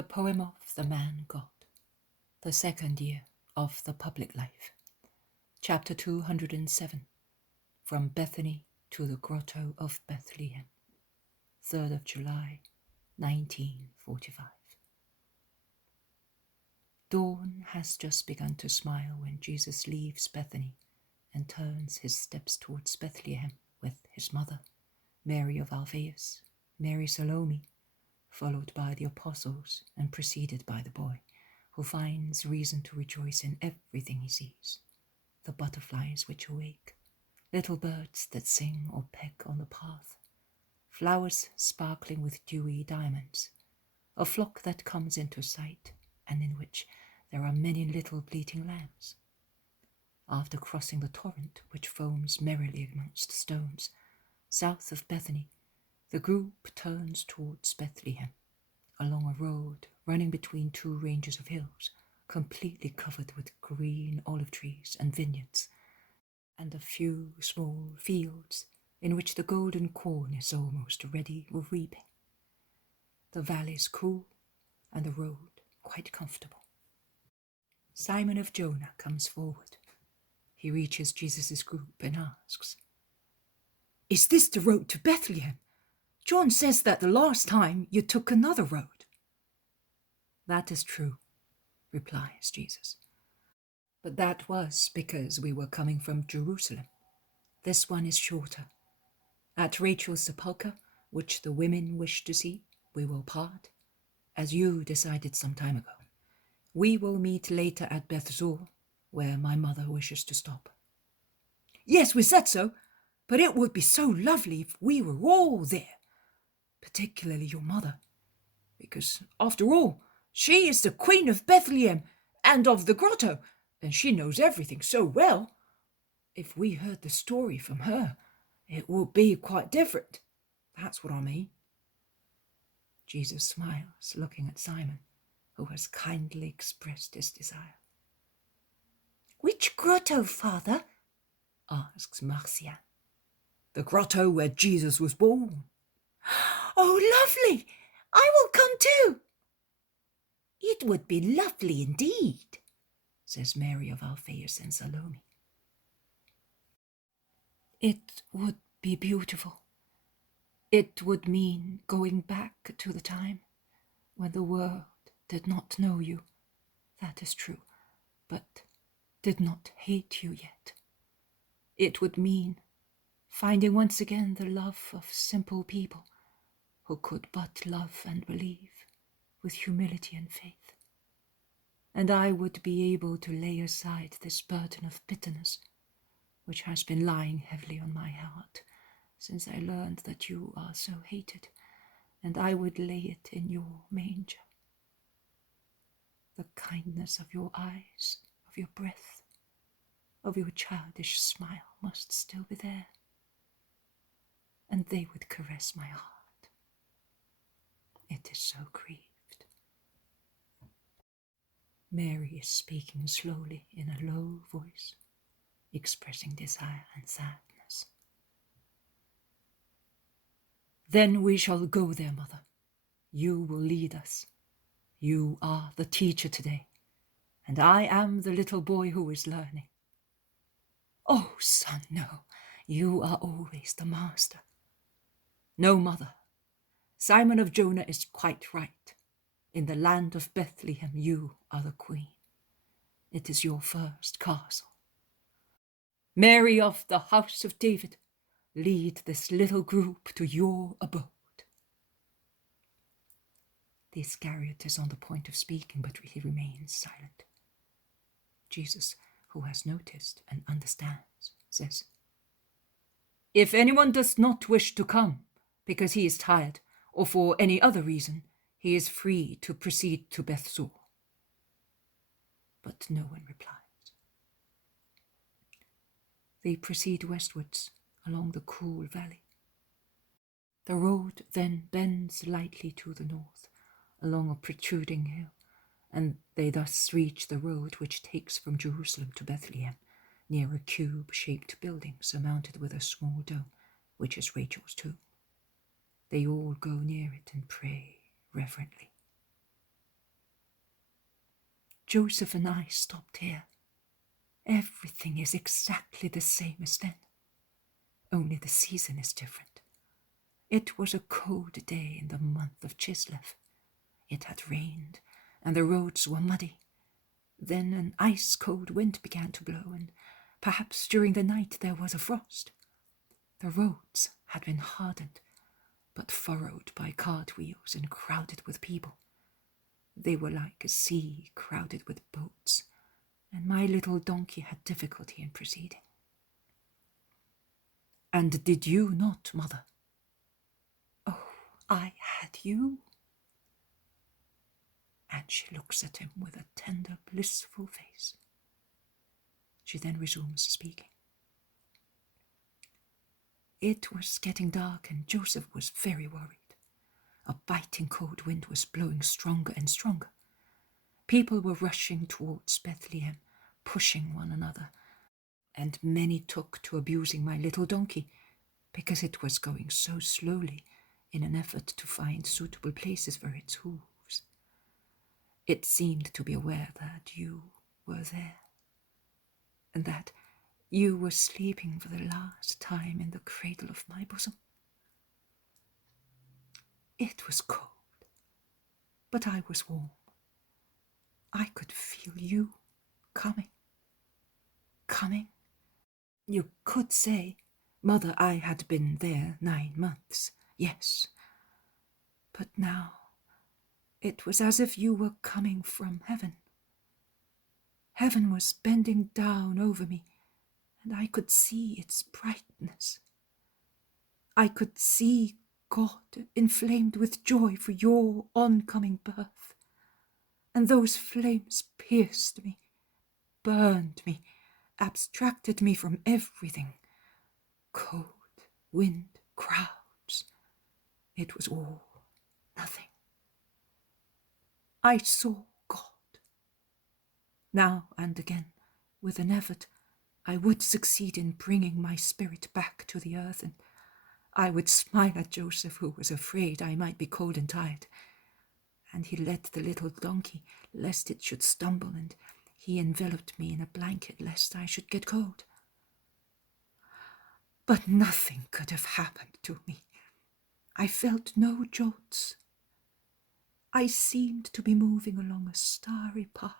The Poem of the Man God, the second year of the public life. Chapter 207, From Bethany to the Grotto of Bethlehem, 3rd of July, 1945. Dawn has just begun to smile when Jesus leaves Bethany and turns his steps towards Bethlehem with his mother, Mary of Alphaeus, Mary Salome, followed by the apostles and preceded by the boy, who finds reason to rejoice in everything he sees. The butterflies which awake, little birds that sing or peck on the path, flowers sparkling with dewy diamonds, a flock that comes into sight and in which there are many little bleating lambs. After crossing the torrent which foams merrily amongst stones, south of Bethany, the group turns towards Bethlehem, along a road running between two ranges of hills, completely covered with green olive trees and vineyards, and a few small fields in which the golden corn is almost ready for reaping. The valley is cool and the road quite comfortable. Simon of Jonah comes forward. He reaches Jesus' group and asks, "Is this the road to Bethlehem? John says that the last time you took another road." "That is true," replies Jesus. "But that was because we were coming from Jerusalem. This one is shorter. At Rachel's sepulchre, which the women wish to see, we will part, as you decided some time ago. We will meet later at Bethzur, where my mother wishes to stop." "Yes, we said so, but it would be so lovely if we were all there, particularly your mother, because, after all, she is the Queen of Bethlehem and of the Grotto, and she knows everything so well. If we heard the story from her, it would be quite different. That's what I mean." Jesus smiles, looking at Simon, who has kindly expressed his desire. "Which grotto, Father?" asks Marcia. "The grotto where Jesus was born." "Oh, lovely! I will come too." "It would be lovely indeed," says Mary of Alphaeus and Salome. "It would be beautiful. It would mean going back to the time when the world did not know you, that is true, but did not hate you yet. It would mean finding once again the love of simple people who could but love and believe with humility and faith. And I would be able to lay aside this burden of bitterness, which has been lying heavily on my heart since I learned that you are so hated, and I would lay it in your manger. The kindness of your eyes, of your breath, of your childish smile must still be there, and they would caress my heart. It is so grieved." Mary is speaking slowly in a low voice, expressing desire and sadness. "Then we shall go there, Mother. You will lead us. You are the teacher today, and I am the little boy who is learning." "Oh, son, no. You are always the master." "No, Mother. Simon of Jonah is quite right. In the land of Bethlehem, you are the queen. It is your first castle. Mary of the house of David, lead this little group to your abode." The Iscariot is on the point of speaking, but he remains silent. Jesus, who has noticed and understands, says, "If anyone does not wish to come because he is tired or for any other reason, he is free to proceed to Bethzur." But no one replies. They proceed westwards along the cool valley. The road then bends lightly to the north along a protruding hill, and they thus reach the road which takes from Jerusalem to Bethlehem, near a cube-shaped building surmounted with a small dome, which is Rachel's tomb. They all go near it and pray reverently. Joseph and I stopped here. Everything is exactly the same as then. Only the season is different. It was a cold day in the month of Chislev. It had rained, and the roads were muddy. Then an ice-cold wind began to blow, and perhaps during the night there was a frost. The roads had been hardened, but furrowed by cart wheels and crowded with people. They were like a sea crowded with boats, and my little donkey had difficulty in proceeding. "And did you not, mother?" "Oh, I had you." And she looks at him with a tender, blissful face. She then resumes speaking. It was getting dark, and Joseph was very worried. A biting cold wind was blowing stronger and stronger. People were rushing towards Bethlehem, pushing one another, and many took to abusing my little donkey because it was going so slowly in an effort to find suitable places for its hooves. It seemed to be aware that you were there, and that you were sleeping for the last time in the cradle of my bosom. It was cold, but I was warm. I could feel you coming. You could say, Mother, I had been there 9 months, yes. But now it was as if you were coming from heaven. Heaven was bending down over me, and I could see its brightness. I could see God inflamed with joy for your oncoming birth. And those flames pierced me, burned me, abstracted me from everything. Cold, wind, crowds. It was all nothing. I saw God. Now and again, with an effort, I would succeed in bringing my spirit back to the earth, and I would smile at Joseph, who was afraid I might be cold and tired. And he led the little donkey, lest it should stumble, and he enveloped me in a blanket, lest I should get cold. But nothing could have happened to me. I felt no jolts. I seemed to be moving along a starry path,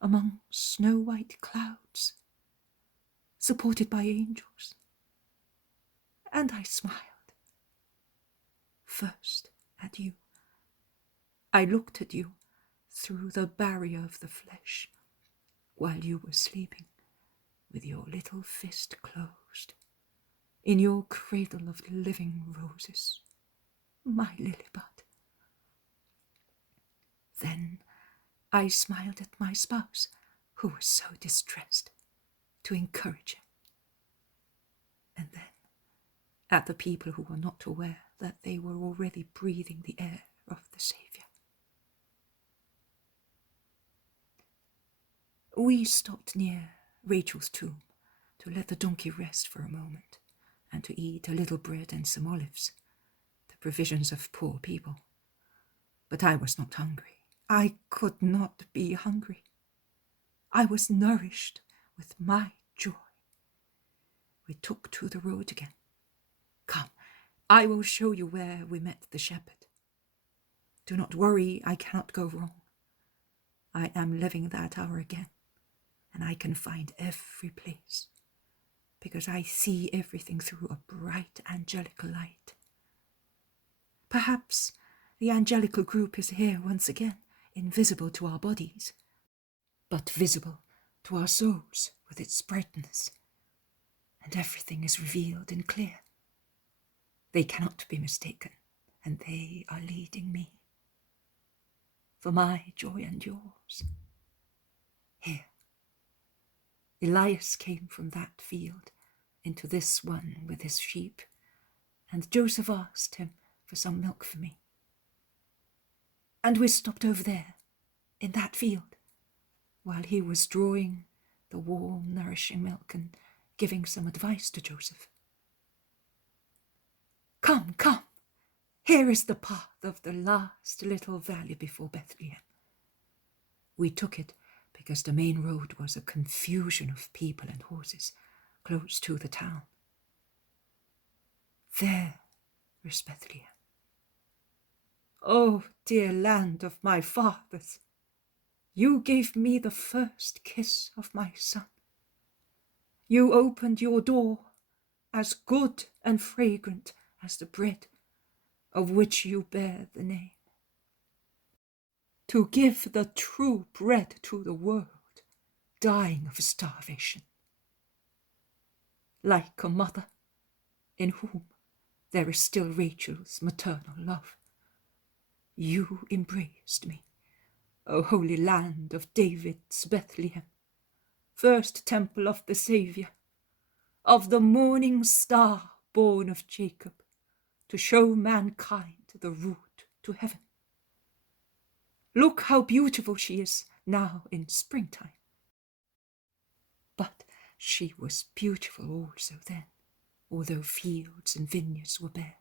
among snow-white clouds, supported by angels. And I smiled. First at you. I looked at you through the barrier of the flesh, while you were sleeping, with your little fist closed, in your cradle of living roses, my lily bud. Then I smiled at my spouse, who was so distressed, to encourage him. And then at the people who were not aware that they were already breathing the air of the Saviour. We stopped near Rachel's tomb to let the donkey rest for a moment and to eat a little bread and some olives, the provisions of poor people. But I was not hungry. I could not be hungry. I was nourished with my joy. We took to the road again. Come, I will show you where we met the shepherd. Do not worry, I cannot go wrong. I am living that hour again, and I can find every place, because I see everything through a bright angelical light. Perhaps the angelical group is here once again, invisible to our bodies, but visible to our souls with its brightness, and everything is revealed and clear. They cannot be mistaken, and they are leading me, for my joy and yours. Here, Elias came from that field into this one with his sheep, and Joseph asked him for some milk for me. And we stopped over there, in that field, while he was drawing the warm, nourishing milk and giving some advice to Joseph. Come, come, here is the path of the last little valley before Bethlehem. We took it because the main road was a confusion of people and horses close to the town. There is Bethlehem. Oh, dear land of my fathers, you gave me the first kiss of my son. You opened your door, as good and fragrant as the bread of which you bear the name, to give the true bread to the world, dying of starvation. Like a mother, in whom there is still Rachel's maternal love, you embraced me, O holy land of David's Bethlehem, first temple of the Saviour, of the morning star born of Jacob, to show mankind the route to heaven. Look how beautiful she is now in springtime. But she was beautiful also then, although fields and vineyards were bare.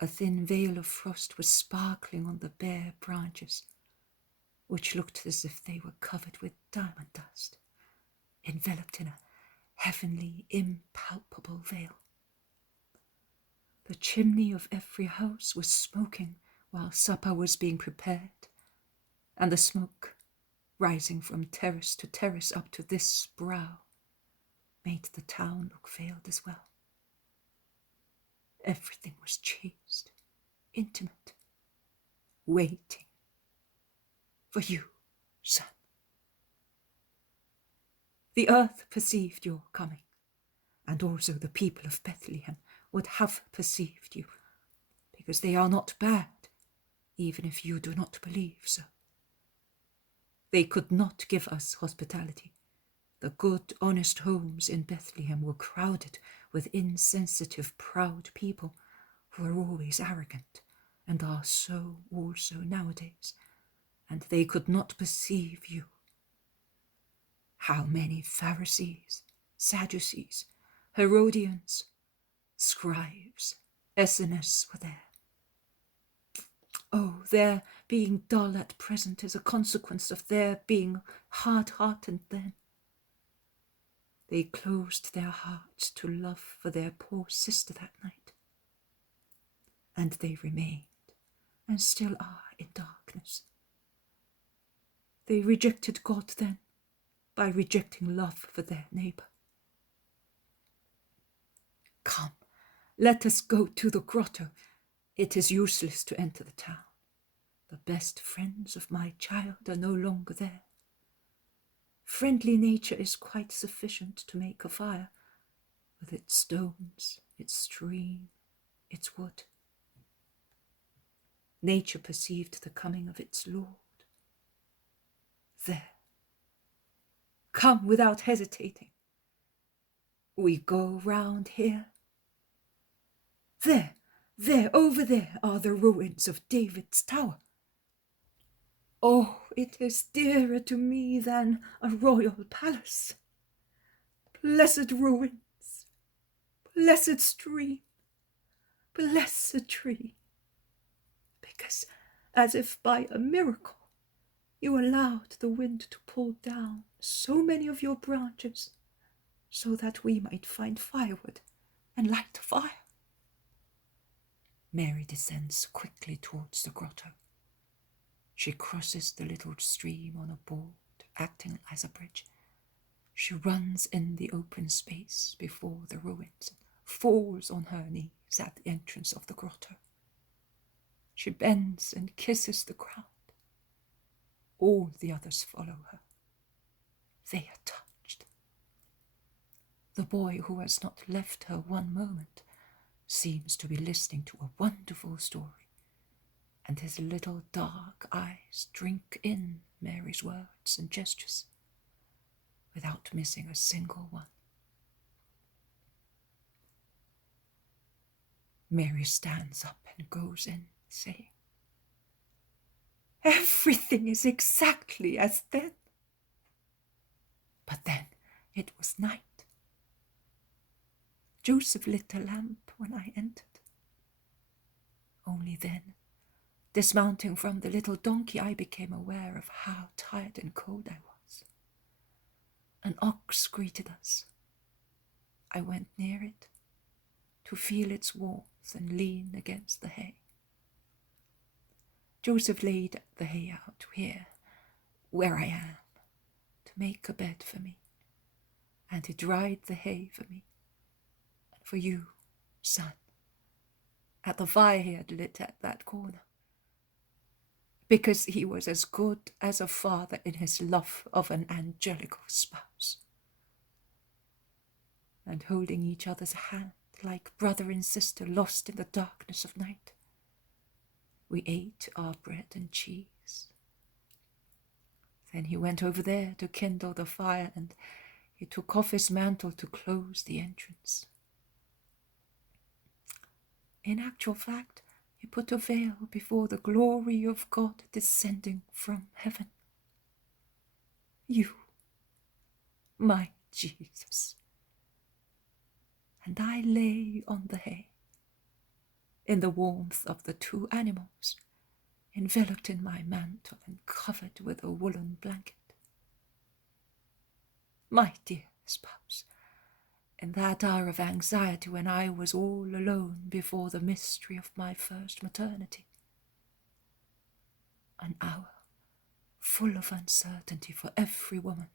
A thin veil of frost was sparkling on the bare branches, which looked as if they were covered with diamond dust, enveloped in a heavenly, impalpable veil. The chimney of every house was smoking while supper was being prepared, and the smoke, rising from terrace to terrace up to this brow, made the town look veiled as well. Everything was chaste, intimate, waiting for you, son. The earth perceived your coming, and also the people of Bethlehem would have perceived you, because they are not bad, even if you do not believe so. They could not give us hospitality. The good, honest homes in Bethlehem were crowded with insensitive, proud people who are always arrogant, and are so also nowadays, and they could not perceive you. How many Pharisees, Sadducees, Herodians, scribes, Essenes were there. Oh, their being dull at present is a consequence of their being hard-hearted then. They closed their hearts to love for their poor sister that night, and they remained, and still are, in darkness. They rejected God then, by rejecting love for their neighbour. Come, let us go to the grotto. It is useless to enter the town. The best friends of my child are no longer there. Friendly nature is quite sufficient to make a fire, with its stones, its stream, its wood. Nature perceived the coming of its Lord. There. Come without hesitating. We go round here. There, over there are the ruins of David's tower. Oh, it is dearer to me than a royal palace. Blessed ruins, blessed stream, blessed tree. Because, as if by a miracle, you allowed the wind to pull down so many of your branches, so that we might find firewood and light a fire. Mary descends quickly towards the grotto. She crosses the little stream on a board, acting as a bridge. She runs in the open space before the ruins and falls on her knees at the entrance of the grotto. She bends and kisses the ground. All the others follow her. They are touched. The boy, who has not left her one moment, seems to be listening to a wonderful story, and his little dark eyes drink in Mary's words and gestures, without missing a single one. Mary stands up and goes in, saying, "Everything is exactly as then." But then it was night. Joseph lit a lamp when I entered. Only then Dismounting from the little donkey, I became aware of how tired and cold I was. An ox greeted us. I went near it to feel its warmth and lean against the hay. Joseph laid the hay out here, where I am, to make a bed for me, and he dried the hay for me, and for you, son, at the fire he had lit at that corner, because he was as good as a father in his love of an angelical spouse. And holding each other's hand like brother and sister lost in the darkness of night, we ate our bread and cheese. Then he went over there to kindle the fire, and he took off his mantle to close the entrance. In actual fact, he put a veil before the glory of God descending from heaven. You, my Jesus. And I lay on the hay, in the warmth of the two animals, enveloped in my mantle and covered with a woolen blanket. My dear spouse, in that hour of anxiety when I was all alone before the mystery of my first maternity, an hour full of uncertainty for every woman,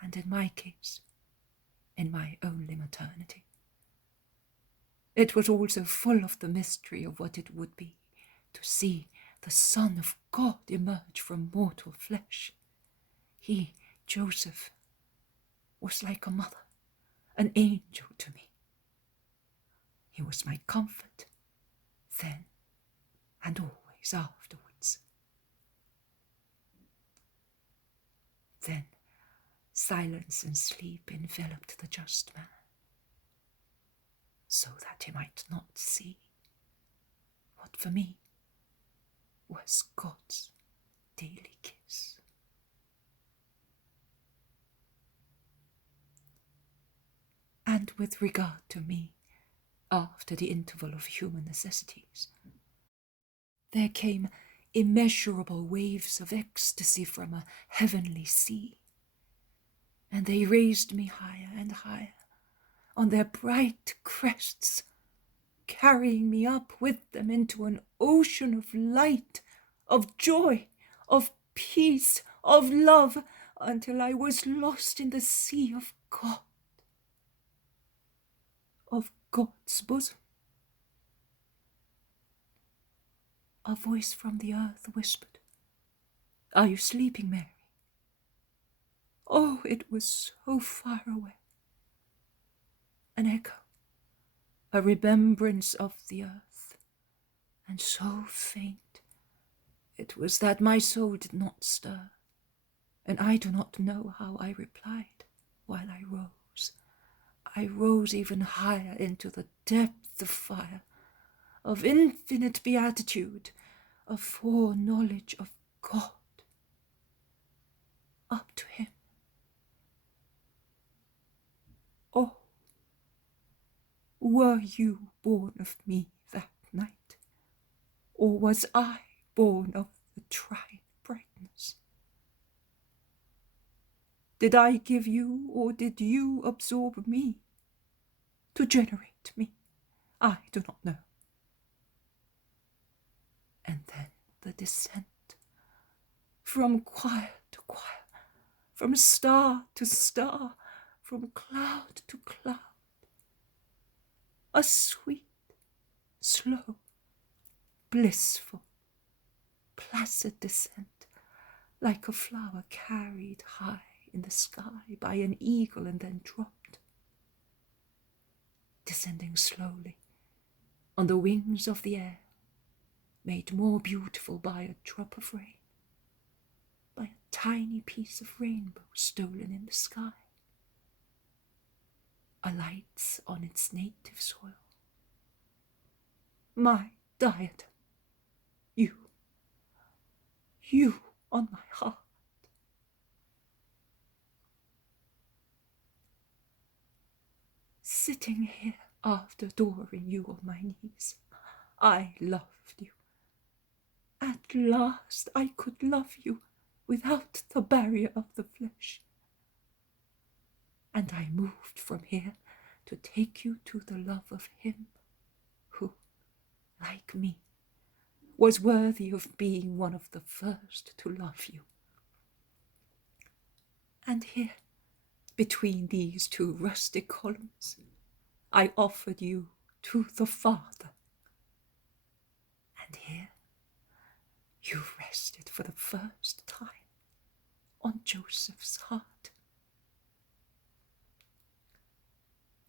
and in my case, in my only maternity. It was also full of the mystery of what it would be to see the Son of God emerge from mortal flesh. He, Joseph, was like a mother, an angel to me. He was my comfort, then and always afterwards. Then silence and sleep enveloped the just man, so that he might not see what for me was God's daily kiss. And with regard to me, after the interval of human necessities, there came immeasurable waves of ecstasy from a heavenly sea, and they raised me higher and higher on their bright crests, carrying me up with them into an ocean of light, of joy, of peace, of love, until I was lost in the sea of God, of God's bosom. A voice from the earth whispered, "Are you sleeping, Mary?" Oh, it was so far away. An echo, a remembrance of the earth, and so faint it was that my soul did not stir, and I do not know how I replied while I rose. I rose even higher into the depth of fire, of infinite beatitude, of foreknowledge of God, up to him. Oh, were you born of me that night, or was I born of the trine brightness? Did I give you, or did you absorb me, to generate me? I do not know. And then the descent, from choir to choir, from star to star, from cloud to cloud. A sweet, slow, blissful, placid descent, like a flower carried high in the sky by an eagle and then dropped, descending slowly on the wings of the air, made more beautiful by a drop of rain, by a tiny piece of rainbow stolen in the sky, alights on its native soil. My diadem, you on my heart. Sitting here after adoring you on my knees, I loved you at last I could love you without the barrier of the flesh. And I moved from here to take you to the love of him who, like me, was worthy of being one of the first to love you. And here, between these two rustic columns, I offered you to the Father. And here you rested for the first time on Joseph's heart.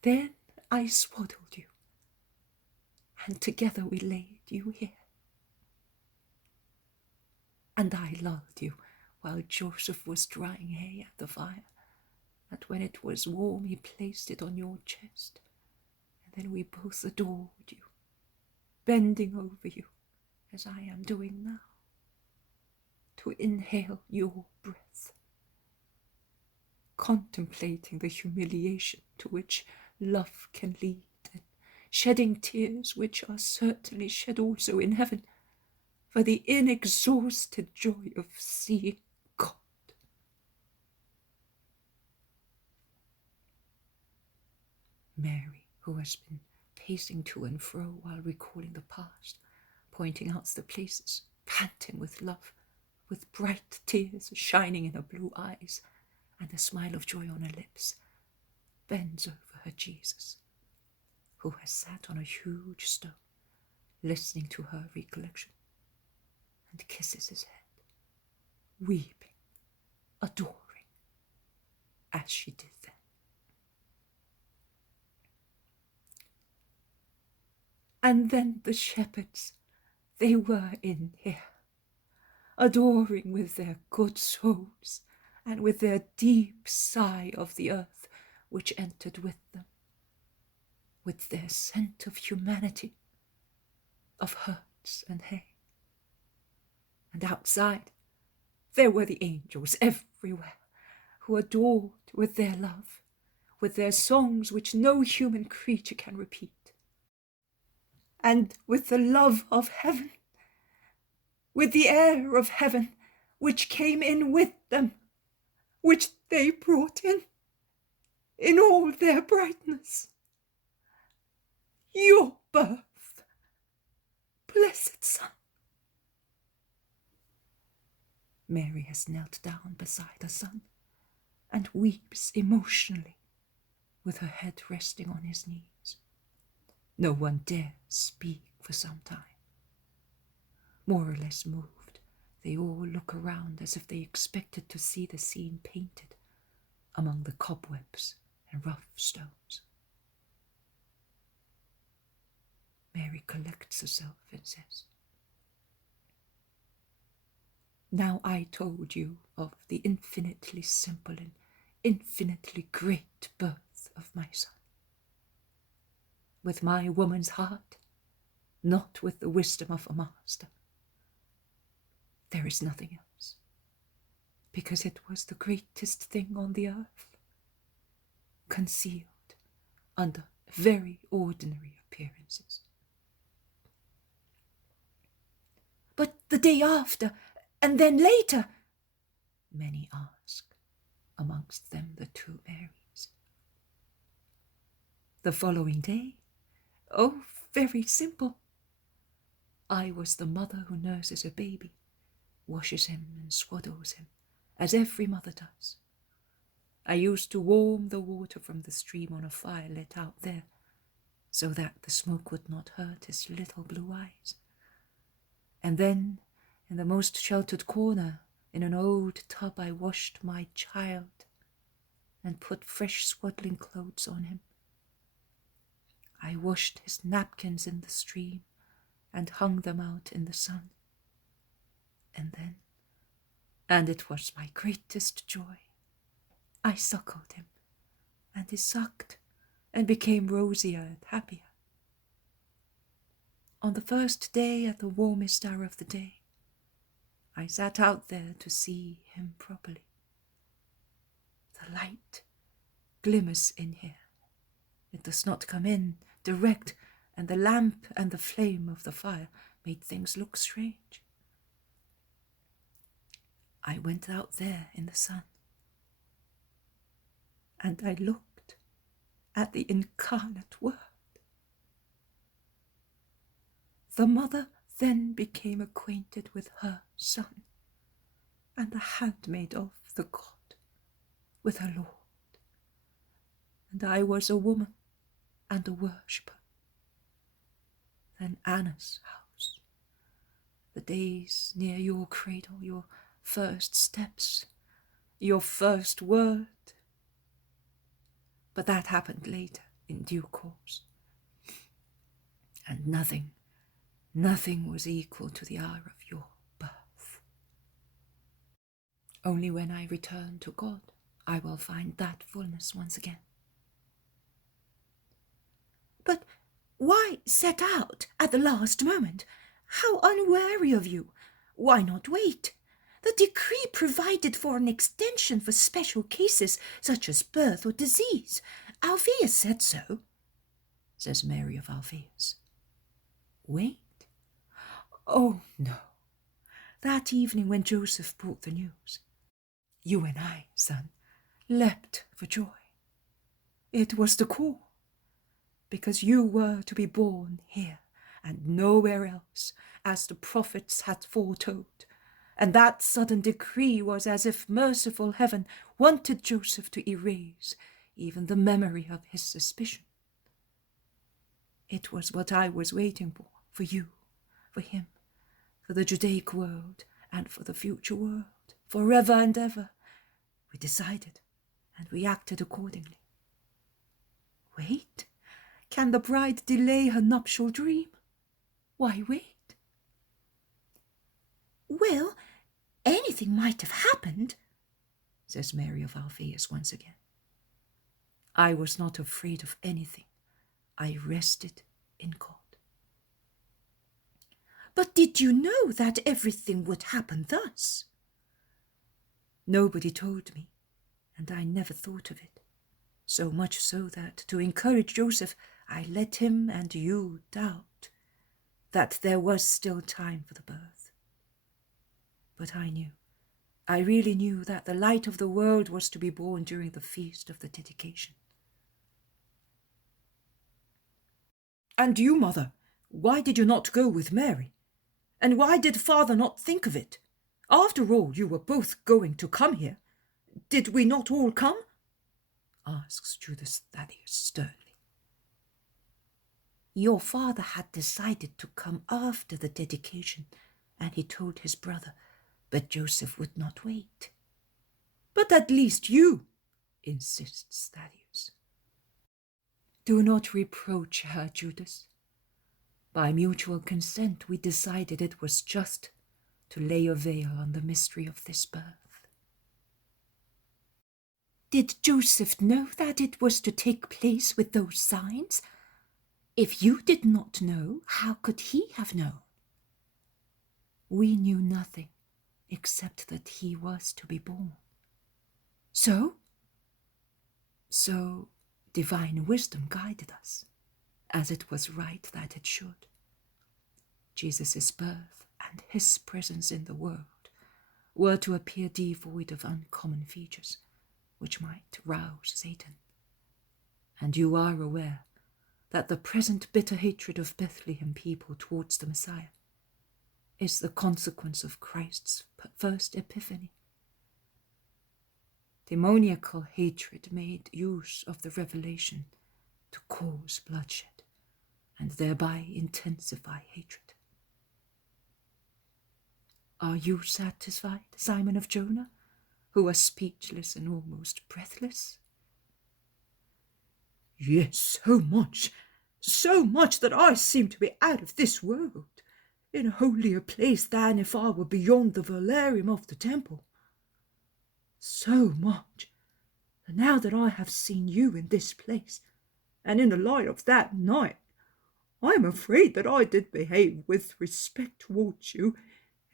Then I swaddled you, and together we laid you here. And I lulled you while Joseph was drying hay at the fire, and when it was warm he placed it on your chest, and then we both adored you, bending over you as I am doing now, to inhale your breath, contemplating the humiliation to which love can lead, and shedding tears which are certainly shed also in heaven, for the inexhausted joy of seeing God. Mary, who has been pacing to and fro while recalling the past, pointing out the places, panting with love, with bright tears shining in her blue eyes and a smile of joy on her lips, bends over her Jesus, who has sat on a huge stone, listening to her recollection, and kisses his head, weeping, adoring, as she did then. And then the shepherds, they were in here, adoring with their good souls, and with their deep sigh of the earth which entered with them, with their scent of humanity, of herds and hay. And outside there were the angels everywhere, who adored with their love, with their songs which no human creature can repeat, and with the love of heaven, with the air of heaven which came in with them, which they brought in all their brightness. Your birth, blessed Son. Mary has knelt down beside her son and weeps emotionally, with her head resting on his knees. No one dares speak for some time. More or less moved, they all look around as if they expected to see the scene painted among the cobwebs and rough stones. Mary collects herself and says, "Now I told you of the infinitely simple and infinitely great birth of my son. With my woman's heart, not with the wisdom of a master. There is nothing else, because it was the greatest thing on the earth, concealed under very ordinary appearances." "But the day after, and then later?" many ask, amongst them the two Marys. "The following day? Oh, very simple. I was the mother who nurses a baby, washes him and swaddles him, as every mother does. I used to warm the water from the stream on a fire let out there, so that the smoke would not hurt his little blue eyes. And then, in the most sheltered corner, in an old tub, I washed my child and put fresh swaddling clothes on him. I washed his napkins in the stream and hung them out in the sun. And then, and it was my greatest joy, I suckled him, and he sucked and became rosier and happier. On the first day, at the warmest hour of the day, I sat out there to see him properly. The light glimmers in here. It does not come in direct, and the lamp and the flame of the fire made things look strange. I went out there in the sun, and I looked at the incarnate Word. The mother then became acquainted with her son, and the handmaid of the God with her Lord. And I was a woman and a worshipper. Then Anna's house, the days near your cradle, your first steps, your first word. But that happened later, in due course. And nothing was equal to the hour of your birth. Only when I return to God, I will find that fullness once again. But why set out at the last moment? How unwary of you! Why not wait? The decree provided for an extension for special cases such as birth or disease. Alphaeus said so, says Mary of Alphaeus. Wait? Oh, no. That evening when Joseph brought the news, you and I, son, leapt for joy. It was the call, because you were to be born here and nowhere else, as the prophets had foretold. And that sudden decree was as if merciful heaven wanted Joseph to erase even the memory of his suspicion. It was what I was waiting for you, for him, for the Judaic world, and for the future world, forever and ever. We decided, and we acted accordingly. Wait? Can the bride delay her nuptial dream? Why wait? Well, anything might have happened, says Mary of Alphaeus once again. I was not afraid of anything. I rested in God. But did you know that everything would happen thus? Nobody told me, and I never thought of it. So much so that, to encourage Joseph, I let him and you doubt that there was still time for the birth. But I really knew that the light of the world was to be born during the feast of the dedication. And you, mother, why did you not go with Mary? And why did father not think of it? After all, you were both going to come here. Did we not all come? Asks Judas Thaddeus sternly. Your father had decided to come after the dedication, and he told his brother, but Joseph would not wait. But at least you, insists Thaddeus. Do not reproach her, Judas. By mutual consent, we decided it was just to lay a veil on the mystery of this birth. Did Joseph know that it was to take place with those signs? If you did not know, how could he have known? We knew nothing except that he was to be born. So divine wisdom guided us, as it was right that it should. Jesus' birth and his presence in the world were to appear devoid of uncommon features, which might rouse Satan. And you are aware that the present bitter hatred of Bethlehem people towards the Messiah is the consequence of Christ's first epiphany. Demoniacal hatred made use of the revelation to cause bloodshed and thereby intensify hatred. Are you satisfied, Simon of Jonah, who are speechless and almost breathless? Yes, so much that I seem to be out of this world, in a holier place than if I were beyond the velarium of the temple. So much that now that I have seen you in this place, and in the light of that night, I am afraid that I did behave with respect towards you,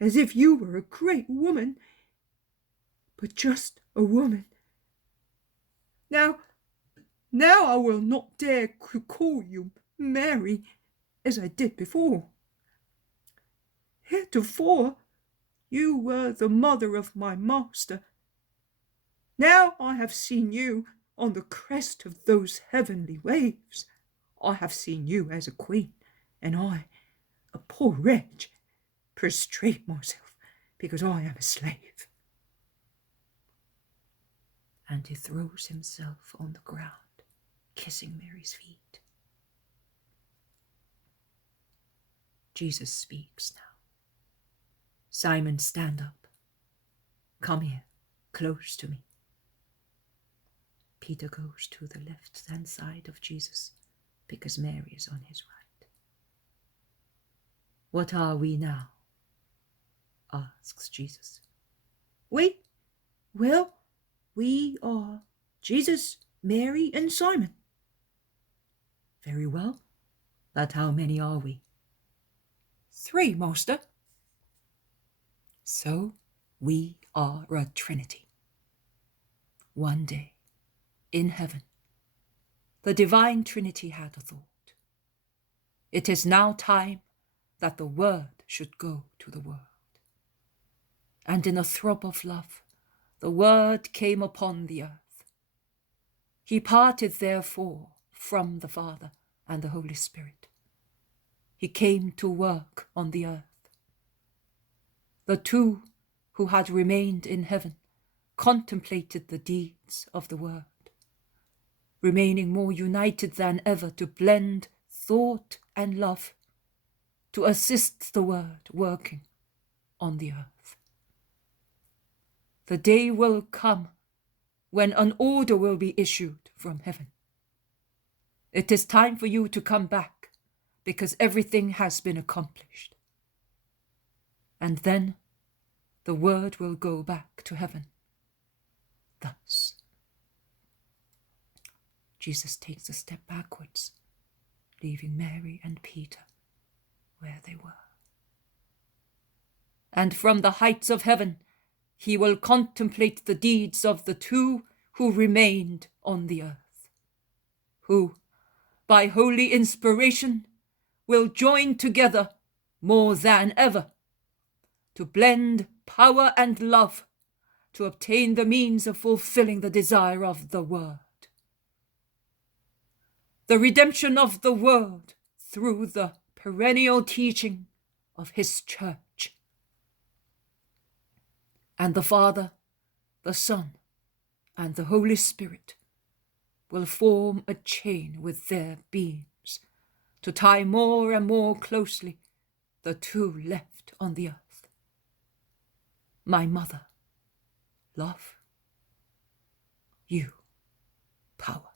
as if you were a great woman, but just a woman. Now I will not dare to call you Mary, as I did before. Heretofore, You were the mother of my master. Now I have seen you on the crest of those heavenly waves. I have seen you as a queen, and I, a poor wretch, prostrate myself because I am a slave." And he throws himself on the ground, kissing Mary's feet. Jesus speaks now. "Simon, stand up. Come here, close to me." Peter goes to the left-hand side of Jesus because Mary is on his right. "What are we now?" asks Jesus. We are Jesus, Mary, and Simon." "Very well. But how many are we?" "3, Master." "So we are a Trinity. One day, in heaven, the divine Trinity had a thought. It is now time that the Word should go to the world. And in a throb of love, the Word came upon the earth. He parted, therefore, from the Father and the Holy Spirit. He came to work on the earth. The two who had remained in heaven contemplated the deeds of the Word, remaining more united than ever to blend thought and love, to assist the Word working on the earth. The day will come when an order will be issued from heaven. It is time for you to come back because everything has been accomplished. And then the Word will go back to heaven. Thus, Jesus takes a step backwards, leaving Mary and Peter where they were. And from the heights of heaven, he will contemplate the deeds of the two who remained on the earth, who, by holy inspiration, will join together more than ever to blend power and love to obtain the means of fulfilling the desire of the Word. The redemption of the world through the perennial teaching of his church. And the Father, the Son, and the Holy Spirit will form a chain with their beams to tie more and more closely the two left on the earth. My mother, love. You, power.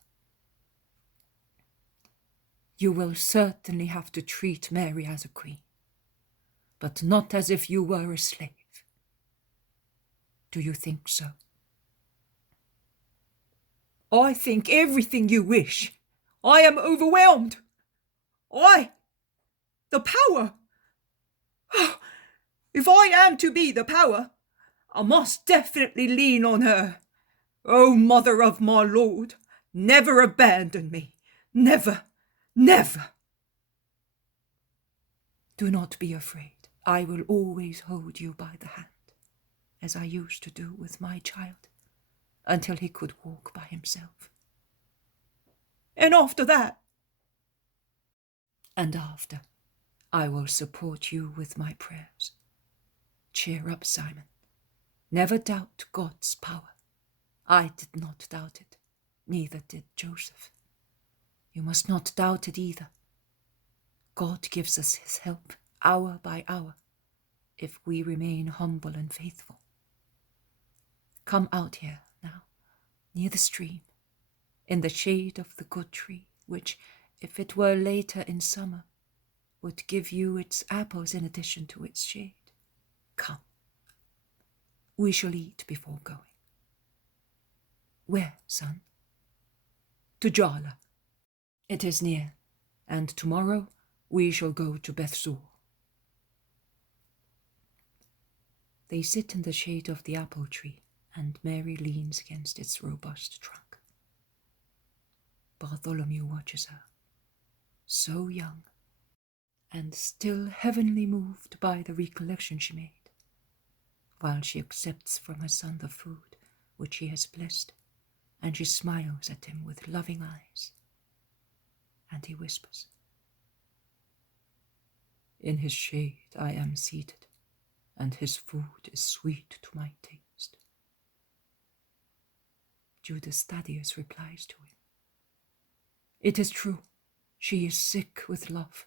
You will certainly have to treat Mary as a queen, but not as if you were a slave. Do you think so? "I think everything you wish. I am overwhelmed. The power. If I am to be the power, I must definitely lean on her. O Mother of my Lord, never abandon me. Never, never." Do not be afraid. I will always hold you by the hand, as I used to do with my child, until he could walk by himself. "And after that?" "And after, I will support you with my prayers. Cheer up, Simon. Never doubt God's power. I did not doubt it, neither did Joseph. You must not doubt it either. God gives us his help hour by hour, if we remain humble and faithful. Come out here now, near the stream, in the shade of the good tree, which, if it were later in summer, would give you its apples in addition to its shade. Come. We shall eat before going." "Where, son?" "To Juttah. It is near, and tomorrow we shall go to Bethzur." They sit in the shade of the apple tree, and Mary leans against its robust trunk. Bartholomew watches her, so young, and still heavenly moved by the recollection she made. while she accepts from her son the food which he has blessed, and she smiles at him with loving eyes. And he whispers, "In his shade I am seated, and his food is sweet to my taste." Judas Thaddeus replies to him, "It is true, she is sick with love,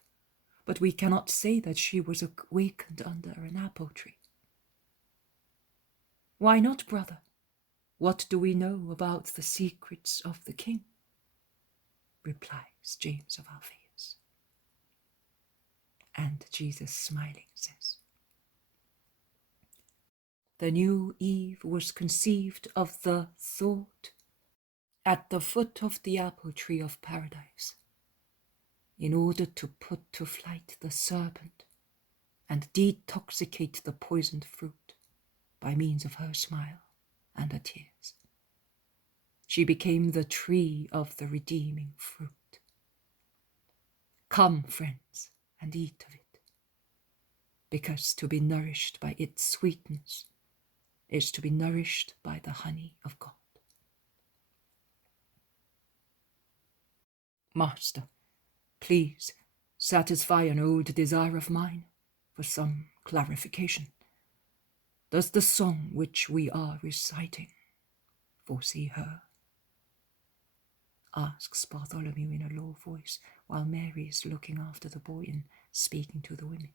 but we cannot say that she was awakened under an apple tree." "Why not, brother? What do we know about the secrets of the king?" replies James of Alphaeus. And Jesus, smiling, says, "The new Eve was conceived of the thought at the foot of the apple tree of paradise, in order to put to flight the serpent and detoxicate the poisoned fruit by means of her smile and her tears. She became the tree of the redeeming fruit. Come, friends, and eat of it, because to be nourished by its sweetness is to be nourished by the honey of God." "Master, please satisfy an old desire of mine for some clarification. Does the song which we are reciting foresee her?" asks Bartholomew in a low voice, while Mary is looking after the boy and speaking to the women.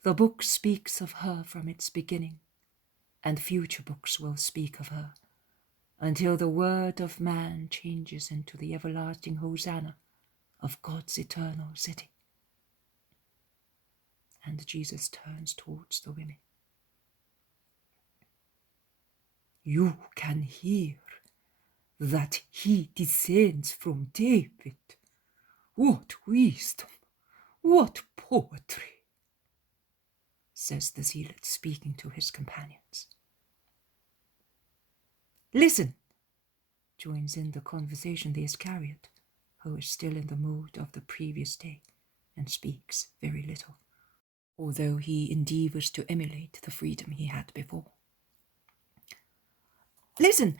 "The book speaks of her from its beginning, and future books will speak of her, until the word of man changes into the everlasting Hosanna of God's eternal city." And Jesus turns towards the women. "You can hear that he descends from David. What wisdom, what poetry," says the zealot, speaking to his companions. "Listen," joins in the conversation the Iscariot, who is still in the mood of the previous day and speaks very little, although he endeavours to emulate the freedom he had before. "Listen,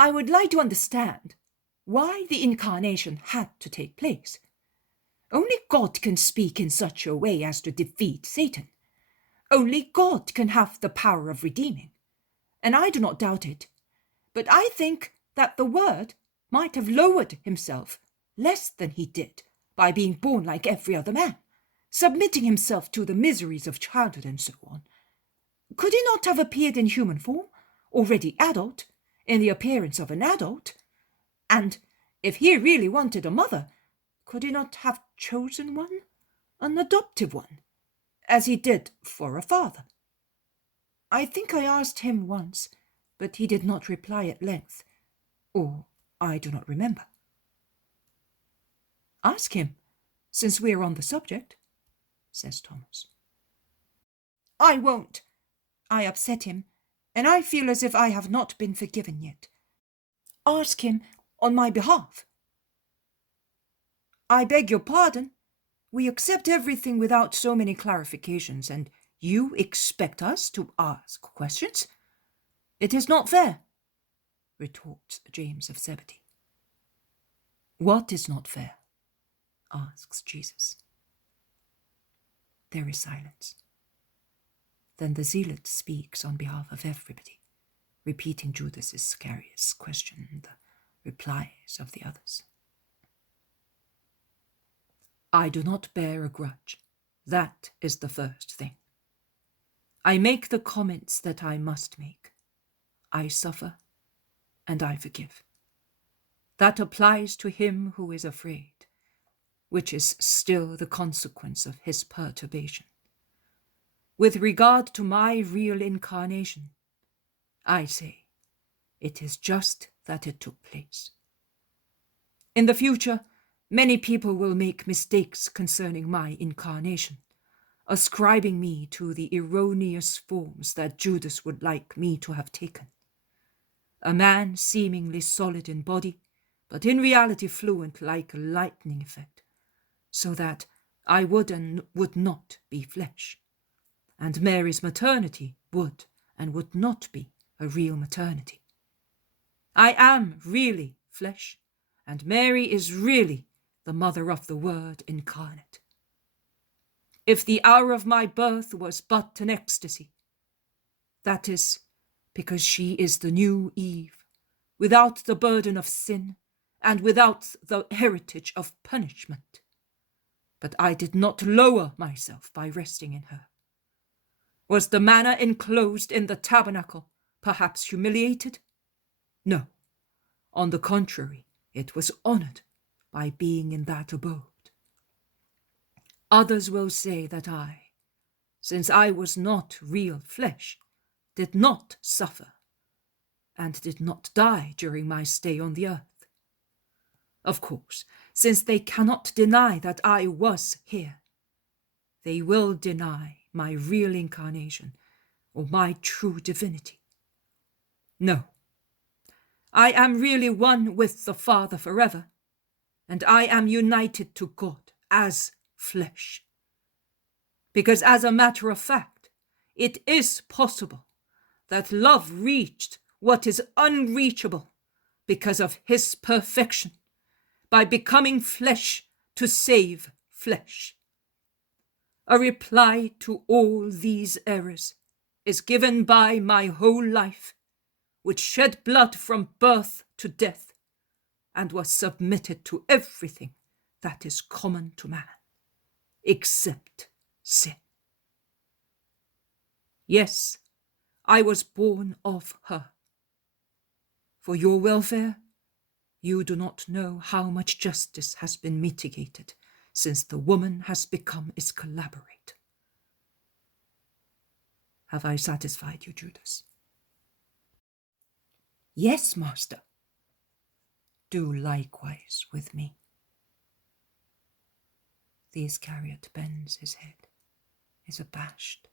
I would like to understand why the incarnation had to take place. Only God can speak in such a way as to defeat Satan. Only God can have the power of redeeming, and I do not doubt it. But I think that the Word might have lowered himself less than he did by being born like every other man, submitting himself to the miseries of childhood and so on. Could he not have appeared in human form, already adult, in the appearance of an adult? And if he really wanted a mother, could he not have chosen one, an adoptive one, as he did for a father? I think I asked him once, but he did not reply at length, or I do not remember." "Ask him, since we are on the subject," says Thomas. "I won't. I upset him, and I feel as if I have not been forgiven yet. Ask him on my behalf." "I beg your pardon. We accept everything without so many clarifications, and you expect us to ask questions? It is not fair," retorts James of Zebedee. "What is not fair?" asks Jesus. There is silence. Then the zealot speaks on behalf of everybody, repeating Judas Iscariot's question and the replies of the others. "I do not bear a grudge. That is the first thing. I make the comments that I must make. I suffer and I forgive. That applies to him who is afraid, which is still the consequence of his perturbation. With regard to my real incarnation, I say, it is just that it took place. In the future, many people will make mistakes concerning my incarnation, ascribing me to the erroneous forms that Judas would like me to have taken. A man seemingly solid in body, but in reality fluent like a lightning effect, so that I would and would not be flesh. and Mary's maternity would and would not be a real maternity. I am really flesh, and Mary is really the mother of the Word incarnate. If the hour of my birth was but an ecstasy, that is because she is the new Eve, without the burden of sin and without the heritage of punishment. But I did not lower myself by resting in her. Was the manna enclosed in the tabernacle perhaps humiliated? No. On the contrary, it was honored by being in that abode. Others will say that I, since I was not real flesh, did not suffer and did not die during my stay on the earth. Of course, since they cannot deny that I was here, they will deny my real incarnation or my true divinity. No, I am really one with the Father forever, and I am united to God as flesh. Because as a matter of fact, it is possible that love reached what is unreachable because of his perfection, by becoming flesh to save flesh. A reply to all these errors is given by my whole life, which shed blood from birth to death, and was submitted to everything that is common to man, except sin. Yes, I was born of her. For your welfare, you do not know how much justice has been mitigated since the woman has become its collaborator. Have I satisfied you, Judas? Yes, master. Do likewise with me. The Iscariot bends his head, is abashed,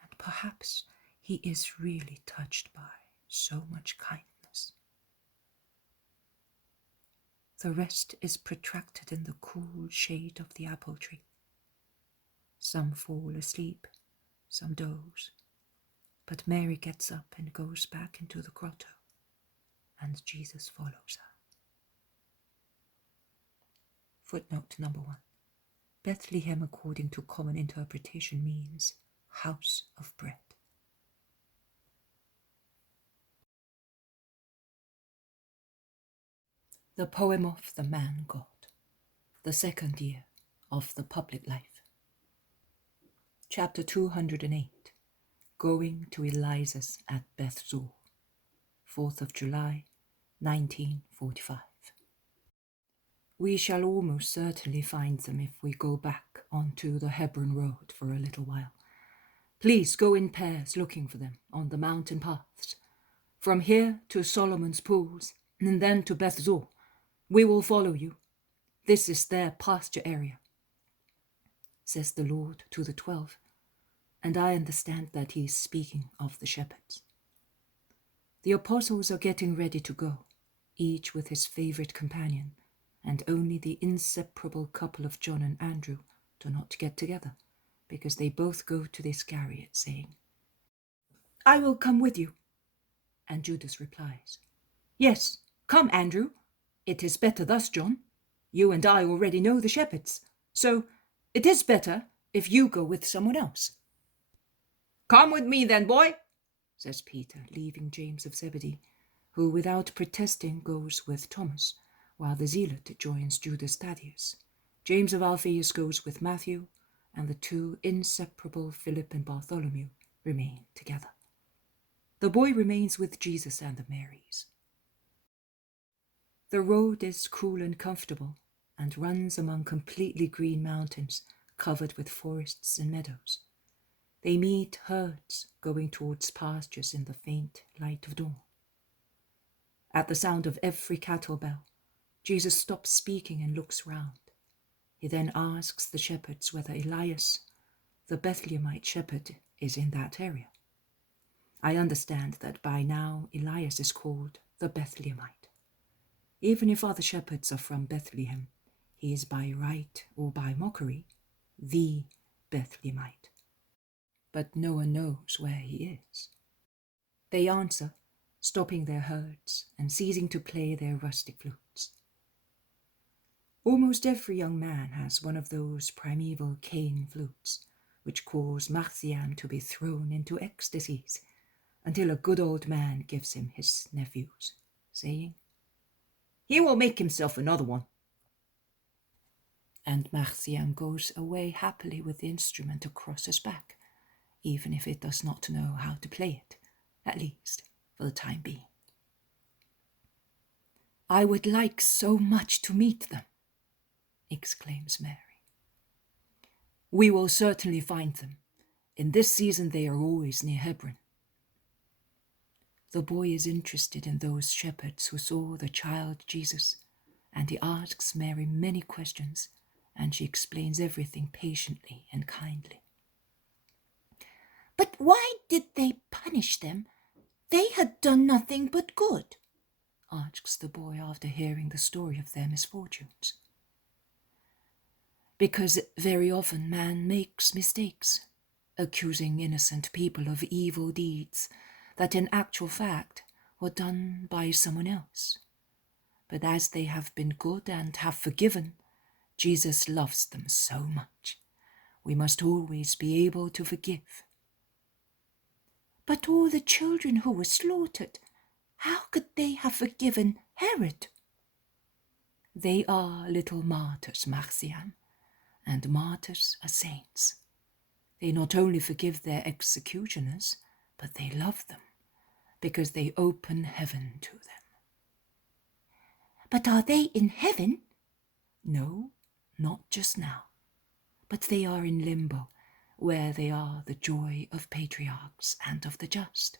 and perhaps he is really touched by so much kindness. The rest is protracted in the cool shade of the apple tree. Some fall asleep, some doze, but Mary gets up and goes back into the grotto, and Jesus follows her. Footnote number 1. Bethlehem, according to common interpretation, means house of bread. The poem of the man God, the second year of the public life. Chapter 208, Going to Eliza's at Bethzur, 4th of July, 1945. We shall almost certainly find them if we go back onto the Hebron road for a little while. Please go in pairs looking for them on the mountain paths. From here to Solomon's pools, and then to Bethzur. We will follow you. This is their pasture area, says the Lord to the 12, and I understand that he is speaking of the shepherds. The apostles are getting ready to go, each with his favorite companion, and only the inseparable couple of John and Andrew do not get together, because they both go to the Iscariot, saying, "I will come with you." And Judas replies, "Yes, come, Andrew. It is better thus, John. You and I already know the shepherds, so it is better if you go with someone else." "Come with me then, boy," says Peter, leaving James of Zebedee, who without protesting goes with Thomas, while the zealot joins Judas Thaddeus. James of Alphaeus goes with Matthew, and the two inseparable Philip and Bartholomew remain together. The boy remains with Jesus and the Marys. The road is cool and comfortable, and runs among completely green mountains covered with forests and meadows. They meet herds going towards pastures in the faint light of dawn. At the sound of every cattle bell, Jesus stops speaking and looks round. He then asks the shepherds whether Elias, the Bethlehemite shepherd, is in that area. I understand that by now Elias is called the Bethlehemite. Even if other shepherds are from Bethlehem, he is by right or by mockery the Bethlehemite. but no one knows where he is. They answer, stopping their herds and ceasing to play their rustic flutes. Almost every young man has one of those primeval cane flutes, which cause Marcian to be thrown into ecstasies, until a good old man gives him his nephews, saying, "He will make himself another one." And Marcian goes away happily with the instrument across his back, even if it does not know how to play it, at least for the time being. "I would like so much to meet them," exclaims Mary. "We will certainly find them. In this season they are always near Hebron." The boy is interested in those shepherds who saw the child Jesus, and he asks Mary many questions, and she explains everything patiently and kindly. "But why did they punish them? They had done nothing but good," asks the boy after hearing the story of their misfortunes. "Because very often man makes mistakes, accusing innocent people of evil deeds that in actual fact were done by someone else. But as they have been good and have forgiven, Jesus loves them so much. We must always be able to forgive." "But all the children who were slaughtered, how could they have forgiven Herod?" "They are little martyrs, Marcian, and martyrs are saints. They not only forgive their executioners, but they love them, because they open heaven to them." "But are they in heaven?" "No, not just now, but they are in limbo, where they are the joy of patriarchs and of the just."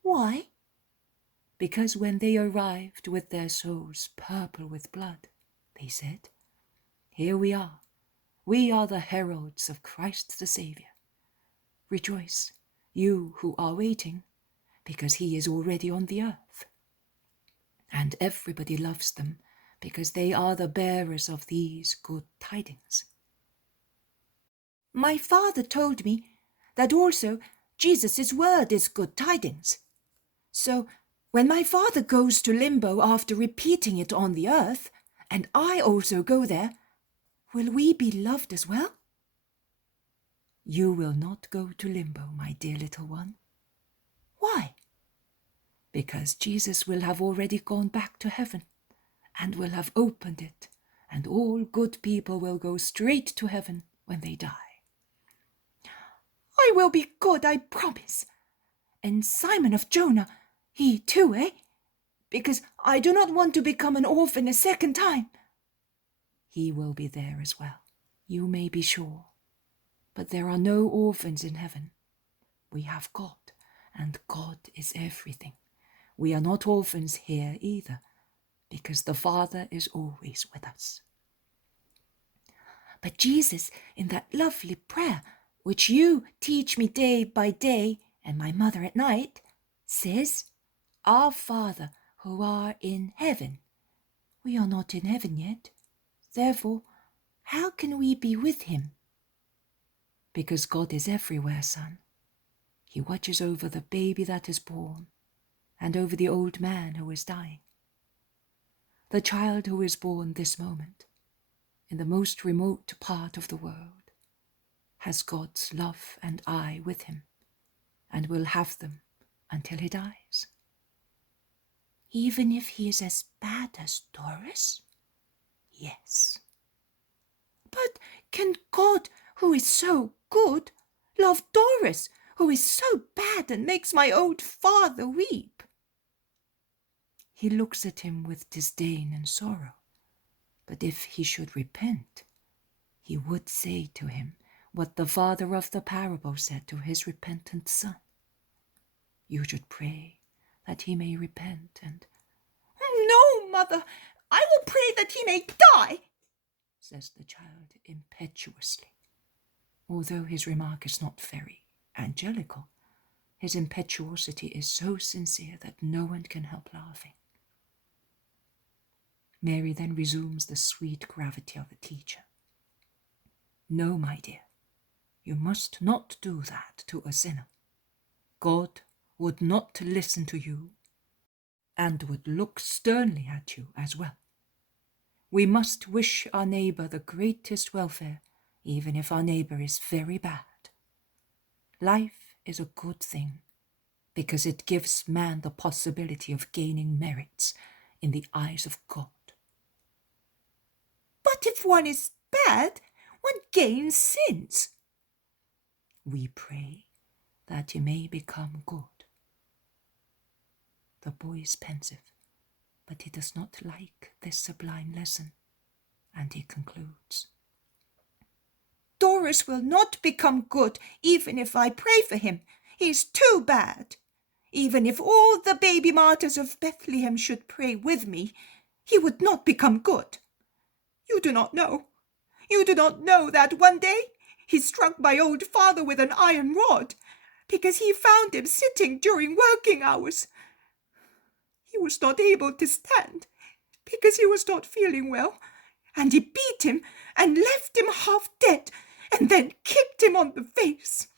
"Why?" "Because when they arrived with their souls purple with blood, they said, 'Here we are the heralds of Christ the Saviour. Rejoice, you who are waiting, because he is already on the earth.' And everybody loves them, because they are the bearers of these good tidings." "My father told me that also Jesus' word is good tidings. So when my father goes to limbo after repeating it on the earth, and I also go there, will we be loved as well?" "You will not go to limbo, my dear little one." "Why?" "Because Jesus will have already gone back to heaven, and will have opened it, and all good people will go straight to heaven when they die." "I will be good, I promise. And Simon of Jonah, he too, eh? Because I do not want to become an orphan a second time." "He will be there as well, you may be sure. But there are no orphans in heaven. We have God, and God is everything. We are not orphans here either, because the Father is always with us." "But Jesus, in that lovely prayer, which you teach me day by day, and my mother at night, says, 'Our Father who are in heaven.' We are not in heaven yet. Therefore, how can we be with him?" "Because God is everywhere, son. He watches over the baby that is born, and over the old man who is dying. The child who is born this moment, in the most remote part of the world, has God's love and eye with him, and will have them until he dies." "Even if he is as bad as Doris?" "Yes." "But can God, who is so good, love Doris, who is so bad and makes my old father weep?" He looks at him with disdain and sorrow, but if he should repent, he would say to him what the father of the parable said to his repentant son. You should pray that he may repent and— "No, mother, I will pray that he may die," says the child impetuously. Although his remark is not very angelical, his impetuosity is so sincere that no one can help laughing. Mary then resumes the sweet gravity of a teacher. "No, my dear, You must not do that to a sinner. God would not listen to you and would look sternly at you as well. We must wish our neighbor the greatest welfare, even if our neighbor is very bad. Life is a good thing because it gives man the possibility of gaining merits in the eyes of God. But if one is bad, one gains sins. We pray that he may become good. The boy is pensive, but he does not like this sublime lesson, and he concludes. Doris will not become good even if I pray for him. He is too bad. Even if all the baby martyrs of Bethlehem should pray with me, he would not become good. You do not know. You do not know that one day he struck my old father with an iron rod because he found him sitting during working hours. He was not able to stand because he was not feeling well, and he beat him and left him half dead and then kicked him on the face.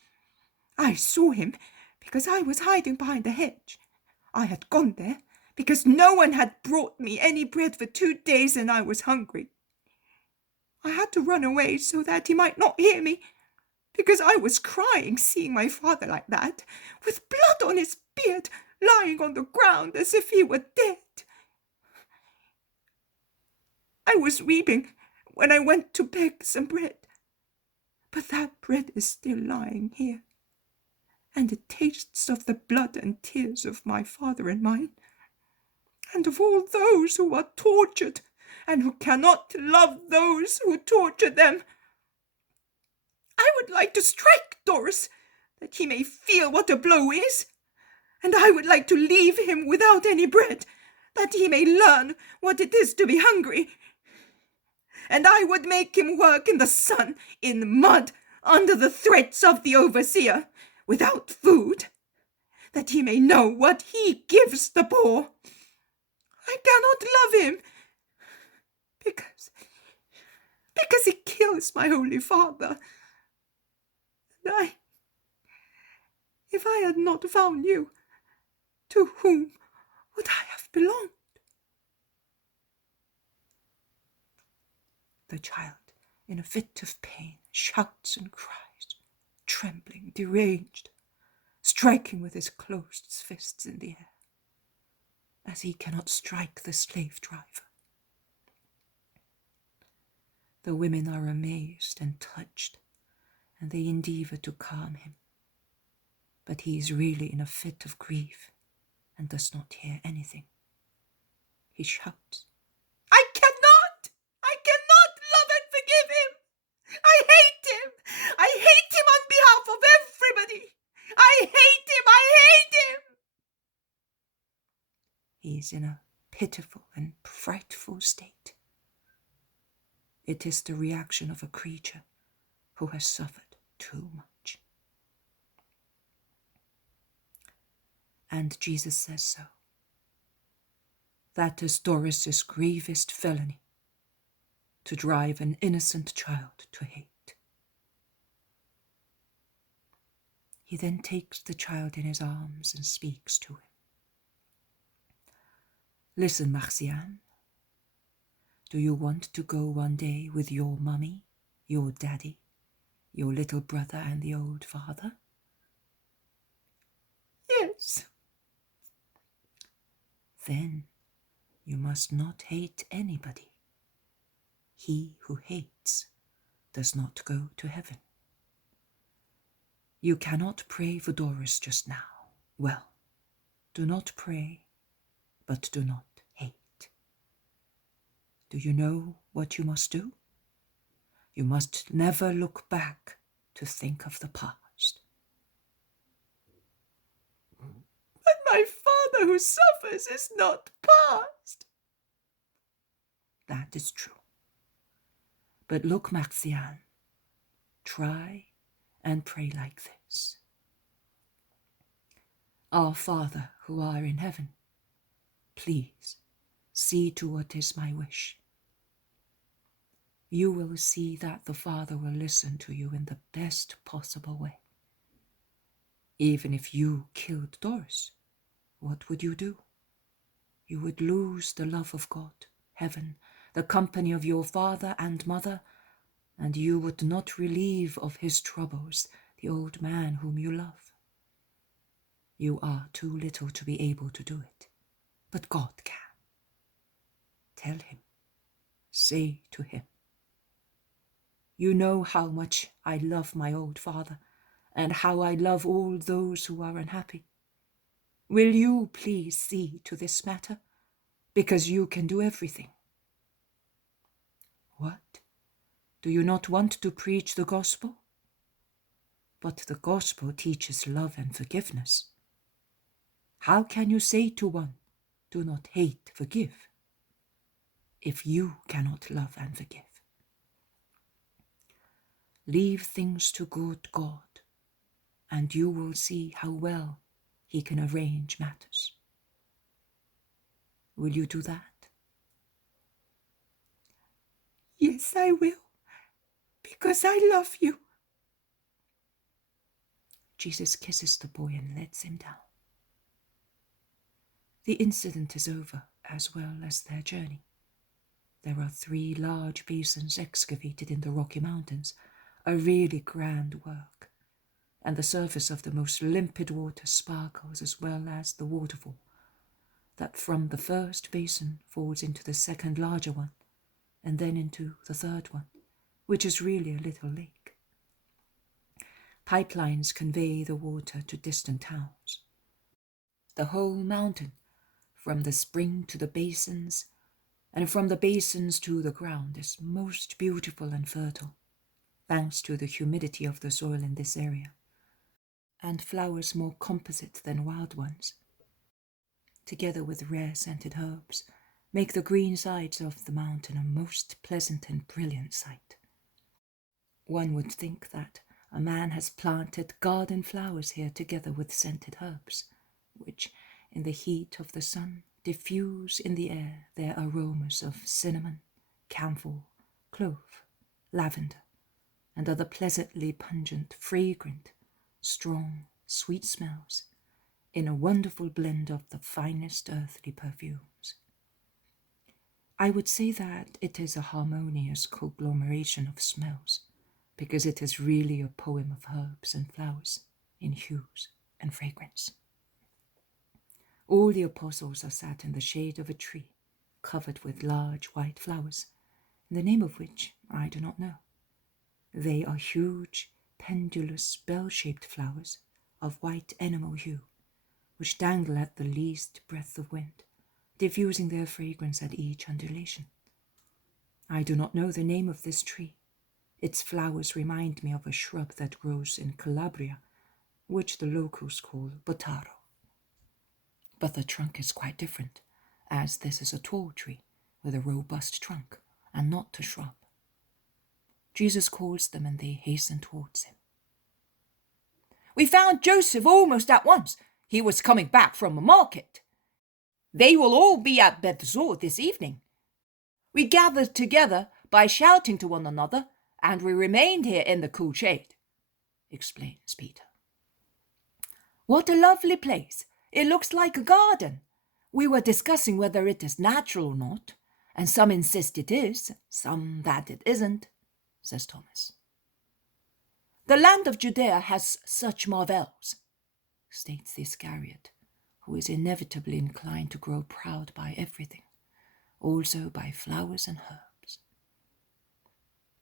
I saw him because I was hiding behind the hedge. I had gone there because no one had brought me any bread for 2 days and I was hungry. I had to run away so that he might not hear me, because I was crying seeing my father like that, with blood on his beard, lying on the ground as if he were dead. I was weeping when I went to beg some bread, but that bread is still lying here, and it tastes of the blood and tears of my father and mine, and of all those who are tortured and who cannot love those who torture them. I would like to strike Doris, that he may feel what a blow is, and I would like to leave him without any bread, that he may learn what it is to be hungry. And I would make him work in the sun, in mud, under the threats of the overseer, without food, that he may know what he gives the poor. I cannot love him, because he kills my holy father. And if I had not found you, to whom would I have belonged? The child, in a fit of pain, shouts and cries, trembling, deranged, striking with his closed fists in the air, as he cannot strike the slave driver. The women are amazed and touched, and they endeavour to calm him. But he is really in a fit of grief and does not hear anything. He shouts, I cannot love and forgive him. I hate him. I hate him on behalf of everybody. I hate him. I hate him. He is in a pitiful and frightful state. It is the reaction of a creature who has suffered too much. And Jesus says so. That is Doris's grievous felony, to drive an innocent child to hate. He then takes the child in his arms and speaks to him. Listen, Marcian. Do you want to go one day with your mummy, your daddy, your little brother and the old father? Yes. Then you must not hate anybody. He who hates does not go to heaven. You cannot pray for Doris just now. Well, do not pray, but do not hate. Do you know what you must do? You must never look back to think of the past. But my father who suffers is not past. That is true. But look, Marcian, try and pray like this. Our Father who are in heaven, please see to what is my wish. you will see that the Father will listen to you in the best possible way. Even if you killed Doris, what would you do? You would lose the love of God, heaven, the company of your father and mother, and you would not relieve of his troubles the old man whom you love. You are too little to be able to do it, but God can. Tell him, say to him, you know how much I love my old father, and how I love all those who are unhappy. Will you please see to this matter, because you can do everything? What? Do you not want to preach the gospel? But the gospel teaches love and forgiveness. How can you say to one, do not hate, forgive, if you cannot love and forgive? Leave things to good God, and you will see how well he can arrange matters. Will you do that? Yes, I will, because I love you. Jesus kisses the boy and lets him down. The incident is over, as well as their journey. There are 3 large basins excavated in the Rocky Mountains, a really grand work, and the surface of the most limpid water sparkles as well as the waterfall, that from the first basin falls into the second larger one, and then into the third one, which is really a little lake. Pipelines convey the water to distant towns. The whole mountain, from the spring to the basins, and from the basins to the ground, is most beautiful and fertile, thanks to the humidity of the soil in this area, and flowers more composite than wild ones, together with rare scented herbs, make the green sides of the mountain a most pleasant and brilliant sight. One would think that a man has planted garden flowers here together with scented herbs, which, in the heat of the sun, diffuse in the air their aromas of cinnamon, camphor, clove, lavender, and other pleasantly pungent, fragrant, strong, sweet smells, in a wonderful blend of the finest earthly perfumes. I would say that it is a harmonious conglomeration of smells, because it is really a poem of herbs and flowers in hues and fragrance. All the apostles are sat in the shade of a tree, covered with large white flowers, the name of which I do not know. They are huge, pendulous, bell-shaped flowers of white enamel hue, which dangle at the least breath of wind, diffusing their fragrance at each undulation. I do not know the name of this tree. Its flowers remind me of a shrub that grows in Calabria, which the locals call botaro. But the trunk is quite different, as this is a tall tree with a robust trunk and not a shrub. Jesus calls them and they hasten towards him. We found Joseph almost at once. He was coming back from a market. They will all be at Bethzur this evening. We gathered together by shouting to one another, and we remained here in the cool shade, explains Peter. What a lovely place. It looks like a garden. We were discussing whether it is natural or not, and some insist it is, some that it isn't, says Thomas. The land of Judea has such marvels, states the Iscariot, who is inevitably inclined to grow proud by everything, also by flowers and herbs.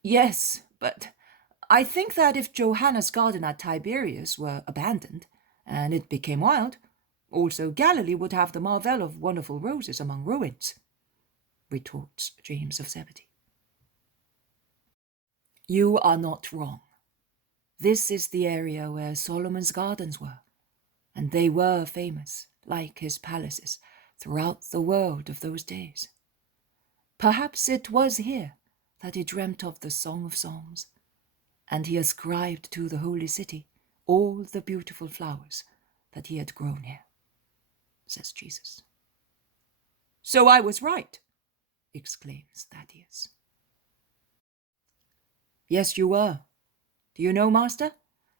Yes, but I think that if Johanna's garden at Tiberias were abandoned, and it became wild, also Galilee would have the marvel of wonderful roses among ruins, retorts James of Zebedee. You are not wrong. This is the area where Solomon's gardens were, and they were famous, like his palaces, throughout the world of those days. Perhaps it was here that he dreamt of the Song of Songs, and he ascribed to the holy city all the beautiful flowers that he had grown here, says Jesus. So I was right, exclaims Thaddeus. Yes, you were. Do you know, Master?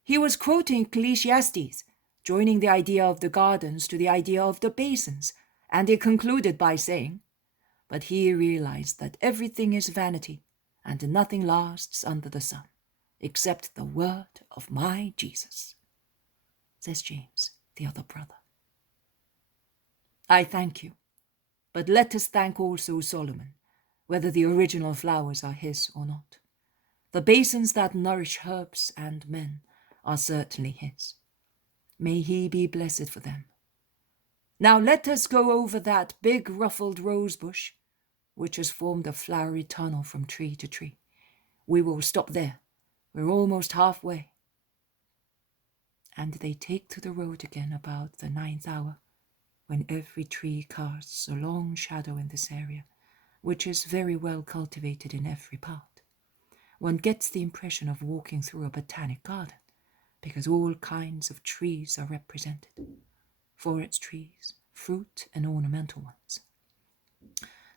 He was quoting Ecclesiastes, joining the idea of the gardens to the idea of the basins, and he concluded by saying, "But he realized that everything is vanity, and nothing lasts under the sun, except the word of my Jesus," says James, the other brother. I thank you, but let us thank also Solomon, whether the original flowers are his or not. The basins that nourish herbs and men are certainly his. May he be blessed for them. Now let us go over that big ruffled rose bush, which has formed a flowery tunnel from tree to tree. We will stop there. We're almost halfway. And they take to the road again about the 9th hour, when every tree casts a long shadow in this area, which is very well cultivated in every part. One gets the impression of walking through a botanic garden, because all kinds of trees are represented. Forest trees, fruit and ornamental ones.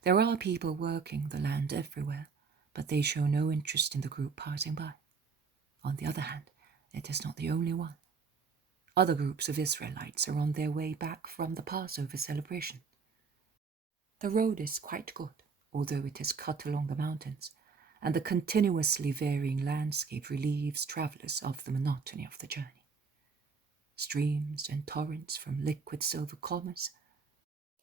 There are people working the land everywhere, but they show no interest in the group passing by. On the other hand, it is not the only one. Other groups of Israelites are on their way back from the Passover celebration. The road is quite good, although it is cut along the mountains, and the continuously varying landscape relieves travellers of the monotony of the journey. Streams and torrents from liquid silver commas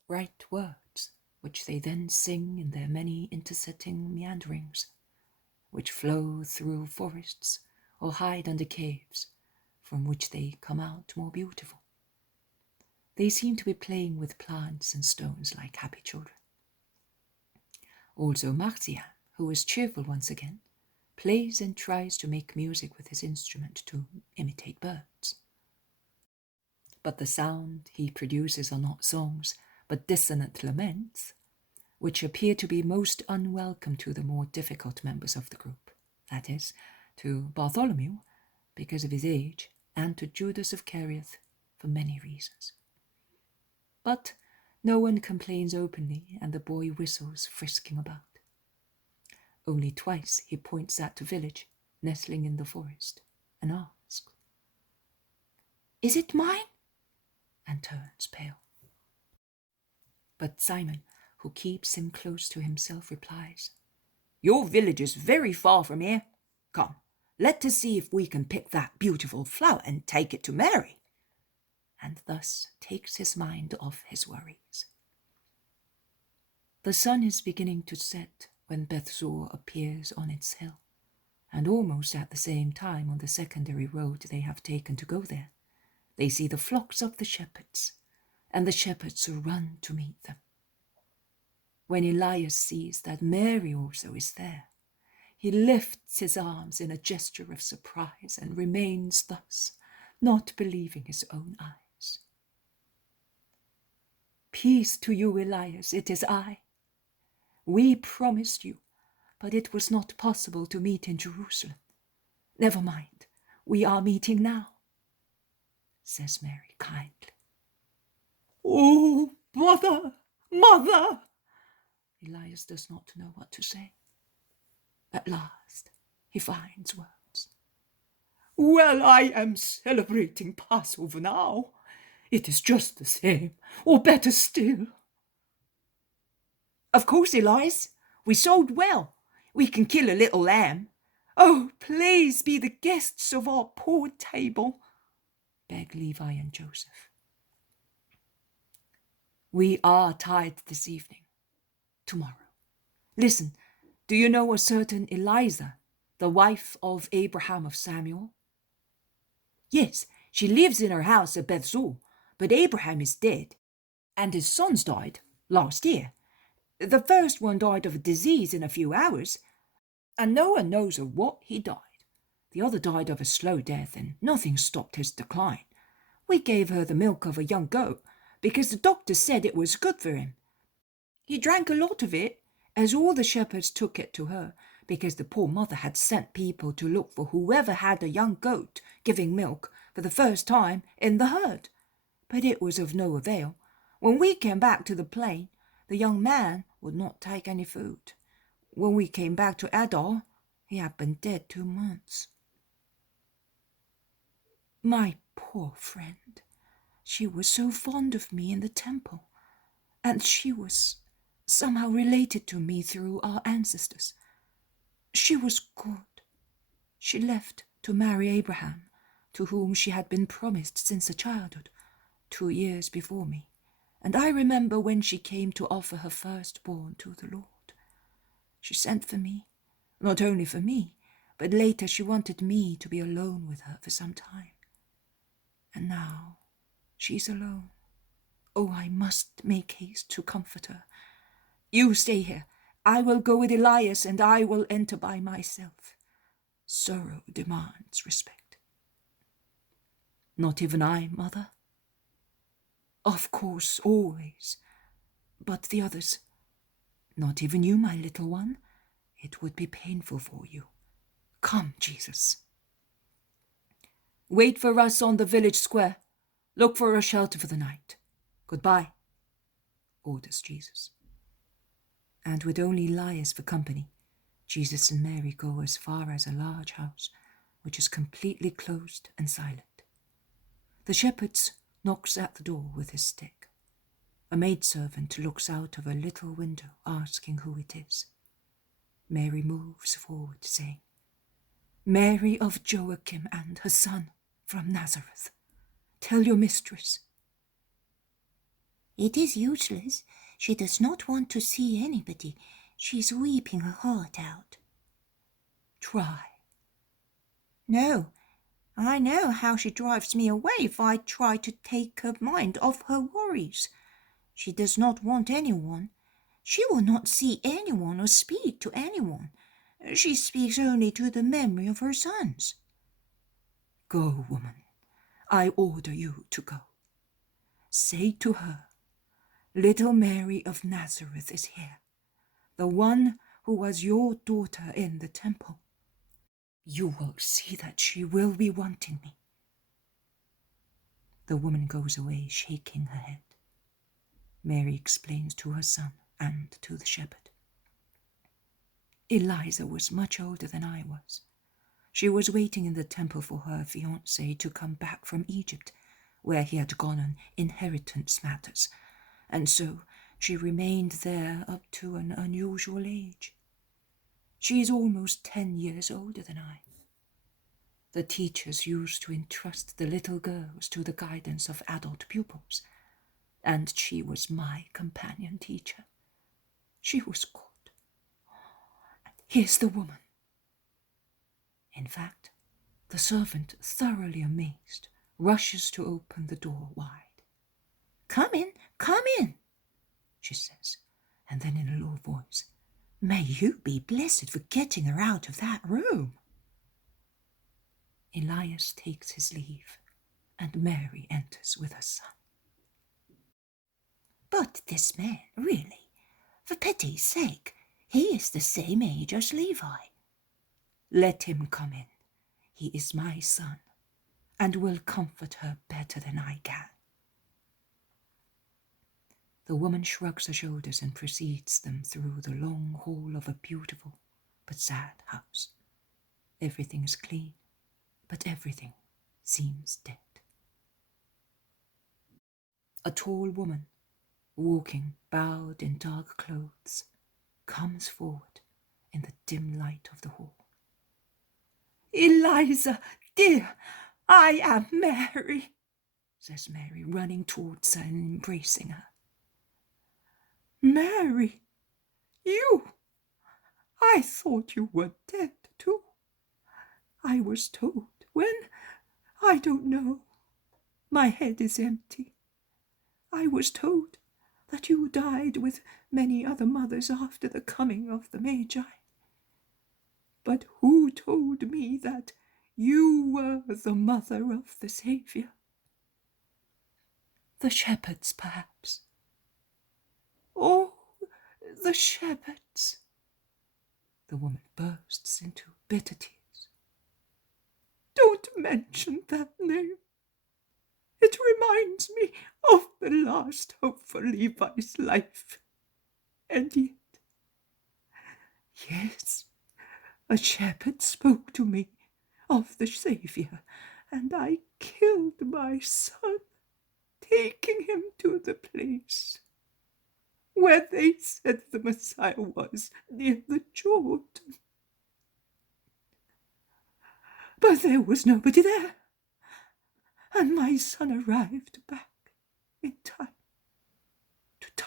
write words, which they then sing in their many intersetting meanderings, which flow through forests or hide under caves, from which they come out more beautiful. They seem to be playing with plants and stones like happy children. Also Marcian, who is cheerful once again, plays and tries to make music with his instrument to imitate birds. But the sound he produces are not songs, but dissonant laments, which appear to be most unwelcome to the more difficult members of the group, that is, to Bartholomew, because of his age, and to Judas of Kerioth, for many reasons. But no one complains openly, and the boy whistles, frisking about. Only twice he points at a village nestling in the forest, and asks, "Is it mine?" and turns pale. But Simon, who keeps him close to himself, replies, "Your village is very far from here. Come, let us see if we can pick that beautiful flower and take it to Mary," and thus takes his mind off his worries. The sun is beginning to set when Bethzur appears on its hill, and almost at the same time on the secondary road they have taken to go there, they see the flocks of the shepherds, and the shepherds run to meet them. When Elias sees that Mary also is there, he lifts his arms in a gesture of surprise and remains thus, not believing his own eyes. "Peace to you, Elias, it is I. We promised you, but it was not possible to meet in Jerusalem. Never mind, we are meeting now," says Mary kindly. "Oh, mother, mother!" Elias does not know what to say. At last he finds words. "Well, I am celebrating Passover now. It is just the same, or better still." "Of course, Elias. We sold well. We can kill a little lamb. Oh, please be the guests of our poor table," beg Levi and Joseph. "We are tied this evening. Tomorrow. Listen, do you know a certain Eliza, the wife of Abraham of Samuel?" "Yes, she lives in her house at Bethzur, but Abraham is dead, and his sons died last year. The first one died of a disease in a few hours, and no one knows of what he died. The other died of a slow death, and nothing stopped his decline. We gave her the milk of a young goat, because the doctor said it was good for him. He drank a lot of it, as all the shepherds took it to her, because the poor mother had sent people to look for whoever had a young goat giving milk for the first time in the herd. But it was of no avail. When we came back to the plain, the young man would not take any food. When we came back to Adar, He had been dead 2 months. My poor friend, she was so fond of me in the temple, and she was somehow related to me through our ancestors. She was good. She left to marry Abraham, to whom she had been promised since her childhood, 2 years before me, and I remember when she came to offer her firstborn to the Lord. She sent for me, not only for me, but later she wanted me to be alone with her for some time. And now she's alone. Oh, I must make haste to comfort her. You stay here. I will go with Elias, and I will enter by myself. Sorrow demands respect. Not even I, mother? Of course, always. But the others? Not even you, my little one? It would be painful for you. Come, Jesus. Wait for us on the village square. Look for a shelter for the night. Goodbye, orders Jesus. And with only Elias for company, Jesus and Mary go as far as a large house, which is completely closed and silent. The shepherd knocks at the door with his stick. A maidservant looks out of a little window, asking who it is. Mary moves forward, saying, Mary of Joachim and her son from Nazareth. Tell your mistress. It is useless. She does not want to see anybody. She is weeping her heart out. Try. No, I know how she drives me away if I try to take her mind off her worries. She does not want anyone. She will not see anyone or speak to anyone. She speaks only to the memory of her sons. Go, woman. I order you to go. Say to her, little Mary of Nazareth is here, the one who was your daughter in the temple. You will see that she will be wanting me. The woman goes away, shaking her head. Mary explains to her son and to the shepherd. Eliza was much older than I was. She was waiting in the temple for her fiancé to come back from Egypt, where he had gone on inheritance matters, and so she remained there up to an unusual age. She is almost 10 years older than I. The teachers used to entrust the little girls to the guidance of adult pupils, and she was my companion teacher. She was good. Here's the woman. In fact, the servant, thoroughly amazed, rushes to open the door wide. Come in, she says, and then in a low voice, May you be blessed for getting her out of that room. Elias takes his leave, and Mary enters with her son. But this man, really, for pity's sake, he is the same age as Levi. Let him come in. He is my son, and will comfort her better than I can. The woman shrugs her shoulders and precedes them through the long hall of a beautiful but sad house. Everything is clean, but everything seems dead. A tall woman, walking bowed in dark clothes, comes forward in the dim light of the hall. Eliza, dear, I am Mary, says Mary, running towards her and embracing her. Mary, you! I thought you were dead too. I was told when, I don't know. My head is empty. I was told that you died with many other mothers after the coming of the Magi. But who told me that you were the mother of the Saviour? The shepherds, perhaps. Oh, the shepherds! The woman bursts into bitter tears. Don't mention that name. It reminds me of the last hope for Levi's life. And yet, yes, a shepherd spoke to me of the Saviour, and I killed my son, taking him to the place where they said the Messiah was, near the Jordan. But there was nobody there, and my son arrived back in time to die.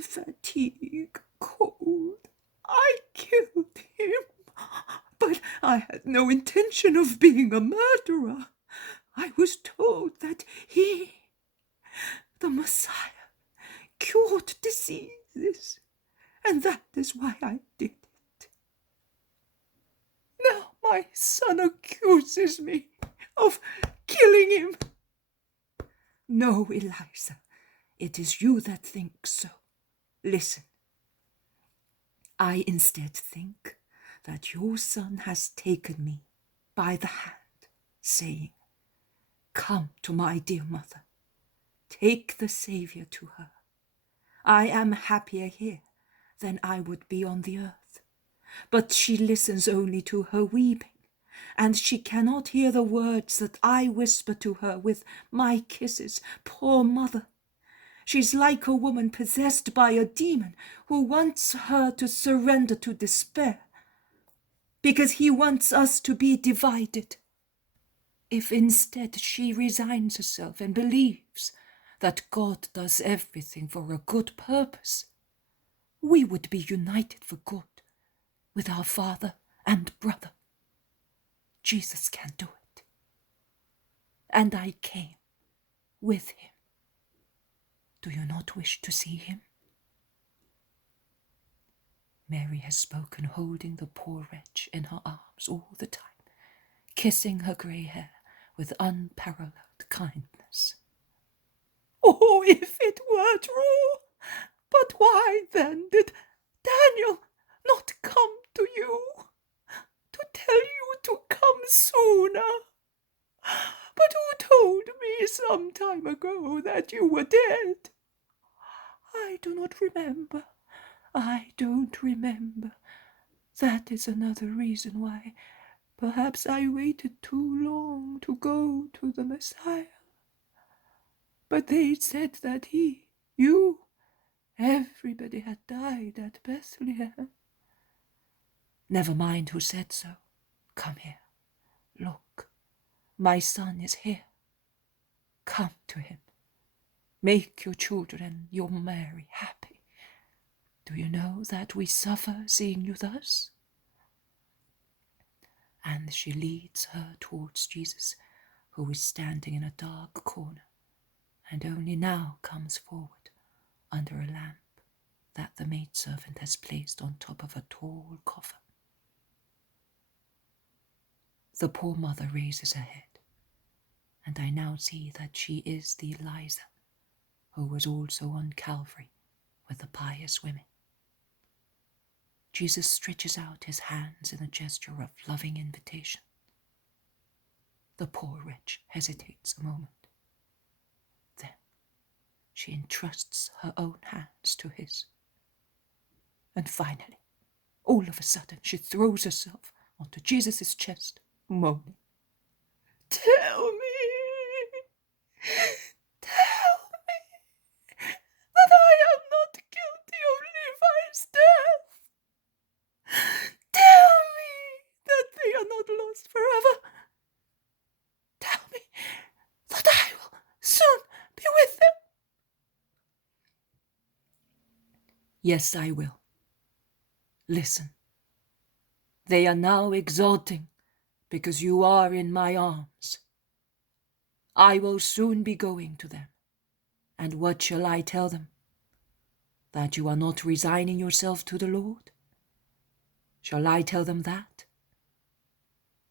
Fatigue, cold, I killed him, but I had no intention of being a murderer. I was told that he, the Messiah, cured diseases, and that is why I did it. Now my son accuses me of killing him. No, Eliza, it is you that think so. Listen, I instead think that your son has taken me by the hand, saying, "Come to my dear mother, take the Saviour to her. I am happier here than I would be on the earth." But she listens only to her weeping, and she cannot hear the words that I whisper to her with my kisses. Poor mother! She's like a woman possessed by a demon who wants her to surrender to despair, because he wants us to be divided. If instead she resigns herself and believes that God does everything for a good purpose, we would be united for good with our father and brother. Jesus can do it. And I came with him. Do you not wish to see him? Mary has spoken, holding the poor wretch in her arms all the time, kissing her grey hair with unparalleled kindness. Oh, if it were true! But why then did Daniel not come to you, to tell you to come sooner? But who told me some time ago that you were dead? I do not remember. I don't remember. That is another reason why perhaps I waited too long to go to the Messiah. But they said that everybody had died at Bethlehem. Never mind who said so. Come here. Look, my son is here. Come to him. Make your children and your Mary happy. Do you know that we suffer seeing you thus? And she leads her towards Jesus, who is standing in a dark corner, and only now comes forward under a lamp that the maidservant has placed on top of a tall coffer. The poor mother raises her head, and I now see that she is the Eliza, who was also on Calvary with the pious women. Jesus stretches out his hands in a gesture of loving invitation. The poor wretch hesitates a moment. Then she entrusts her own hands to his. And finally, all of a sudden, she throws herself onto Jesus' chest, moaning, "Tell me that I am not guilty of Levi's death. Tell me that they are not lost forever. Tell me that I will soon be with them." Yes, I will. Listen. They are now exulting because you are in my arms. I will soon be going to them. And what shall I tell them? That you are not resigning yourself to the Lord? Shall I tell them that?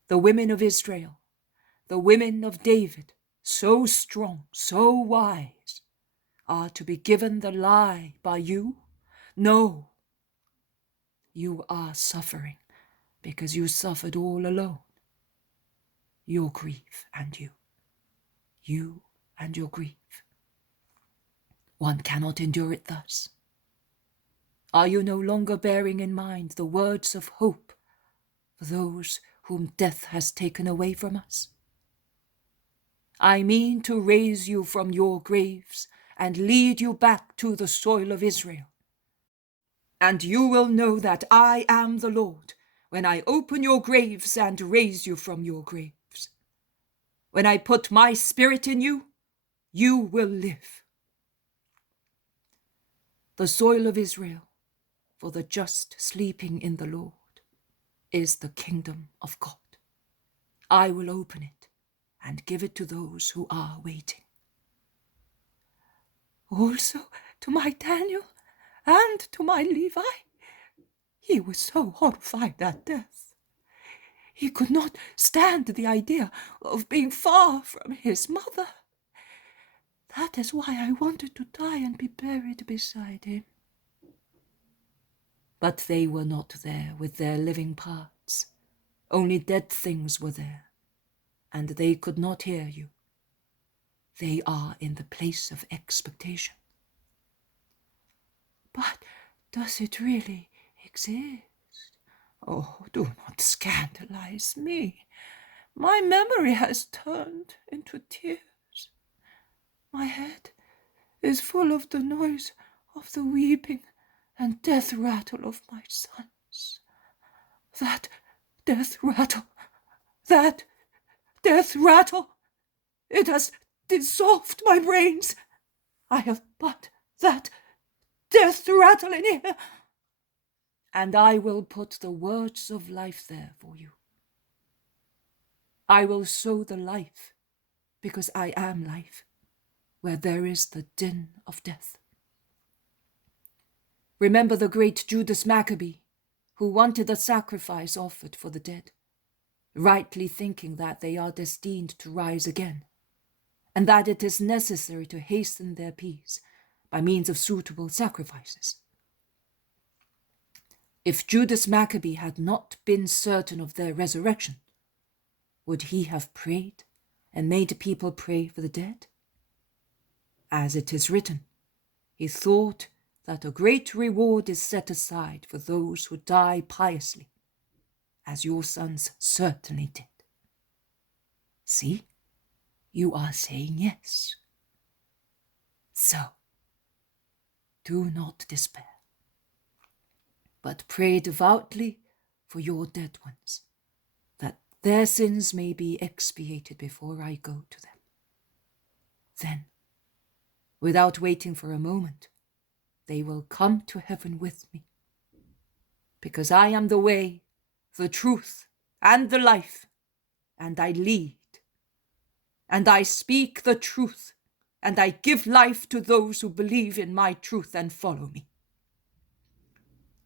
The women of Israel, the women of David, so strong, so wise, are to be given the lie by you? No. You are suffering because you suffered all alone. Your grief and you and your grief. One cannot endure it thus. Are you no longer bearing in mind the words of hope for those whom death has taken away from us? I mean to raise you from your graves and lead you back to the soil of Israel. And you will know that I am the Lord when I open your graves and raise you from your graves. When I put my spirit in you, you will live. The soil of Israel, for the just sleeping in the Lord, is the kingdom of God. I will open it and give it to those who are waiting. Also to my Daniel and to my Levi. He was so horrified at death. He could not stand the idea of being far from his mother. That is why I wanted to die and be buried beside him. But they were not there with their living parts. Only dead things were there, and they could not hear you. They are in the place of expectation. But does it really exist? Oh, do not scandalize me. My memory has turned into tears. My head is full of the noise of the weeping and death rattle of my sons. That death rattle, it has dissolved my brains. I have but that death rattle in here. And I will put the words of life there for you. I will sow the life, because I am life, where there is the din of death. Remember the great Judas Maccabee, who wanted a sacrifice offered for the dead, rightly thinking that they are destined to rise again, and that it is necessary to hasten their peace by means of suitable sacrifices. If Judas Maccabee had not been certain of their resurrection, would he have prayed and made people pray for the dead? As it is written, he thought that a great reward is set aside for those who die piously, as your sons certainly did. See, you are saying yes. So, do not despair, but pray devoutly for your dead ones, that their sins may be expiated before I go to them. Then, without waiting for a moment, they will come to heaven with me, because I am the way, the truth, and the life, and I lead, and I speak the truth, and I give life to those who believe in my truth and follow me.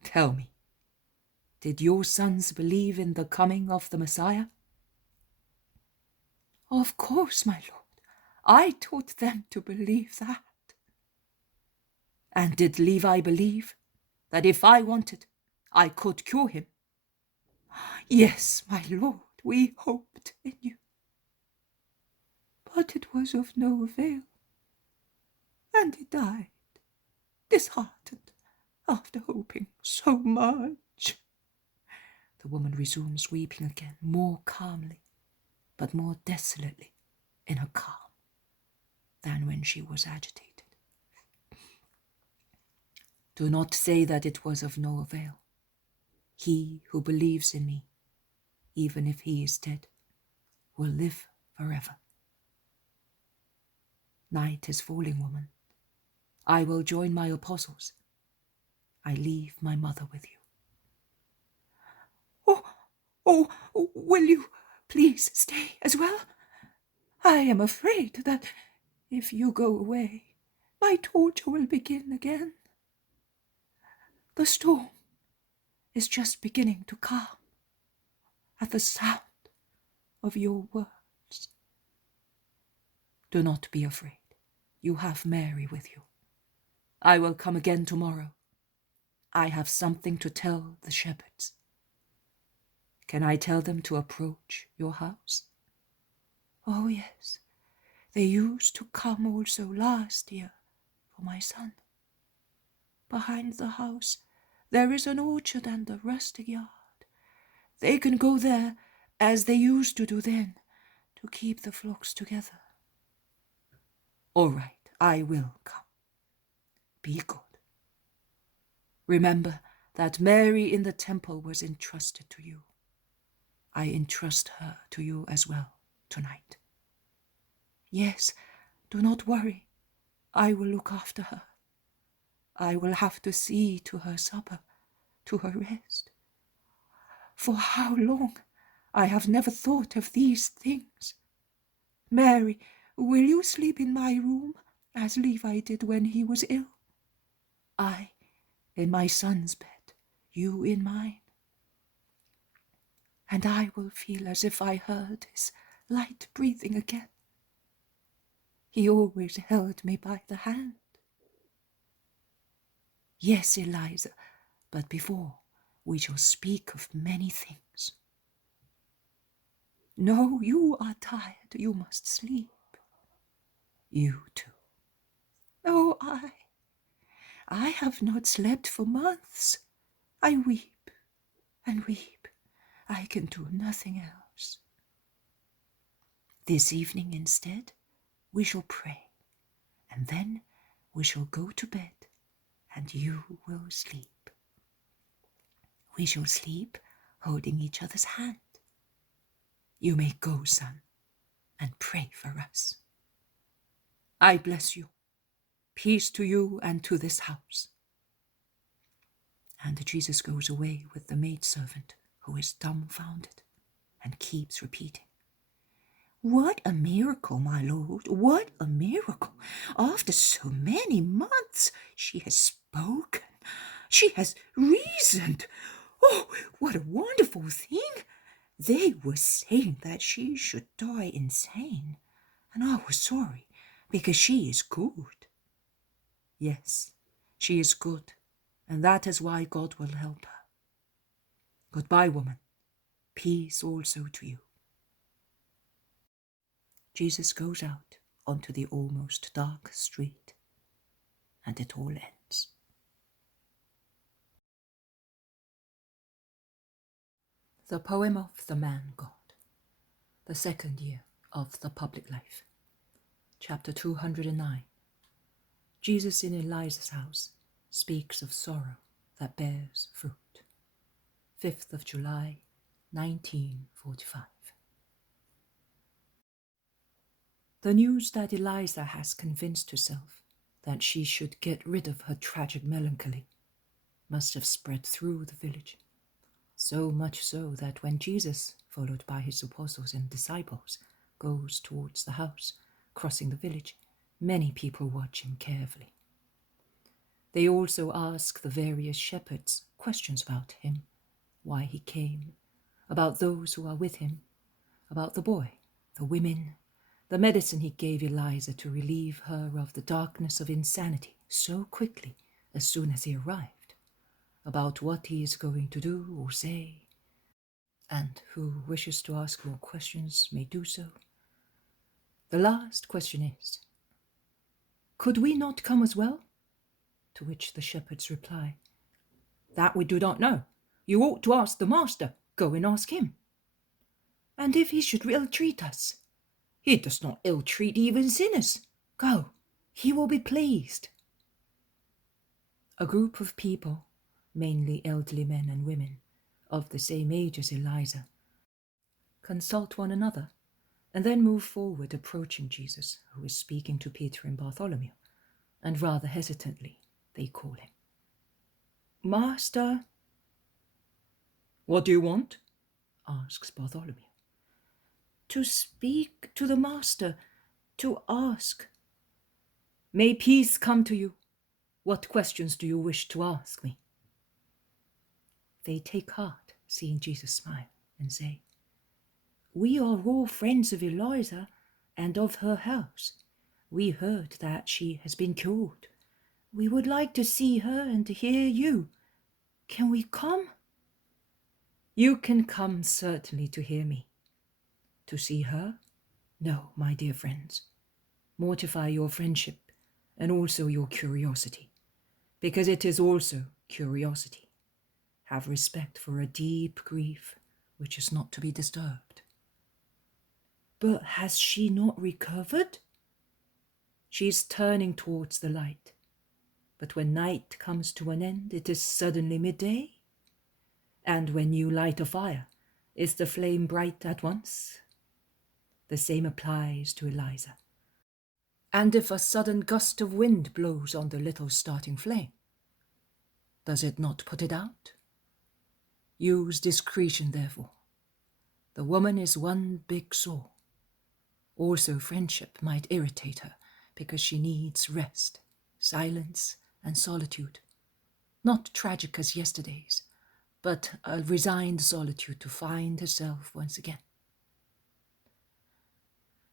Tell me, did your sons believe in the coming of the Messiah? Of course, my lord. I taught them to believe that. And did Levi believe that if I wanted, I could cure him? Yes, my lord, we hoped in you. But it was of no avail, and he died, disheartened, after hoping so much. The woman resumes weeping again, more calmly, but more desolately in her calm than when she was agitated. Do not say that it was of no avail. He who believes in me, even if he is dead, will live forever. Night is falling, woman. I will join my apostles. I leave my mother with you. Oh, will you please stay as well? I am afraid that if you go away, my torture will begin again. The storm is just beginning to calm at the sound of your words. Do not be afraid. You have Mary with you. I will come again tomorrow. I have something to tell the shepherds. Can I tell them to approach your house? Oh, yes. They used to come also last year for my son. Behind the house There is an orchard and a rustic yard. They can go there as they used to do then, to keep the flocks together. All right, I will come. Be good. Remember that Mary in the temple was entrusted to you. I entrust her to you as well tonight. Yes, do not worry. I will look after her. I will have to see to her supper, to her rest. For how long? I have never thought of these things. Mary, will you sleep in my room, as Levi did when he was ill? I in my son's bed, you in mine. And I will feel as if I heard his light breathing again. He always held me by the hand. Yes, Eliza, but before we shall speak of many things. No, you are tired, you must sleep. You too. Oh, I have not slept for months. I weep and weep. I can do nothing else. This evening instead, we shall pray, and then we shall go to bed, and you will sleep. We shall sleep holding each other's hand. You may go, son, and pray for us. I bless you. Peace to you and to this house. And Jesus goes away with the maidservant, who is dumbfounded and keeps repeating, "What a miracle, my lord, what a miracle! After so many months, she has spoken, she has reasoned. Oh, what a wonderful thing! They were saying that she should die insane, and I was sorry, because she is good." Yes, she is good, and that is why God will help her. Goodbye, woman. Peace also to you. Jesus goes out onto the almost dark street, and it all ends. The poem of the man God, the second year of the public life. Chapter 209. Jesus in Eliza's house speaks of sorrow that bears fruit. 5th of July, 1945. The news that Eliza has convinced herself that she should get rid of her tragic melancholy must have spread through the village, so much so that when Jesus, followed by his apostles and disciples, goes towards the house, crossing the village, many people watch him carefully. They also ask the various shepherds questions about him, why he came, about those who are with him, about the boy, the women, the medicine he gave Eliza to relieve her of the darkness of insanity so quickly as soon as he arrived, about what he is going to do or say, and who wishes to ask more questions may do so. The last question is, "Could we not come as well?" To which the shepherds reply, "That we do not know. You ought to ask the master. Go and ask him." "And if he should ill-treat us?" "He does not ill-treat even sinners. Go, he will be pleased." A group of people, mainly elderly men and women, of the same age as Eliza, consult one another, and then move forward, approaching Jesus, who is speaking to Peter and Bartholomew, and rather hesitantly they call him, "Master." "What do you want?" asks Bartholomew. "To speak to the master, to ask." "May peace come to you. What questions do you wish to ask me?" They take heart, seeing Jesus smile, and say, "We are all friends of Eliza and of her house. We heard that she has been cured. We would like to see her and to hear you. Can we come?" "You can come certainly to hear me. To see her? No, my dear friends. Mortify your friendship and also your curiosity, because it is also curiosity. Have respect for a deep grief which is not to be disturbed. But has she not recovered? She is turning towards the light. But when night comes to an end, it is suddenly midday. And when you light a fire, is the flame bright at once? The same applies to Eliza. And if a sudden gust of wind blows on the little starting flame, does it not put it out? Use discretion, therefore. The woman is one big sore. Also, friendship might irritate her, because she needs rest, silence, and solitude. Not tragic as yesterday's, but a resigned solitude to find herself once again.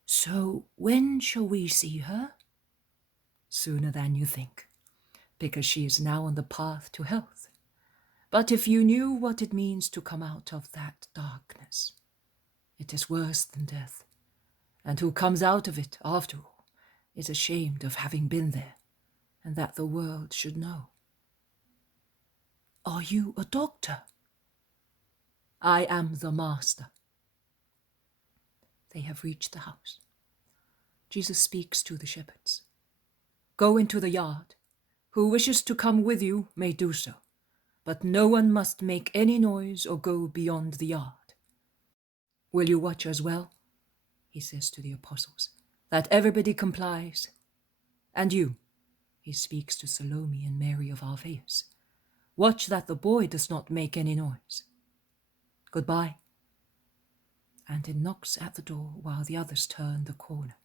So when shall we see her? Sooner than you think, because she is now on the path to health. But if you knew what it means to come out of that darkness, it is worse than death, and who comes out of it, after all, is ashamed of having been there, and that the world should know. Are you a doctor? I am the master. They have reached the house. Jesus speaks to the shepherds. Go into the yard. Who wishes to come with you may do so, but no one must make any noise or go beyond the yard. Will you watch as well? He says to the apostles, that everybody complies. And you, he speaks to Salome and Mary of Alphaeus, watch that the boy does not make any noise. Goodbye. And he knocks at the door while the others turn the corner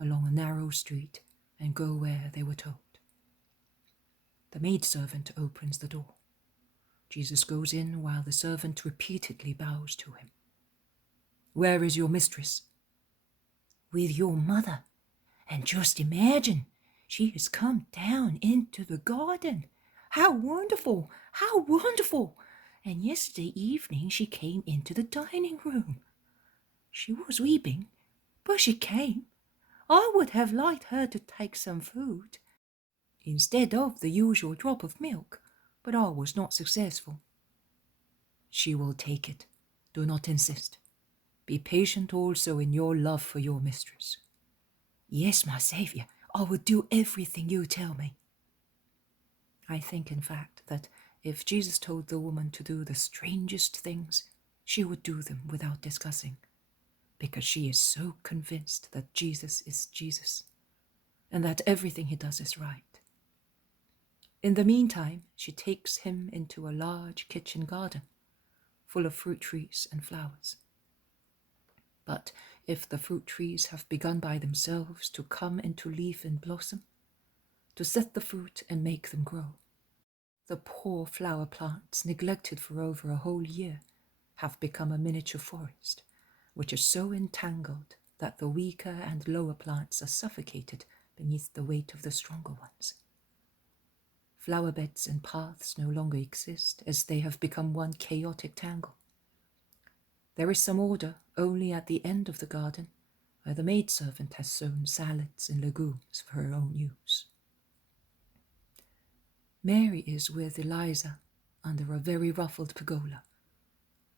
along a narrow street and go where they were told. The maidservant opens the door. Jesus goes in while the servant repeatedly bows to him. Where is your mistress? With your mother. And just imagine, she has come down into the garden. How wonderful! How wonderful! And yesterday evening she came into the dining room. She was weeping, but she came. I would have liked her to take some food, instead of the usual drop of milk, but I was not successful. She will take it. Do not insist. Be patient also in your love for your mistress. Yes, my Saviour, I will do everything you tell me. I think, in fact, that if Jesus told the woman to do the strangest things, she would do them without discussing, because she is so convinced that Jesus is Jesus, and that everything he does is right. In the meantime, she takes him into a large kitchen garden, full of fruit trees and flowers. But if the fruit trees have begun by themselves to come into leaf and blossom, to set the fruit and make them grow, the poor flower plants, neglected for over a whole year, have become a miniature forest, which is so entangled that the weaker and lower plants are suffocated beneath the weight of the stronger ones. Flower beds and paths no longer exist, as they have become one chaotic tangle. There is some order only at the end of the garden, where the maidservant has sown salads and legumes for her own use. Mary is with Eliza under a very ruffled pergola,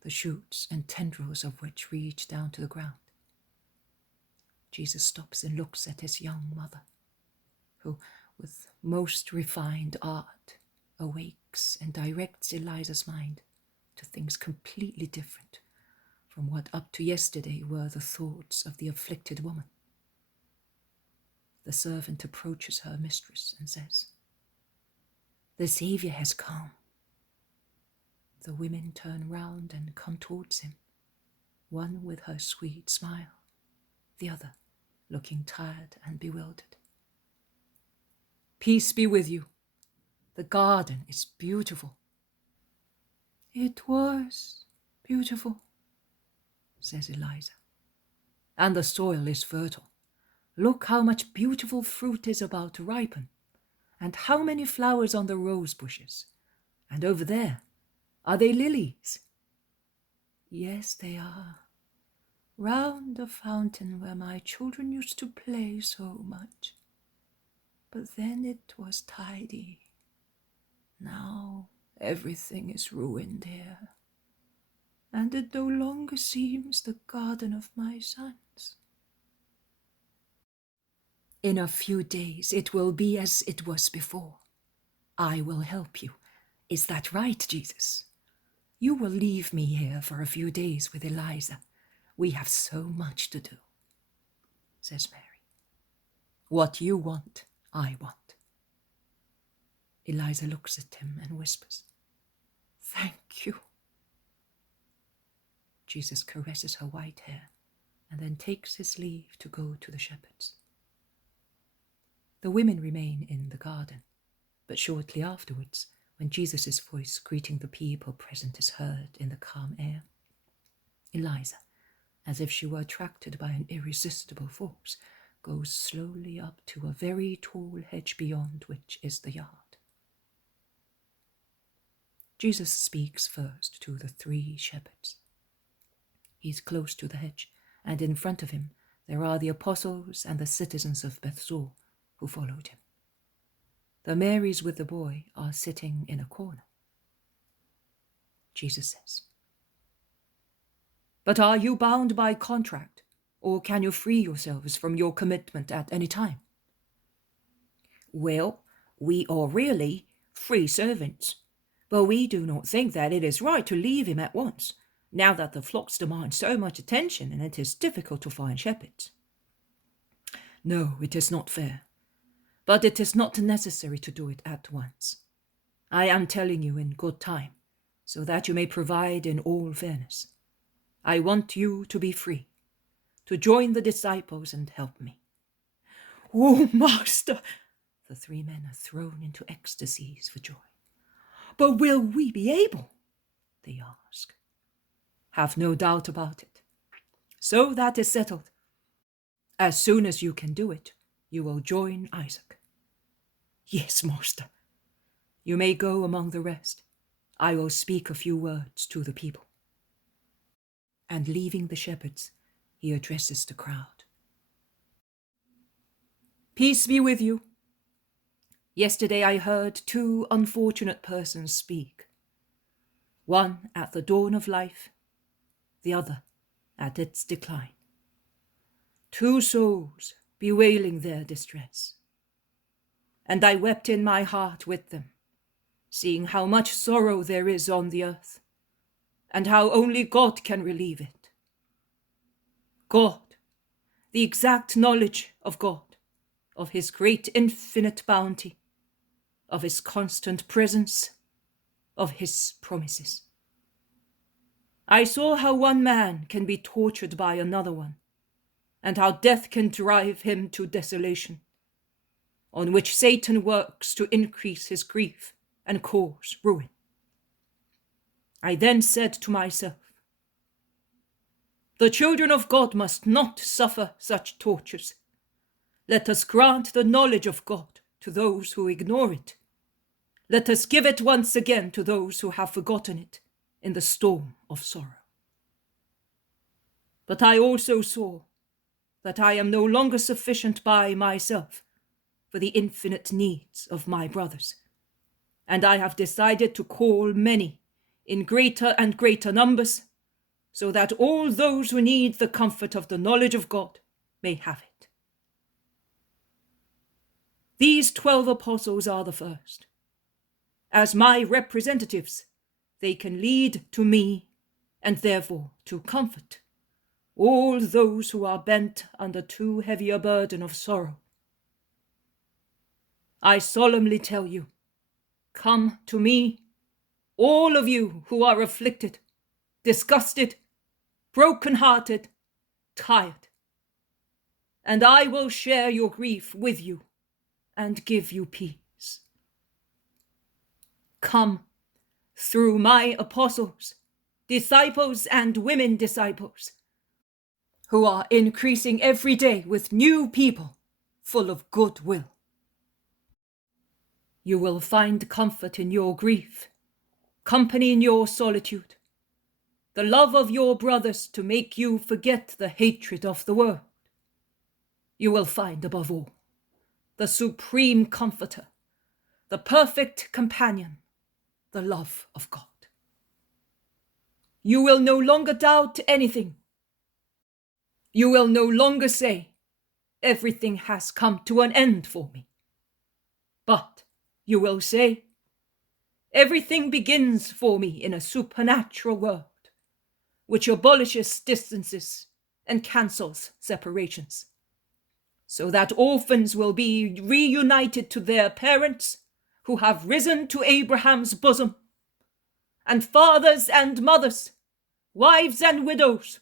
the shoots and tendrils of which reach down to the ground. Jesus stops and looks at his young mother, who, with most refined art, awakes and directs Eliza's mind to things completely different from what up to yesterday were the thoughts of the afflicted woman. The servant approaches her mistress and says, "The Saviour has come." The women turn round and come towards him, one with her sweet smile, the other looking tired and bewildered. "Peace be with you. The garden is beautiful." "It was beautiful," says Eliza. "And the soil is fertile. Look how much beautiful fruit is about to ripen, and how many flowers on the rose bushes. And over there, are they lilies?" "Yes, they are. Round the fountain where my children used to play so much. But then it was tidy. Now Everything is ruined here, and it no longer seems the garden of my sons. In a few days it will be as it was before. I will help you. Is that right, Jesus? You will leave me here for a few days with Eliza. We have so much to do, says Mary. What you want, I want. Eliza looks at him and whispers, "Thank you." Jesus caresses her white hair and then takes his leave to go to the shepherds. The women remain in the garden, but shortly afterwards, when Jesus' voice greeting the people present is heard in the calm air, Eliza, as if she were attracted by an irresistible force, goes slowly up to a very tall hedge beyond which is the yard. Jesus speaks first to the 3 shepherds. He is close to the hedge, and in front of him there are the apostles and the citizens of Bethzur who followed him. The Marys with the boy are sitting in a corner. Jesus says, "But are you bound by contract, or can you free yourselves from your commitment at any time?" "Well, we are really free servants, but we do not think that it is right to leave him at once, now that the flocks demand so much attention and it is difficult to find shepherds." "No, it is not fair. But it is not necessary to do it at once. I am telling you in good time, so that you may provide in all fairness. I want you to be free, to join the disciples and help me." "Oh, Master!" The 3 men are thrown into ecstasies for joy. "But will we be able?" they ask. "Have no doubt about it. So that is settled. As soon as you can do it, you will join Isaac." "Yes, Master." "You may go among the rest. I will speak a few words to the people." And leaving the shepherds, he addresses the crowd. "Peace be with you. Yesterday I heard 2 unfortunate persons speak, one at the dawn of life, the other at its decline. 2 souls bewailing their distress. And I wept in my heart with them, seeing how much sorrow there is on the earth, and how only God can relieve it. God, the exact knowledge of God, of his great infinite bounty, of his constant presence, of his promises. I saw how one man can be tortured by another one, and how death can drive him to desolation, on which Satan works to increase his grief and cause ruin. I then said to myself, the children of God must not suffer such tortures. Let us grant the knowledge of God to those who ignore it. Let us give it once again to those who have forgotten it in the storm of sorrow. But I also saw that I am no longer sufficient by myself for the infinite needs of my brothers, and I have decided to call many in greater and greater numbers, so that all those who need the comfort of the knowledge of God may have it. These 12 apostles are the first. As my representatives, they can lead to me and therefore to comfort all those who are bent under too heavy a burden of sorrow. I solemnly tell you, come to me, all of you who are afflicted, disgusted, broken-hearted, tired, and I will share your grief with you and give you peace. Come through my apostles, disciples and women disciples, who are increasing every day with new people full of goodwill. You will find comfort in your grief, company in your solitude, the love of your brothers to make you forget the hatred of the world. You will find, above all, the supreme comforter, the perfect companion, the love of God. You will no longer doubt anything. You will no longer say, everything has come to an end for me. But you will say, everything begins for me in a supernatural world, which abolishes distances and cancels separations, so that orphans will be reunited to their parents who have risen to Abraham's bosom, and fathers and mothers, wives and widows,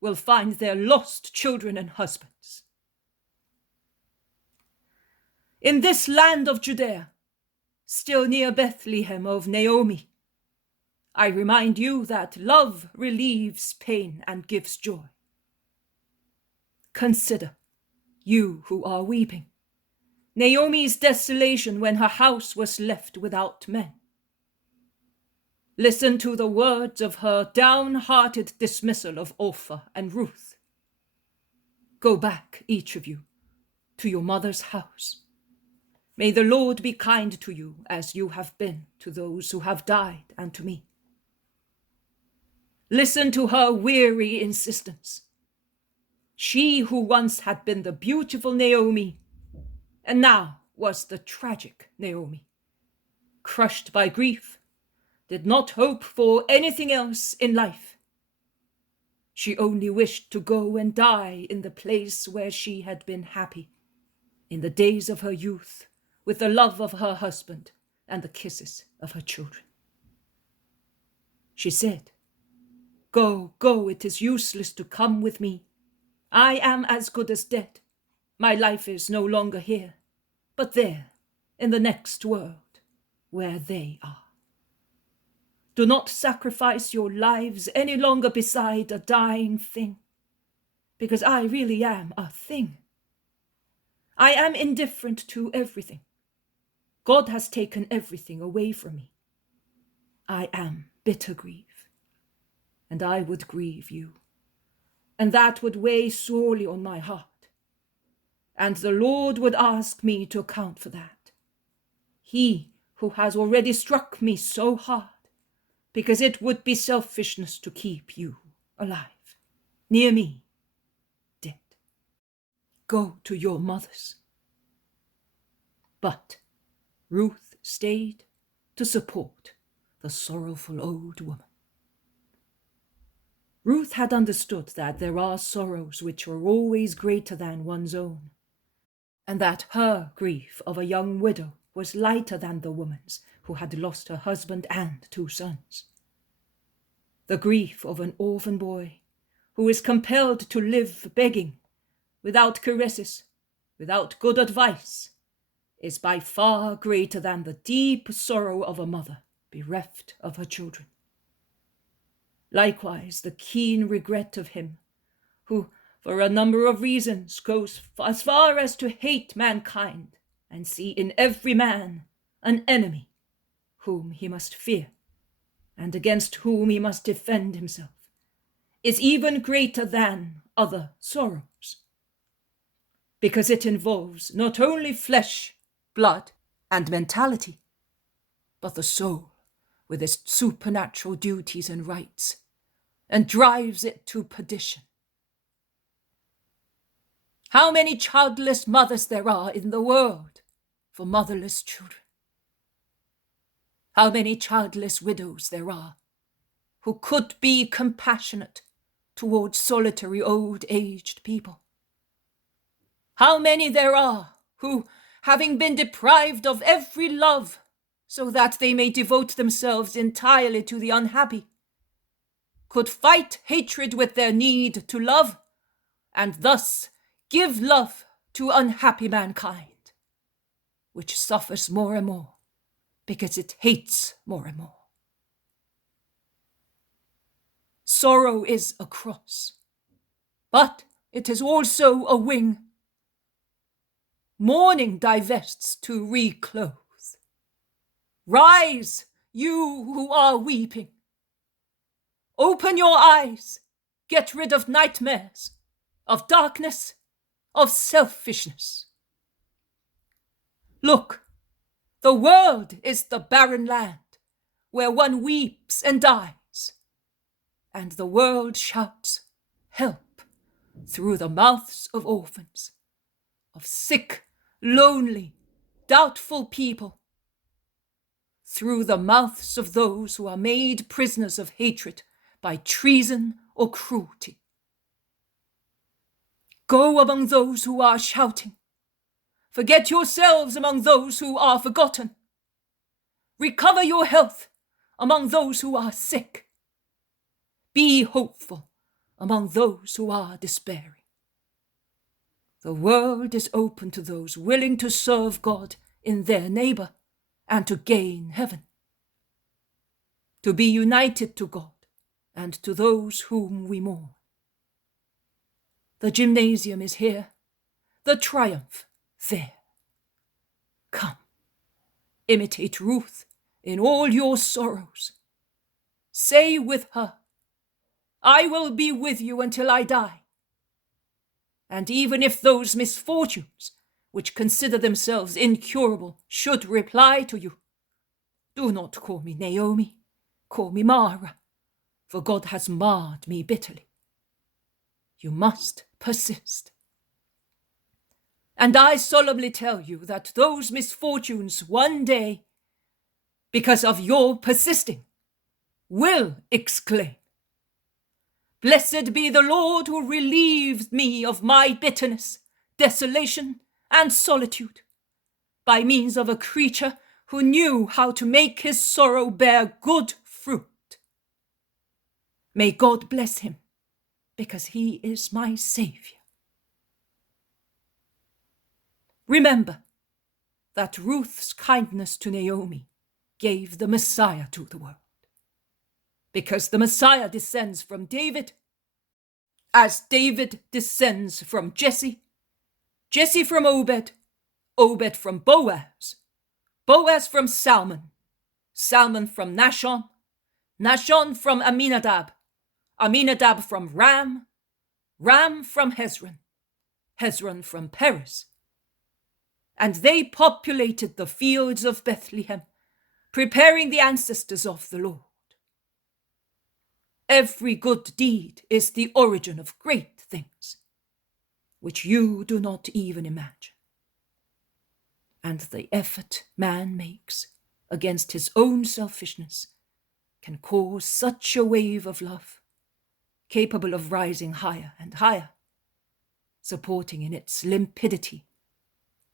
will find their lost children and husbands. In this land of Judea, still near Bethlehem of Naomi, I remind you that love relieves pain and gives joy. Consider, you who are weeping, Naomi's desolation when her house was left without men. Listen to the words of her downhearted dismissal of Orpah and Ruth. Go back, each of you, to your mother's house. May the Lord be kind to you as you have been to those who have died and to me. Listen to her weary insistence. She who once had been the beautiful Naomi and now was the tragic Naomi, crushed by grief, did not hope for anything else in life. She only wished to go and die in the place where she had been happy, in the days of her youth, with the love of her husband and the kisses of her children. She said, "Go, go, it is useless to come with me. I am as good as dead. My life is no longer here, but there, in the next world, where they are. Do not sacrifice your lives any longer beside a dying thing, because I really am a thing. I am indifferent to everything. God has taken everything away from me. I am bitter grief, and I would grieve you, and that would weigh sorely on my heart, and the Lord would ask me to account for that. He who has already struck me so hard, because it would be selfishness to keep you alive, near me, dead. Go to your mothers." But Ruth stayed to support the sorrowful old woman. Ruth had understood that there are sorrows which are always greater than one's own, and that her grief of a young widow was lighter than the woman's who had lost her husband and 2 sons. The grief of an orphan boy who is compelled to live begging, without caresses, without good advice, is by far greater than the deep sorrow of a mother bereft of her children. Likewise, the keen regret of him who, for a number of reasons, goes as far as to hate mankind and see in every man an enemy whom he must fear and against whom he must defend himself, is even greater than other sorrows, because it involves not only flesh, blood, and mentality, but the soul with its supernatural duties and rights, and drives it to perdition. How many childless mothers there are in the world for motherless children? How many childless widows there are who could be compassionate towards solitary old-aged people? How many there are who, having been deprived of every love so that they may devote themselves entirely to the unhappy, could fight hatred with their need to love, and thus give love to unhappy mankind, which suffers more and more because it hates more and more. Sorrow is a cross, but it is also a wing. Mourning divests to reclothe. Rise, you who are weeping. Open your eyes. Get rid of nightmares, of darkness, of selfishness. Look, the world is the barren land where one weeps and dies, and the world shouts, help, through the mouths of orphans, of sick, lonely, doubtful people, through the mouths of those who are made prisoners of hatred by treason or cruelty. Go among those who are shouting. Forget yourselves among those who are forgotten. Recover your health among those who are sick. Be hopeful among those who are despairing. The world is open to those willing to serve God in their neighbor and to gain heaven, to be united to God and to those whom we mourn. The gymnasium is here, the triumph there. Come, imitate Ruth in all your sorrows. Say with her, I will be with you until I die. And even if those misfortunes, which consider themselves incurable, should reply to you, do not call me Naomi, call me Mara, for God has marred me bitterly. You must persist. And I solemnly tell you that those misfortunes one day, because of your persisting, will exclaim, Blessed be the Lord who relieved me of my bitterness, desolation, and solitude, by means of a creature who knew how to make his sorrow bear good fruit. May God bless him, because he is my Saviour. Remember that Ruth's kindness to Naomi gave the Messiah to the world. Because the Messiah descends from David, as David descends from Jesse, Jesse from Obed, Obed from Boaz, Boaz from Salmon, Salmon from Nahshon, Nahshon from Aminadab, Aminadab from Ram, Ram from Hezron, Hezron from Perez. And they populated the fields of Bethlehem, preparing the ancestors of the Lord. Every good deed is the origin of great things, which you do not even imagine. And the effort man makes against his own selfishness can cause such a wave of love, capable of rising higher and higher, supporting in its limpidity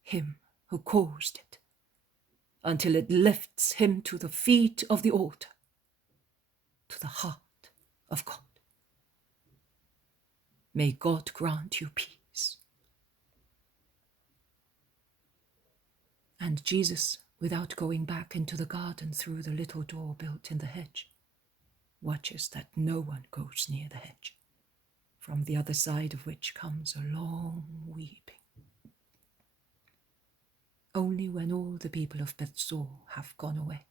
him who caused it, until it lifts him to the feet of the altar, to the heart of God. May God grant you peace. And Jesus, without going back into the garden through the little door built in the hedge, watches that no one goes near the hedge, from the other side of which comes a long weeping. Only when all the people of Bethzur have gone away,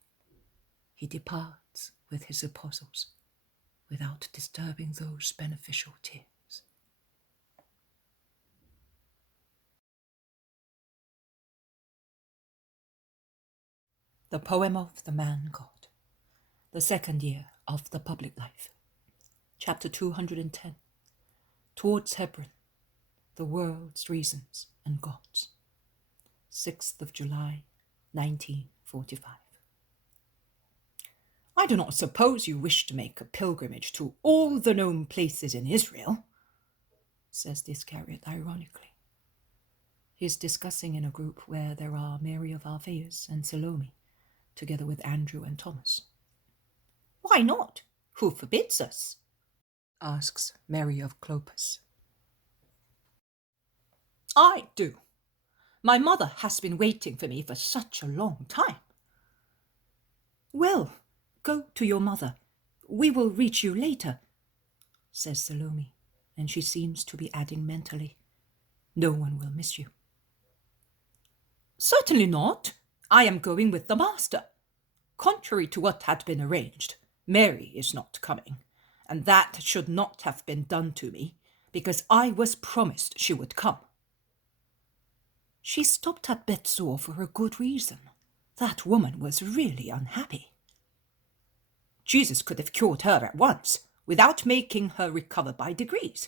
he departs with his apostles, without disturbing those beneficial tears. The poem of the man God, the second year of the public life. Chapter 210. Towards Hebron, the world's reasons and gods. 6th of July, 1945. I do not suppose you wish to make a pilgrimage to all the known places in Israel, says the Iscariot ironically. He is discussing in a group where there are Mary of Alphaeus and Salome, together with Andrew and Thomas. Why not? Who forbids us? Asks Mary of Clopas. I do. My mother has been waiting for me for such a long time. Well, go to your mother. We will reach you later, says Salome, and she seems to be adding mentally, no one will miss you. Certainly not. I am going with the master. Contrary to what had been arranged, Mary is not coming, and that should not have been done to me, because I was promised she would come. She stopped at Bethzur for a good reason. That woman was really unhappy. Jesus could have cured her at once, without making her recover by degrees.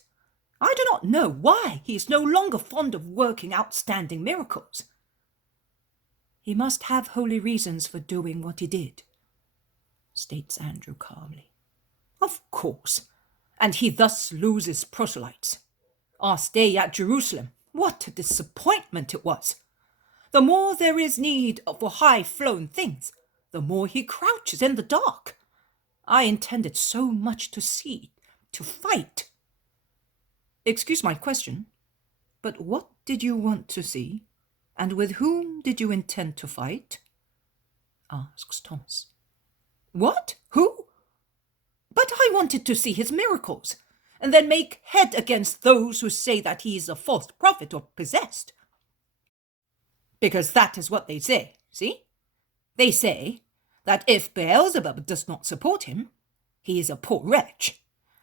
I do not know why he is no longer fond of working outstanding miracles. He must have holy reasons for doing what he did, states Andrew calmly. Of course, and he thus loses proselytes. Our stay at Jerusalem, what a disappointment it was. The more there is need for high-flown things, the more he crouches in the dark. I intended so much to see, to fight. Excuse my question, but what did you want to see, and with whom did you intend to fight? Asks Thomas. What? Who? But I wanted to see his miracles, and then make head against those who say that he is a false prophet or possessed. Because that is what they say, see? They say that if Beelzebub does not support him, he is a poor wretch.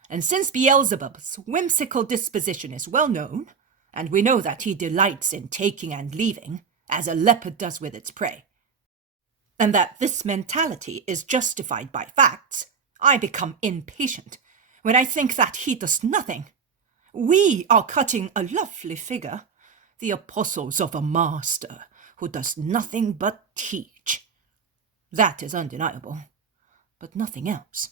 And since Beelzebub's whimsical disposition is well known, and we know that he delights in taking and leaving, as a leopard does with its prey, and that this mentality is justified by facts, I become impatient when I think that he does nothing. We are cutting a lovely figure, the apostles of a master who does nothing but teach. That is undeniable, but nothing else.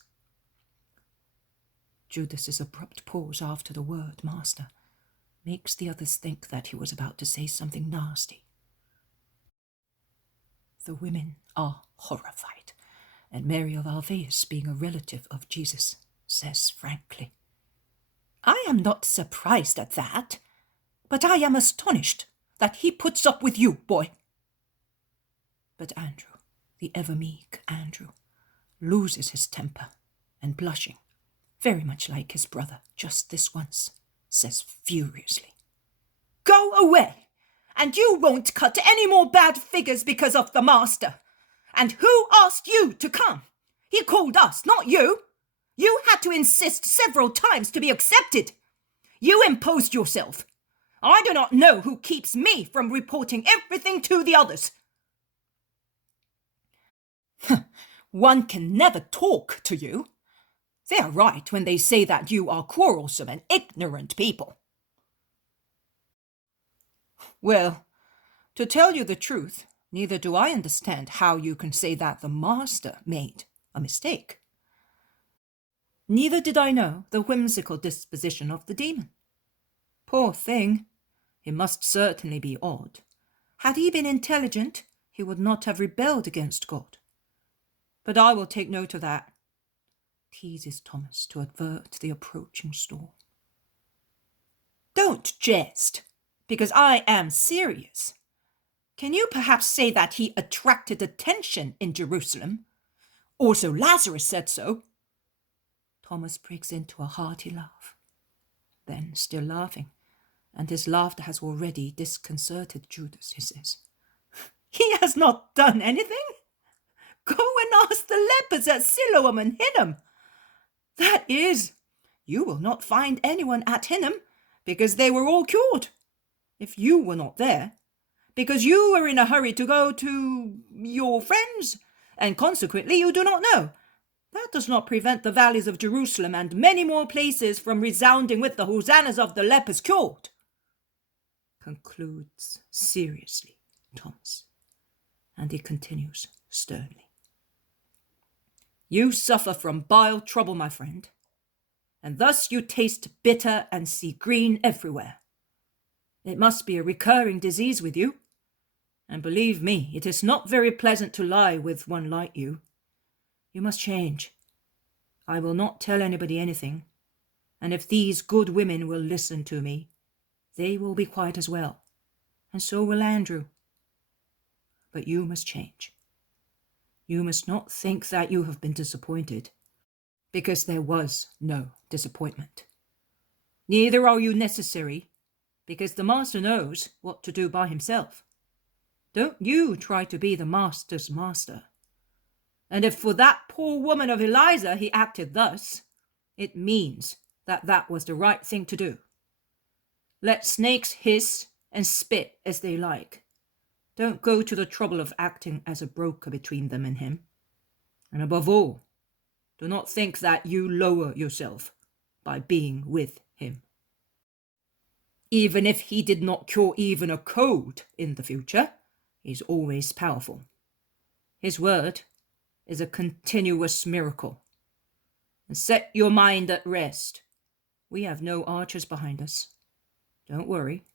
Judas's abrupt pause after the word master makes the others think that he was about to say something nasty. The women are horrified, and Mary of Alphaeus, being a relative of Jesus, says frankly, I am not surprised at that, but I am astonished that he puts up with you, boy. But Andrew, the ever meek Andrew, loses his temper and, blushing, very much like his brother just this once, says furiously, Go away, and you won't cut any more bad figures because of the master. And who asked you to come? He called us, not you. You had to insist several times to be accepted. You imposed yourself. I do not know who keeps me from reporting everything to the others. One can never talk to you. They are right when they say that you are quarrelsome and ignorant people. Well, to tell you the truth, neither do I understand how you can say that the master made a mistake. Neither did I know the whimsical disposition of the demon. Poor thing, he must certainly be odd. Had he been intelligent, he would not have rebelled against God. But I will take note of that, teases Thomas to avert the approaching storm. Don't jest, because I am serious. Can you perhaps say that he attracted attention in Jerusalem? Also, Lazarus said so. Thomas breaks into a hearty laugh. Then, still laughing, and his laughter has already disconcerted Judas, he says, He has not done anything. Go and ask the lepers at Siloam and Hinnom. That is, you will not find anyone at Hinnom, because they were all cured. If you were not there, because you were in a hurry to go to your friends, and consequently you do not know. That does not prevent the valleys of Jerusalem and many more places from resounding with the hosannas of the lepers cured, concludes seriously Thomas, and he continues sternly. You suffer from bile trouble, my friend, and thus you taste bitter and see green everywhere. It must be a recurring disease with you, and believe me, it is not very pleasant to lie with one like you. You must change. I will not tell anybody anything, and if these good women will listen to me, they will be quiet as well, and so will Andrew. But you must change. You must not think that you have been disappointed, because there was no disappointment. Neither are you necessary, because the master knows what to do by himself. Don't you try to be the master's master. And if for that poor woman of Eliza he acted thus, it means that that was the right thing to do. Let snakes hiss and spit as they like. Don't go to the trouble of acting as a broker between them and him. And above all, Do not think that you lower yourself by being with him. Even if he did not cure even a cold in the future, he's always powerful. His word is a continuous miracle. And set your mind at rest. We have no archers behind us. Don't worry.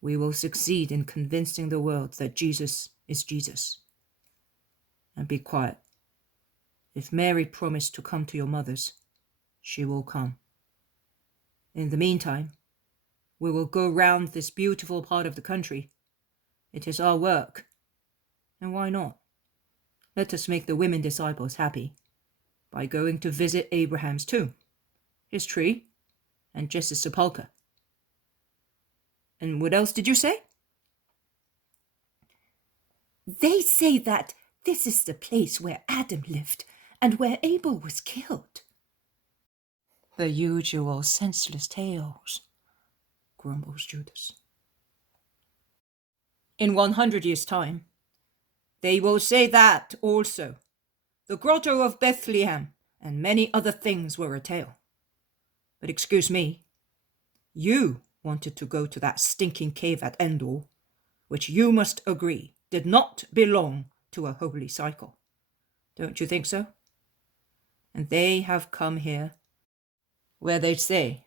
We will succeed in convincing the world that Jesus is Jesus. And be quiet. If Mary promised to come to your mothers, she will come. In the meantime, we will go round this beautiful part of the country. It is our work. And why not? Let us make the women disciples happy by going to visit Abraham's tomb, his tree, and Jesse's sepulchre. And what else did you say? They say that this is the place where Adam lived and where Abel was killed. The usual senseless tales, grumbles Judas. In 100 years' time, they will say that also. The Grotto of Bethlehem and many other things were a tale. But excuse me, you wanted to go to that stinking cave at Endor, which you must agree did not belong to a holy cycle. Don't you think so? And they have come here, where they say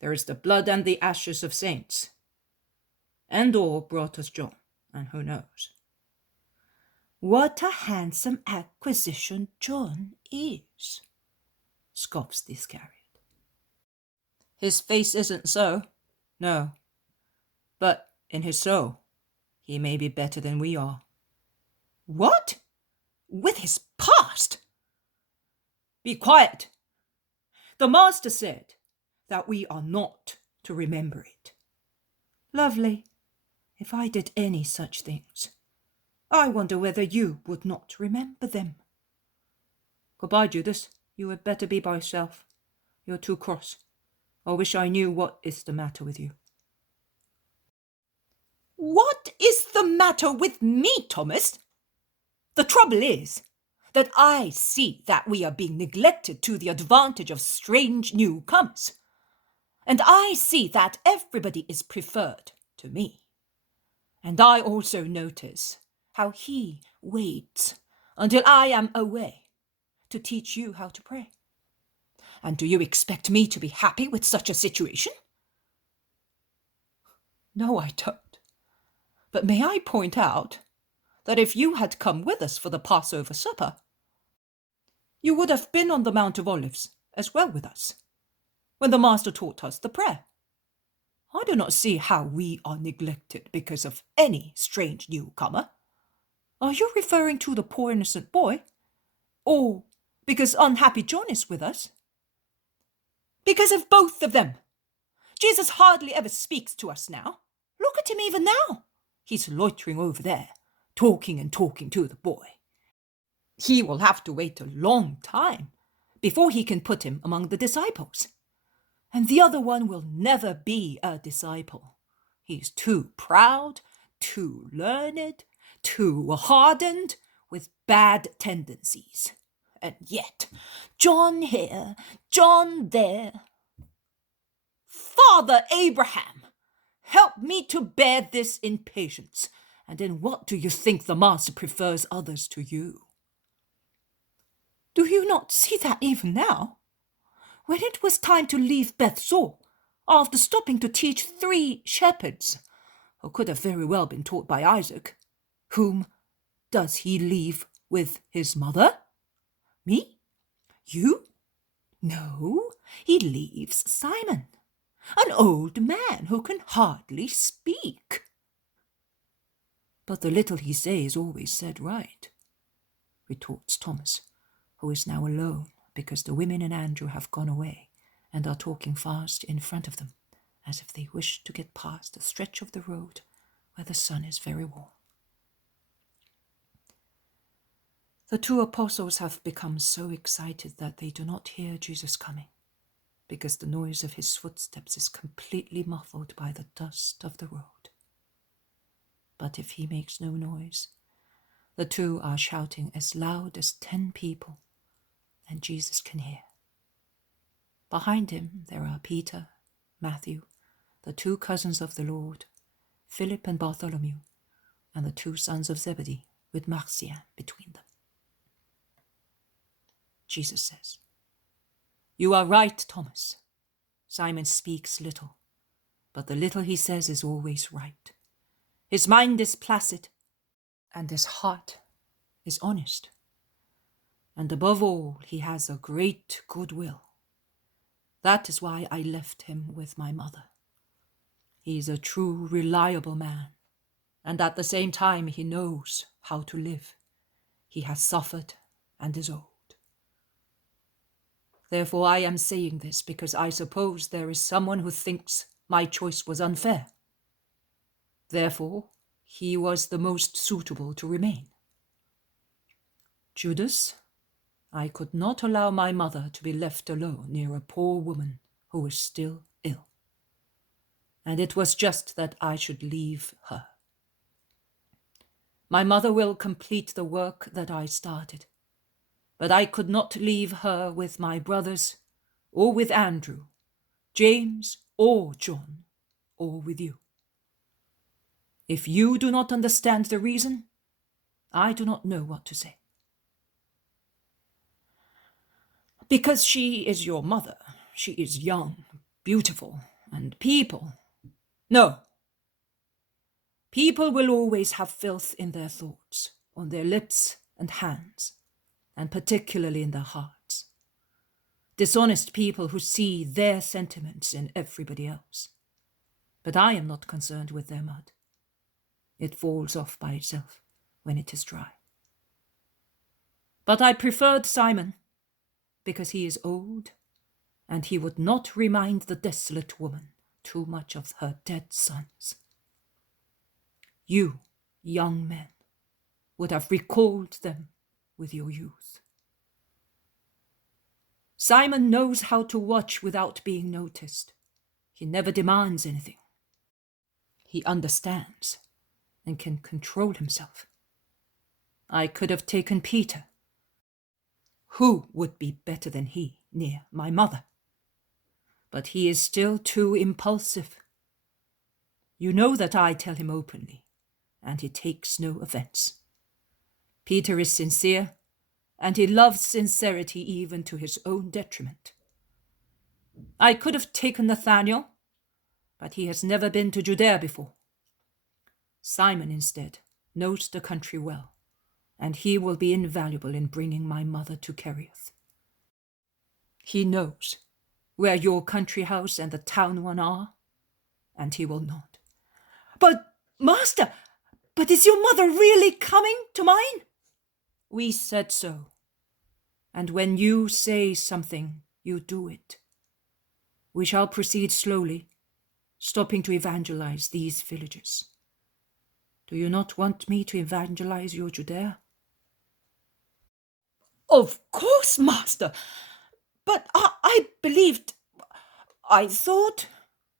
there is the blood and the ashes of saints. Endor brought us John, and who knows? What a handsome acquisition John is, scoffs the Iscariot. His face isn't so, no. But in his soul, he may be better than we are. What? With his past? Be quiet. The master said that we are not to remember it. Lovely. If I did any such things, I wonder whether you would not remember them. Goodbye, Judas. You had better be by yourself. You're too cross. I wish I knew what is the matter with you. What is the matter with me, Thomas? The trouble is that I see that we are being neglected to the advantage of strange newcomers. And I see that everybody is preferred to me. And I also notice how he waits until I am away to teach you how to pray. And do you expect me to be happy with such a situation? No, I don't. But may I point out that if you had come with us for the Passover supper, you would have been on the Mount of Olives as well with us, when the Master taught us the prayer. I do not see how we are neglected because of any strange newcomer. Are you referring to the poor innocent boy? Or because unhappy John is with us? Because of both of them. Jesus hardly ever speaks to us now. Look at him even now. He's loitering over there, talking and talking to the boy. He will have to wait a long time before he can put him among the disciples. And the other one will never be a disciple. He's too proud, too learned, too hardened, with bad tendencies. And yet, John here, John there. Father Abraham, help me to bear this in patience. And in what do you think the Master prefers others to you? Do you not see that even now? When it was time to leave Bethzur, after stopping to teach 3 shepherds, who could have very well been taught by Isaac, whom does he leave with his mother? Me? You? No, he leaves Simon, an old man who can hardly speak. But the little he says is always said right, retorts Thomas, who is now alone because the women and Andrew have gone away and are talking fast in front of them, as if they wish to get past a stretch of the road where the sun is very warm. The 2 apostles have become so excited that they do not hear Jesus coming, because the noise of his footsteps is completely muffled by the dust of the road. But if he makes no noise, the 2 are shouting as loud as 10 people, and Jesus can hear. Behind him there are Peter, Matthew, the two cousins of the Lord, Philip and Bartholomew, and the two sons of Zebedee, with Marcia between them. Jesus says, "You are right, Thomas. Simon speaks little, but the little he says is always right. His mind is placid, and his heart is honest. And above all, he has a great goodwill. That is why I left him with my mother. He is a true, reliable man, and at the same time he knows how to live. He has suffered and is old. Therefore I am saying this because I suppose there is someone who thinks my choice was unfair. Therefore he was the most suitable to remain. Judas, I could not allow my mother to be left alone near a poor woman who is still ill. And it was just that I should leave her. My mother will complete the work that I started, but I could not leave her with my brothers, or with Andrew, James, or John, or with you. If you do not understand the reason, I do not know what to say. Because she is your mother. She is young, beautiful, and people. No. People will always have filth in their thoughts, on their lips and hands, and particularly in their hearts. Dishonest people who see their sentiments in everybody else. But I am not concerned with their mud. It falls off by itself when it is dry. But I preferred Simon, because he is old, and he would not remind the desolate woman too much of her dead sons. You, young men, would have recalled them with your youth. Simon knows how to watch without being noticed. He never demands anything. He understands and can control himself. I could have taken Peter. Who would be better than he near my mother? But he is still too impulsive. You know that I tell him openly, and he takes no offense. Peter is sincere, and he loves sincerity even to his own detriment. I could have taken Nathanael, but he has never been to Judea before. Simon, instead, knows the country well, and he will be invaluable in bringing my mother to Kerioth. He knows where your country house and the town one are, and he will not. But, Master, is your mother really coming to mine? We said so, and when you say something, you do it. We shall proceed slowly, stopping to evangelize these villages. Do you not want me to evangelize your Judea? Of course, Master. But I believed... I thought...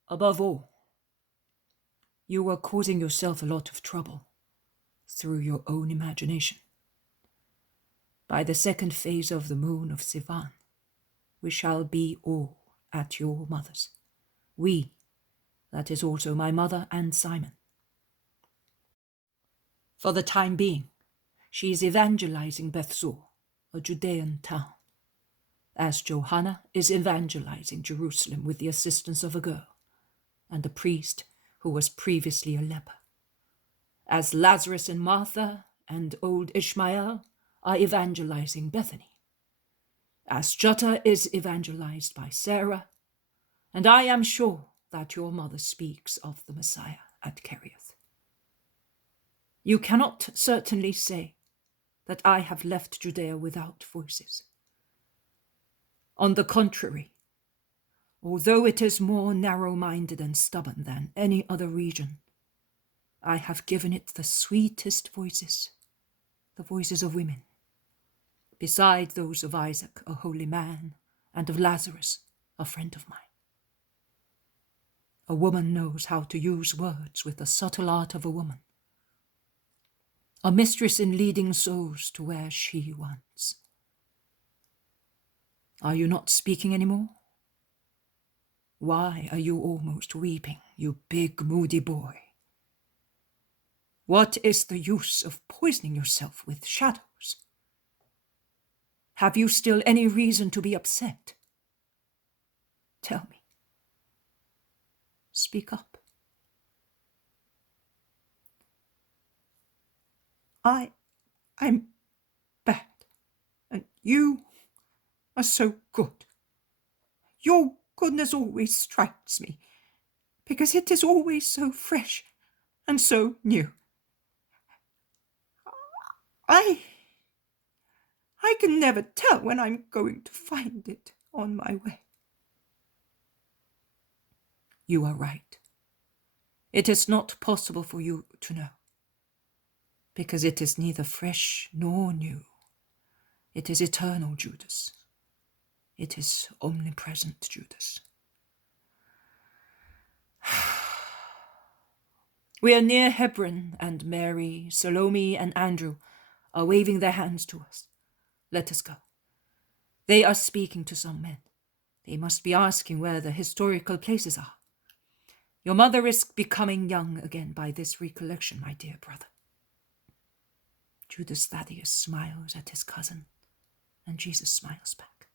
Above all, you are causing yourself a lot of trouble through your own imagination. By the second phase of the moon of Sivan, we shall be all at your mother's. We, that is also my mother and Simon. For the time being, she is evangelizing Bethzur, a Judean town, as Johanna is evangelizing Jerusalem with the assistance of a girl and a priest who was previously a leper, as Lazarus and Martha and old Ishmael are evangelizing Bethany, as Juttah is evangelized by Sarah, and I am sure that your mother speaks of the Messiah at Kerioth. You cannot certainly say that I have left Judea without voices. On the contrary, although it is more narrow-minded and stubborn than any other region, I have given it the sweetest voices, the voices of women, beside those of Isaac, a holy man, and of Lazarus, a friend of mine. A woman knows how to use words with the subtle art of a woman, a mistress in leading souls to where she wants. Are you not speaking any more? Why are you almost weeping, you big moody boy? What is the use of poisoning yourself with shadows? Have you still any reason to be upset? Tell me. Speak up. I'm bad, and you are so good. Your goodness always strikes me, because it is always so fresh and so new. I can never tell when I'm going to find it on my way. You are right. It is not possible for you to know, because it is neither fresh nor new. It is eternal, Judas. It is omnipresent, Judas. We are near Hebron, and Mary, Salome, and Andrew are waving their hands to us. Let us go. They are speaking to some men. They must be asking where the historical places are. Your mother is becoming young again by this recollection, my dear brother. Judas Thaddeus smiles at his cousin, and Jesus smiles back.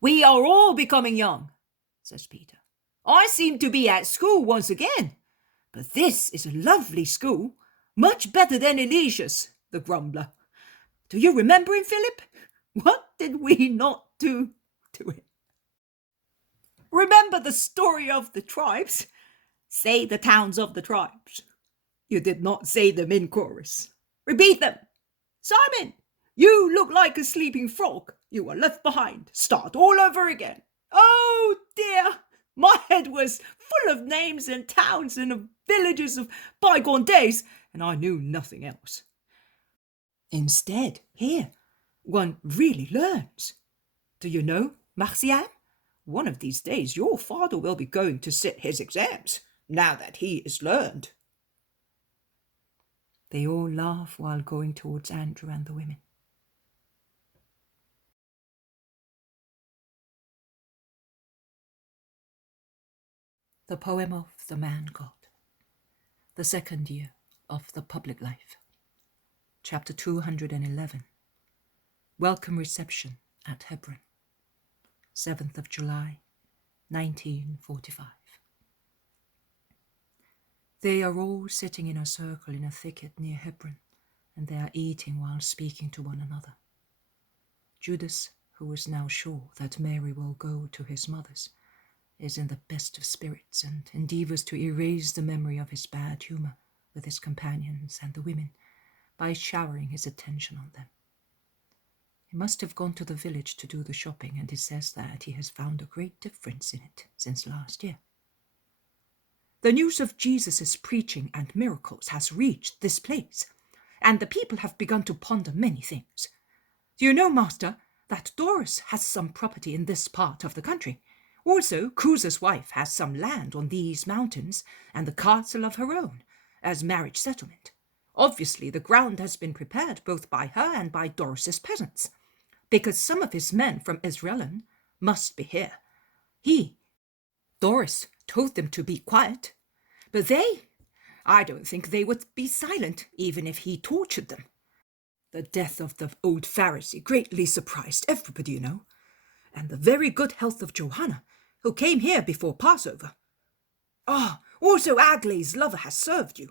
We are all becoming young, says Peter. I seem to be at school once again. But this is a lovely school, much better than Elijah's, the grumbler. Do you remember him, Philip? What did we not do to him? Remember the story of the tribes? Say the towns of the tribes. You did not say them in chorus. Repeat them. Simon, you look like a sleeping frog. You are left behind. Start all over again. Oh dear, my head was full of names and towns and of villages of bygone days, and I knew nothing else. Instead, here, one really learns. Do you know, Marcian? One of these days your father will be going to sit his exams, now that he is learned. They all laugh while going towards Andrew and the women. The poem of the man God. The second year of the public life. Chapter 211. Welcome reception at Hebron. 7th of July, 1945. They are all sitting in a circle in a thicket near Hebron, and they are eating while speaking to one another. Judas, who is now sure that Mary will go to his mother's, is in the best of spirits and endeavours to erase the memory of his bad humour with his companions and the women by showering his attention on them. He must have gone to the village to do the shopping, and he says that he has found a great difference in it since last year. The news of Jesus' preaching and miracles has reached this place, and the people have begun to ponder many things. Do you know, Master, that Doris has some property in this part of the country? Also, Cusa's wife has some land on these mountains, and the castle of her own, as marriage settlement. Obviously, the ground has been prepared both by her and by Doris's peasants, because some of his men from Israelon must be here. Doris, told them to be quiet, but I don't think they would be silent, even if he tortured them. The death of the old Pharisee greatly surprised everybody, you know, and the very good health of Johanna, who came here before Passover. Also Aglae's lover has served you.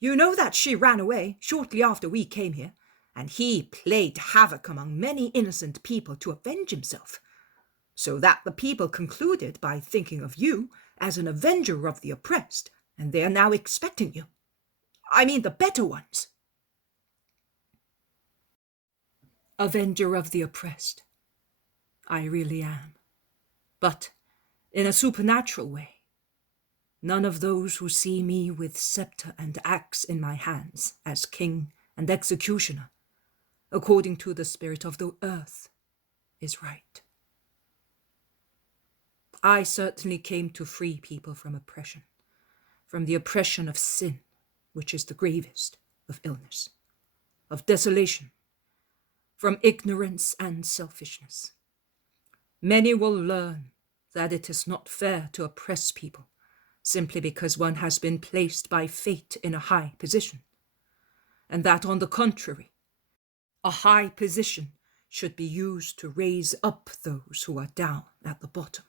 You know that she ran away shortly after we came here, and he played havoc among many innocent people to avenge himself, so that the people concluded by thinking of you as an avenger of the oppressed, and they are now expecting you. I mean the better ones. Avenger of the oppressed. I really am. But in a supernatural way. None of those who see me with scepter and axe in my hands as king and executioner, according to the spirit of the earth, is right. I certainly came to free people from oppression, from the oppression of sin, which is the gravest of illness, of desolation, from ignorance and selfishness. Many will learn that it is not fair to oppress people simply because one has been placed by fate in a high position, and that, on the contrary, a high position should be used to raise up those who are down at the bottom.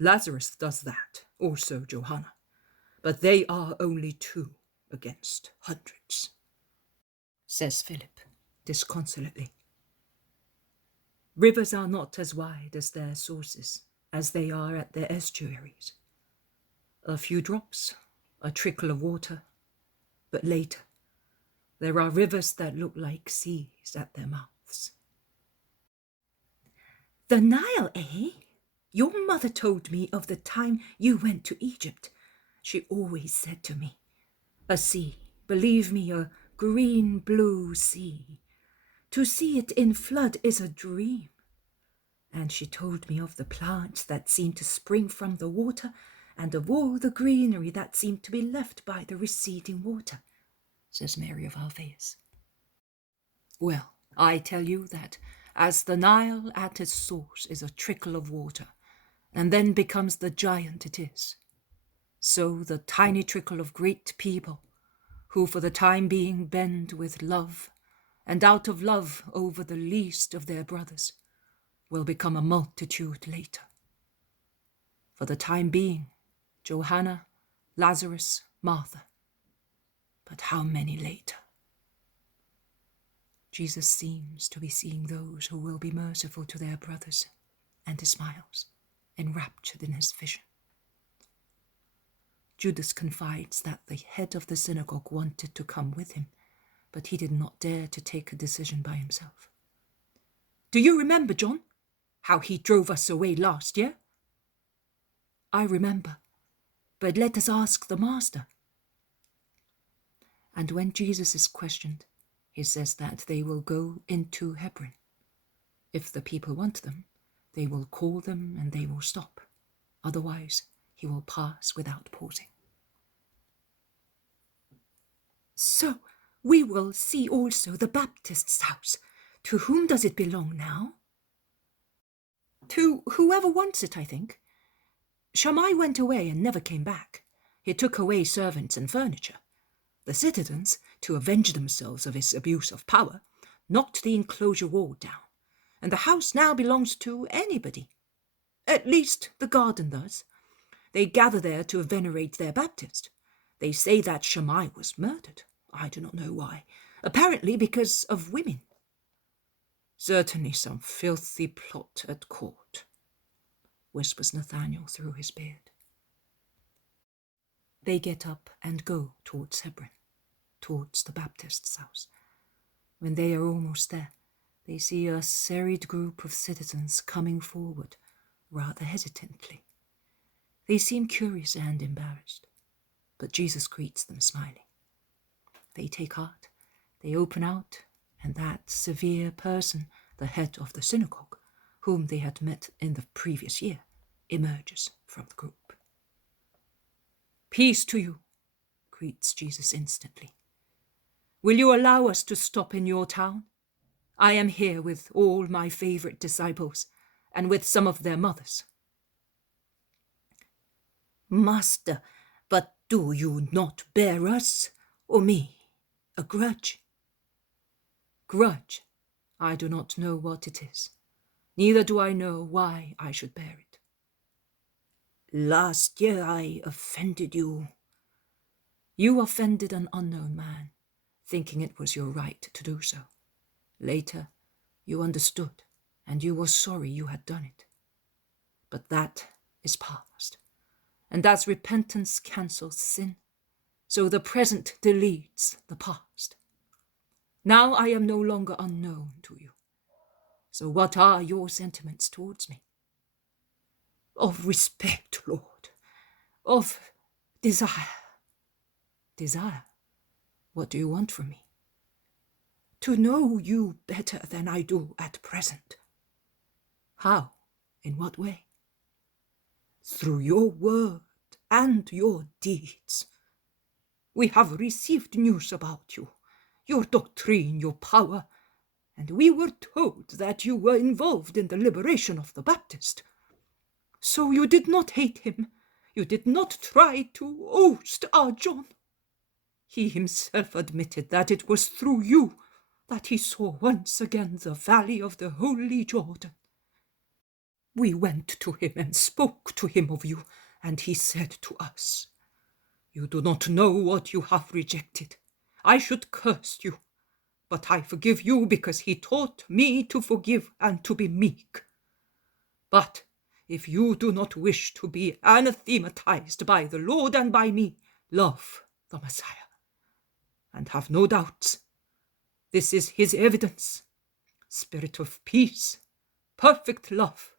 Lazarus does that, also Johanna, but they are only 2 against hundreds, says Philip disconsolately. Rivers are not as wide as their sources as they are at their estuaries. A few drops, a trickle of water, but later there are rivers that look like seas at their mouths. The Nile, eh? Your mother told me of the time you went to Egypt. She always said to me, a sea, believe me, a green-blue sea. To see it in flood is a dream. And she told me of the plants that seemed to spring from the water, and of all the greenery that seemed to be left by the receding water, says Mary of Alphaeus. Well, I tell you that as the Nile at its source is a trickle of water, and then becomes the giant it is, so the tiny trickle of great people, who for the time being bend with love, and out of love over the least of their brothers, will become a multitude later. For the time being, Johanna, Lazarus, Martha, but how many later? Jesus seems to be seeing those who will be merciful to their brothers, and he smiles, enraptured in his vision. Judas confides that the head of the synagogue wanted to come with him, but he did not dare to take a decision by himself. Do you remember, John, how he drove us away last year? I remember, but let us ask the master. And when Jesus is questioned, he says that they will go into Hebron. If the people want them, they will call them and they will stop. Otherwise, he will pass without pausing. So we will see also the Baptist's house. To whom does it belong now? To whoever wants it, I think. Shammai went away and never came back. He took away servants and furniture. The citizens, to avenge themselves of his abuse of power, knocked the enclosure wall down, and the house now belongs to anybody. At least the garden does. They gather there to venerate their Baptist. They say that Shammai was murdered. I do not know why. Apparently because of women. Certainly some filthy plot at court, whispers Nathanael through his beard. They get up and go towards Hebron, towards the Baptist's house. When they are almost there, they see a serried group of citizens coming forward, rather hesitantly. They seem curious and embarrassed, but Jesus greets them smiling. They take heart, they open out, and that severe person, the head of the synagogue, whom they had met in the previous year, emerges from the group. Peace to you, greets Jesus instantly. Will you allow us to stop in your town? I am here with all my favorite disciples and with some of their mothers. Master, but do you not bear us, or me, a grudge? Grudge? I do not know what it is. Neither do I know why I should bear it. Last year I offended you. You offended an unknown man, thinking it was your right to do so. Later, you understood, and you were sorry you had done it. But that is past. And as repentance cancels sin, so the present deletes the past. Now I am no longer unknown to you. So what are your sentiments towards me? Of respect, Lord. Of desire. Desire? What do you want from me? To know you better than I do at present. How? In what way? Through your word and your deeds. We have received news about you. your doctrine, your power, and we were told that you were involved in the liberation of the Baptist. So you did not hate him. You did not try to oust our John. He himself admitted that it was through you that he saw once again the valley of the holy Jordan. We went to him and spoke to him of you, and he said to us, "You do not know what you have rejected. I should curse you, but I forgive you because he taught me to forgive and to be meek. But if you do not wish to be anathematized by the Lord and by me, love the Messiah. And have no doubts. This is his evidence. Spirit of peace, perfect love,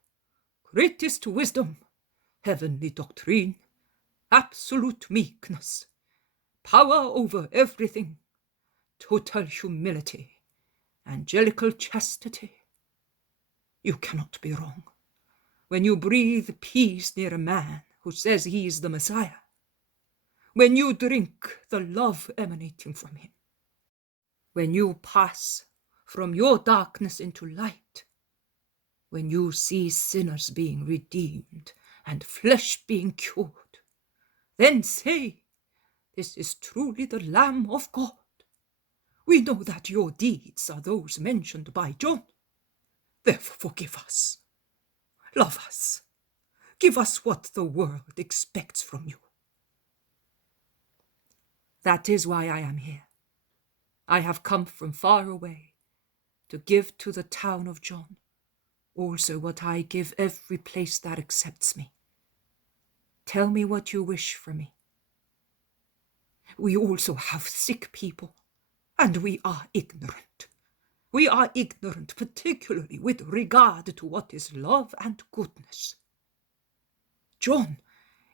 greatest wisdom, heavenly doctrine, absolute meekness, power over everything, total humility, angelical chastity. You cannot be wrong when you breathe peace near a man who says he is the Messiah, when you drink the love emanating from him, when you pass from your darkness into light, when you see sinners being redeemed and flesh being cured, then say, "This is truly the Lamb of God." We know that your deeds are those mentioned by John. Therefore forgive us. Love us. Give us what the world expects from you. That is why I am here. I have come from far away to give to the town of John also what I give every place that accepts me. Tell me what you wish from me. We also have sick people, and we are ignorant. We are ignorant particularly with regard to what is love and goodness. John,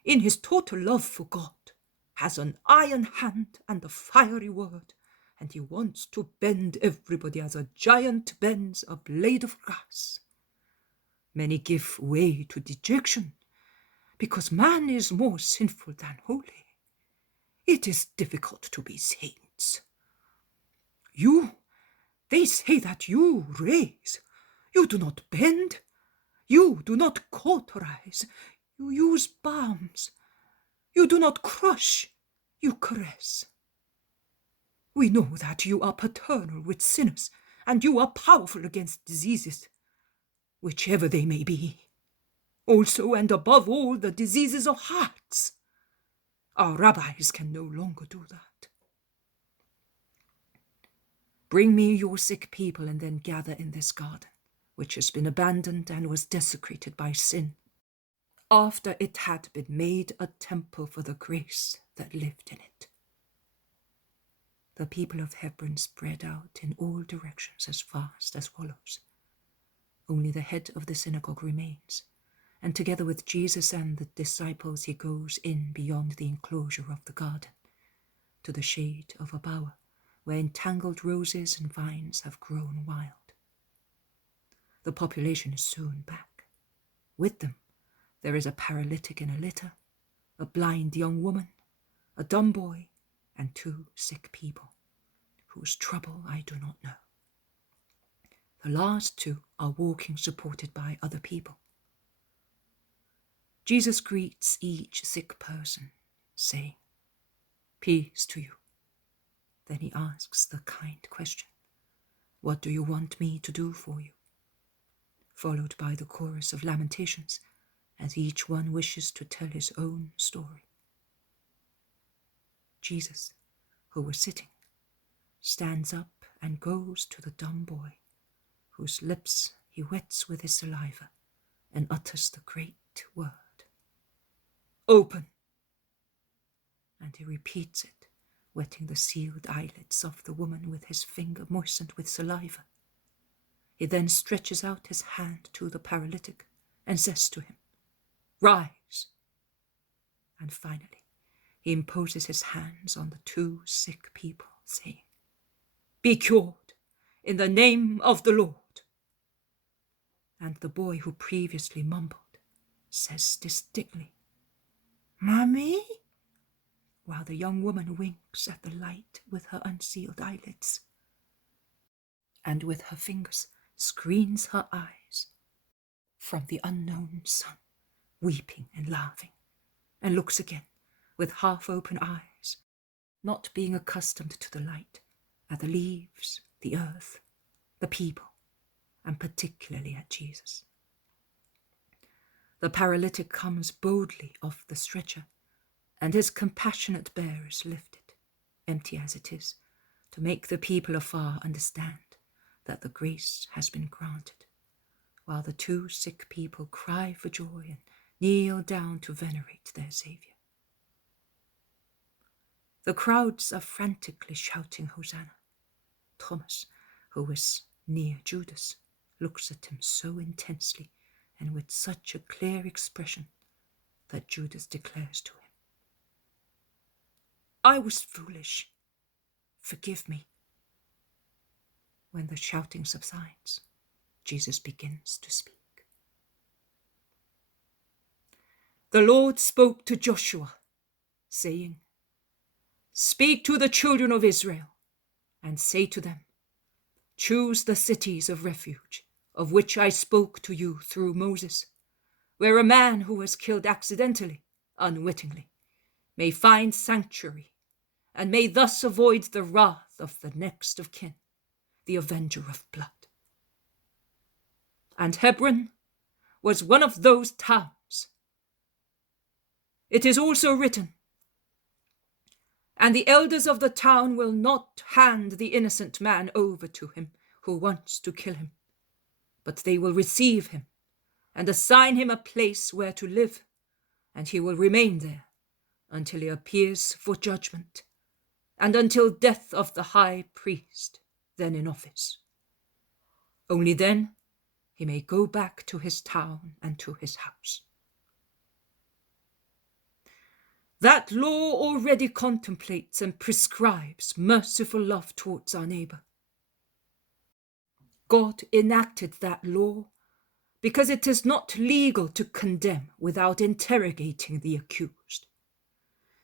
in his total love for God, has an iron hand and a fiery word, and he wants to bend everybody as a giant bends a blade of grass. Many give way to dejection, because man is more sinful than holy. It is difficult to be saints. They say that you raise, you do not bend, you do not cauterize, you use balms, you do not crush, you caress. We know that you are paternal with sinners, and you are powerful against diseases, whichever they may be. Also and above all, the diseases of hearts. Our rabbis can no longer do that. Bring me your sick people and then gather in this garden, which has been abandoned and was desecrated by sin, after it had been made a temple for the grace that lived in it. The people of Hebron spread out in all directions as fast as follows. Only the head of the synagogue remains, and together with Jesus and the disciples he goes in beyond the enclosure of the garden, to the shade of a bower, where entangled roses and vines have grown wild. The population is soon back. With them, there is a paralytic in a litter, a blind young woman, a dumb boy, and 2 sick people, whose trouble I do not know. The last 2 are walking supported by other people. Jesus greets each sick person, saying, "Peace to you." Then he asks the kind question, "What do you want me to do for you?" Followed by the chorus of lamentations, as each one wishes to tell his own story. Jesus, who was sitting, stands up and goes to the dumb boy, whose lips he wets with his saliva, and utters the great word, "Open!" And he repeats it, wetting the sealed eyelids of the woman with his finger moistened with saliva. He then stretches out his hand to the paralytic and says to him, "Rise!" And finally, he imposes his hands on the 2 sick people, saying, "Be cured in the name of the Lord." And the boy who previously mumbled says distinctly, "Mommy?" while the young woman winks at the light with her unsealed eyelids, and with her fingers screens her eyes from the unknown sun, weeping and laughing, and looks again with half-open eyes, not being accustomed to the light, at the leaves, the earth, the people, and particularly at Jesus. The paralytic comes boldly off the stretcher, and his compassionate bearers lift it, empty as it is, to make the people afar understand that the grace has been granted, while the two sick people cry for joy and kneel down to venerate their Saviour. The crowds are frantically shouting Hosanna. Thomas, who is near Judas, looks at him so intensely and with such a clear expression that Judas declares to him, "I was foolish. Forgive me." When the shouting subsides, Jesus begins to speak. The Lord spoke to Joshua, saying, "Speak to the children of Israel, and say to them, choose the cities of refuge, of which I spoke to you through Moses, where a man who was killed accidentally, unwittingly, may find sanctuary, and may thus avoid the wrath of the next of kin, the avenger of blood." And Hebron was one of those towns. It is also written, "And the elders of the town will not hand the innocent man over to him who wants to kill him, but they will receive him and assign him a place where to live, and he will remain there until he appears for judgment, and until death of the high priest then in office. Only then he may go back to his town and to his house." That law already contemplates and prescribes merciful love towards our neighbor. God enacted that law because it is not legal to condemn without interrogating the accused.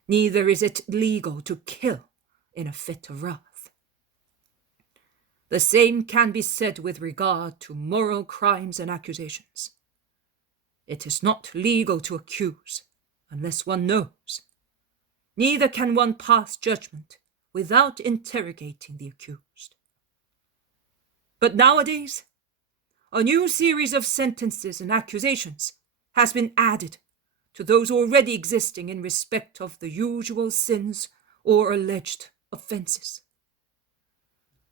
Neither is it legal to kill in a fit of wrath. The same can be said with regard to moral crimes and accusations. It is not legal to accuse unless one knows. Neither can one pass judgment without interrogating the accused. But nowadays, a new series of sentences and accusations has been added to those already existing in respect of the usual sins or alleged offenses.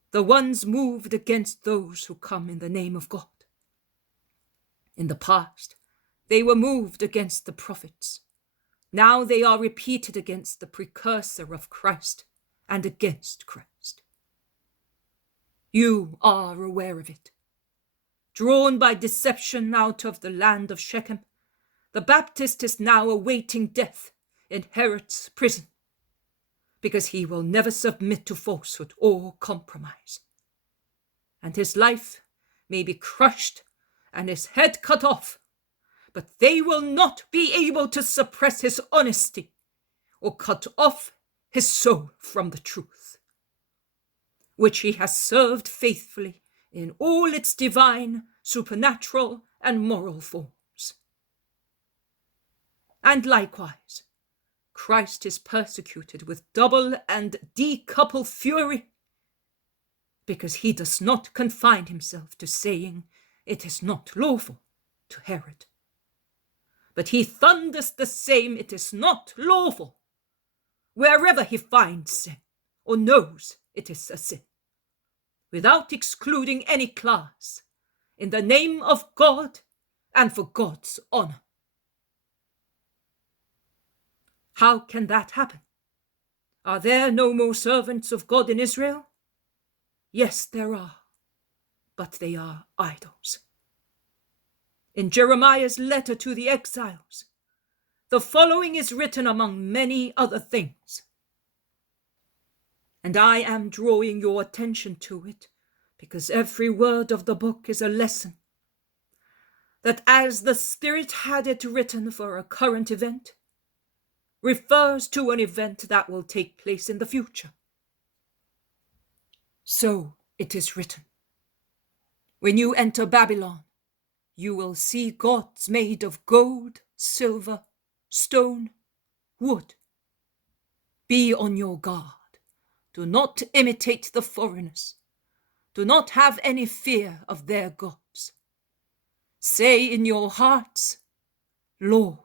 The ones moved against those who come in the name of God. In the past, they were moved against the prophets. Now they are repeated against the precursor of Christ and against Christ. You are aware of it. Drawn by deception out of the land of Shechem, the Baptist is now awaiting death in Herod's prison, because he will never submit to falsehood or compromise. And his life may be crushed and his head cut off, but they will not be able to suppress his honesty or cut off his soul from the truth, which he has served faithfully in all its divine, supernatural, and moral forms. And likewise, Christ is persecuted with double and decoupled fury, because he does not confine himself to saying it is not lawful to Herod, but he thunders the same it is not lawful wherever he finds sin or knows it is a sin, without excluding any class, in the name of God and for God's honor. How can that happen? Are there no more servants of God in Israel? Yes, there are, but they are idols. In Jeremiah's letter to the exiles, the following is written among many other things. And I am drawing your attention to it, because every word of the book is a lesson. That as the Spirit had it written for a current event, refers to an event that will take place in the future. So it is written, when you enter Babylon, you will see gods made of gold, silver, stone, wood. Be on your guard. Do not imitate the foreigners. Do not have any fear of their gods. Say in your hearts, Lord,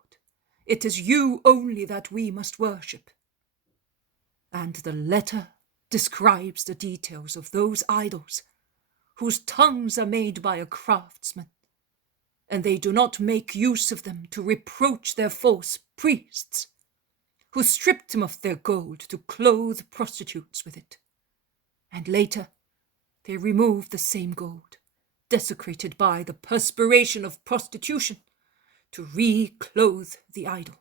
it is you only that we must worship. And the letter describes the details of those idols whose tongues are made by a craftsman, and they do not make use of them to reproach their false priests, who stripped them of their gold to clothe prostitutes with it. And later, they remove the same gold, desecrated by the perspiration of prostitution, to re-clothe the idol.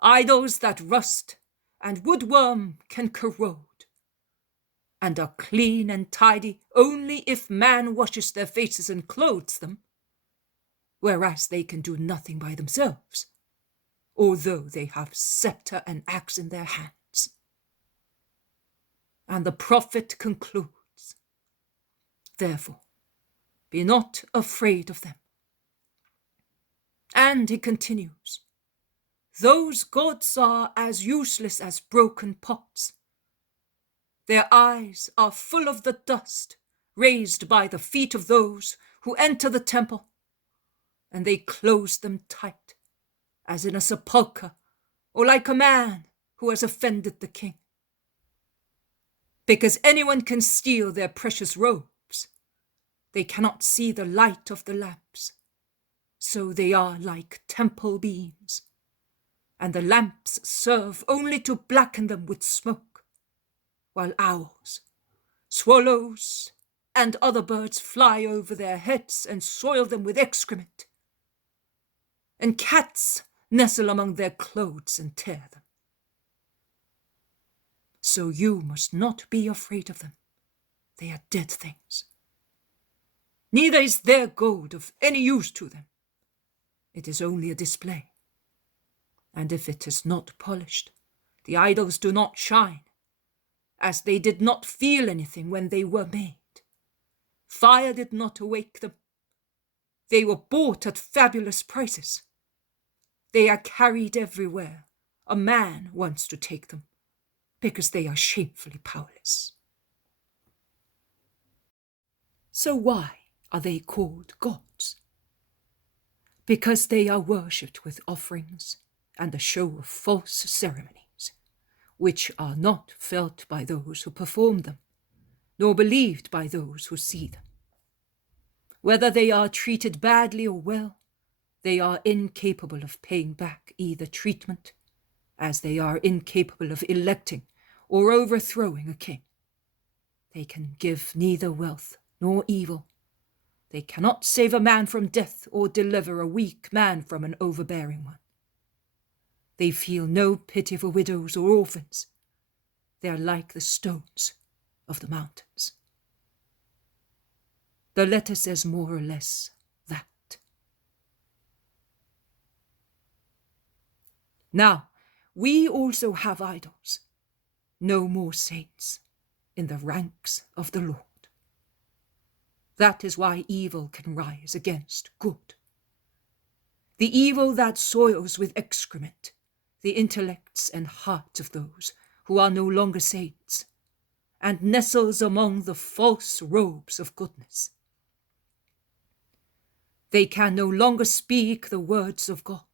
Idols that rust and woodworm can corrode, and are clean and tidy only if man washes their faces and clothes them, whereas they can do nothing by themselves, although they have scepter and axe in their hands. And the prophet concludes, therefore, be not afraid of them. And he continues, those gods are as useless as broken pots. Their eyes are full of the dust raised by the feet of those who enter the temple, and they close them tight, as in a sepulchre, or like a man who has offended the king. Because anyone can steal their precious robes, they cannot see the light of the lamps, so they are like temple beams, and the lamps serve only to blacken them with smoke, while owls, swallows, and other birds fly over their heads and soil them with excrement, and cats nestle among their clothes and tear them. So you must not be afraid of them. They are dead things. Neither is their gold of any use to them. It is only a display. And if it is not polished, the idols do not shine, as they did not feel anything when they were made. Fire did not awake them. They were bought at fabulous prices. They are carried everywhere. A man wants to take them, because they are shamefully powerless. So why are they called gods? Because they are worshipped with offerings and a show of false ceremonies, which are not felt by those who perform them, nor believed by those who see them. Whether they are treated badly or well, they are incapable of paying back either treatment, as they are incapable of electing or overthrowing a king. They can give neither wealth nor evil. They cannot save a man from death or deliver a weak man from an overbearing one. They feel no pity for widows or orphans. They are like the stones of the mountains. The letter says more or less that. Now, we also have idols, no more saints, in the ranks of the Lord. That is why evil can rise against good. The evil that soils with excrement the intellects and hearts of those who are no longer saints, and nestles among the false robes of goodness. They can no longer speak the words of God.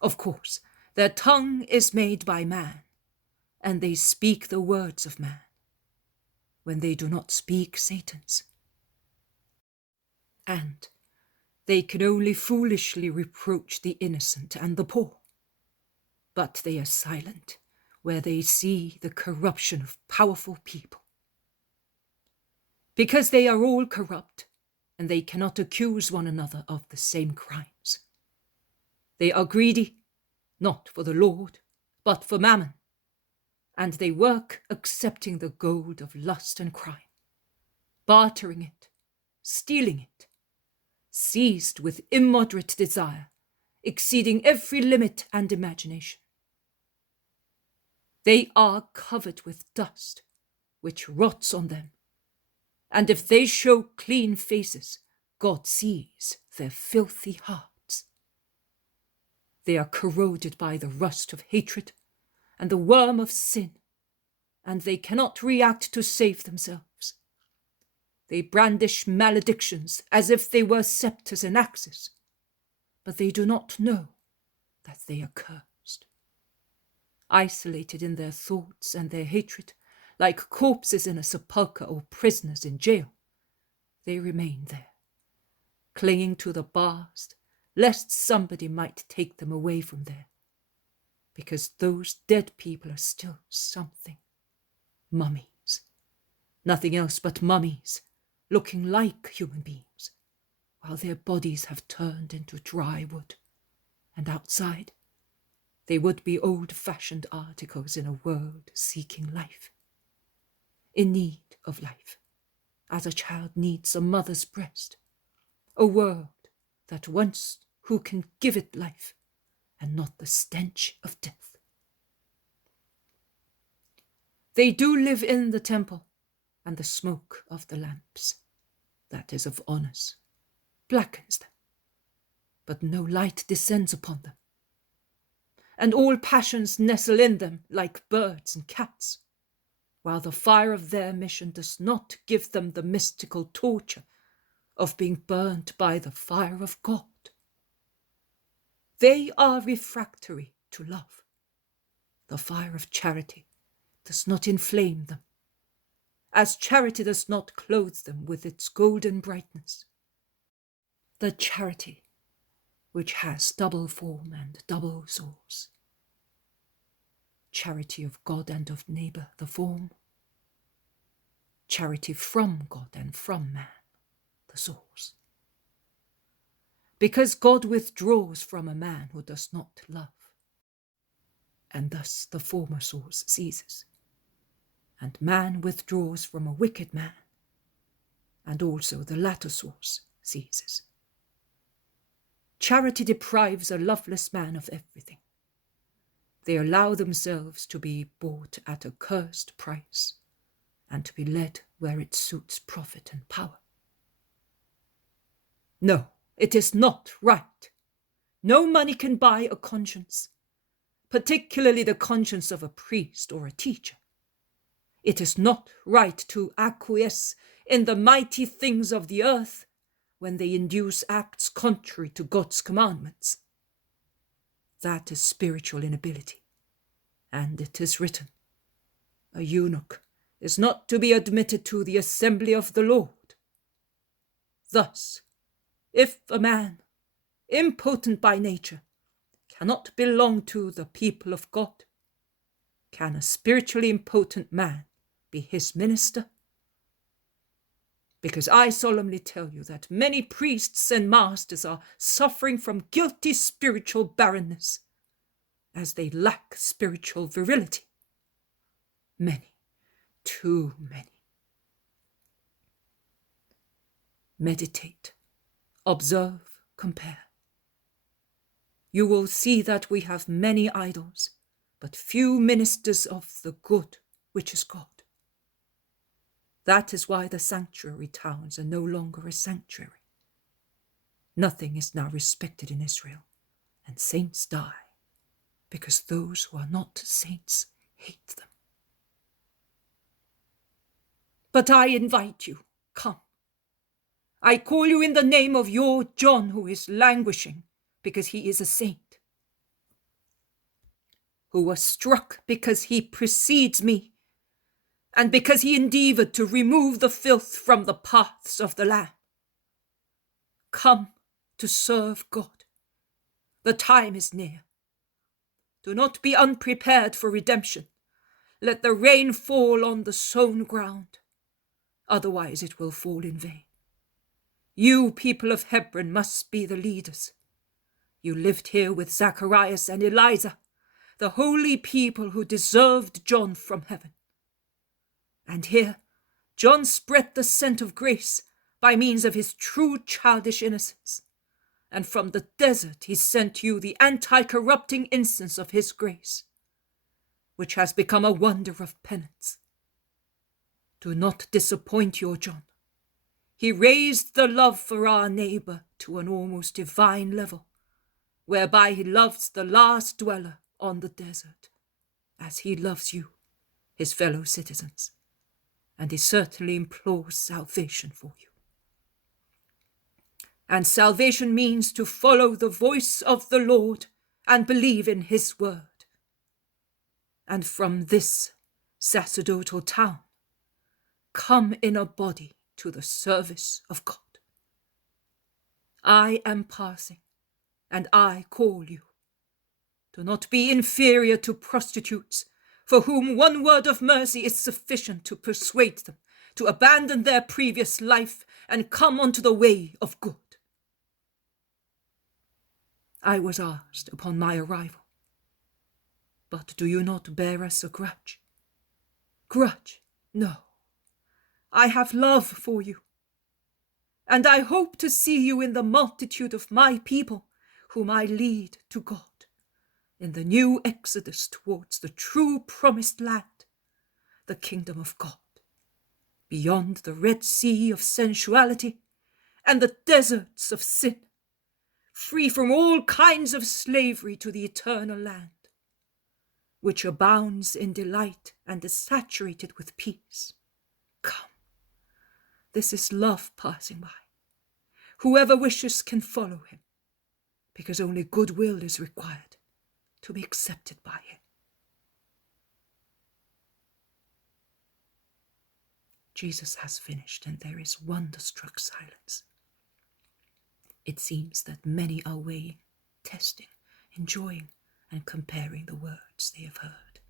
Of course, their tongue is made by man, and they speak the words of man, when they do not speak Satan's. And they can only foolishly reproach the innocent and the poor, but they are silent where they see the corruption of powerful people. Because they are all corrupt, and they cannot accuse one another of the same crimes. They are greedy, not for the Lord, but for mammon, and they work accepting the gold of lust and crime, bartering it, stealing it, seized with immoderate desire, exceeding every limit and imagination. They are covered with dust, which rots on them, and if they show clean faces, God sees their filthy hearts. They are corroded by the rust of hatred and the worm of sin, and they cannot react to save themselves. They brandish maledictions as if they were scepters and axes, but they do not know that they are cursed. Isolated in their thoughts and their hatred, like corpses in a sepulchre or prisoners in jail, they remain there, clinging to the bars, lest somebody might take them away from there, because those dead people are still something. Mummies, nothing else but mummies, looking like human beings, while their bodies have turned into dry wood, and outside they would be old-fashioned articles in a world seeking life, in need of life, as a child needs a mother's breast, a world that wants who can give it life, and not the stench of death. They do live in the temple, and the smoke of the lamps, that is of honours, blackens them, but no light descends upon them, and all passions nestle in them like birds and cats, while the fire of their mission does not give them the mystical torture of being burnt by the fire of God. They are refractory to love. The fire of charity does not inflame them, as charity does not clothe them with its golden brightness. The charity which has double form and double source. Charity of God and of neighbour, the form. Charity from God and from man, the source. Because God withdraws from a man who does not love, and thus the former source ceases, and man withdraws from a wicked man, and also the latter source ceases. Charity deprives a loveless man of everything. They allow themselves to be bought at a cursed price, and to be led where it suits profit and power. No, it is not right. No money can buy a conscience, particularly the conscience of a priest or a teacher. It is not right to acquiesce in the mighty things of the earth when they induce acts contrary to God's commandments. That is spiritual inability, and it is written, a eunuch is not to be admitted to the assembly of the Lord. Thus, if a man, impotent by nature, cannot belong to the people of God, can a spiritually impotent man be his minister? Because I solemnly tell you that many priests and masters are suffering from guilty spiritual barrenness, as they lack spiritual virility. Many, too many. Meditate, observe, compare. You will see that we have many idols, but few ministers of the good which is God. That is why the sanctuary towns are no longer a sanctuary. Nothing is now respected in Israel, and saints die, because those who are not saints hate them. But I invite you, come. I call you in the name of your John, who is languishing because he is a saint, who was struck because he precedes me, and because he endeavoured to remove the filth from the paths of the Lamb. Come to serve God. The time is near. Do not be unprepared for redemption. Let the rain fall on the sown ground, otherwise it will fall in vain. You, people of Hebron, must be the leaders. You lived here with Zacharias and Eliza, the holy people who deserved John from heaven. And here, John spread the scent of grace by means of his true childish innocence, and from the desert he sent you the anti-corrupting incense of his grace, which has become a wonder of penance. Do not disappoint your John. He raised the love for our neighbor to an almost divine level, whereby he loves the last dweller on the desert, as he loves you, his fellow citizens, and he certainly implores salvation for you. And salvation means to follow the voice of the Lord and believe in his word. And from this sacerdotal town, come in a body to the service of God. I am passing, and I call you. Do not be inferior to prostitutes, for whom one word of mercy is sufficient to persuade them to abandon their previous life and come onto the way of good. I was asked upon my arrival, but do you not bear us a grudge? Grudge? No. I have love for you, and I hope to see you in the multitude of my people, whom I lead to God, in the new exodus towards the true promised land, the kingdom of God, beyond the Red Sea of sensuality and the deserts of sin, free from all kinds of slavery to the eternal land, which abounds in delight and is saturated with peace. Come, this is love passing by. Whoever wishes can follow him, because only goodwill is required to be accepted by him. Jesus has finished, and there is wonderstruck silence. It seems that many are weighing, testing, enjoying, and comparing the words they have heard.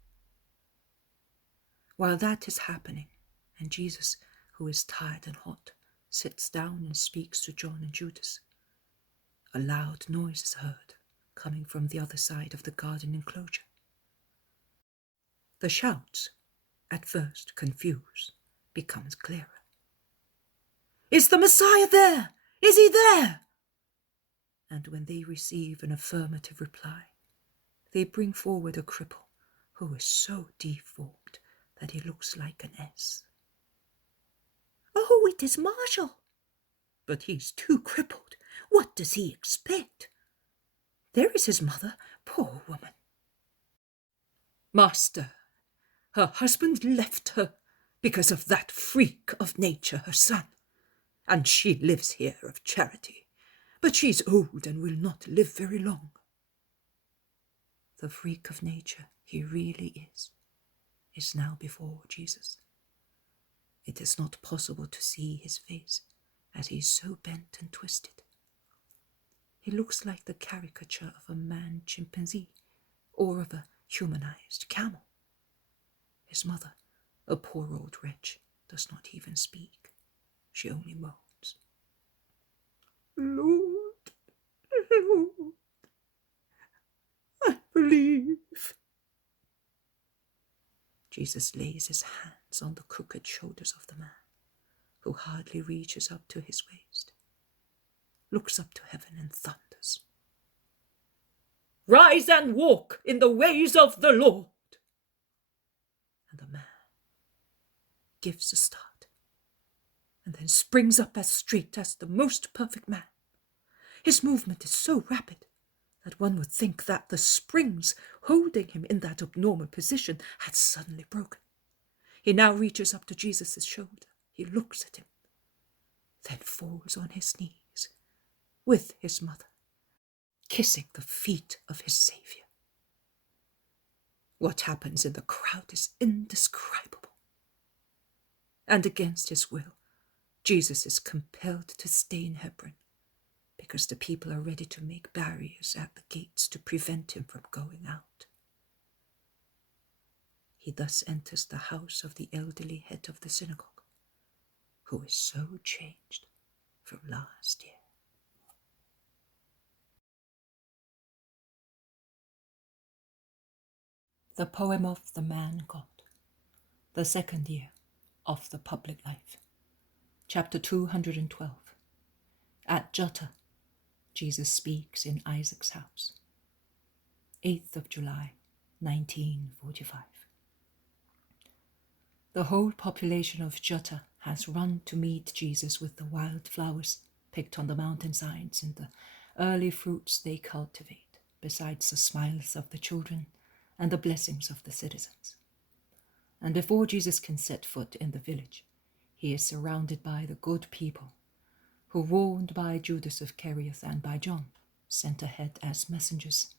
While that is happening, and Jesus, who is tired and hot, sits down and speaks to John and Judas, a loud noise is heard coming from the other side of the garden enclosure. The shouts, at first confused, becomes clearer. Is the Messiah there? Is he there? And when they receive an affirmative reply, they bring forward a cripple who is so deformed that he looks like an S. Oh, it is Marshall. But he's too crippled. What does he expect? There is his mother, poor woman. Master, her husband left her because of that freak of nature, her son, and she lives here of charity, but she's old and will not live very long. The freak of nature he really is now before Jesus. It is not possible to see his face, as he is so bent and twisted. He looks like the caricature of a man chimpanzee, or of a humanized camel. His mother, a poor old wretch, does not even speak. She only moans. Lord, Lord, I believe. Jesus lays his hands on the crooked shoulders of the man, who hardly reaches up to his waist, looks up to heaven and thunders. Rise and walk in the ways of the Lord. And the man gives a start, and then springs up as straight as the most perfect man. His movement is so rapid that one would think that the springs holding him in that abnormal position had suddenly broken. He now reaches up to Jesus' shoulder. He looks at him, then falls on his knees with his mother, kissing the feet of his Saviour. What happens in the crowd is indescribable. And against his will, Jesus is compelled to stay in Hebron, because the people are ready to make barriers at the gates to prevent him from going out. He thus enters the house of the elderly head of the synagogue, who is so changed from last year. The poem of the man God, the second year of the public life. Chapter 212. At Juttah, Jesus speaks in Isaac's house. 8th of July, 1945. The whole population of Juttah has run to meet Jesus with the wild flowers picked on the mountainsides and the early fruits they cultivate, besides the smiles of the children and the blessings of the citizens. And before Jesus can set foot in the village, he is surrounded by the good people, who, warned by Judas of Kerioth and by John, sent ahead as messengers,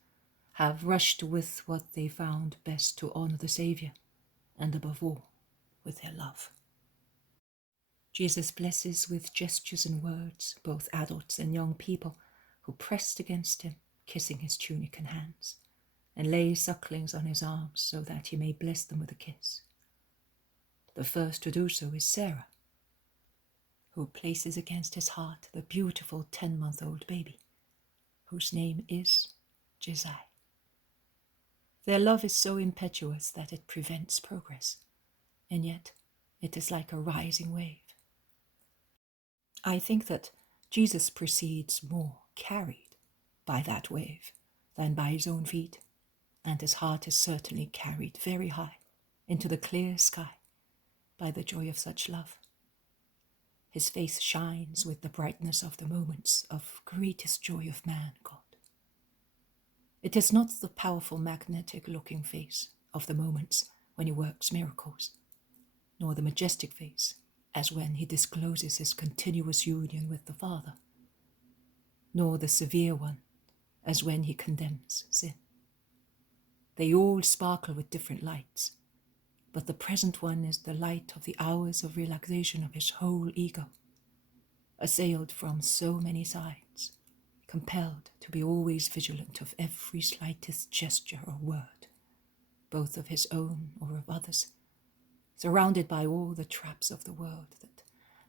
have rushed with what they found best to honor the Saviour, and above all, with their love. Jesus blesses with gestures and words both adults and young people who pressed against him, kissing his tunic and hands, and lay sucklings on his arms so that he may bless them with a kiss. The first to do so is Sarah, who places against his heart the beautiful 10-month-old baby, whose name is Zacchie. Their love is so impetuous that it prevents progress, and yet it is like a rising wave. I think that Jesus proceeds more carried by that wave than by his own feet, and his heart is certainly carried very high into the clear sky by the joy of such love. His face shines with the brightness of the moments of greatest joy of man, God. It is not the powerful magnetic-looking face of the moments when he works miracles, nor the majestic face as when he discloses his continuous union with the Father, nor the severe one as when he condemns sin. They all sparkle with different lights, but the present one is the light of the hours of relaxation of his whole ego, assailed from so many sides, compelled to be always vigilant of every slightest gesture or word, both of his own or of others, surrounded by all the traps of the world that,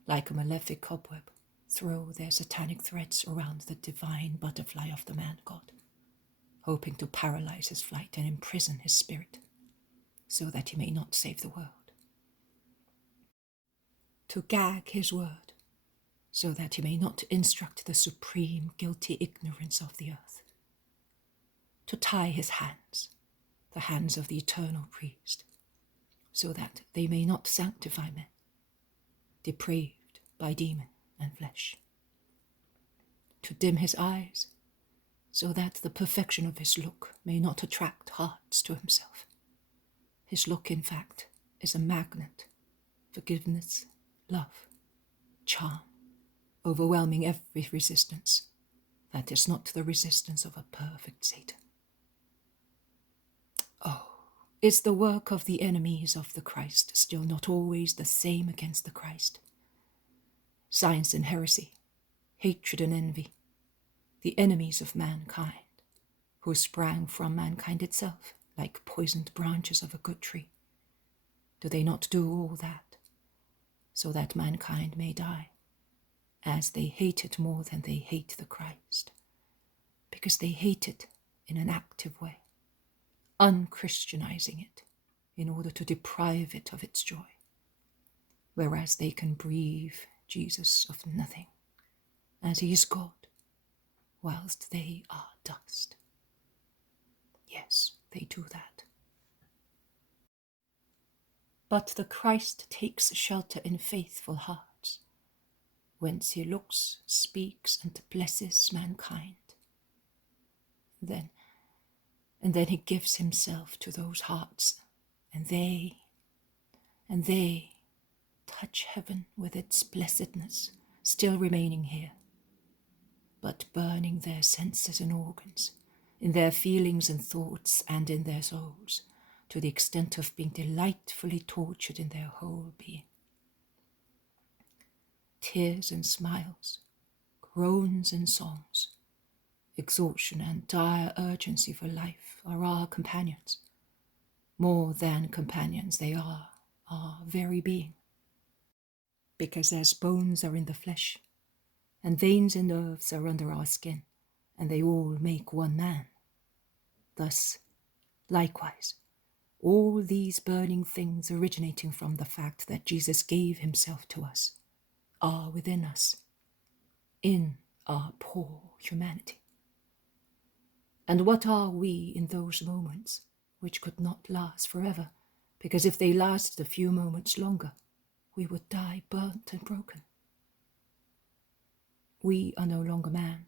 like a malefic cobweb, throw their satanic threads around the divine butterfly of the man-God, hoping to paralyze his flight and imprison his spirit, so that he may not save the world. To gag his word, so that he may not instruct the supreme guilty ignorance of the earth. To tie his hands, the hands of the eternal priest, so that they may not sanctify men, depraved by demon and flesh. To dim his eyes, so that the perfection of his look may not attract hearts to himself. His look, in fact, is a magnet, forgiveness, love, charm, overwhelming every resistance that is not the resistance of a perfect Satan. Oh, is the work of the enemies of the Christ still not always the same against the Christ? Science and heresy, hatred and envy, the enemies of mankind, who sprang from mankind itself like poisoned branches of a good tree. Do they not do all that, so that mankind may die, as they hate it more than they hate the Christ, because they hate it in an active way, unchristianizing it in order to deprive it of its joy, whereas they can breathe Jesus of nothing, as he is God, whilst they are dust. Yes, they do that. But the Christ takes shelter in faithful hearts, whence he looks, speaks, and blesses mankind. Then he gives himself to those hearts, and they touch heaven with its blessedness, still remaining here, but burning their senses and organs, in their feelings and thoughts, and in their souls, to the extent of being delightfully tortured in their whole being. Tears and smiles, groans and songs, exhaustion and dire urgency for life are our companions. More than companions, they are our very being. Because as bones are in the flesh, and veins and nerves are under our skin, and they all make one man, thus, likewise, all these burning things originating from the fact that Jesus gave himself to us are within us, in our poor humanity. And what are we in those moments which could not last forever, because if they lasted a few moments longer, we would die burnt and broken? We are no longer man.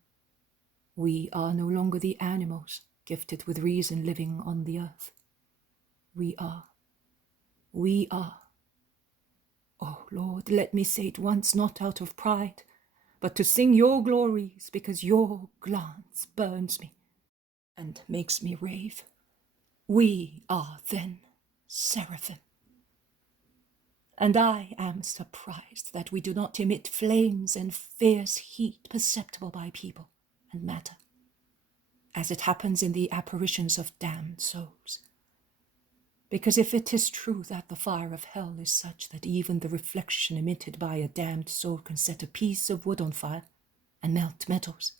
We are no longer the animals gifted with reason living on the earth. We are. Oh Lord, let me say it once, not out of pride, but to sing your glories, because your glance burns me and makes me rave. We are then seraphim. And I am surprised that we do not emit flames and fierce heat perceptible by people and matter, as it happens in the apparitions of damned souls. Because if it is true that the fire of hell is such that even the reflection emitted by a damned soul can set a piece of wood on fire and melt metals,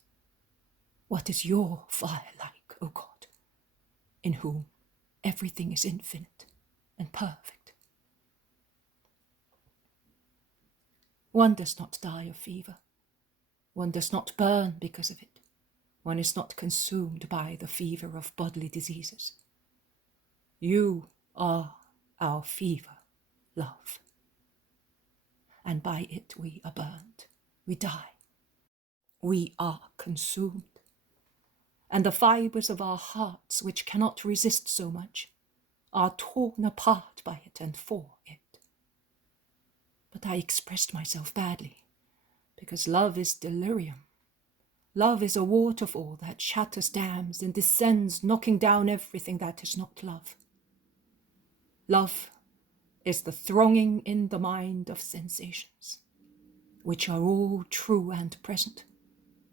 what is your fire like, O God, in whom everything is infinite and perfect? One does not die of fever. One does not burn because of it. One is not consumed by the fever of bodily diseases. You are our fever, love. And by it we are burned. We die. We are consumed. And the fibers of our hearts, which cannot resist so much, are torn apart by it and for it. But I expressed myself badly, because love is delirium. Love is a waterfall that shatters dams and descends, knocking down everything that is not love. Love is the thronging in the mind of sensations, which are all true and present,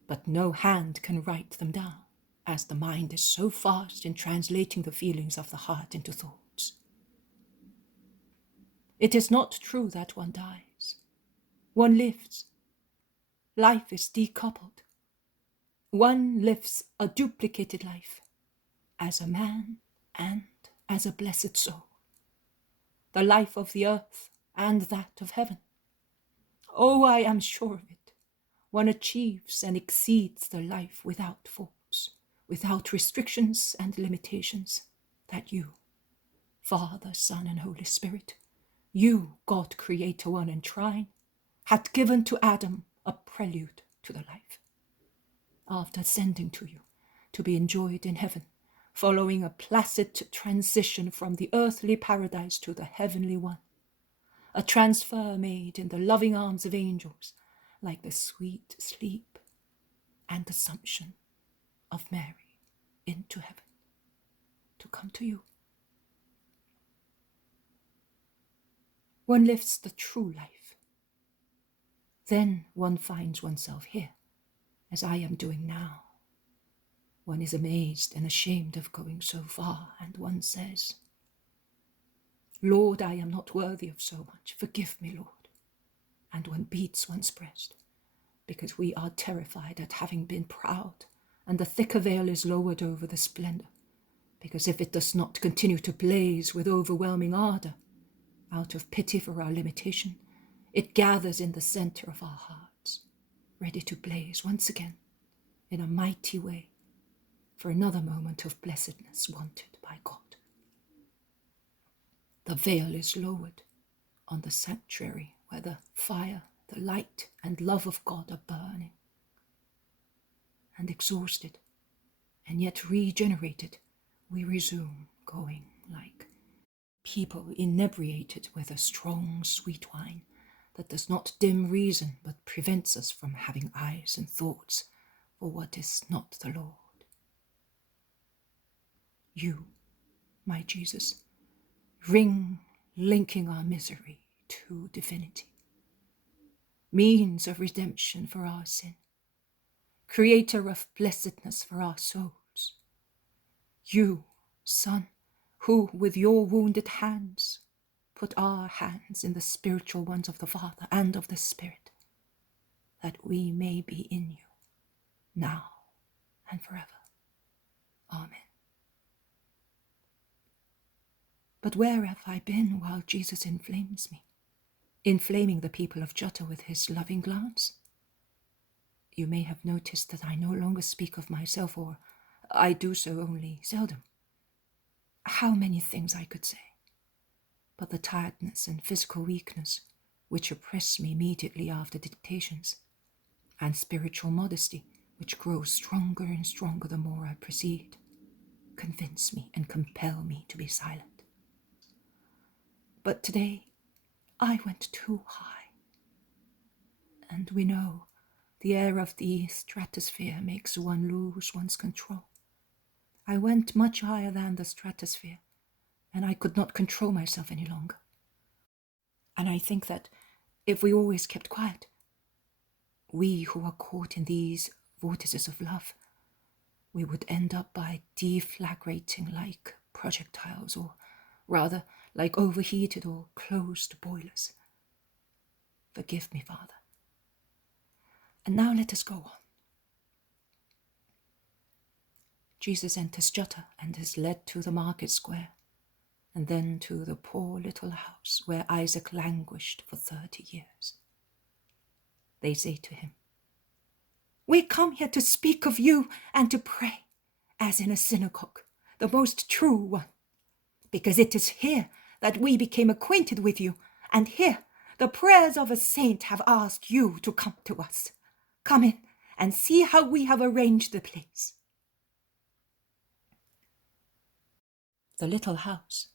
but no hand can write them down, as the mind is so fast in translating the feelings of the heart into thoughts. It is not true that one dies. One lives. Life is decoupled. One lives a duplicated life, as a man and as a blessed soul. The life of the earth and that of heaven. Oh, I am sure of it. One achieves and exceeds the life without faults, without restrictions and limitations, that you, Father, Son, and Holy Spirit, you, God, Creator one and trine, had given to Adam a prelude to the life, after sending to you to be enjoyed in heaven, following a placid transition from the earthly paradise to the heavenly one, a transfer made in the loving arms of angels, like the sweet sleep and assumption of Mary into heaven, to come to you. One lives the true life. Then one finds oneself here, as I am doing now. One is amazed and ashamed of going so far, and one says, Lord, I am not worthy of so much. Forgive me, Lord. And one beats one's breast, because we are terrified at having been proud, and the thicker veil is lowered over the splendor, because if it does not continue to blaze with overwhelming ardor, out of pity for our limitation, it gathers in the center of our hearts, ready to blaze once again in a mighty way for another moment of blessedness wanted by God. The veil is lowered on the sanctuary where the fire, the light, and love of God are burning. And exhausted, and yet regenerated, we resume going like people inebriated with a strong sweet wine that does not dim reason but prevents us from having eyes and thoughts for what is not the Lord. You, my Jesus, linking our misery to divinity, means of redemption for our sin, creator of blessedness for our souls. You, Son, who with your wounded hands put our hands in the spiritual ones of the Father and of the Spirit, that we may be in you, now and forever. Amen. But where have I been while Jesus inflames me, inflaming the people of Juttah with his loving glance? you may have noticed that I no longer speak of myself, or I do so only seldom. How many things I could say, but the tiredness and physical weakness which oppress me immediately after dictations, and spiritual modesty which grows stronger and stronger the more I proceed, convince me and compel me to be silent. But today I went too high, and we know the air of the stratosphere makes one lose one's control. I went much higher than the stratosphere, and I could not control myself any longer. And I think that if we always kept quiet, we who are caught in these vortices of love, we would end up by deflagrating like projectiles, or rather like overheated or closed boilers. Forgive me, Father. And now let us go on. Jesus enters Juttah and is led to the market square, and then to the poor little house where Isaac languished for 30 years. They say to him, "We come here to speak of you and to pray, as in a synagogue, the most true one, because it is here that we became acquainted with you, and here the prayers of a saint have asked you to come to us. Come in and see how we have arranged the place." The little house,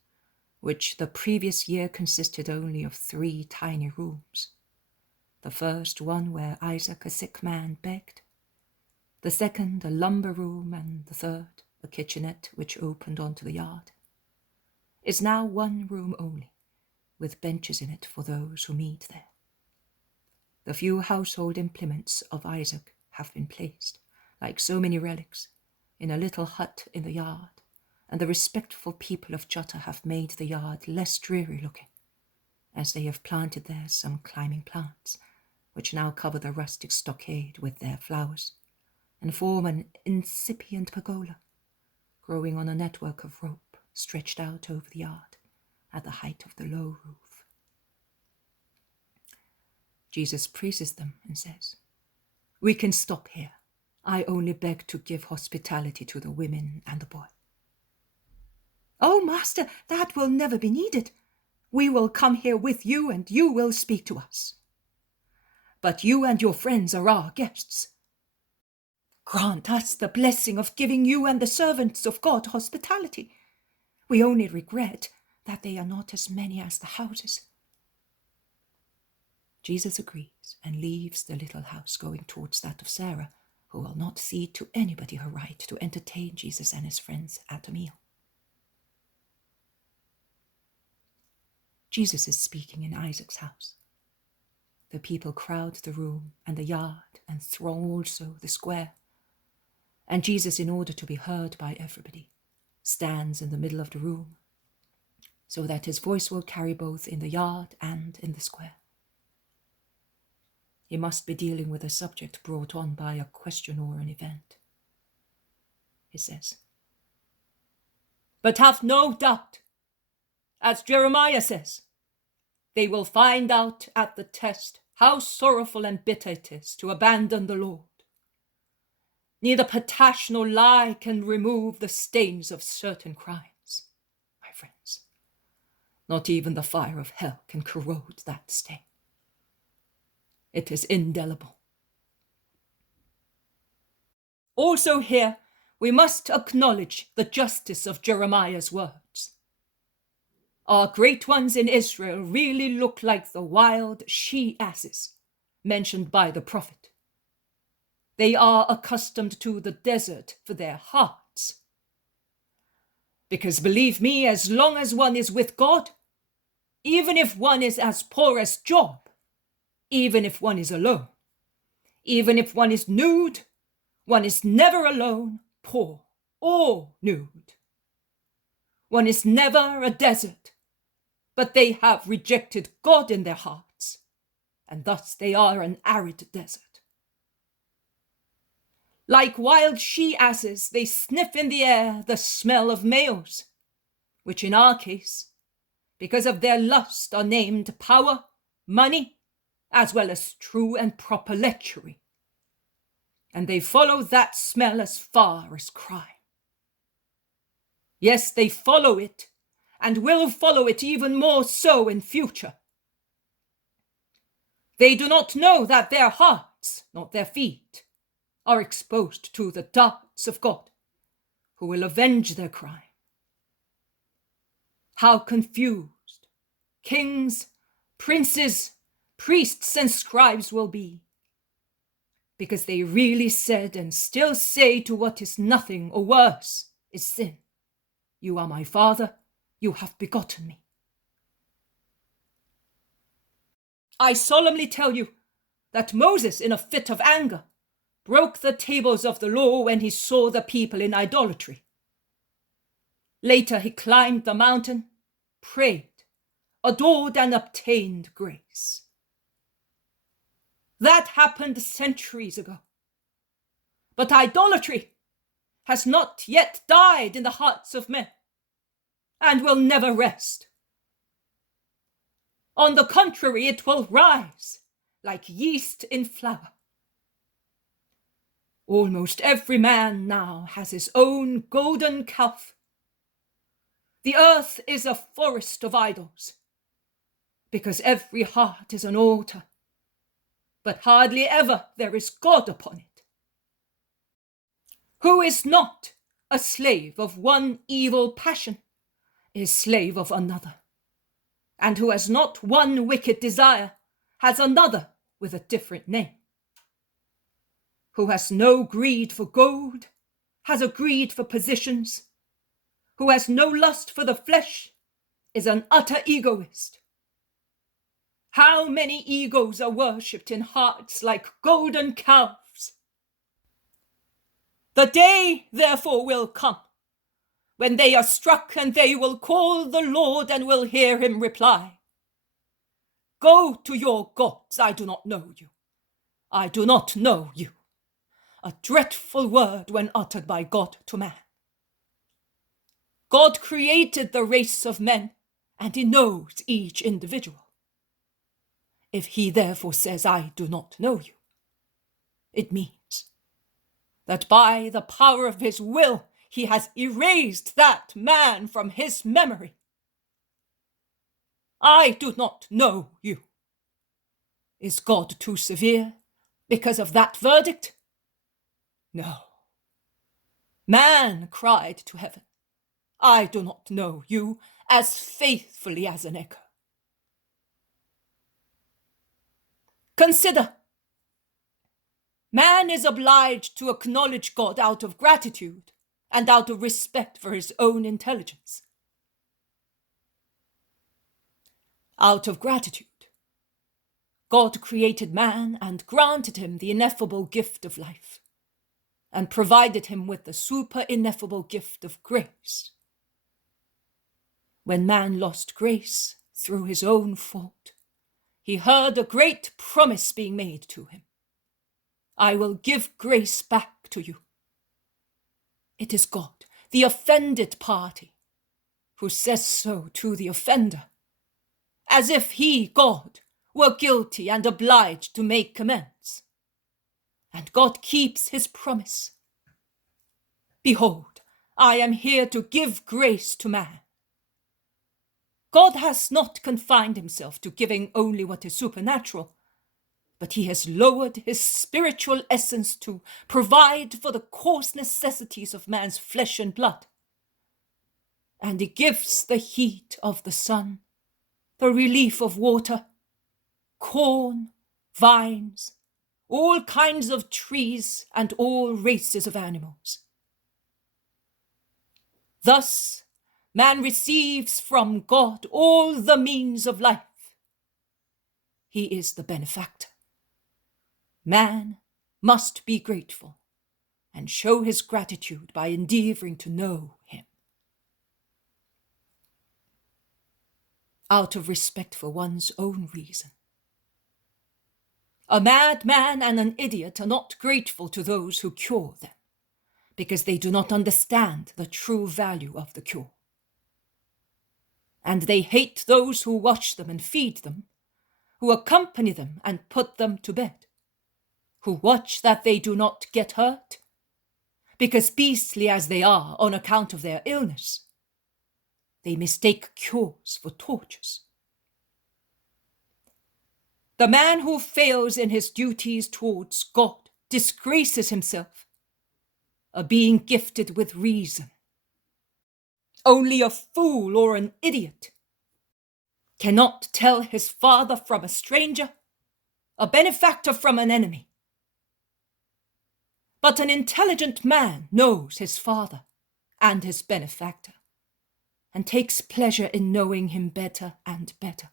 which the previous year consisted only of 3 tiny rooms, the first one where Isaac, a sick man, begged, the second a lumber room, and the third a kitchenette which opened onto the yard, is now one room only, with benches in it for those who meet there. The few household implements of Isaac have been placed, like so many relics, in a little hut in the yard, and the respectful people of Juttah have made the yard less dreary-looking, as they have planted there some climbing plants, which now cover the rustic stockade with their flowers, and form an incipient pergola, growing on a network of rope stretched out over the yard at the height of the low roof. Jesus praises them and says, "We can stop here. I only beg to give hospitality to the women and the boy." "Oh, Master, that will never be needed. We will come here with you, and you will speak to us." "But you and your friends are our guests. Grant us the blessing of giving you and the servants of God hospitality. We only regret that they are not as many as the houses." Jesus agrees and leaves the little house, going towards that of Sarah, who will not cede to anybody her right to entertain Jesus and his friends at a meal. Jesus is speaking in Isaac's house. The people crowd the room and the yard and throng also the square. And Jesus, in order to be heard by everybody, stands in the middle of the room, so that his voice will carry both in the yard and in the square. He must be dealing with a subject brought on by a question or an event. He says, "But have no doubt, as Jeremiah says, they will find out at the test how sorrowful and bitter it is to abandon the Lord. Neither potash nor lye can remove the stains of certain crimes, my friends. Not even the fire of hell can corrode that stain. It is indelible. Also here, we must acknowledge the justice of Jeremiah's words. Our great ones in Israel really look like the wild she-asses mentioned by the prophet. They are accustomed to the desert for their hearts. Because believe me, as long as one is with God, even if one is as poor as Job, even if one is alone, even if one is nude, one is never alone, poor, or nude. One is never a desert, but they have rejected God in their hearts, and thus they are an arid desert. Like wild she-asses, they sniff in the air the smell of males, which in our case, because of their lust, are named power, money, as well as true and proper lechery. and they follow that smell as far as crime. Yes, they follow it, and will follow it even more so in future. They do not know that their hearts, not their feet, are exposed to the darts of God, who will avenge their crime. How confused kings, princes, priests, and scribes will be, because they really said and still say to what is nothing or worse is sin, "You are my father, you have begotten me." I solemnly tell you that Moses, in a fit of anger, broke the tables of the law when he saw the people in idolatry. Later he climbed the mountain, prayed, adored, and obtained grace. That happened centuries ago. But idolatry has not yet died in the hearts of men, and will never rest. On the contrary, it will rise like yeast in flour. Almost every man now has his own golden calf. The earth is a forest of idols, because every heart is an altar, but hardly ever there is God upon it. Who is not a slave of one evil passion is slave of another, and who has not one wicked desire has another with a different name. Who has no greed for gold has a greed for positions. Who has no lust for the flesh is an utter egoist. How many egos are worshipped in hearts like golden calves? The day, therefore, will come when they are struck, and they will call the Lord and will hear him reply, "Go to your gods, I do not know you. I do not know you." A dreadful word when uttered by God to man. God created the race of men, and he knows each individual. If he therefore says, "I do not know you," it means that by the power of his will, he has erased that man from his memory. "I do not know you." Is God too severe because of that verdict? No. Man cried to heaven, "I do not know you," as faithfully as an echo. Consider, man is obliged to acknowledge God out of gratitude and out of respect for his own intelligence. Out of gratitude, God created man and granted him the ineffable gift of life, and provided him with the super-ineffable gift of grace. When man lost grace through his own fault, he heard a great promise being made to him. "I will give grace back to you." It is God, the offended party, who says so to the offender, as if he, God, were guilty and obliged to make amends. And God keeps his promise. "Behold, I am here to give grace to man." God has not confined himself to giving only what is supernatural, but he has lowered his spiritual essence to provide for the coarse necessities of man's flesh and blood. And he gives the heat of the sun, the relief of water, corn, vines, all kinds of trees, and all races of animals. Thus, man receives from God all the means of life. He is the benefactor. Man must be grateful and show his gratitude by endeavoring to know him. Out of respect for one's own reason. A madman and an idiot are not grateful to those who cure them, because they do not understand the true value of the cure. And they hate those who watch them and feed them, who accompany them and put them to bed, who watch that they do not get hurt, because beastly as they are on account of their illness, they mistake cures for tortures. The man who fails in his duties towards God disgraces himself, a being gifted with reason. Only a fool or an idiot cannot tell his father from a stranger, a benefactor from an enemy. But an intelligent man knows his father and his benefactor, and takes pleasure in knowing him better and better,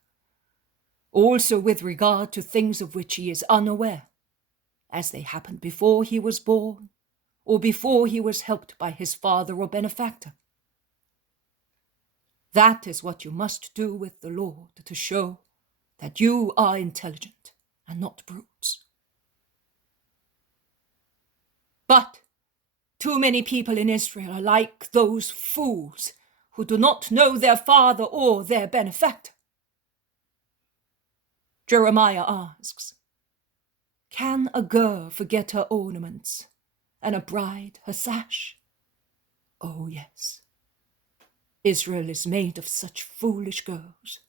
also with regard to things of which he is unaware, as they happened before he was born, or before he was helped by his father or benefactor. That is what you must do with the Lord to show that you are intelligent and not brutes. But too many people in Israel are like those fools who do not know their father or their benefactor. Jeremiah asks, "Can a girl forget her ornaments and a bride her sash?" Oh, yes. Israel is made of such foolish girls,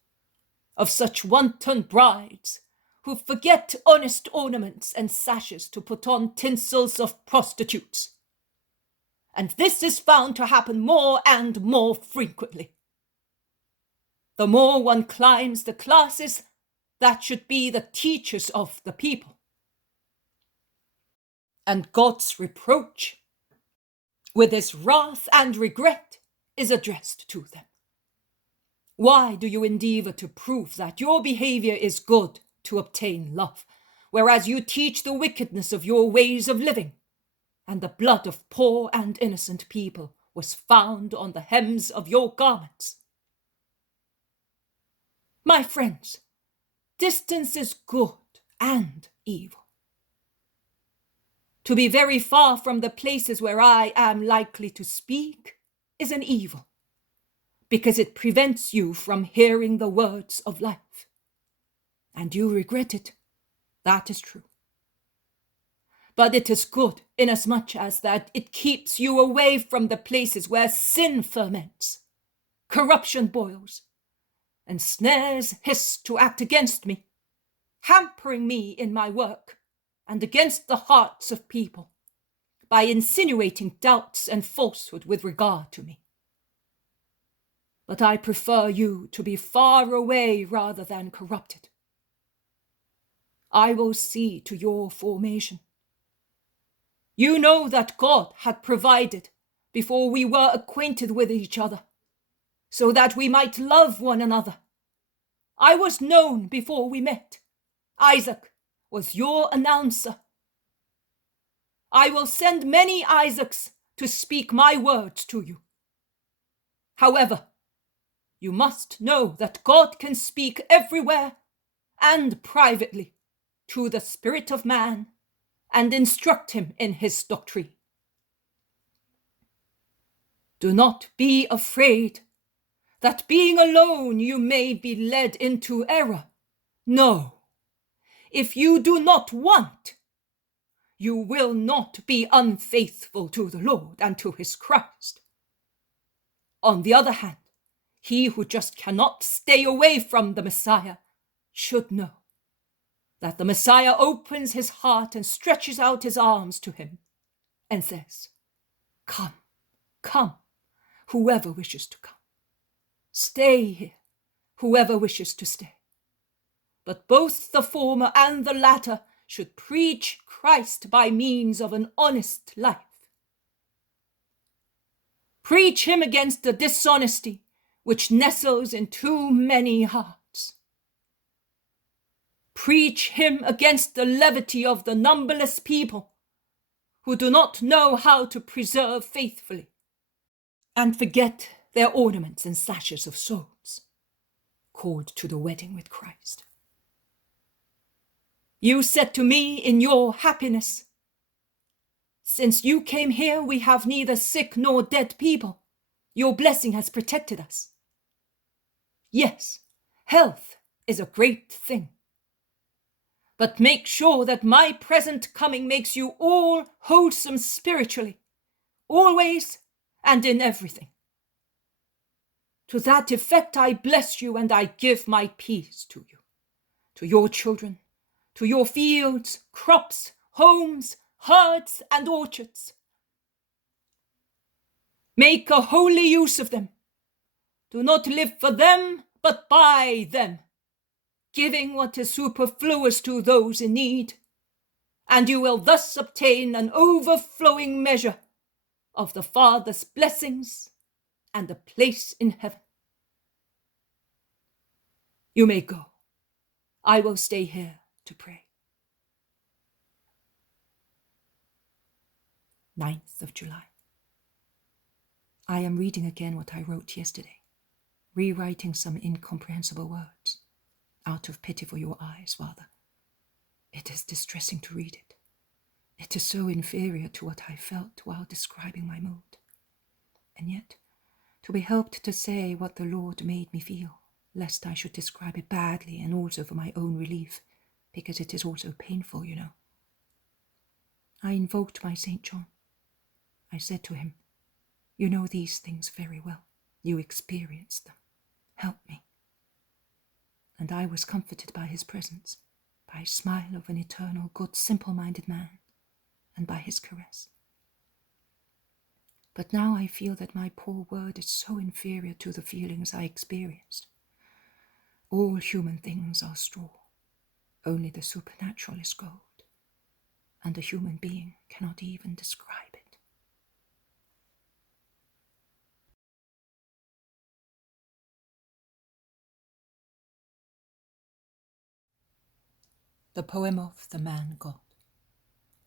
of such wanton brides who forget honest ornaments and sashes to put on tinsels of prostitutes. And this is found to happen more and more frequently. The more one climbs the classes that should be the teachers of the people. And God's reproach, with his wrath and regret, is addressed to them. Why do you endeavor to prove that your behavior is good to obtain love, whereas you teach the wickedness of your ways of living, and the blood of poor and innocent people was found on the hems of your garments? My friends, distance is good and evil. To be very far from the places where I am likely to speak is an evil, because it prevents you from hearing the words of life. And you regret it. That is true. But it is good inasmuch as that it keeps you away from the places where sin ferments, corruption boils, and snares hiss to act against me, hampering me in my work and against the hearts of people, by insinuating doubts and falsehood with regard to me. But I prefer you to be far away rather than corrupted. I will see to your formation. You know that God had provided before we were acquainted with each other, so that we might love one another. I was known before we met. Isaac was your announcer. I will send many Isaacs to speak my words to you. However, you must know that God can speak everywhere and privately to the spirit of man and instruct him in his doctrine. Do not be afraid that being alone you may be led into error. No, if you do not want, you will not be unfaithful to the Lord and to his Christ. On the other hand, he who just cannot stay away from the Messiah should know that the Messiah opens his heart and stretches out his arms to him and says, "Come, come, whoever wishes to come. Stay here, whoever wishes to stay." But both the former and the latter should preach Christ by means of an honest life. Preach him against the dishonesty which nestles in too many hearts. Preach him against the levity of the numberless people who do not know how to preserve faithfully and forget their ornaments and sashes of souls, called to the wedding with Christ. You said to me in your happiness, "Since you came here, we have neither sick nor dead people. Your blessing has protected us." Yes, health is a great thing. but make sure that my present coming makes you all wholesome spiritually, always and in everything. To that effect I bless you, and I give my peace to you, to your children, to your fields, crops, homes, herds, and orchards. Make a holy use of them. Do not live for them, but by them, giving what is superfluous to those in need, and you will thus obtain an overflowing measure of the Father's blessings and a place in heaven. You may go. I will stay here to pray. 9th of July. I am reading again what I wrote yesterday, rewriting some incomprehensible words, out of pity for your eyes, Father. It is distressing to read it. It is so inferior to what I felt while describing my mood. And yet, to be helped to say what the Lord made me feel, lest I should describe it badly, and also for my own relief, because it is also painful, you know. I invoked my St. John. I said to him, "You know these things very well. You experienced them. Help me." And I was comforted by his presence, by his smile of an eternal, good, simple-minded man, and by his caress. But now I feel that my poor word is so inferior to the feelings I experienced. All human things are straw. Only the supernatural is gold, and a human being cannot even describe it. The poem of the man God,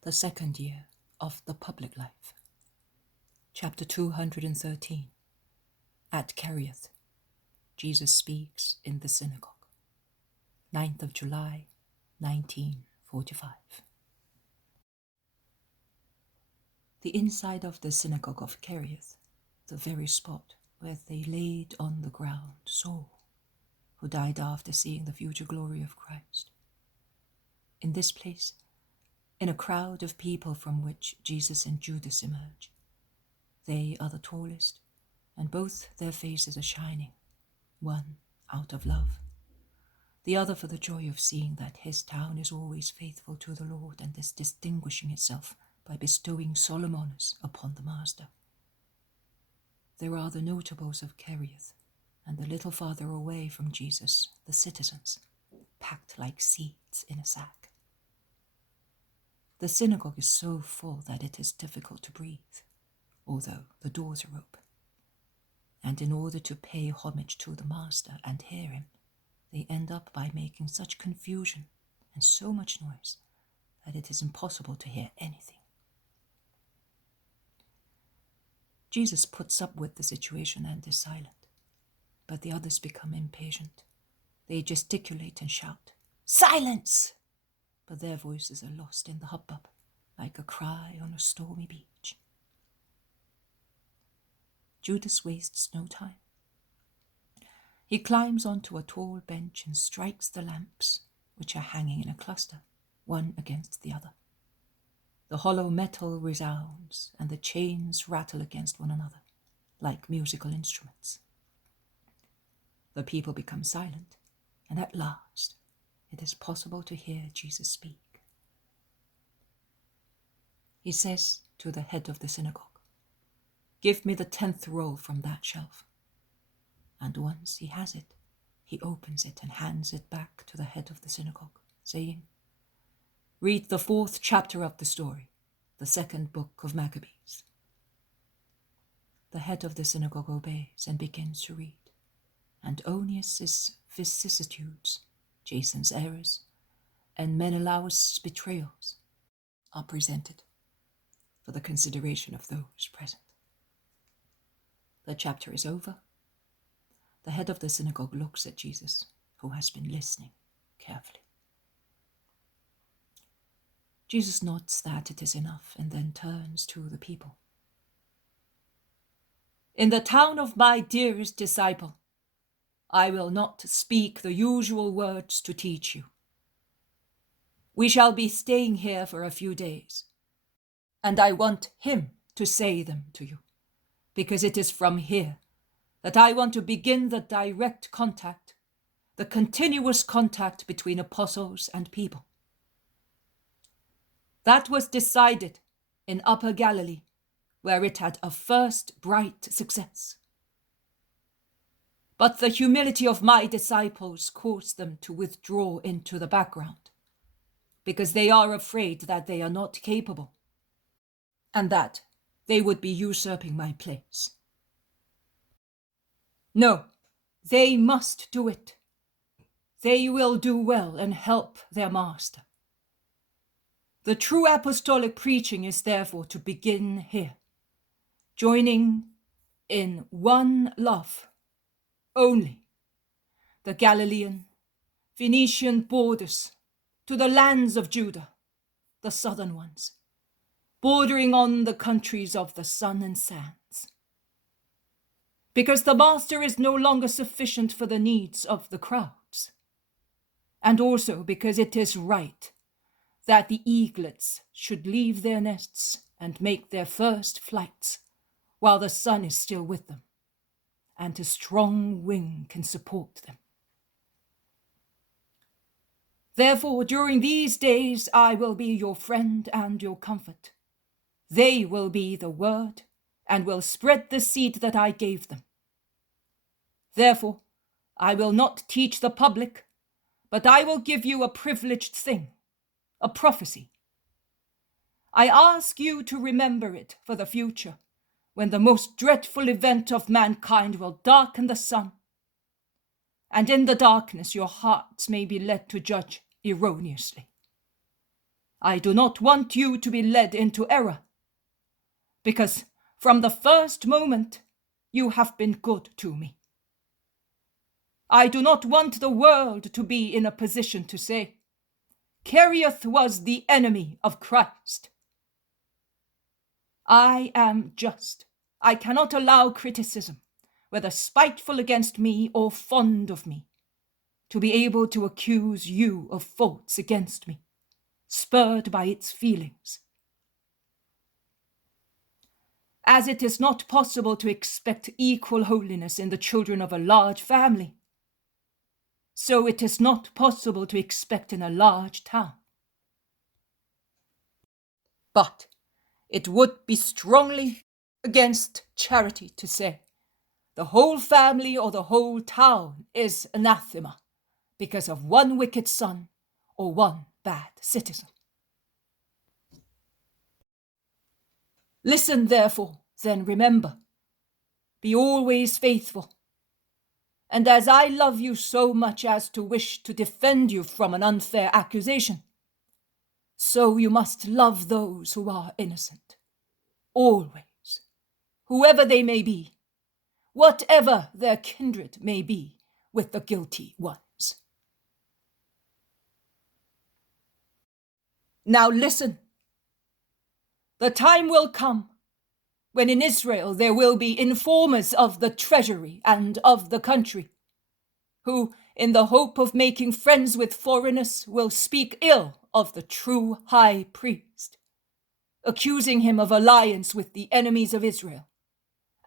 the second year of the public life. Chapter 213. At Kerioth, Jesus speaks in the synagogue. 9th of July, 1945. The inside of the synagogue of Kerioth, the very spot where they laid on the ground Saul, who died after seeing the future glory of Christ. In this place, in a crowd of people from which Jesus and Judas emerge, they are the tallest, and both their faces are shining, one out of love, the other for the joy of seeing that his town is always faithful to the Lord and is distinguishing itself by bestowing solemn honors upon the Master. There are the notables of Kerioth, and a little farther away from Jesus, the citizens, packed like seeds in a sack. The synagogue is so full that it is difficult to breathe, although the doors are open. And in order to pay homage to the Master and hear him, they end up by making such confusion and so much noise that it is impossible to hear anything. Jesus puts up with the situation and is silent, but the others become impatient. They gesticulate and shout, "Silence!" But their voices are lost in the hubbub, like a cry on a stormy beach. Judas wastes no time. He climbs onto a tall bench and strikes the lamps, which are hanging in a cluster, one against the other. The hollow metal resounds, and the chains rattle against one another, like musical instruments. The people become silent, and at last it is possible to hear Jesus speak. He says to the head of the synagogue, "Give me the 10th roll from that shelf." And once he has it, he opens it and hands it back to the head of the synagogue, saying, "Read the 4th chapter of the story, the 2nd book of Maccabees." The head of the synagogue obeys and begins to read, and Onias' vicissitudes, Jason's errors, and Menelaus' betrayals are presented for the consideration of those present. The chapter is over. The head of the synagogue looks at Jesus, who has been listening carefully. Jesus nods that it is enough and then turns to the people. "In the town of my dearest disciple, I will not speak the usual words to teach you. We shall be staying here for a few days, and I want him to say them to you, because it is from here that I want to begin the direct contact, the continuous contact between apostles and people. That was decided in Upper Galilee, where it had a first bright success. But the humility of my disciples caused them to withdraw into the background, because they are afraid that they are not capable, and that they would be usurping my place. No, they must do it. They will do well and help their master. The true apostolic preaching is therefore to begin here, joining in one love only the Galilean, Phoenician borders to the lands of Judah, the southern ones, bordering on the countries of the sun and sands. Because the master is no longer sufficient for the needs of the crowds, and also because it is right that the eaglets should leave their nests and make their first flights while the sun is still with them, and a strong wing can support them. Therefore, during these days I will be your friend and your comfort. They will be the word and will spread the seed that I gave them. Therefore, I will not teach the public, but I will give you a privileged thing, a prophecy. I ask you to remember it for the future, when the most dreadful event of mankind will darken the sun, and in the darkness your hearts may be led to judge erroneously. I do not want you to be led into error, because from the first moment you have been good to me. I do not want the world to be in a position to say, Kerioth was the enemy of Christ. I am just. I cannot allow criticism, whether spiteful against me or fond of me, to be able to accuse you of faults against me, spurred by its feelings. As it is not possible to expect equal holiness in the children of a large family, so it is not possible to expect in a large town. But it would be strongly against charity to say the whole family or the whole town is anathema because of one wicked son or one bad citizen. Listen, therefore, then remember, be always faithful. And as I love you so much as to wish to defend you from an unfair accusation, so you must love those who are innocent, always, whoever they may be, whatever their kindred may be with the guilty ones. Now listen. The time will come when in Israel there will be informers of the treasury and of the country, who, in the hope of making friends with foreigners, will speak ill of the true high priest, accusing him of alliance with the enemies of Israel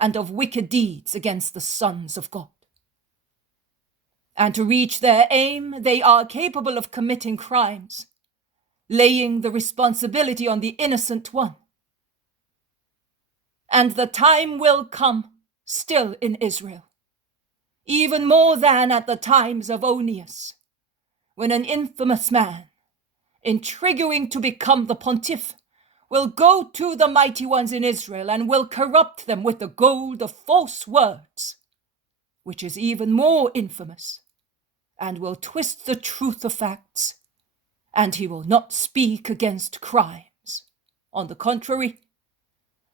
and of wicked deeds against the sons of God. And to reach their aim, they are capable of committing crimes, laying the responsibility on the innocent one. And the time will come, still in Israel, even more than at the times of Onias, when an infamous man, intriguing to become the pontiff, will go to the mighty ones in Israel and will corrupt them with the gold of false words, which is even more infamous, and will twist the truth of facts, and he will not speak against crimes. On the contrary,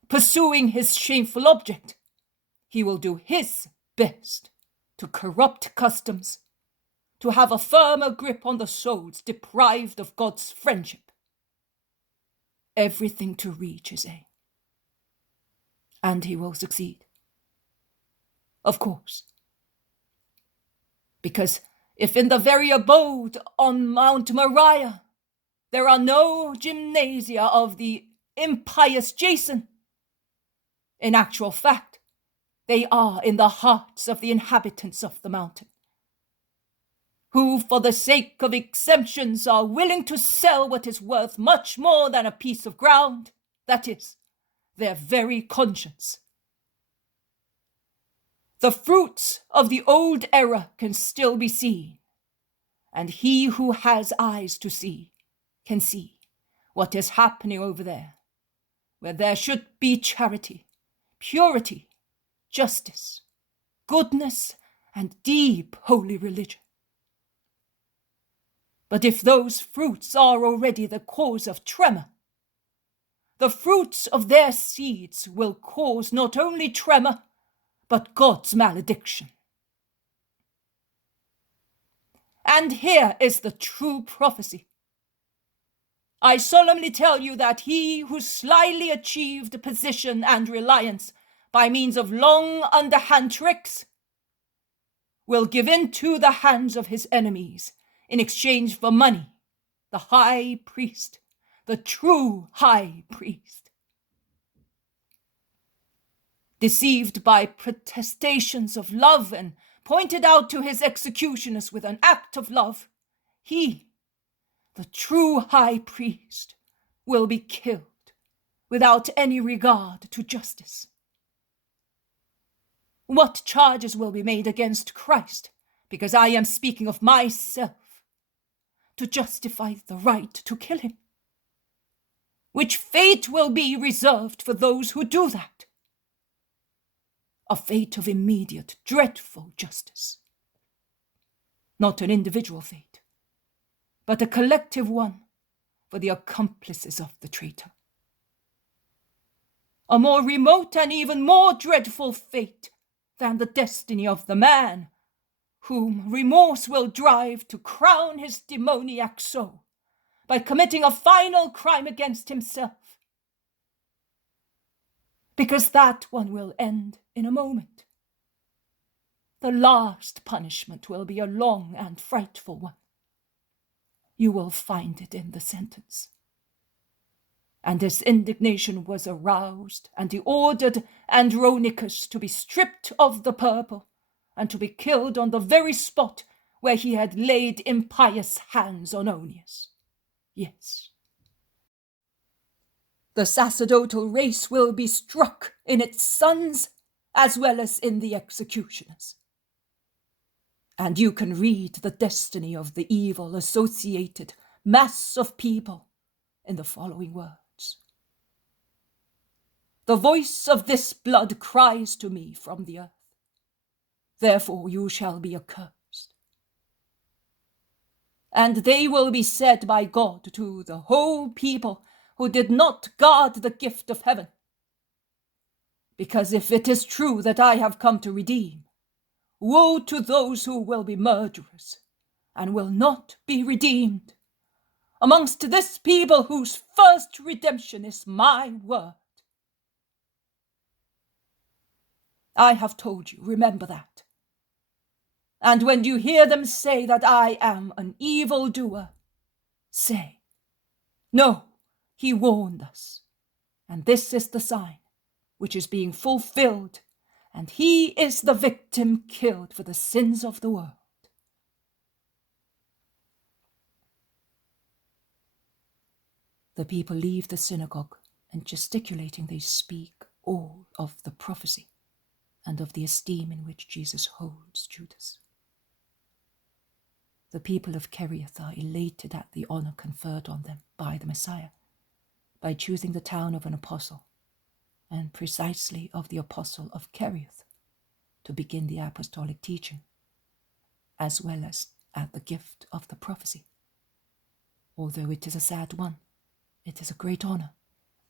pursuing his shameful object, he will do his best to corrupt customs, to have a firmer grip on the souls deprived of God's friendship. Everything to reach his aim. And he will succeed. Of course. Because if in the very abode on Mount Moriah there are no gymnasia of the impious Jason. In actual fact, they are in the hearts of the inhabitants of the mountain, who, for the sake of exemptions, are willing to sell what is worth much more than a piece of ground, that is, their very conscience. The fruits of the old era can still be seen, and he who has eyes to see can see what is happening over there, where there should be charity, purity, justice, goodness, and deep holy religion. But if those fruits are already the cause of tremor, the fruits of their seeds will cause not only tremor, but God's malediction. And here is the true prophecy. I solemnly tell you that he who slyly achieved position and reliance by means of long underhand tricks will give into the hands of his enemies in exchange for money the high priest, the true high priest. Deceived by protestations of love and pointed out to his executioners with an act of love, he, the true high priest, will be killed without any regard to justice. What charges will be made against Christ, because I am speaking of myself, to justify the right to kill him? Which fate will be reserved for those who do that? A fate of immediate, dreadful justice. Not an individual fate, but a collective one for the accomplices of the traitor. A more remote and even more dreadful fate than the destiny of the man whom remorse will drive to crown his demoniac soul by committing a final crime against himself. Because that one will end in a moment. The last punishment will be a long and frightful one. You will find it in the sentence. And his indignation was aroused, and he ordered Andronicus to be stripped of the purple, and to be killed on the very spot where he had laid impious hands on Onias. Yes. The sacerdotal race will be struck in its sons as well as in the executioners. And you can read the destiny of the evil associated mass of people in the following words. The voice of this blood cries to me from the earth. Therefore you shall be accursed. And they will be said by God to the whole people who did not guard the gift of heaven. Because if it is true that I have come to redeem, woe to those who will be murderers and will not be redeemed amongst this people whose first redemption is my word. I have told you, remember that. And when you hear them say that I am an evildoer, say, no, he warned us, and this is the sign which is being fulfilled, and he is the victim killed for the sins of the world. The people leave the synagogue, and gesticulating they speak all of the prophecy and of the esteem in which Jesus holds Judas. The people of Kerioth are elated at the honor conferred on them by the Messiah, by choosing the town of an apostle, and precisely of the apostle of Kerioth, to begin the apostolic teaching, as well as at the gift of the prophecy. Although it is a sad one, it is a great honor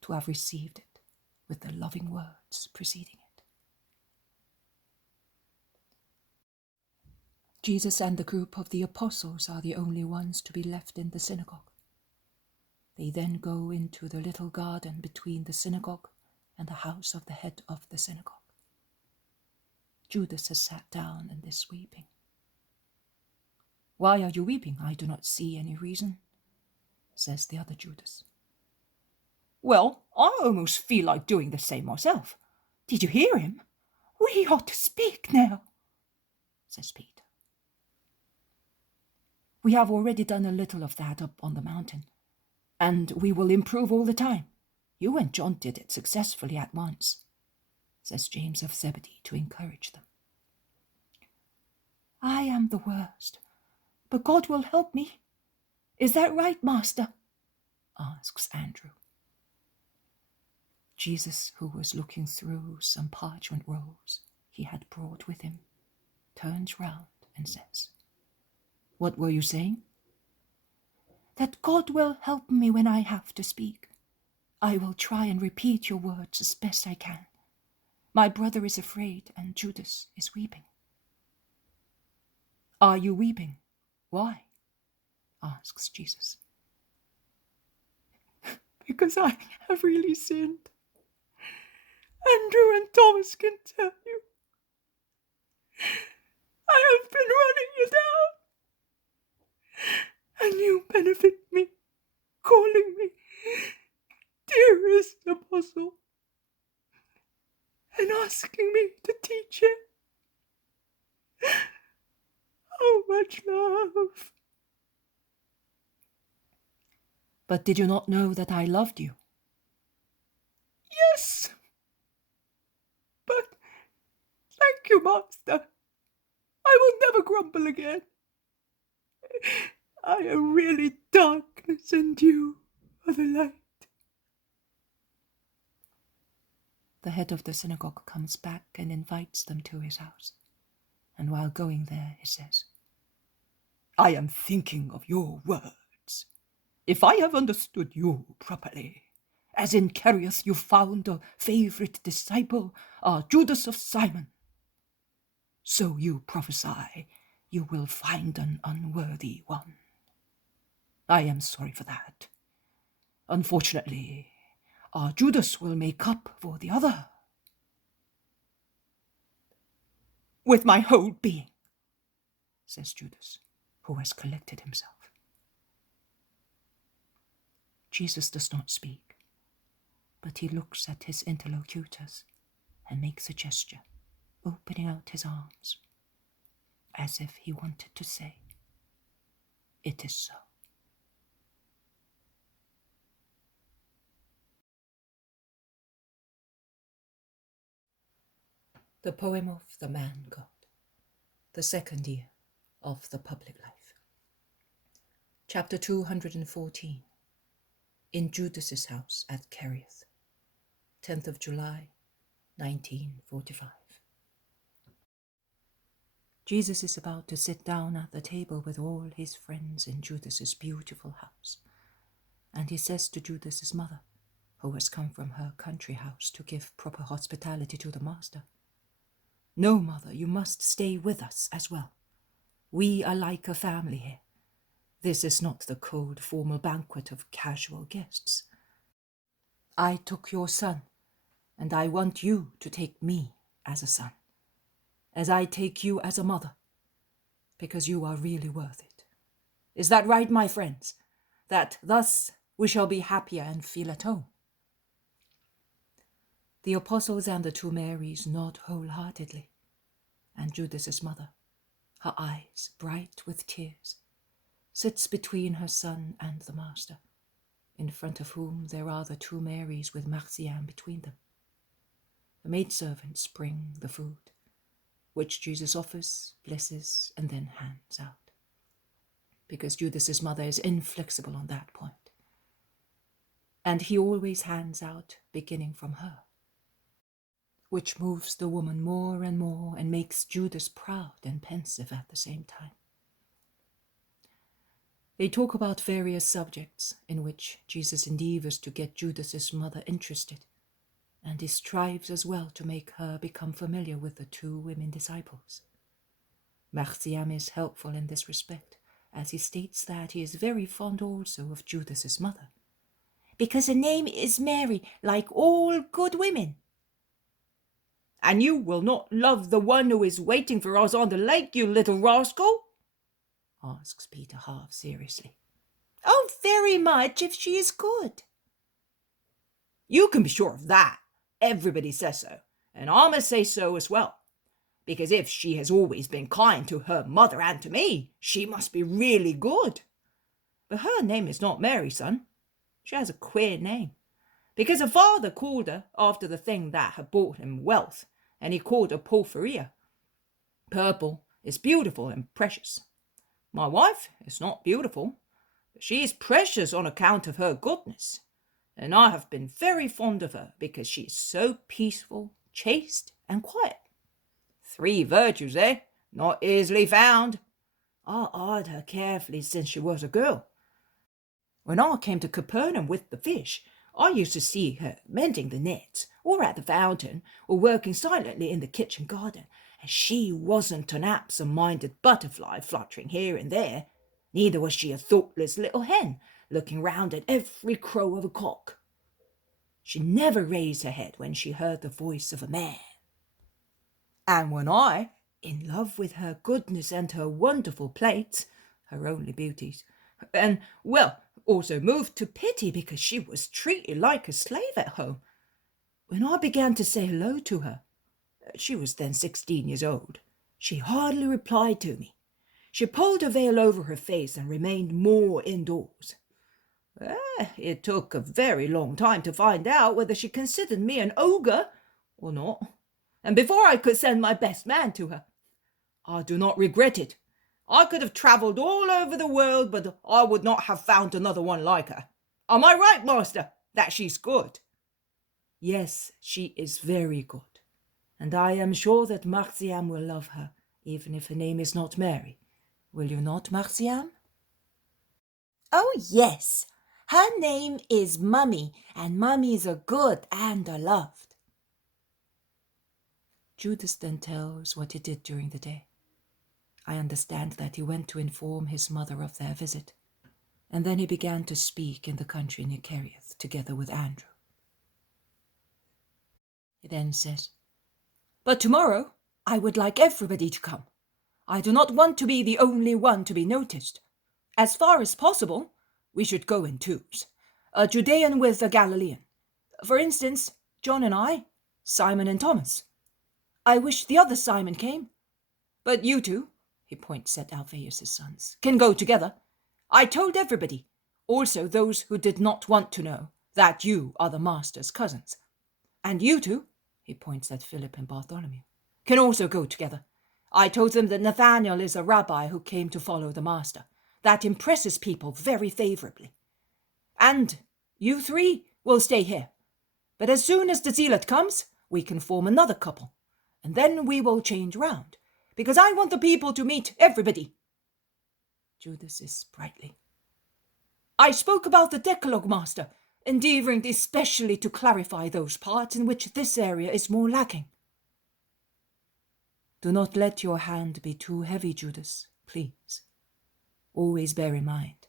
to have received it with the loving words preceding it. Jesus and the group of the apostles are the only ones to be left in the synagogue. They then go into the little garden between the synagogue and the house of the head of the synagogue. Judas has sat down and is weeping. Why are you weeping? I do not see any reason. says the other Judas. Well, I almost feel like doing the same myself. Did you hear him? We ought to speak now, says Peter. We have already done a little of that up on the mountain, and we will improve all the time. You and John did it successfully at once, says James of Zebedee to encourage them. I am the worst, but God will help me. Is that right, Master? Asks Andrew. Jesus, who was looking through some parchment rolls he had brought with him, turns round and says, What were you saying? That God will help me when I have to speak. I will try and repeat your words as best I can. My brother is afraid and Judas is weeping. Are you weeping? Why? Asks Jesus. Because I have really sinned. Andrew and Thomas can tell you. I have been running you down. And you benefit me, calling me dearest apostle, and asking me to teach him. How much love. But did you not know that I loved you? Yes. But thank you, Master. I will never grumble again. I am really darkness and you are the light. The head of the synagogue comes back and invites them to his house. And while going there, he says, I am thinking of your words. If I have understood you properly, as in Kerioth you found a favourite disciple, a Judas of Simon, so you prophesy you will find an unworthy one. I am sorry for that. Unfortunately, our Judas will make up for the other. With my whole being, says Judas, who has collected himself. Jesus does not speak, but he looks at his interlocutors and makes a gesture, opening out his arms, as if he wanted to say, It is so. The poem of the man God, the second year of the public life. Chapter 214. In Judas's house at Kerioth, 10th of July, 1945. Jesus is about to sit down at the table with all his friends in Judas's beautiful house, and he says to Judas's mother, who has come from her country house to give proper hospitality to the master, No, mother, you must stay with us as well. We are like a family here. This is not the cold, formal banquet of casual guests. I took your son, and I want you to take me as a son, as I take you as a mother, because you are really worth it. Is that right, my friends? That thus we shall be happier and feel at home? The apostles and the two Marys nod wholeheartedly, and Judas's mother, her eyes bright with tears, sits between her son and the master, in front of whom there are the two Marys with Marcian between them. The maidservants bring the food, which Jesus offers, blesses, and then hands out, because Judas's mother is inflexible on that point, and he always hands out beginning from her, which moves the woman more and more and makes Judas proud and pensive at the same time. They talk about various subjects in which Jesus endeavors to get Judas's mother interested, and he strives as well to make her become familiar with the two women disciples. Marciam is helpful in this respect, as he states that he is very fond also of Judas's mother, because her name is Mary, like all good women. And you will not love the one who is waiting for us on the lake, you little rascal? Asks Peter half seriously. Oh, very much if she is good. You can be sure of that. Everybody says so, and I must say so as well. Because if she has always been kind to her mother and to me, she must be really good. But her name is not Mary, son. She has a queer name. Because her father called her after the thing that had brought him wealth, and he called her Porphyria. Purple is beautiful and precious. My wife is not beautiful, but she is precious on account of her goodness. And I have been very fond of her because she is so peaceful, chaste, and quiet. 3 virtues, eh? Not easily found. I eyed her carefully since she was a girl. When I came to Capernaum with the fish, I used to see her mending the nets, or at the fountain, or working silently in the kitchen garden, and she wasn't an absent-minded butterfly fluttering here and there. Neither was she a thoughtless little hen, looking round at every crow of a cock. She never raised her head when she heard the voice of a man. And when I, in love with her goodness and her wonderful plaits, her only beauties, and, well, also moved to pity because she was treated like a slave at home, when I began to say hello to her, she was then 16 years old, she hardly replied to me. She pulled her veil over her face and remained more indoors. It took a very long time to find out whether she considered me an ogre or not, and before I could send my best man to her. I do not regret it. I could have travelled all over the world, but I would not have found another one like her. Am I right, master, that she's good? Yes, she is very good, and I am sure that Marciam will love her, even if her name is not Mary. Will you not, Marciam? Oh, yes. Her name is Mummy, and mummies are good and are loved. Judas then tells what he did during the day. I understand that he went to inform his mother of their visit, and then he began to speak in the country near Kerioth, together with Andrew. He then says, "But tomorrow I would like everybody to come. I do not want to be the only one to be noticed. As far as possible, we should go in twos, a Judean with a Galilean. For instance, John and I, Simon and Thomas. I wish the other Simon came. But you two," he points at Alphaeus' sons, "can go together. I told everybody, also those who did not want to know, that you are the master's cousins. And you two," he points at Philip and Bartholomew, "can also go together. I told them that Nathanael is a rabbi who came to follow the master. That impresses people very favorably. And you 3 will stay here. But as soon as the zealot comes, we can form another couple, and then we will change round, because I want the people to meet everybody." Judas is sprightly. "I spoke about the Decalogue, master, endeavouring especially to clarify those parts in which this area is more lacking." Do not let your hand be too heavy, Judas, please. Always bear in mind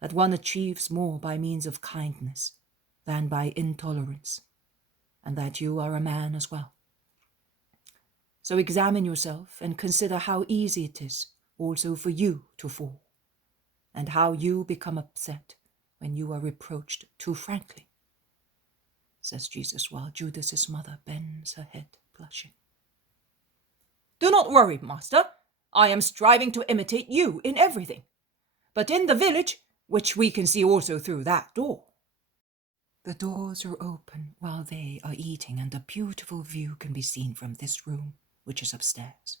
that one achieves more by means of kindness than by intolerance, and that you are a man as well. So examine yourself and consider how easy it is also for you to fall, and how you become upset when you are reproached too frankly, says Jesus, while Judas's mother bends her head, blushing. "Do not worry, master. I am striving to imitate you in everything. But in the village, which we can see also through that door." The doors are open while they are eating, and a beautiful view can be seen from this room, which is upstairs.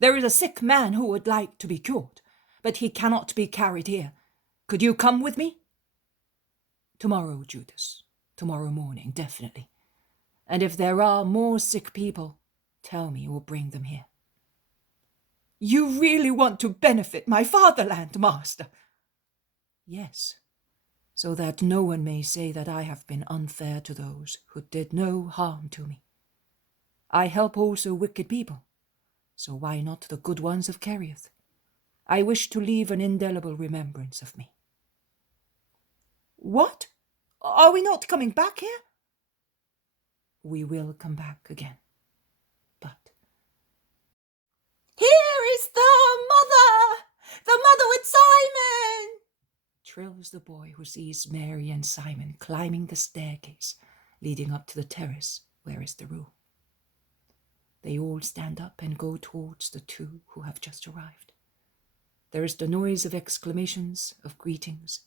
"There is a sick man who would like to be cured, but he cannot be carried here. Could you come with me?" "Tomorrow, Judas. Tomorrow morning, definitely. And if there are more sick people, tell me or bring them here." "You really want to benefit my fatherland, master?" "Yes, so that no one may say that I have been unfair to those who did no harm to me. I help also wicked people, so why not the good ones of Kerioth? I wish to leave an indelible remembrance of me." "What? Are we not coming back here?" "We will come back again, but..." "Here is the mother with Simon!" trills the boy who sees Mary and Simon climbing the staircase leading up to the terrace where is the room. They all stand up and go towards the two who have just arrived. There is the noise of exclamations, of greetings,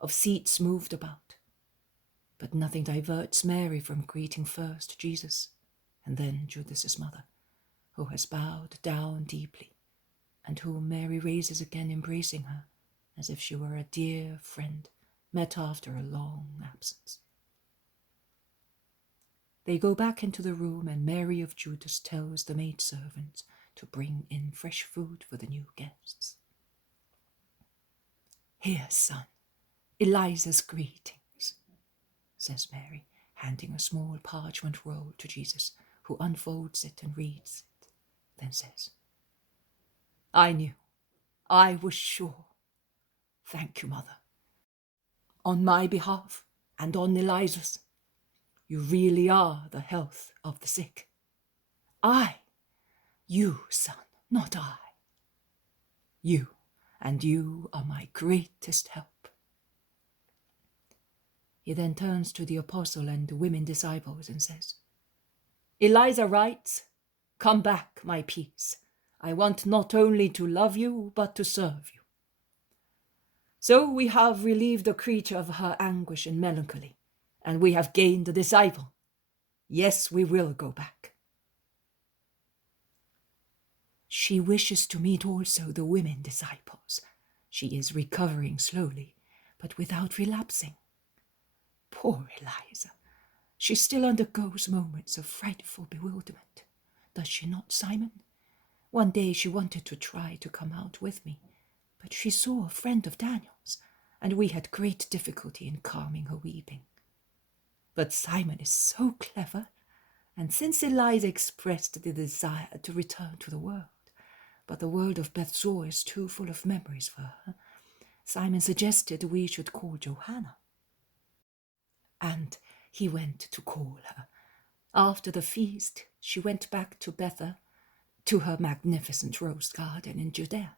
of seats moved about. But nothing diverts Mary from greeting first Jesus and then Judas's mother, who has bowed down deeply, and whom Mary raises again, embracing her as if she were a dear friend met after a long absence. They go back into the room, and Mary of Judas tells the maidservants to bring in fresh food for the new guests. "Here, son, Eliza's greetings," says Mary, handing a small parchment roll to Jesus, who unfolds it and reads it, then says, "I knew, I was sure. Thank you, Mother. On my behalf and on Eliza's, you really are the health of the sick. You, son, not I. You, and you are my greatest help." He then turns to the apostle and the women disciples and says, "Eliza writes, 'Come back, my peace. I want not only to love you, but to serve you.' So we have relieved the creature of her anguish and melancholy, and we have gained a disciple. Yes, we will go back." She wishes to meet also the women disciples. She is recovering slowly, but without relapsing. Poor Eliza. She still undergoes moments of frightful bewilderment. Does she not, Simon? One day she wanted to try to come out with me, but she saw a friend of Daniel's, and we had great difficulty in calming her weeping. But Simon is so clever, and since Eliza expressed the desire to return to the world, but the world of Bethzur is too full of memories for her, Simon suggested we should call Johanna. And he went to call her. After the feast, she went back to Bethlehem, to her magnificent rose garden in Judea.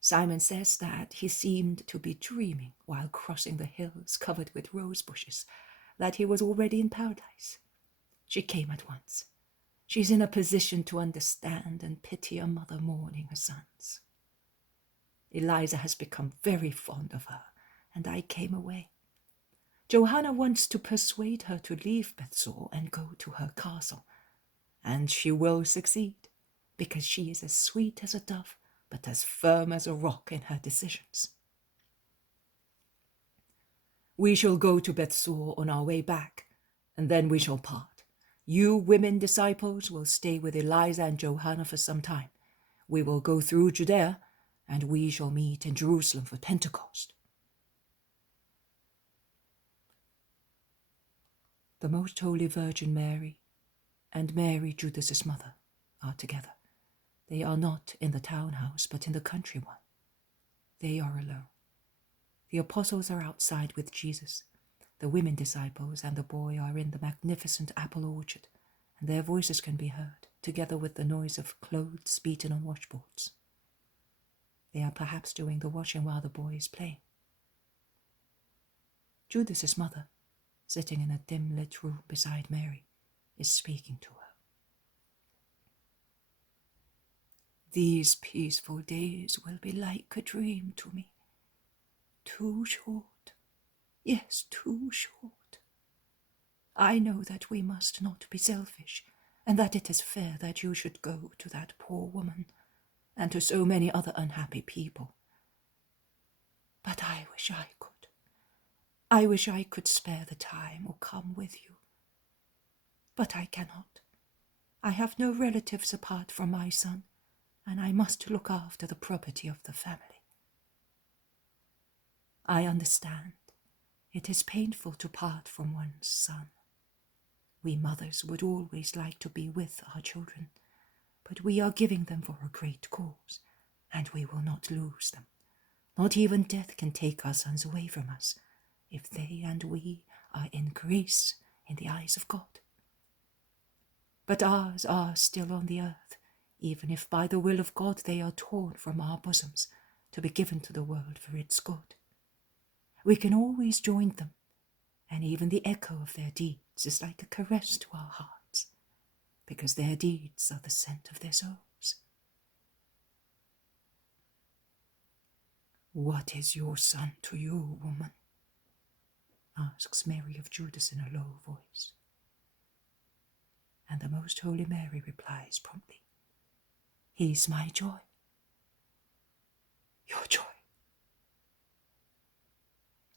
Simon says that he seemed to be dreaming while crossing the hills covered with rose bushes, that he was already in paradise. She came at once. She's in a position to understand and pity a mother mourning her sons. Eliza has become very fond of her, and I came away. Johanna wants to persuade her to leave Bethzur and go to her castle, and she will succeed, because she is as sweet as a dove, but as firm as a rock in her decisions. We shall go to Bethzur on our way back, and then we shall part. You women disciples will stay with Eliza and Johanna for some time. We will go through Judea, and we shall meet in Jerusalem for Pentecost." The Most Holy Virgin Mary and Mary, Judas's mother, are together. They are not in the townhouse, but in the country one. They are alone. The apostles are outside with Jesus. The women disciples and the boy are in the magnificent apple orchard, and their voices can be heard, together with the noise of clothes beaten on washboards. They are perhaps doing the washing while the boy is playing. Judas's mother, sitting in a dim-lit room beside Mary, is speaking to her. "These peaceful days will be like a dream to me. Too short. Yes, too short. I know that we must not be selfish, and that it is fair that you should go to that poor woman, and to so many other unhappy people. But I wish I could. I wish I could spare the time or come with you. But I cannot. I have no relatives apart from my son, and I must look after the property of the family. I understand. It is painful to part from one's son. We mothers would always like to be with our children, but we are giving them for a great cause, and we will not lose them. Not even death can take our sons away from us, if they and we are in grace in the eyes of God. But ours are still on the earth, even if by the will of God they are torn from our bosoms to be given to the world for its good. we can always join them, and even the echo of their deeds is like a caress to our hearts, because their deeds are the scent of their souls. What is your son to you, woman? Asks Mary of Judas in a low voice. And the Most Holy Mary replies promptly, He's my joy. Your joy.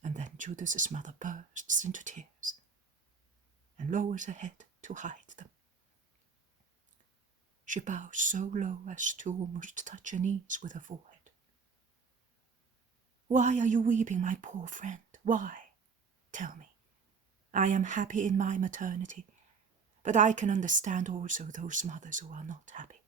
And then Judas's mother bursts into tears and lowers her head to hide them. She bows so low as to almost touch her knees with her forehead. Why are you weeping, my poor friend? Why? Tell me. I am happy in my maternity, but I can understand also those mothers who are not happy.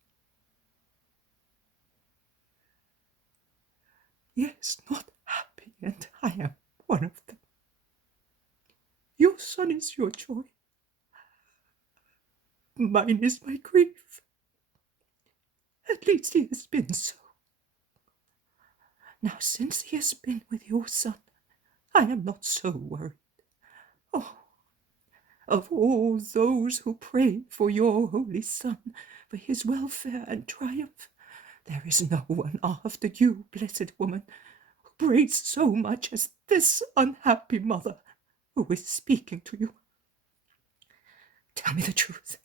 Yes, not happy, and I am one of them. Your son is your joy. Mine is my grief. At least he has been so. Now, since he has been with your son, I am not so worried. Oh, of all those who pray for your holy son, for his welfare and triumph, there is no one after you, blessed woman, who prays so much as this unhappy mother who is speaking to you. Tell me the truth.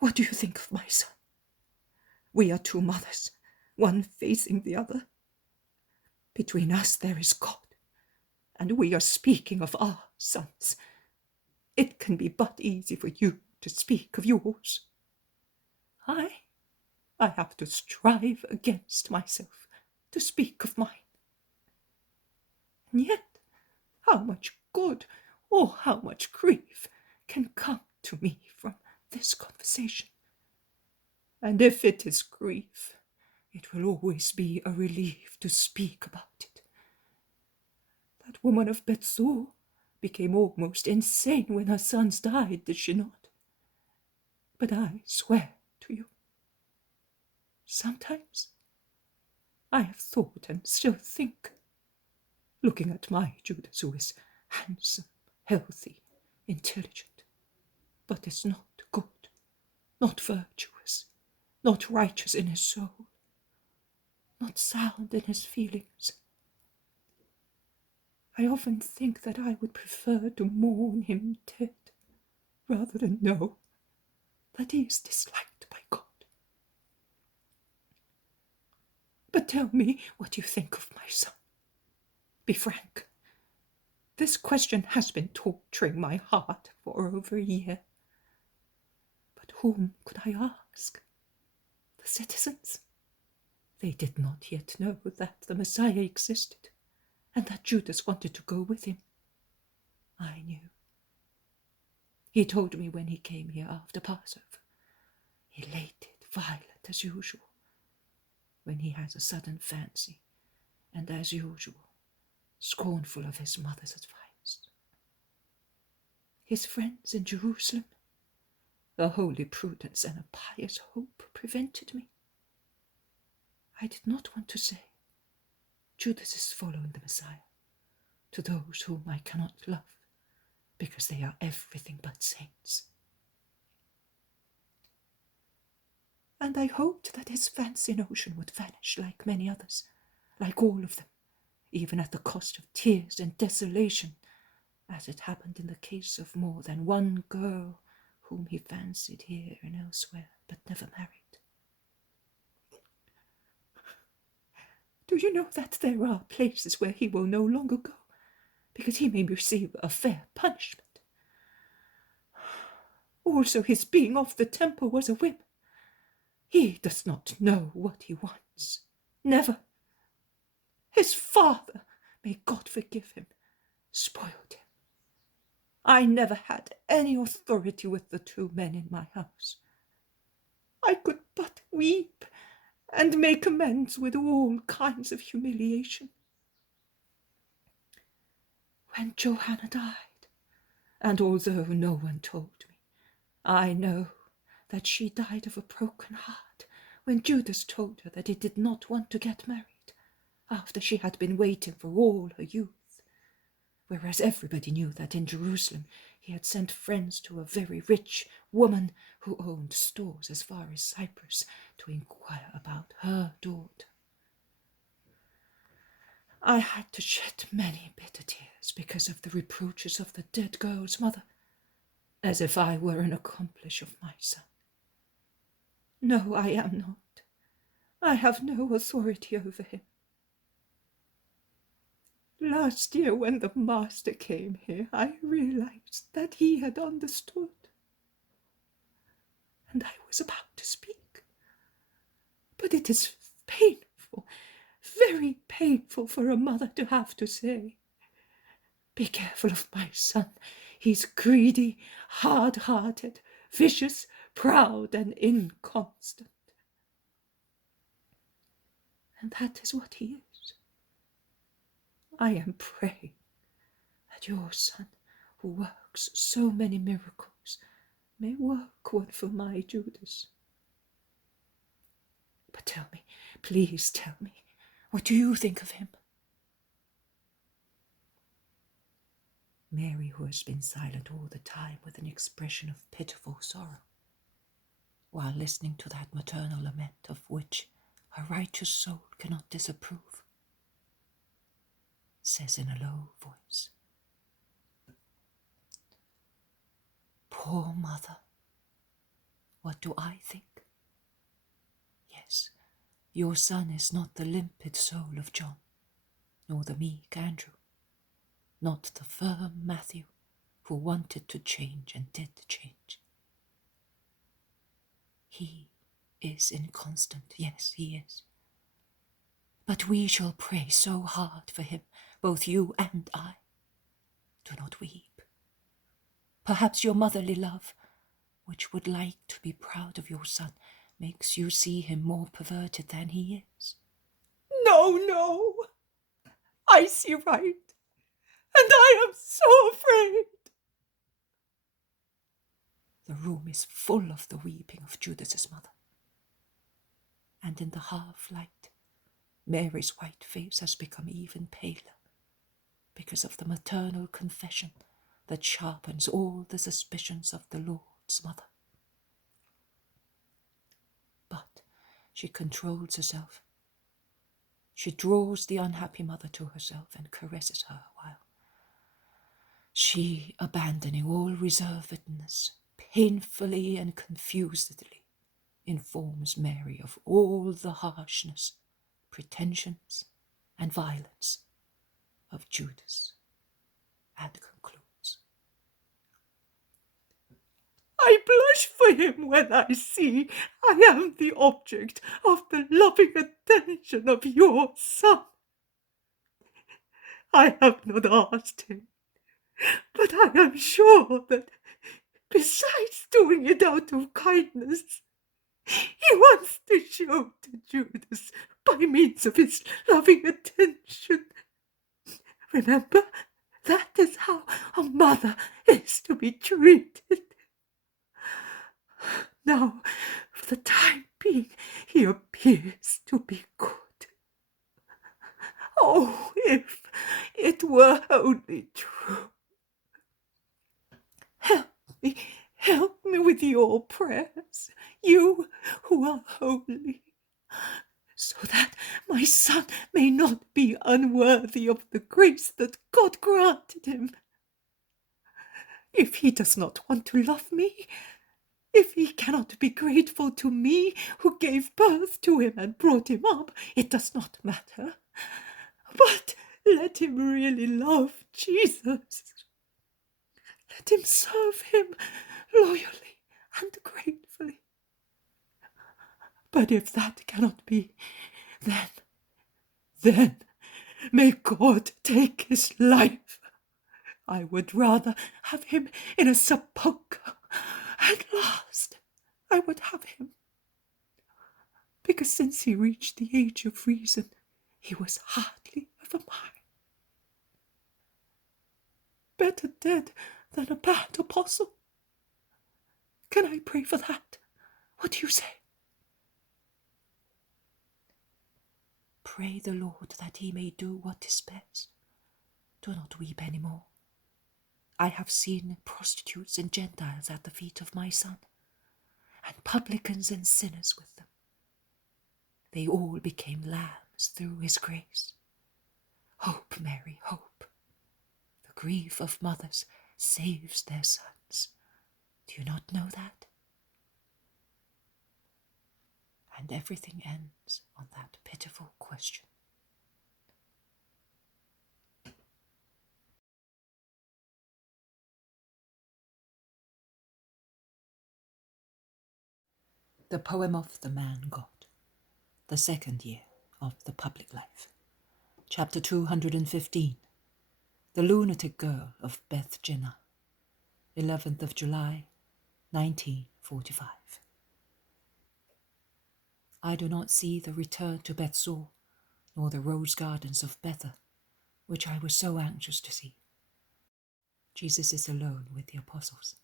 What do you think of my son? We are two mothers, one facing the other. Between us there is God, and we are speaking of our sons. It can be but easy for you to speak of yours. I have to strive against myself to speak of mine. And yet, how much good or how much grief can come to me from this conversation? And if it is grief, it will always be a relief to speak about it. That woman of Bethzur became almost insane when her sons died, did she not? But I swear to you, sometimes I have thought and still think, looking at my Judas, who is handsome, healthy, intelligent, but is not good, not virtuous, not righteous in his soul, not sound in his feelings. I often think that I would prefer to mourn him dead rather than know that he is disliked by God. But tell me what you think of my son. Be frank. This question has been torturing my heart for over a year. But whom could I ask? The citizens? They did not yet know that the Messiah existed, and that Judas wanted to go with him. I knew. He told me when he came here after Passover, elated, violent as usual, when he has a sudden fancy, and as usual, scornful of his mother's advice. His friends in Jerusalem, a holy prudence and a pious hope prevented me. I did not want to say, Judas is following the Messiah, to those whom I cannot love, because they are everything but saints. And I hoped that his fancy notion would vanish like many others, like all of them, even at the cost of tears and desolation, as it happened in the case of more than one girl whom he fancied here and elsewhere, but never married. Do you know that there are places where he will no longer go, because he may receive a fair punishment? Also, his being off the temple was a whim. He does not know what he wants. Never. His father, may God forgive him, spoiled him. I never had any authority with the two men in my house. I could but weep and make amends with all kinds of humiliation. When Johanna died, and although no one told me, I know that she died of a broken heart when Judas told her that he did not want to get married after she had been waiting for all her youth. whereas everybody knew that in Jerusalem he had sent friends to a very rich woman who owned stores as far as Cyprus to inquire about her daughter. I had to shed many bitter tears because of the reproaches of the dead girl's mother, as if I were an accomplice of my son. No, I am not. I have no authority over him. Last year, when the master came here, I realized that he had understood. And I was about to speak. But it is painful, very painful for a mother to have to say, "Be careful of my son. He's greedy, hard-hearted, vicious, proud, and inconstant." And that is what he is. I am praying that your son, who works so many miracles, may work one for my Judas. But tell me, please tell me, what do you think of him? Mary, who has been silent all the time with an expression of pitiful sorrow, while listening to that maternal lament of which her righteous soul cannot disapprove, says in a low voice, "Poor mother, what do I think? Yes, your son is not the limpid soul of John, nor the meek Andrew, not the firm Matthew, who wanted to change and did change. He is inconstant, yes, he is. But we shall pray so hard for him, both you and I. Do not weep. Perhaps your motherly love, which would like to be proud of your son, makes you see him more perverted than he is." No, I see right, and I am so afraid. The room is full of the weeping of Judas's mother, and in the half-light, Mary's white face has become even paler because of the maternal confession that sharpens all the suspicions of the Lord's mother. But she controls herself. She draws the unhappy mother to herself and caresses her while she, abandoning all reservedness, painfully and confusedly informs Mary of all the harshness, pretensions, and violence of Judas, and concludes, I blush for him when I see I am the object of the loving attention of your son. I have not asked him, but I am sure that besides doing it out of kindness, he wants to show to Judas by means of his loving attention. Remember, that is how a mother is to be treated. Now, for the time being, he appears to be good. Oh, if it were only true. Help me with your prayers, you who are holy, so that my son may not be unworthy of the grace that God granted him. If he does not want to love me, if he cannot be grateful to me who gave birth to him and brought him up, it does not matter. But let him really love Jesus. Let him serve him loyally and gratefully. But if that cannot be, then may God take his life. I would rather have him in a sepulchre. At last I would have him. Because since he reached the age of reason, he was hardly of a mind. Better dead than a bad apostle. Can I pray for that? What do you say? Pray the Lord that he may do what is best. Do not weep any more. I have seen prostitutes and Gentiles at the feet of my Son, and publicans and sinners with them. They all became lambs through his grace. Hope, Mary, hope. The grief of mothers saves their sons. Do you not know that? And everything ends on that pitiful question. The poem of the man God, the second year of the public life. Chapter 215. The Lunatic Girl of Bethginna, 11th of July, 1945. I do not see the return to Bethzur, nor the rose gardens of Bethlehem, which I was so anxious to see. Jesus is alone with the apostles.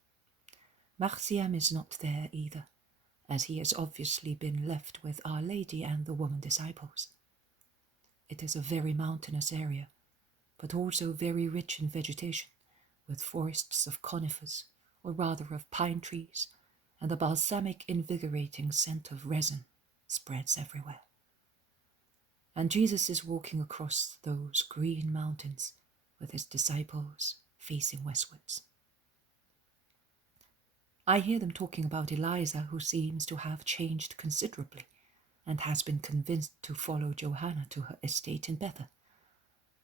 Marciam is not there either, as he has obviously been left with Our Lady and the woman disciples. It is a very mountainous area, but also very rich in vegetation, with forests of conifers, or rather of pine trees, and the balsamic invigorating scent of resin spreads everywhere. And Jesus is walking across those green mountains with his disciples facing westwards. I hear them talking about Eliza, who seems to have changed considerably and has been convinced to follow Johanna to her estate in Bethlehem.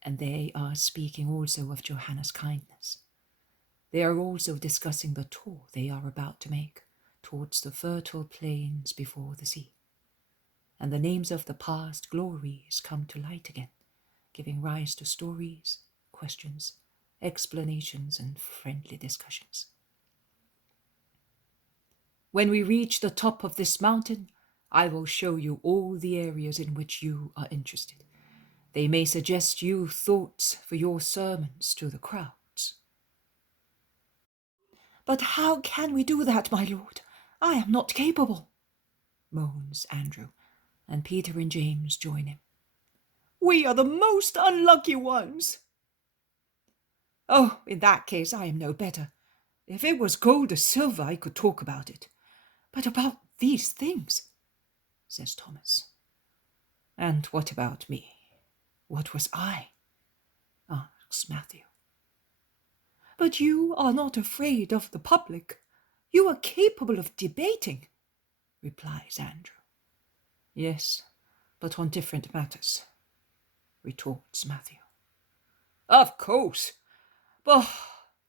And they are speaking also of Johanna's kindness. They are also discussing the tour they are about to make towards the fertile plains before the sea. And the names of the past glories come to light again, giving rise to stories, questions, explanations, and friendly discussions. When we reach the top of this mountain, I will show you all the areas in which you are interested. They may suggest you thoughts for your sermons to the crowds. But how can we do that, my lord? I am not capable, moans Andrew, and Peter and James join him. We are the most unlucky ones. Oh, in that case I am no better. If it was gold or silver, I could talk about it. But about these things, says Thomas. And what about me? What was I? Asks Matthew. But you are not afraid of the public. You are capable of debating, replies Andrew. Yes, but on different matters, retorts Matthew. Of course. But,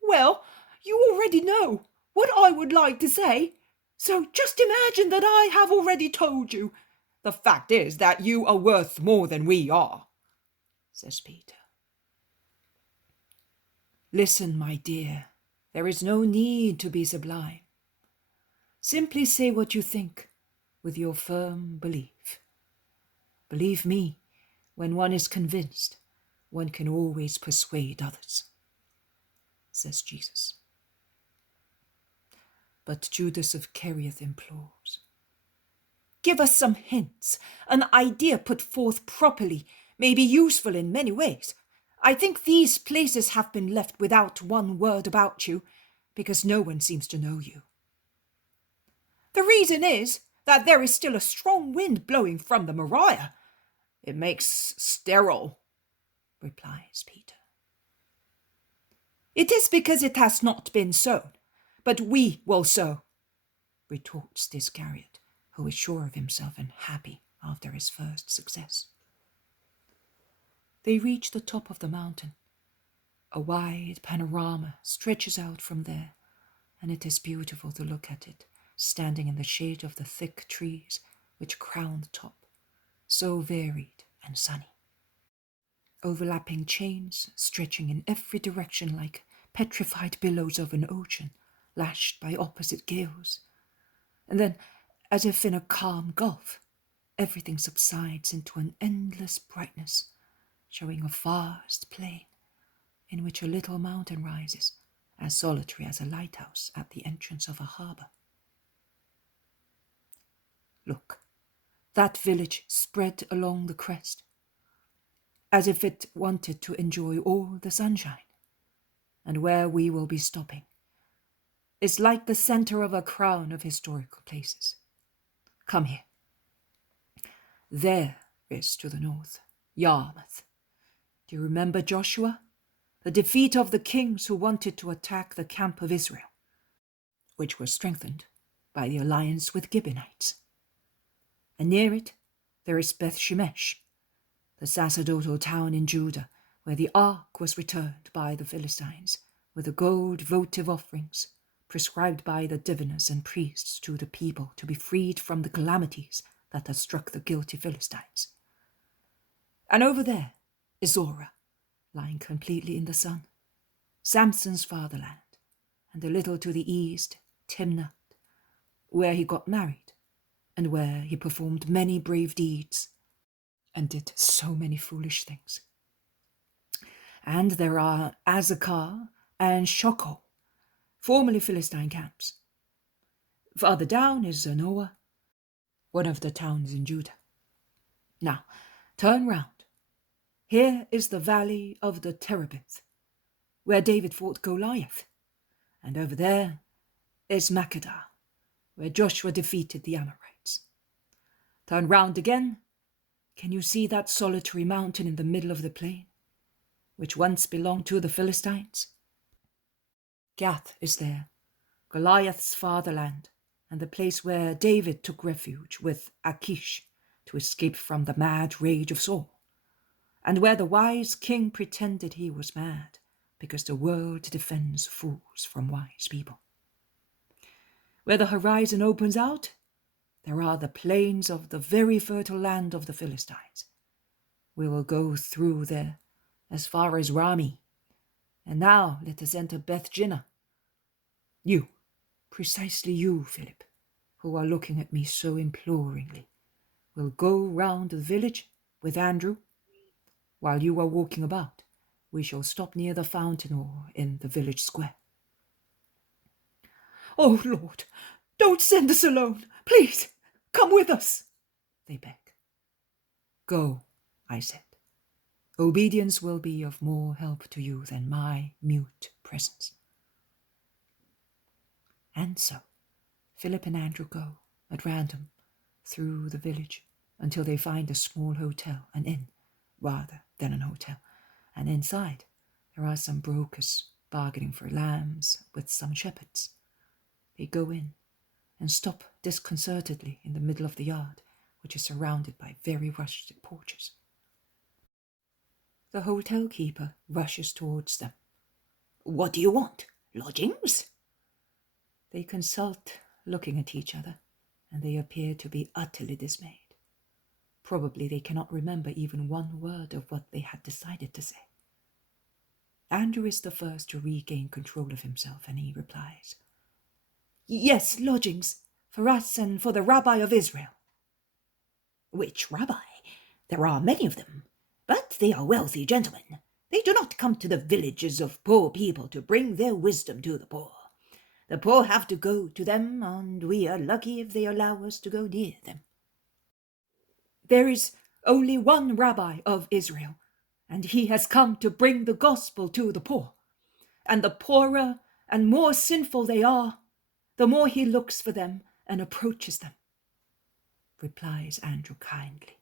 well, you already know what I would like to say. So just imagine that I have already told you. The fact is that you are worth more than we are, says Peter. Listen, my dear, there is no need to be sublime. Simply say what you think with your firm belief. Believe me, when one is convinced, one can always persuade others, says Jesus. But Judas of Kerioth implores. Give us some hints. An idea put forth properly may be useful in many ways. I think these places have been left without one word about you, because no one seems to know you. The reason is that there is still a strong wind blowing from the Moriah. It makes sterile, replies Peter. It is because it has not been sown, but we will sow, retorts the Iscariot, who is sure of himself and happy after his first success. They reach the top of the mountain. A wide panorama stretches out from there, and it is beautiful to look at it, standing in the shade of the thick trees which crown the top, so varied and sunny. Overlapping chains stretching in every direction like petrified billows of an ocean, lashed by opposite gales. And then, as if in a calm gulf, everything subsides into an endless brightness, showing a vast plain in which a little mountain rises, as solitary as a lighthouse at the entrance of a harbour. Look, that village spread along the crest. as if it wanted to enjoy all the sunshine. And where we will be stopping is like the center of a crown of historical places. Come here. There is to the north, Yarmouth. Do you remember Joshua? The defeat of the kings who wanted to attack the camp of Israel, which was strengthened by the alliance with Gibeonites. And near it, there is Beth Shemesh, the sacerdotal town in Judah, where the ark was returned by the Philistines, with the gold votive offerings prescribed by the diviners and priests to the people to be freed from the calamities that had struck the guilty Philistines. And over there is Zorah, lying completely in the sun, Samson's fatherland, and a little to the east, Timnath, where he got married, and where he performed many brave deeds, and did so many foolish things. And there are Azekah and Shochoh, formerly Philistine camps. Farther down is Zanoah, one of the towns in Judah. Now, turn round. Here is the valley of the Terebinth, where David fought Goliath. And over there is Makkedah, where Joshua defeated the Amorites. Turn round again. Can you see that solitary mountain in the middle of the plain, which once belonged to the Philistines? Gath is there, Goliath's fatherland, and the place where David took refuge with Achish to escape from the mad rage of Saul, and where the wise king pretended he was mad, because the world defends fools from wise people. Where the horizon opens out, there are the plains of the very fertile land of the Philistines. We will go through there as far as Rami. And now let us enter Bethginna. You, precisely you, Philip, who are looking at me so imploringly, will go round the village with Andrew. While you are walking about, we shall stop near the fountain or in the village square. Oh, Lord, don't send us alone. Please, come with us, they beg. Go, I said. Obedience will be of more help to you than my mute presence. And so, Philip and Andrew go, at random, through the village, until they find a small hotel, an inn, rather than an hotel, and inside there are some brokers bargaining for lambs with some shepherds. They go in and stop disconcertedly in the middle of the yard, which is surrounded by very rustic porches. The hotel keeper rushes towards them. What do you want? Lodgings? They consult, looking at each other, and they appear to be utterly dismayed. Probably they cannot remember even one word of what they had decided to say. Andrew is the first to regain control of himself, and he replies, Yes, lodgings, for us and for the Rabbi of Israel. Which Rabbi? There are many of them, but they are wealthy gentlemen. They do not come to the villages of poor people to bring their wisdom to the poor. The poor have to go to them, and we are lucky if they allow us to go near them. There is only one Rabbi of Israel, and he has come to bring the gospel to the poor. And the poorer and more sinful they are, the more he looks for them and approaches them, replies Andrew kindly.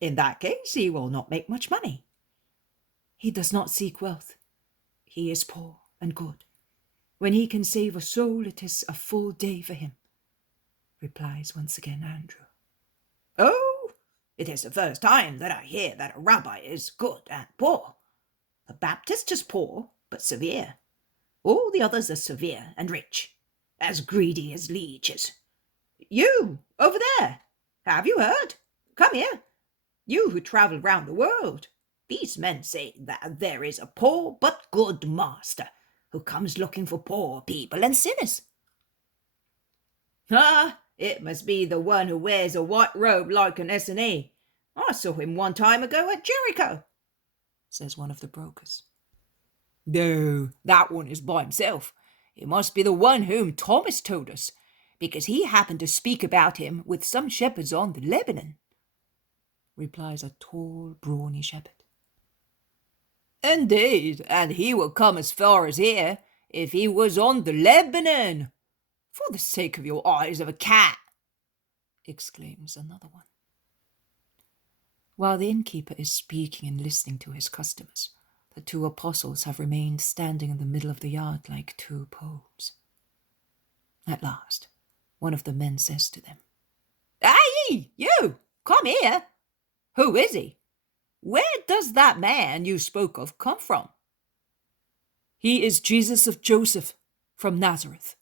In that case, he will not make much money. He does not seek wealth. He is poor and good. When he can save a soul, it is a full day for him, replies once again Andrew. Oh, it is the first time that I hear that a rabbi is good and poor. The Baptist is poor, but severe. All the others are severe and rich, as greedy as leeches. You, over there, have you heard? Come here. You who travel round the world. These men say that there is a poor but good master who comes looking for poor people and sinners. Ah, it must be the one who wears a white robe like an S&E. I saw him one time ago at Jericho, says one of the brokers. No, that one is by himself. It must be the one whom Thomas told us, because he happened to speak about him with some shepherds on the Lebanon. replies a tall, brawny shepherd. Indeed, and he would come as far as here if he was on the Lebanon, for the sake of your eyes of a cat, exclaims another one. While the innkeeper is speaking and listening to his customers, the two apostles have remained standing in the middle of the yard like two poles. At last, one of the men says to them, "Hey, you, come here. Who is he? Where does that man you spoke of come from?" "He is Jesus of Joseph, from Nazareth,"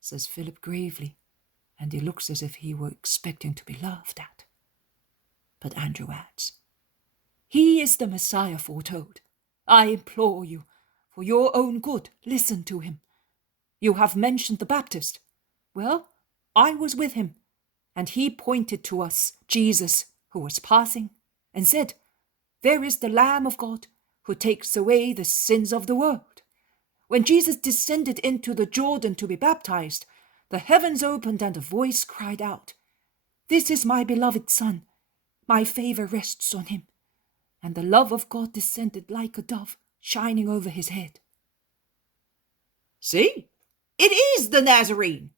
says Philip gravely, and he looks as if he were expecting to be laughed at. But Andrew adds, "He is the Messiah foretold. I implore you, for your own good, listen to him. You have mentioned the Baptist. Well, I was with him, and he pointed to us Jesus, who was passing, and said, 'There is the Lamb of God, who takes away the sins of the world.' When Jesus descended into the Jordan to be baptized, the heavens opened and a voice cried out, 'This is my beloved Son. My favor rests on him.' And the love of God descended like a dove, shining over his head." "See, it is the Nazarene.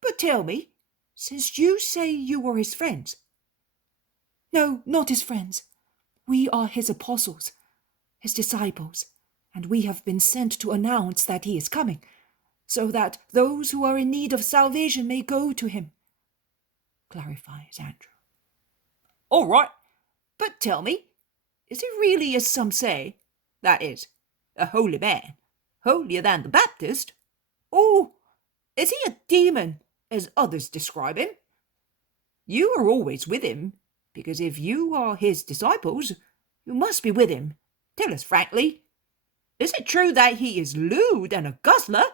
But tell me, since you say you were his friends—" "No, not his friends. We are his apostles, his disciples, and we have been sent to announce that he is coming, so that those who are in need of salvation may go to him," clarifies Andrew. "All right, but tell me, is he really, as some say, that is, a holy man, holier than the Baptist? Or is he a demon, as others describe him? You are always with him, because if you are his disciples, you must be with him. Tell us frankly, is it true that he is lewd and a guzzler,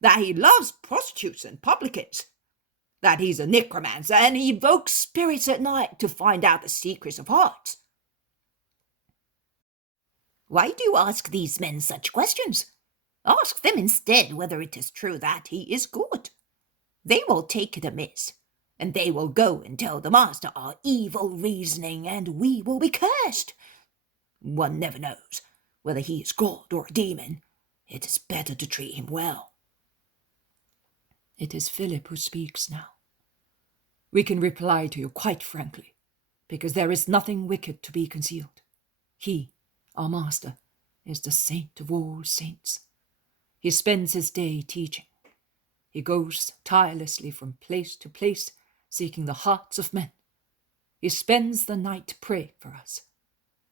that he loves prostitutes and publicans, that he's a necromancer and he evokes spirits at night to find out the secrets of hearts?" "Why do you ask these men such questions? Ask them instead whether it is true that he is good. They will take it amiss, and they will go and tell the master our evil reasoning, and we will be cursed. One never knows whether he is God or a demon. It is better to treat him well." It is Philip who speaks now. "We can reply to you quite frankly, because there is nothing wicked to be concealed. He, our master, is the saint of all saints. He spends his day teaching. He goes tirelessly from place to place, seeking the hearts of men. He spends the night praying for us.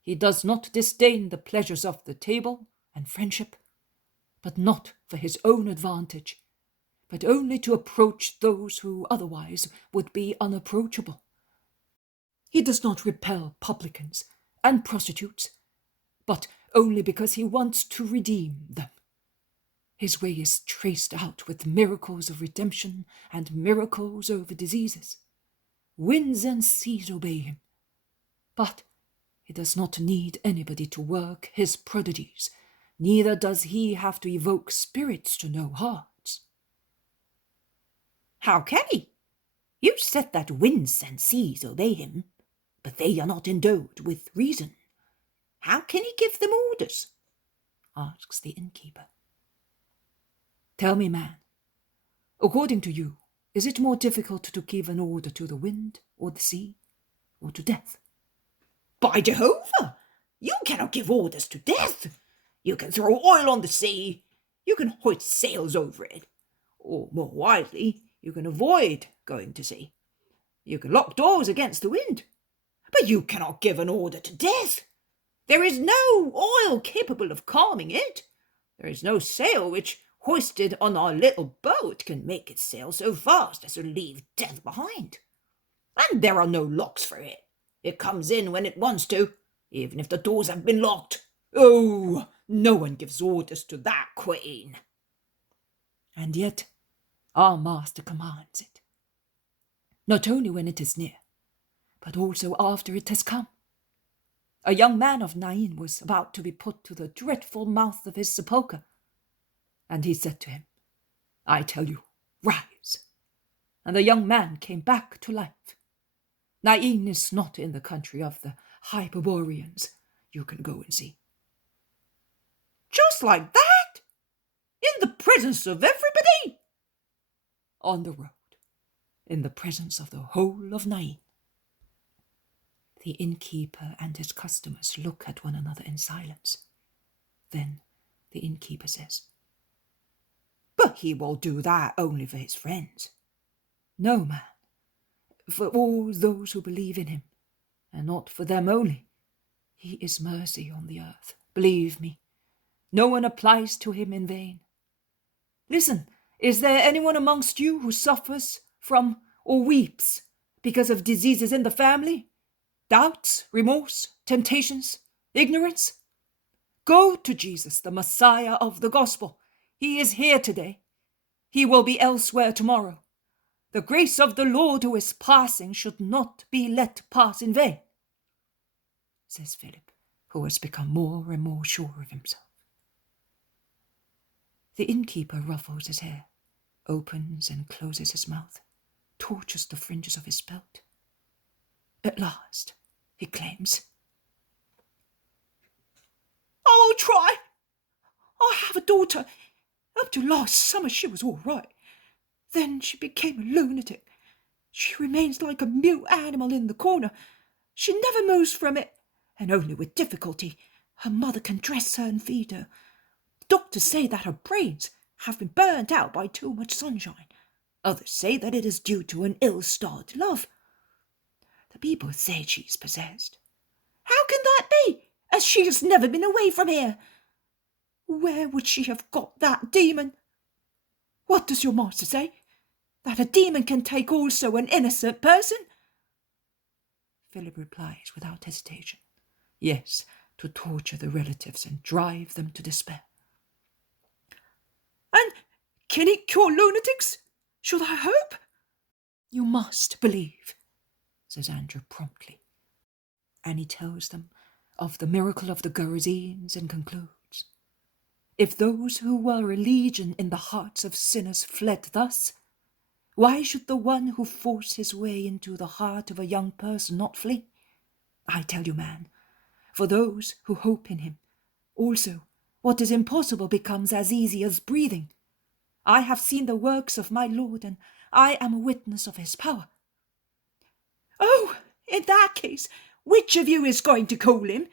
He does not disdain the pleasures of the table and friendship, but not for his own advantage, but only to approach those who otherwise would be unapproachable. He does not repel publicans and prostitutes, but only because he wants to redeem them. His way is traced out with miracles of redemption and miracles over diseases. Winds and seas obey him. But he does not need anybody to work his prodigies, neither does he have to evoke spirits to know hearts." "How can he? You said that winds and seas obey him, but they are not endowed with reason. How can he give them orders?" asks the innkeeper. "Tell me, man, according to you, is it more difficult to give an order to the wind or the sea, or to death?" "By Jehovah, you cannot give orders to death. You can throw oil on the sea, you can hoist sails over it, or more wisely, you can avoid going to sea. You can lock doors against the wind, but you cannot give an order to death. There is no oil capable of calming it. There is no sail which, hoisted on our little boat, can make it sail so fast as to leave death behind. And there are no locks for it. It comes in when it wants to, even if the doors have been locked. Oh, no one gives orders to that queen." And yet our master commands it, not only when it is near, but also after it has come. A young man of Nain was about to be put to the dreadful mouth of his sepulchre, and he said to him, "I tell you, rise." And the young man came back to life. Nain is not in the country of the Hyperboreans. You can go and see. Just like that? In the presence of everybody? On the road, in the presence of the whole of Nain. The innkeeper and his customers look at one another in silence. Then the innkeeper says, "But he will do that only for his friends." "No, man, for all those who believe in him, and not for them only. He is mercy on the earth. Believe me, no one applies to him in vain. Listen, is there anyone amongst you who suffers from or weeps because of diseases in the family? Doubts, remorse, temptations, ignorance? Go to Jesus, the Messiah of the gospel. He is here today. He will be elsewhere tomorrow. The grace of the Lord who is passing should not be let pass in vain," says Philip, who has become more and more sure of himself. The innkeeper ruffles his hair, opens and closes his mouth, tortures the fringes of his belt. At last, he claims, "I will try. I have a daughter. Up to last summer she was all right. Then she became a lunatic. She remains like a mute animal in the corner. She never moves from it, and only with difficulty her mother can dress her and feed her. Doctors say that her brains have been burnt out by too much sunshine. Others say that it is due to an ill-starred love. The people say she's possessed. How can that be, as she has never been away from here? Where would she have got that demon? What does your master say? That a demon can take also an innocent person?" Philip replies without hesitation, "Yes, to torture the relatives and drive them to despair." "And can it cure lunatics? Should I hope?" "You must believe," says Andrew promptly. And he tells them of the miracle of the Gerasenes and concludes, "If those who were a legion in the hearts of sinners fled thus, why should the one who forced his way into the heart of a young person not flee? I tell you, man, for those who hope in him, also what is impossible becomes as easy as breathing. I have seen the works of my Lord, and I am a witness of his power." "Oh, in that case, which of you is going to call him?"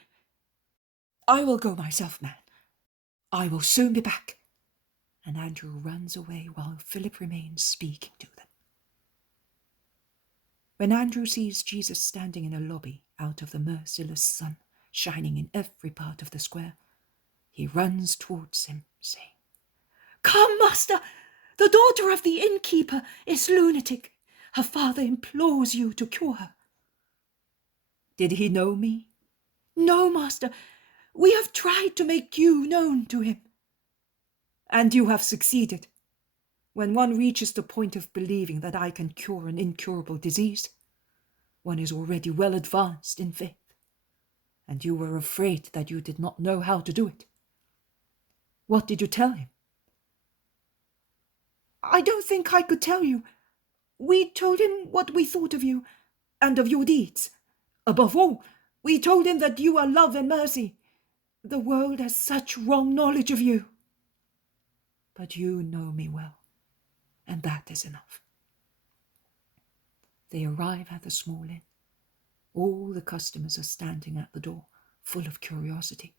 "I will go myself, man. I will soon be back." And Andrew runs away while Philip remains speaking to them. When Andrew sees Jesus standing in a lobby out of the merciless sun shining in every part of the square, he runs towards him, saying, "Come, master, the daughter of the innkeeper is lunatic. Her father implores you to cure her." "Did he know me?" "No, master. We have tried to make you known to him." "And you have succeeded? When one reaches the point of believing that I can cure an incurable disease, one is already well advanced in faith, and you were afraid that you did not know how to do it. What did you tell him?" "I don't think I could tell you. We told him what we thought of you, and of your deeds. Above all, we told him that you are love and mercy. The world has such wrong knowledge of you. But you know me well, and that is enough." They arrive at the small inn. All the customers are standing at the door, full of curiosity,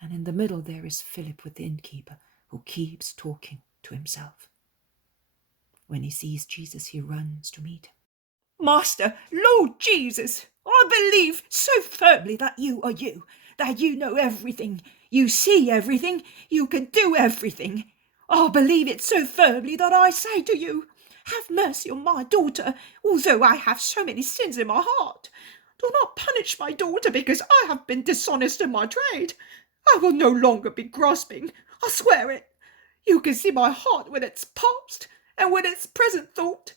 and in the middle there is Philip with the innkeeper, who keeps talking to himself. When he sees Jesus, he runs to meet him. "Master, Lord Jesus, I believe so firmly that you are you, that you know everything, you see everything, you can do everything. I believe it so firmly that I say to you, have mercy on my daughter, although I have so many sins in my heart. Do not punish my daughter because I have been dishonest in my trade. I will no longer be grasping, I swear it. You can see my heart with its past and with its present thought.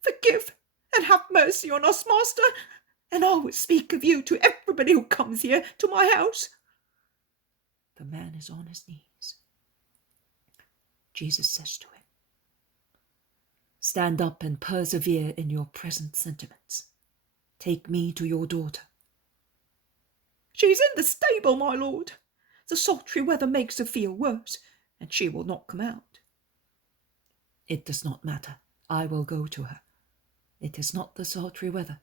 Forgive and have mercy on us, master, and I will speak of you to everybody who comes here to my house." The man is on his knees. Jesus says to him, "Stand up and persevere in your present sentiments. Take me to your daughter." "She's in the stable, my lord. The sultry weather makes her feel worse, and she will not come out." "It does not matter. I will go to her. It is not the sultry weather.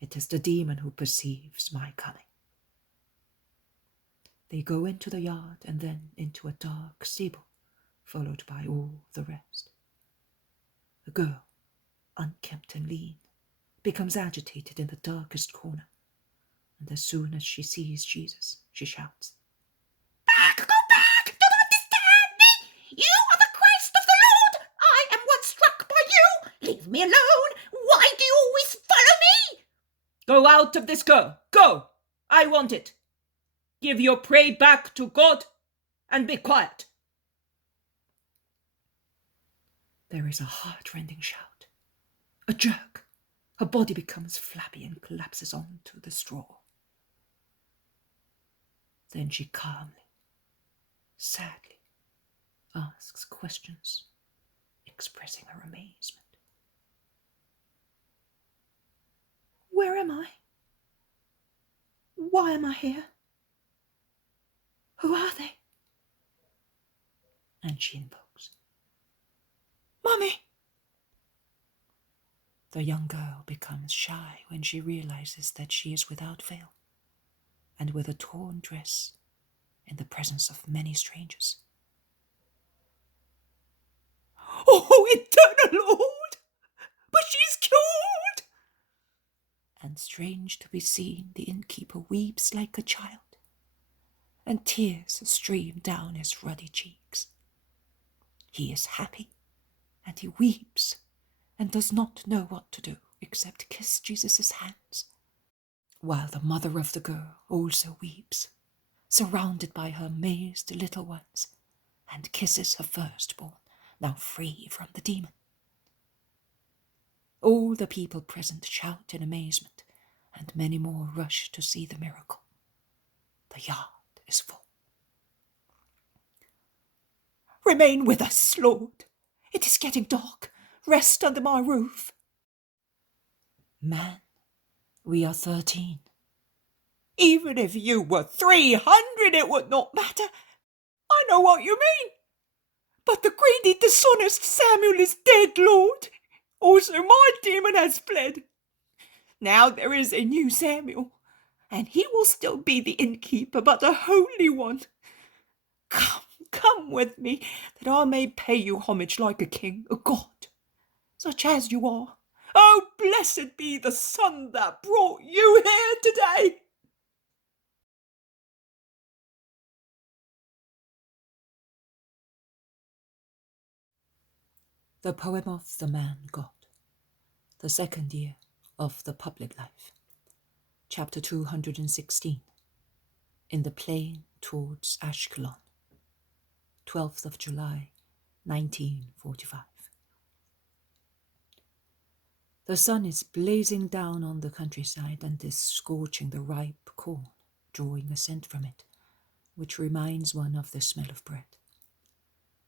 It is the demon who perceives my coming." They go into the yard and then into a dark stable, followed by all the rest. The girl, unkempt and lean, becomes agitated in the darkest corner, and as soon as she sees Jesus, she shouts, "Back, go back! Do not disturb me! You are the Christ of the Lord! I am one struck by you! Leave me alone! Why do you always follow me?" "Go out of this girl! Go! I want it! Give your prey back to God and be quiet." There is a heart-rending shout, a jerk. Her body becomes flabby and collapses onto the straw. Then she calmly, sadly, asks questions, expressing her amazement. "Where am I? Why am I here? Who are they?" And she invokes, "Mummy!" The young girl becomes shy when she realizes that she is without veil and with a torn dress in the presence of many strangers. "Oh, eternal Lord! But she's cured!" And strange to be seen, the innkeeper weeps like a child, and tears stream down his ruddy cheeks. He is happy, and he weeps, and does not know what to do except kiss Jesus' hands, while the mother of the girl also weeps, surrounded by her amazed little ones, and kisses her firstborn, now free from the demon. All the people present shout in amazement, and many more rush to see the miracle. The yard is full. "Remain with us, Lord. It is getting dark. Rest under my roof." "Man, we are 13. "Even if you were 300, it would not matter. I know what you mean. But the greedy, dishonest Samuel is dead, Lord. Also my demon has fled. Now there is a new Samuel, and he will still be the innkeeper, but a holy one. Come with me, that I may pay you homage like a king, a god, such as you are. Oh, blessed be the son that brought you here today." The poem of the man God, the second year of the public life, chapter 216, in the plain towards Ashkelon, 12th of July, 1945. The sun is blazing down on the countryside and is scorching the ripe corn, drawing a scent from it, which reminds one of the smell of bread.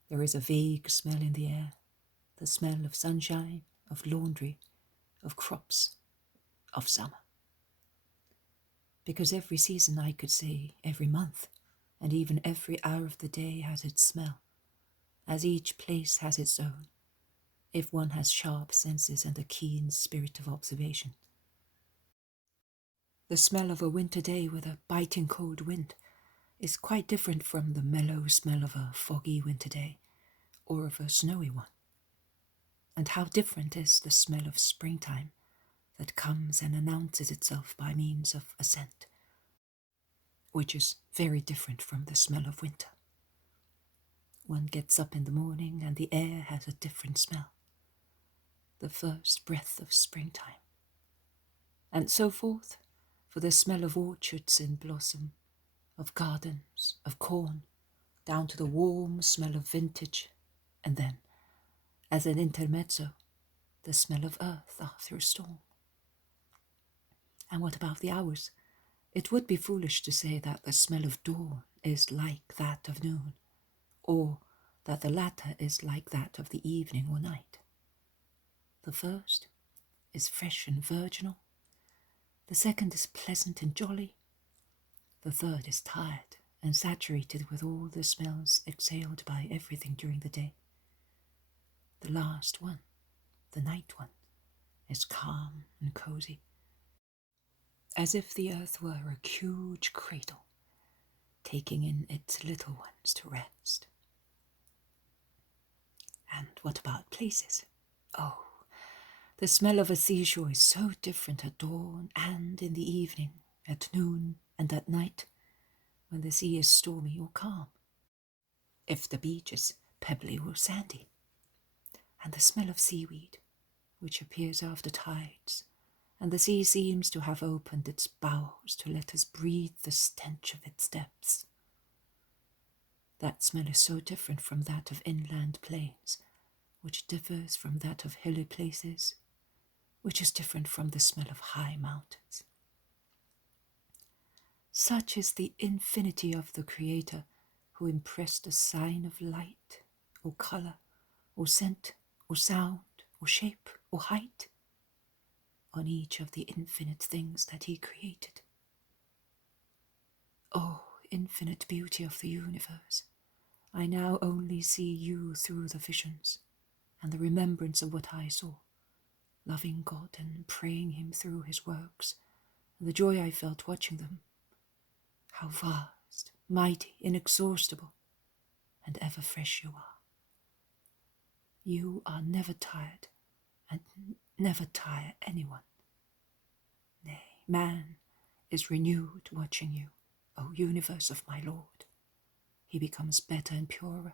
There is a vague smell in the air, the smell of sunshine, of laundry, of crops, of summer. Because every season, I could say every month, and even every hour of the day has its smell, as each place has its own, if one has sharp senses and a keen spirit of observation. The smell of a winter day with a biting cold wind is quite different from the mellow smell of a foggy winter day or of a snowy one. And how different is the smell of springtime that comes and announces itself by means of a scent, which is very different from the smell of winter. One gets up in the morning and the air has a different smell, the first breath of springtime, and so forth, for the smell of orchards in blossom, of gardens, of corn, down to the warm smell of vintage, and then, as an intermezzo, the smell of earth after a storm. And what about the hours? It would be foolish to say that the smell of dawn is like that of noon, or that the latter is like that of the evening or night. The first is fresh and virginal, The second is pleasant and jolly. The third is tired and saturated with all the smells exhaled by everything during the day. The last one, the night one, is calm and cozy, as if the earth were a huge cradle, taking in its little ones to rest. And what about places? Oh, the smell of a seashore is so different at dawn and in the evening, at noon and at night, when the sea is stormy or calm, if the beach is pebbly or sandy. And the smell of seaweed, which appears after tides, and the sea seems to have opened its bowels to let us breathe the stench of its depths. That smell is so different from that of inland plains, which differs from that of hilly places, which is different from the smell of high mountains. Such is the infinity of the Creator, who impressed a sign of light, or colour, or scent, or sound, or shape, or height on each of the infinite things that he created. Oh, infinite beauty of the universe, I now only see you through the visions and the remembrance of what I saw, loving God and praying him through his works, and the joy I felt watching them. How vast, mighty, inexhaustible, and ever fresh you are. You are never tired, and never tire anyone. Nay, man is renewed watching you, O universe of my Lord. He becomes better and purer.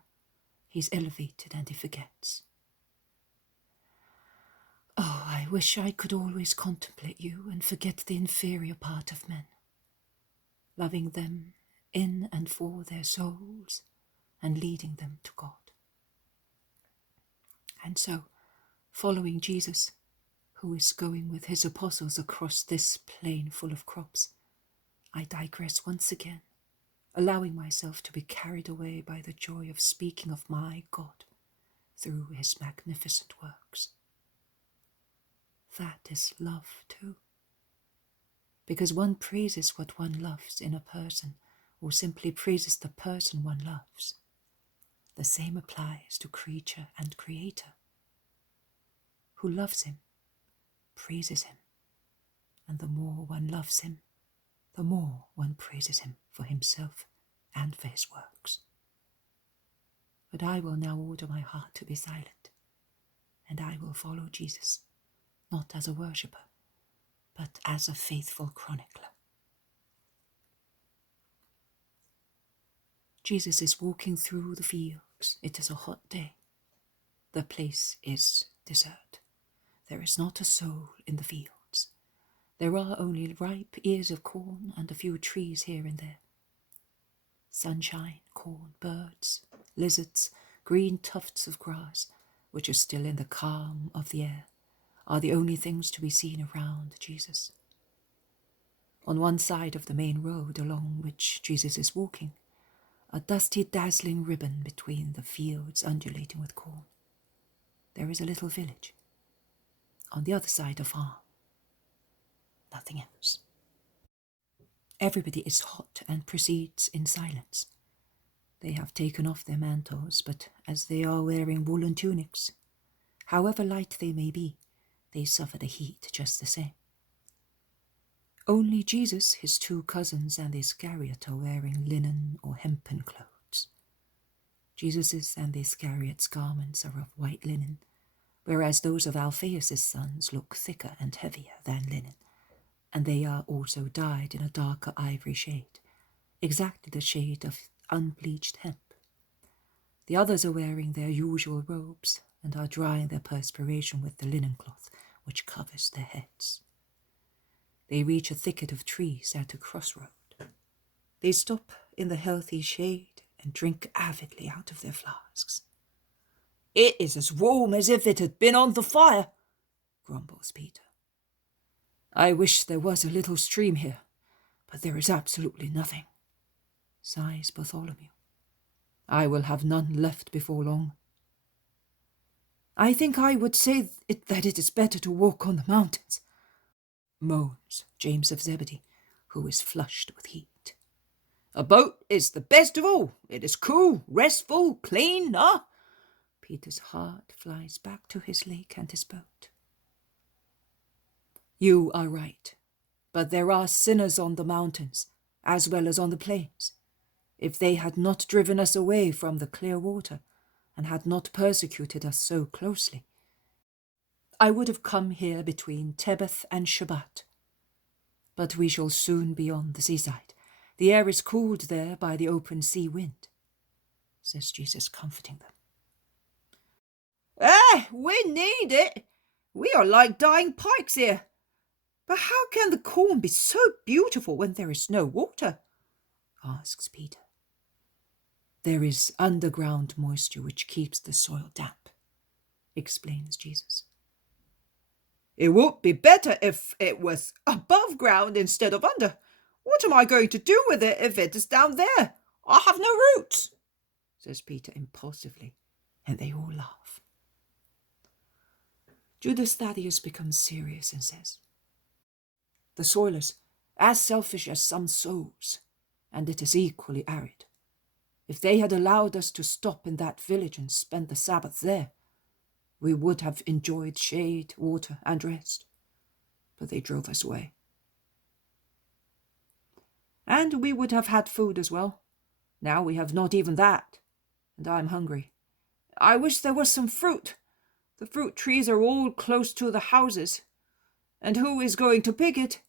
He is elevated and he forgets. Oh, I wish I could always contemplate you and forget the inferior part of men, loving them in and for their souls and leading them to God. And so, following Jesus, who is going with his apostles across this plain full of crops, I digress once again, allowing myself to be carried away by the joy of speaking of my God through his magnificent works. That is love too, because one praises what one loves in a person, or simply praises the person one loves. The same applies to creature and creator. Who loves him, praises him, and the more one loves him, the more one praises him for himself and for his works. But I will now order my heart to be silent, and I will follow Jesus, not as a worshipper, but as a faithful chronicler. Jesus is walking through the fields. It is a hot day. The place is desert. There is not a soul in the fields. There are only ripe ears of corn and a few trees here and there. Sunshine, corn, birds, lizards, green tufts of grass, which are still in the calm of the air, are the only things to be seen around Jesus. On one side of the main road along which Jesus is walking, a dusty, dazzling ribbon between the fields undulating with corn. There is a little village. On the other side, a farm. Nothing else. Everybody is hot and proceeds in silence. They have taken off their mantles, but as they are wearing woolen tunics, however light they may be, they suffer the heat just the same. Only Jesus, his two cousins, and the Iscariot are wearing linen or hempen clothes. Jesus's and the Iscariot's garments are of white linen, whereas those of Alphaeus' sons look thicker and heavier than linen, and they are also dyed in a darker ivory shade, exactly the shade of unbleached hemp. The others are wearing their usual robes and are drying their perspiration with the linen cloth which covers their heads. They reach a thicket of trees at a crossroad. They stop in the healthy shade and drink avidly out of their flasks. "It is as warm as if it had been on the fire," grumbles Peter. "I wish there was a little stream here, but there is absolutely nothing," sighs Bartholomew. "I will have none left before long. I think I would say that it is better to walk on the mountains." moans James of Zebedee, who is flushed with heat. A boat is the best of all. It is cool, restful, clean, Peter's heart flies back to his lake and his boat. You are right, but there are sinners on the mountains, as well as on the plains. If they had not driven us away from the clear water, and had not persecuted us so closely, I would have come here between Tebeth and Shabbat. But we shall soon be on the seaside. The air is cooled there by the open sea wind, says Jesus, comforting them. We need it. We are like dying pikes here. But how can the corn be so beautiful when there is no water? Asks Peter. There is underground moisture which keeps the soil damp, explains Jesus. It would be better if it was above ground instead of under. What am I going to do with it if it is down there? I have no roots, says Peter impulsively, and they all laugh. Judas Thaddeus becomes serious and says, the soil is as selfish as some sows, and it is equally arid. If they had allowed us to stop in that village and spend the Sabbath there, we would have enjoyed shade, water, and rest. But they drove us away. And we would have had food as well. Now we have not even that, and I am hungry. I wish there was some fruit. The fruit trees are all close to the houses. And who is going to pick it?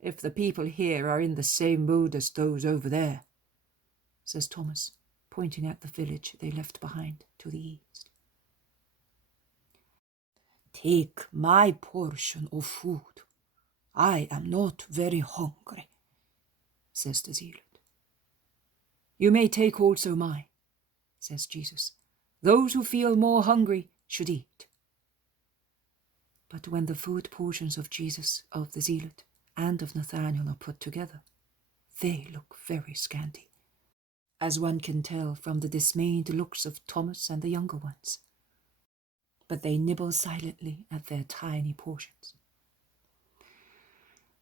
If the people here are in the same mood as those over there, says Thomas, pointing at the village they left behind to the east. Take my portion of food. I am not very hungry, says the zealot. You may take also mine, says Jesus. Those who feel more hungry should eat. But when the food portions of Jesus, of the zealot, and of Nathanael are put together, they look very scanty, as one can tell from the dismayed looks of Thomas and the younger ones. But they nibble silently at their tiny portions.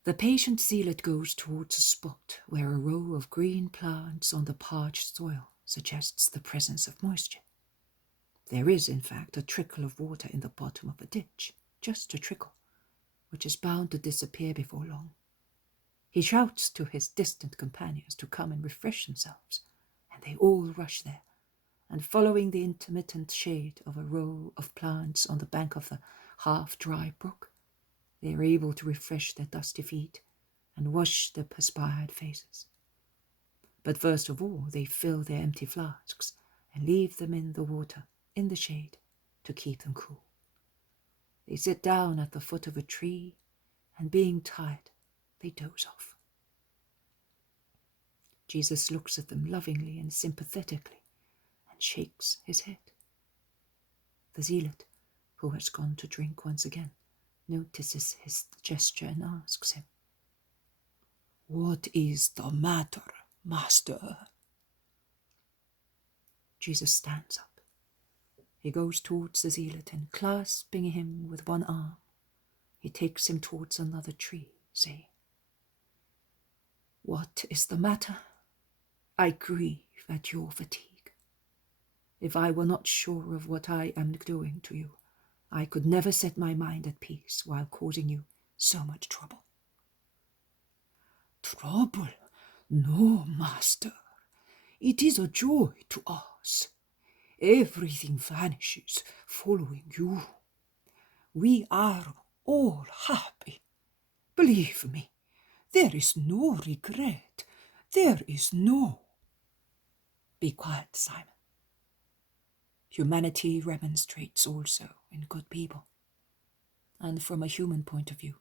The patient zealot goes towards a spot where a row of green plants on the parched soil suggests the presence of moisture. There is, in fact, a trickle of water in the bottom of a ditch, just a trickle, which is bound to disappear before long. He shouts to his distant companions to come and refresh themselves, and they all rush there, and following the intermittent shade of a row of plants on the bank of the half-dry brook, they are able to refresh their dusty feet and wash their perspired faces. But first of all, they fill their empty flasks and leave them in the water, in the shade, to keep them cool. They sit down at the foot of a tree, and being tired, they doze off. Jesus looks at them lovingly and sympathetically and shakes his head. The zealot, who has gone to drink once again, notices his gesture and asks him, "What is the matter, Master?" Jesus stands up. He goes towards the zealot and, clasping him with one arm, he takes him towards another tree, saying, "What is the matter? I grieve at your fatigue. If I were not sure of what I am doing to you, I could never set my mind at peace while causing you so much trouble." "Trouble? No, Master. It is a joy to us. Everything vanishes following you. We are all happy. Believe me, there is no regret. There is no—" "Be quiet, Simon. Humanity remonstrates also in good people. And from a human point of view,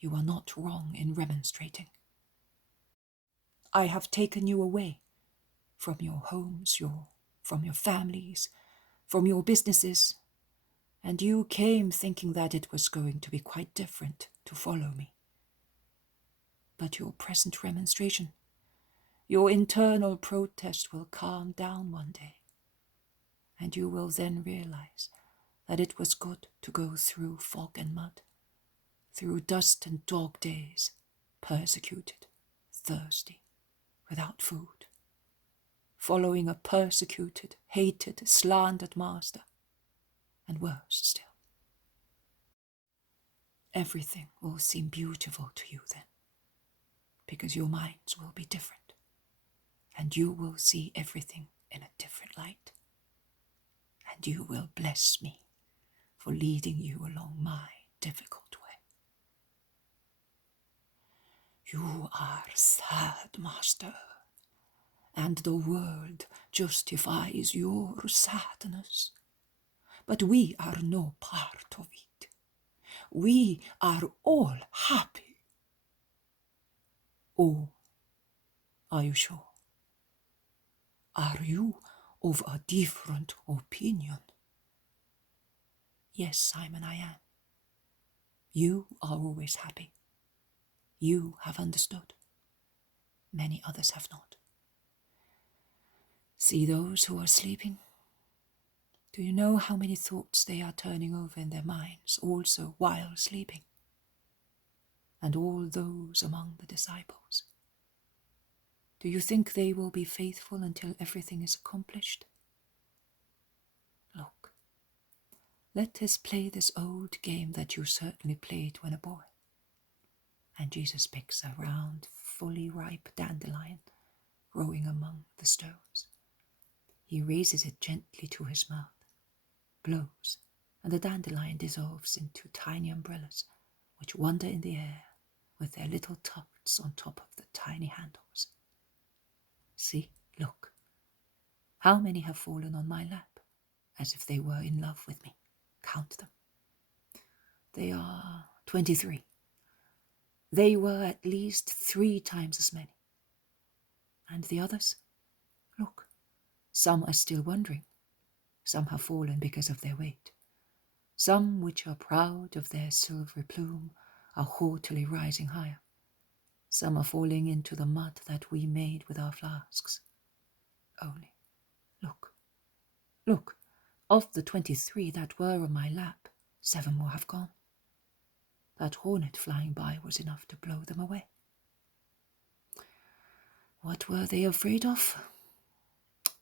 you are not wrong in remonstrating. I have taken you away from your homes, from your families, from your businesses, and you came thinking that it was going to be quite different to follow me. But your present remonstration, your internal protest will calm down one day, and you will then realize that it was good to go through fog and mud, through dust and dog days, persecuted, thirsty, without food, following a persecuted, hated, slandered master, and worse still. Everything will seem beautiful to you then, because your minds will be different, and you will see everything in a different light, and you will bless me for leading you along my difficult way. You are sad, master, and the world justifies your sadness, but we are no part of it. We are all happy. Oh, are you sure? Are you of a different opinion? Yes, Simon, I am. You are always happy. You have understood. Many others have not. See those who are sleeping? Do you know how many thoughts they are turning over in their minds also while sleeping? And all those among the disciples. Do you think they will be faithful until everything is accomplished? Look, let us play this old game that you certainly played when a boy. And Jesus picks a round, fully ripe dandelion growing among the stones. He raises it gently to his mouth, blows, and the dandelion dissolves into tiny umbrellas which wander in the air with their little tufts on top of the tiny handles. See, look, how many have fallen on my lap, as if they were in love with me. Count them. They are 23. They were at least 3 times as many. And the others? Look, some are still wandering. Some have fallen because of their weight. Some which are proud of their silvery plume are haughtily rising higher. Some are falling into the mud that we made with our flasks. Only, look, look, of the 23 that were on my lap, 7 more have gone. That hornet flying by was enough to blow them away. What were they afraid of?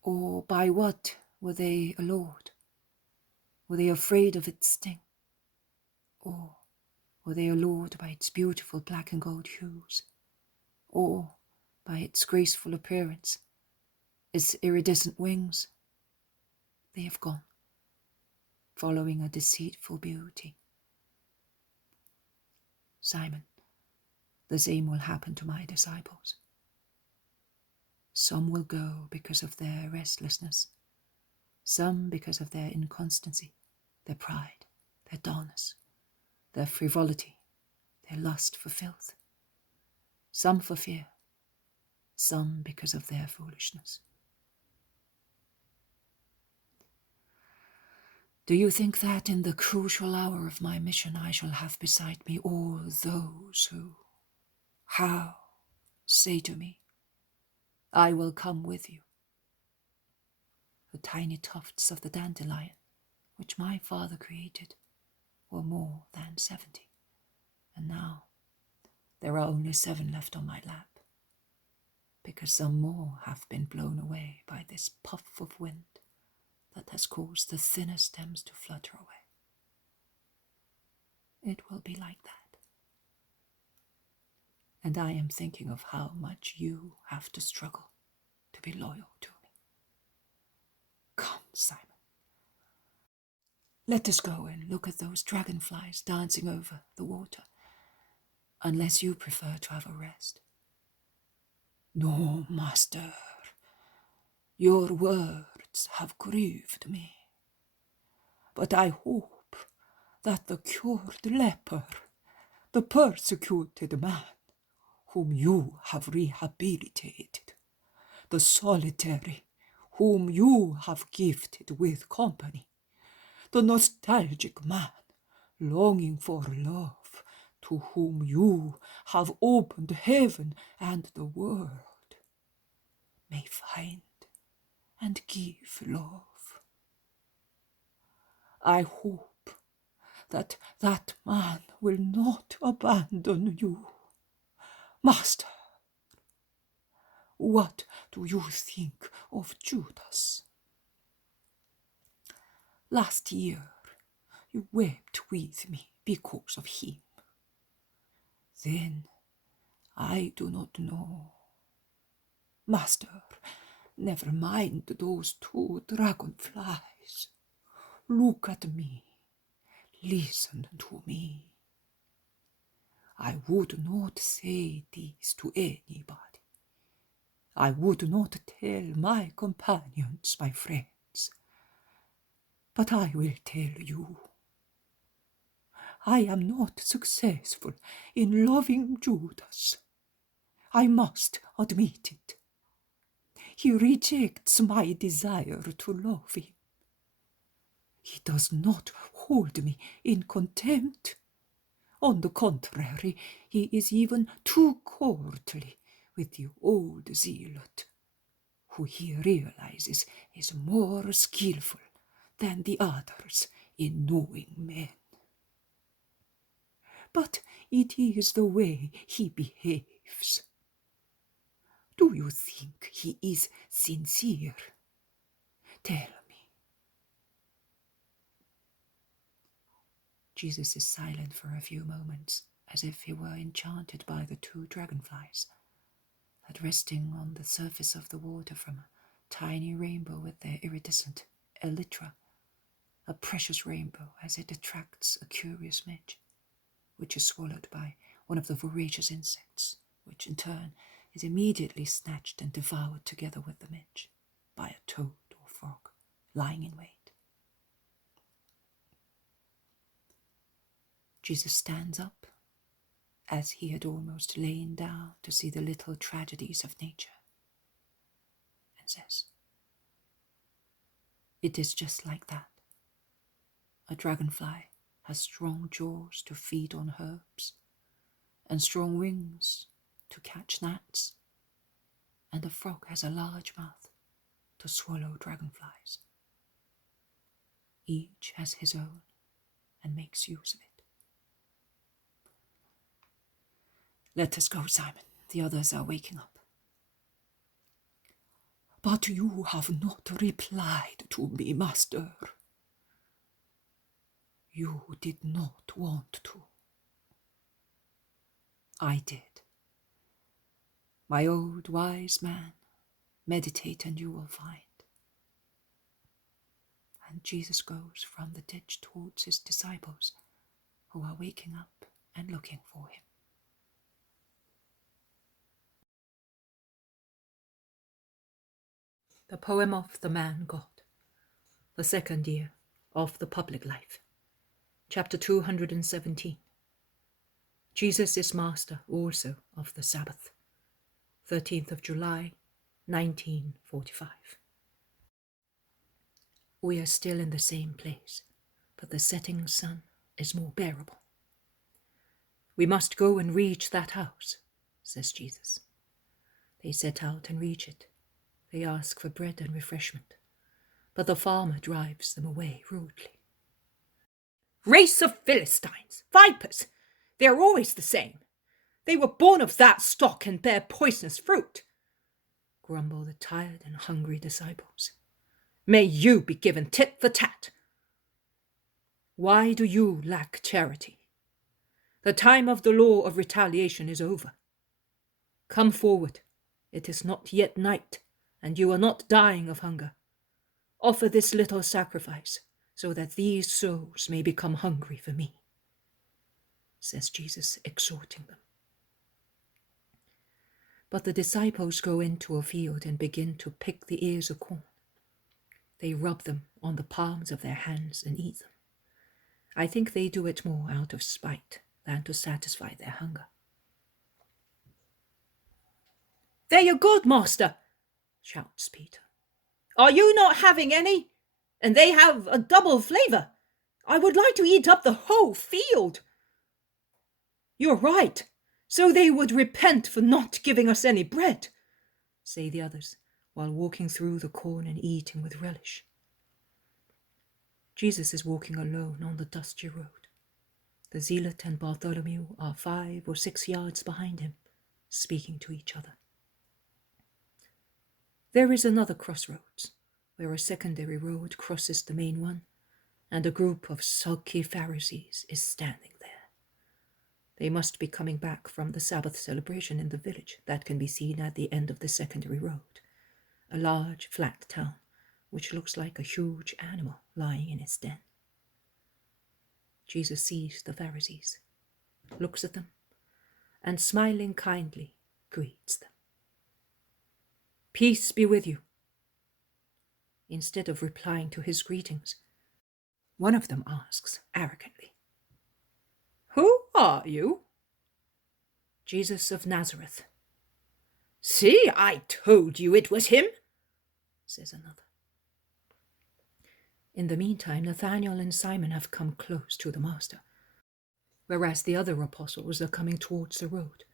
Or by what were they allured? Were they afraid of its sting? Or were they allured by its beautiful black and gold hues? Or by its graceful appearance, its iridescent wings? They have gone, following a deceitful beauty. Simon, the same will happen to my disciples. Some will go because of their restlessness, some because of their inconstancy, their pride, their dullness, their frivolity, their lust for filth, some for fear, some because of their foolishness. Do you think that in the crucial hour of my mission I shall have beside me all those who, how, say to me, I will come with you? The tiny tufts of the dandelion, which my father created, were more than 70, and now there are only 7 left on my lap, because some more have been blown away by this puff of wind that has caused the thinner stems to flutter away. It will be like that. And I am thinking of how much you have to struggle to be loyal to me. Come, Simon. Let us go and look at those dragonflies dancing over the water, unless you prefer to have a rest. No, master. Your words have grieved me. But I hope that the cured leper, the persecuted man, whom you have rehabilitated, the solitary, whom you have gifted with company, the nostalgic man, longing for love, to whom you have opened heaven and the world, may find and give love. I hope that that man will not abandon you. Master, what do you think of Judas? Last year you wept with me because of him. Then I do not know. Master, never mind those 2 dragonflies. Look at me. Listen to me. I would not say this to anybody. I would not tell my companions, my friends. But I will tell you. I am not successful in loving Judas. I must admit it. He rejects my desire to love him. He does not hold me in contempt. On the contrary, he is even too courtly with the old zealot, who he realizes is more skillful than the others in knowing men. But it is the way he behaves. Do you think he is sincere? Tell me. Jesus is silent for a few moments, as if he were enchanted by the 2 dragonflies that, resting on the surface of the water from a tiny rainbow with their iridescent elytra, a precious rainbow as it attracts a curious midge, which is swallowed by one of the voracious insects, which in turn is immediately snatched and devoured together with the midge by a toad or frog lying in wait. Jesus stands up, as he had almost lain down to see the little tragedies of nature, and says, "It is just like that. A dragonfly has strong jaws to feed on herbs, and strong wings to catch gnats, and a frog has a large mouth to swallow dragonflies. Each has his own and makes use of it. Let us go, Simon. The others are waking up." But you have not replied to me, Master. You did not want to. I did. My old wise man, meditate and you will find. And Jesus goes from the ditch towards his disciples, who are waking up and looking for him. The poem of the man God, the 2nd year of the public life. Chapter 217. Jesus is master also of the Sabbath. 13th of July, 1945. We are still in the same place, but the setting sun is more bearable. "We must go and reach that house," says Jesus. They set out and reach it. They ask for bread and refreshment, but the farmer drives them away rudely. Race of Philistines, vipers! They are always the same. They were born of that stock and bear poisonous fruit, grumble the tired and hungry disciples. May you be given tit for tat. Why do you lack charity? The time of the law of retaliation is over. Come forward. It is not yet night, and you are not dying of hunger. Offer this little sacrifice, so that these souls may become hungry for me, says Jesus, exhorting them. But the disciples go into a field and begin to pick the ears of corn. They rub them on the palms of their hands and eat them. I think they do it more out of spite than to satisfy their hunger. "They are good, master," shouts Peter. "Are you not having any? And they have a double flavour. I would like to eat up the whole field." "You're right. So they would repent for not giving us any bread," say the others, while walking through the corn and eating with relish. Jesus is walking alone on the dusty road. The zealot and Bartholomew are 5 or 6 yards behind him, speaking to each other. There is another crossroads, where a secondary road crosses the main one, and a group of sulky Pharisees is standing there. They must be coming back from the Sabbath celebration in the village that can be seen at the end of the secondary road, a large flat town which looks like a huge animal lying in its den. Jesus sees the Pharisees, looks at them, and smiling kindly greets them. "Peace be with you." Instead of replying to his greetings, one of them asks arrogantly, "Who are you?" "Jesus of Nazareth." "See, I told you it was him," says another. In the meantime, Nathanael and Simon have come close to the Master, whereas the other apostles are coming towards the road,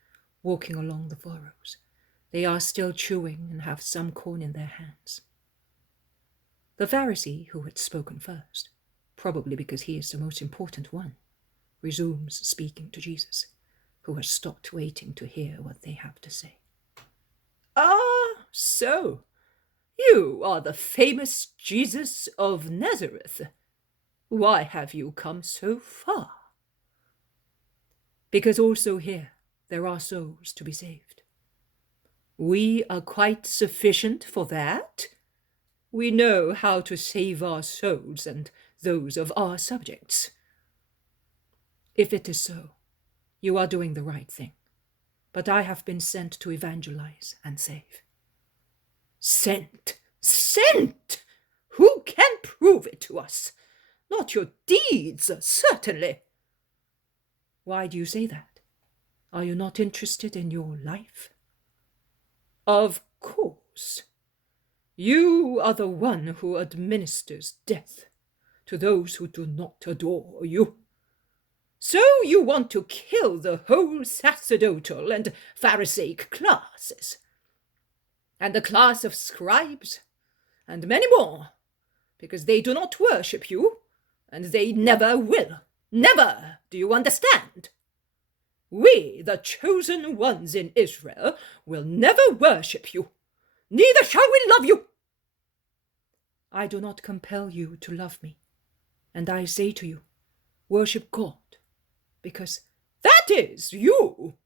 walking along the furrows. They are still chewing and have some corn in their hands. The Pharisee, who had spoken first, probably because he is the most important one, resumes speaking to Jesus, who has stopped waiting to hear what they have to say. "Ah, so you are the famous Jesus of Nazareth. Why have you come so far?" "Because also here there are souls to be saved." "We are quite sufficient for that. We know how to save our souls and those of our subjects." "If it is so, you are doing the right thing. But I have been sent to evangelize and save." "Sent? Sent? Who can prove it to us? Not your deeds, certainly." "Why do you say that? Are you not interested in your life?" "Of course. You are the one who administers death to those who do not adore you. So you want to kill the whole sacerdotal and Pharisaic classes, and the class of scribes, and many more, because they do not worship you, and they never will. Never, do you understand? We, the chosen ones in Israel, will never worship you. Neither shall we love you." "I do not compel you to love me, and I say to you, worship God, because—" "That is you,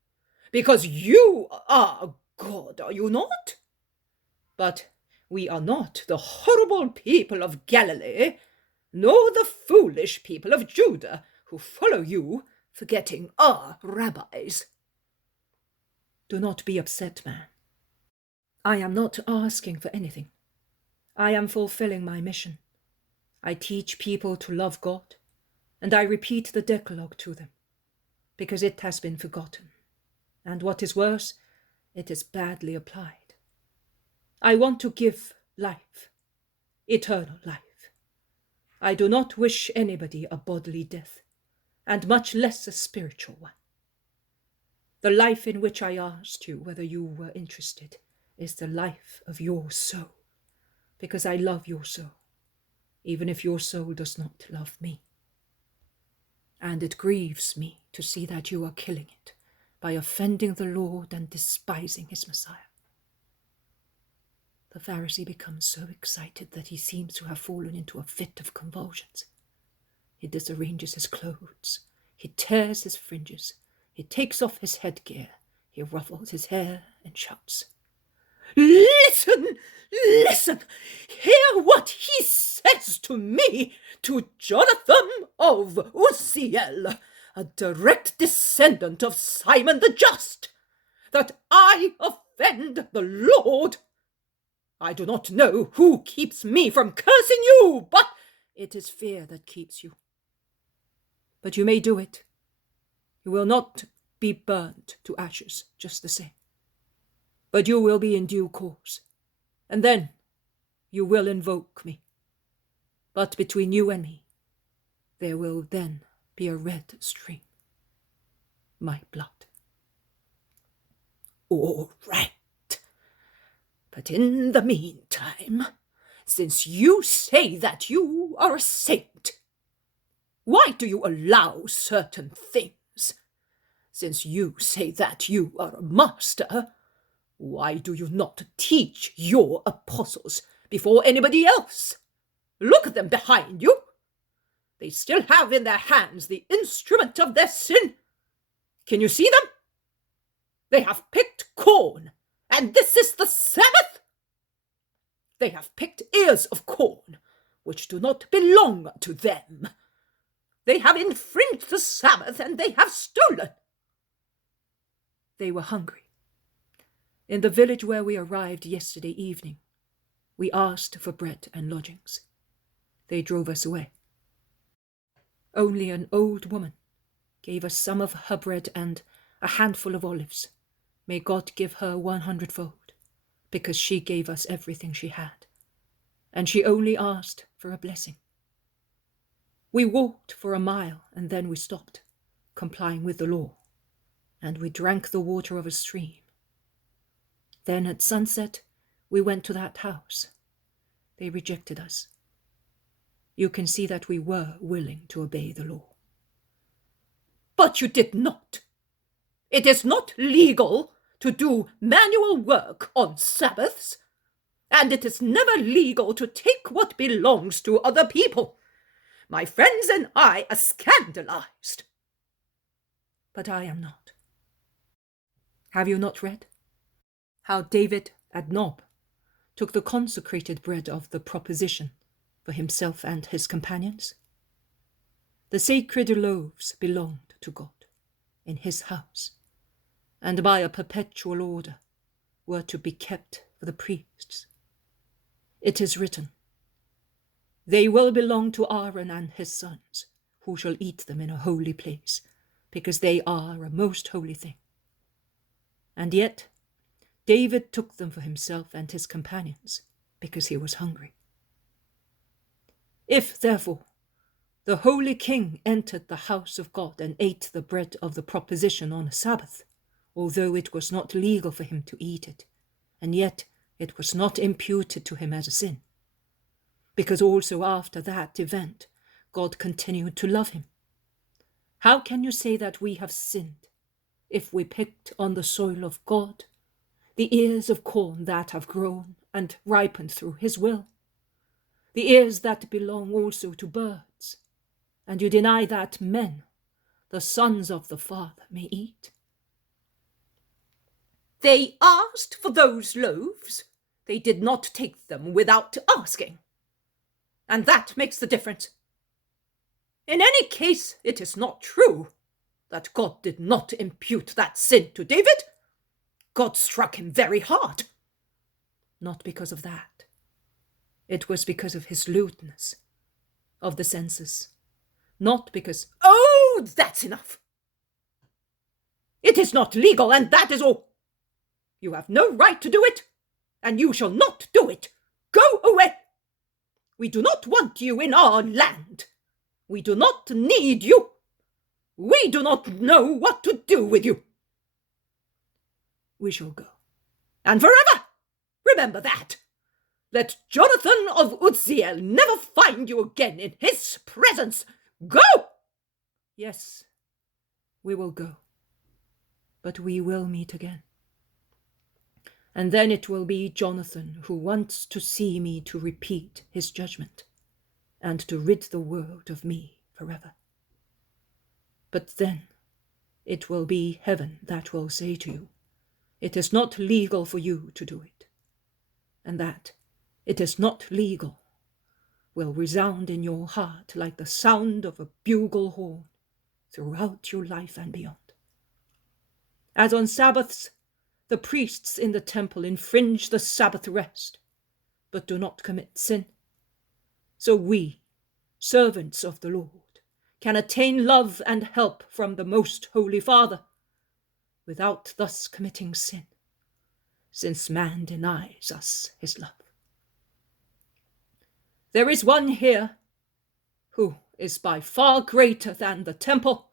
because you are God, are you not? But we are not the horrible people of Galilee, nor the foolish people of Judah who follow you, forgetting our rabbis." "Do not be upset, man. I am not asking for anything. I am fulfilling my mission. I teach people to love God, and I repeat the Decalogue to them, because it has been forgotten, and what is worse, it is badly applied. I want to give life, eternal life. I do not wish anybody a bodily death, and much less a spiritual one. The life in which I asked you whether you were interested is the life of your soul, because I love your soul, even if your soul does not love me. And it grieves me to see that you are killing it by offending the Lord and despising his Messiah." The Pharisee becomes so excited that he seems to have fallen into a fit of convulsions. He disarranges his clothes, he tears his fringes, he takes off his headgear, he ruffles his hair and shouts, "Listen, listen, hear what he says to me, to Jonathan of Uzziel, a direct descendant of Simon the Just, that I offend the Lord. I do not know who keeps me from cursing you, but it is fear that keeps you. But you may do it. You will not be burnt to ashes just the same. But you will be in due course, and then you will invoke me. But between you and me, there will then be a red stream, my blood." "All right. But in the meantime, since you say that you are a saint, Why do you allow certain things? Since you say that you are a master, why do you not teach your apostles before anybody else? Look at them behind you. They still have in their hands the instrument of their sin. Can you see them? They have picked corn, and this is the Sabbath. They have picked ears of corn, which do not belong to them. They have infringed the Sabbath, and they have stolen. They were hungry. In the village where we arrived yesterday evening, we asked for bread and lodgings. They drove us away. Only an old woman gave us some of her bread and a handful of olives. May God give her 100-fold, because she gave us everything she had, and she only asked for a blessing. We walked for a mile, and then we stopped, complying with the law, and we drank the water of a stream. Then at sunset, we went to that house. They rejected us. You can see that we were willing to obey the law. But you did not. It is not legal to do manual work on Sabbaths, and it is never legal to take what belongs to other people. My friends and I are scandalized. But I am not. Have you not read how David at Nob took the consecrated bread of the proposition for himself and his companions? The sacred loaves belonged to God in his house, and by a perpetual order were to be kept for the priests. It is written, "They will belong to Aaron and his sons, who shall eat them in a holy place, because they are a most holy thing." And yet David took them for himself and his companions, because he was hungry. If, therefore, the holy king entered the house of God and ate the bread of the proposition on a Sabbath, although it was not legal for him to eat it, and yet it was not imputed to him as a sin, because also after that event God continued to love him, how can you say that we have sinned if we picked on the soil of God the ears of corn that have grown and ripened through his will, the ears that belong also to birds, and you deny that men, the sons of the Father, may eat? They asked for those loaves. They did not take them without asking. And that makes the difference. In any case, it is not true that God did not impute that sin to David. God struck him very hard. Not because of that. It was because of his lewdness of the senses. Not because, oh, that's enough. It is not legal, and that is all. You have no right to do it, and you shall not do it. Go away. We do not want you in our land. We do not need you. We do not know what to do with you. We shall go. And forever. Remember that. Let Jonathan of Uzziel never find you again in his presence. Go! Yes, we will go. But we will meet again. And then it will be Jonathan who wants to see me to repeat his judgment and to rid the world of me forever. But then it will be heaven that will say to you, it is not legal for you to do it. And that it is not legal will resound in your heart like the sound of a bugle horn throughout your life and beyond. As on Sabbaths, the priests in the temple infringe the Sabbath rest, but do not commit sin. So we, servants of the Lord, can attain love and help from the Most Holy Father, without thus committing sin, since man denies us his love. There is one here who is by far greater than the temple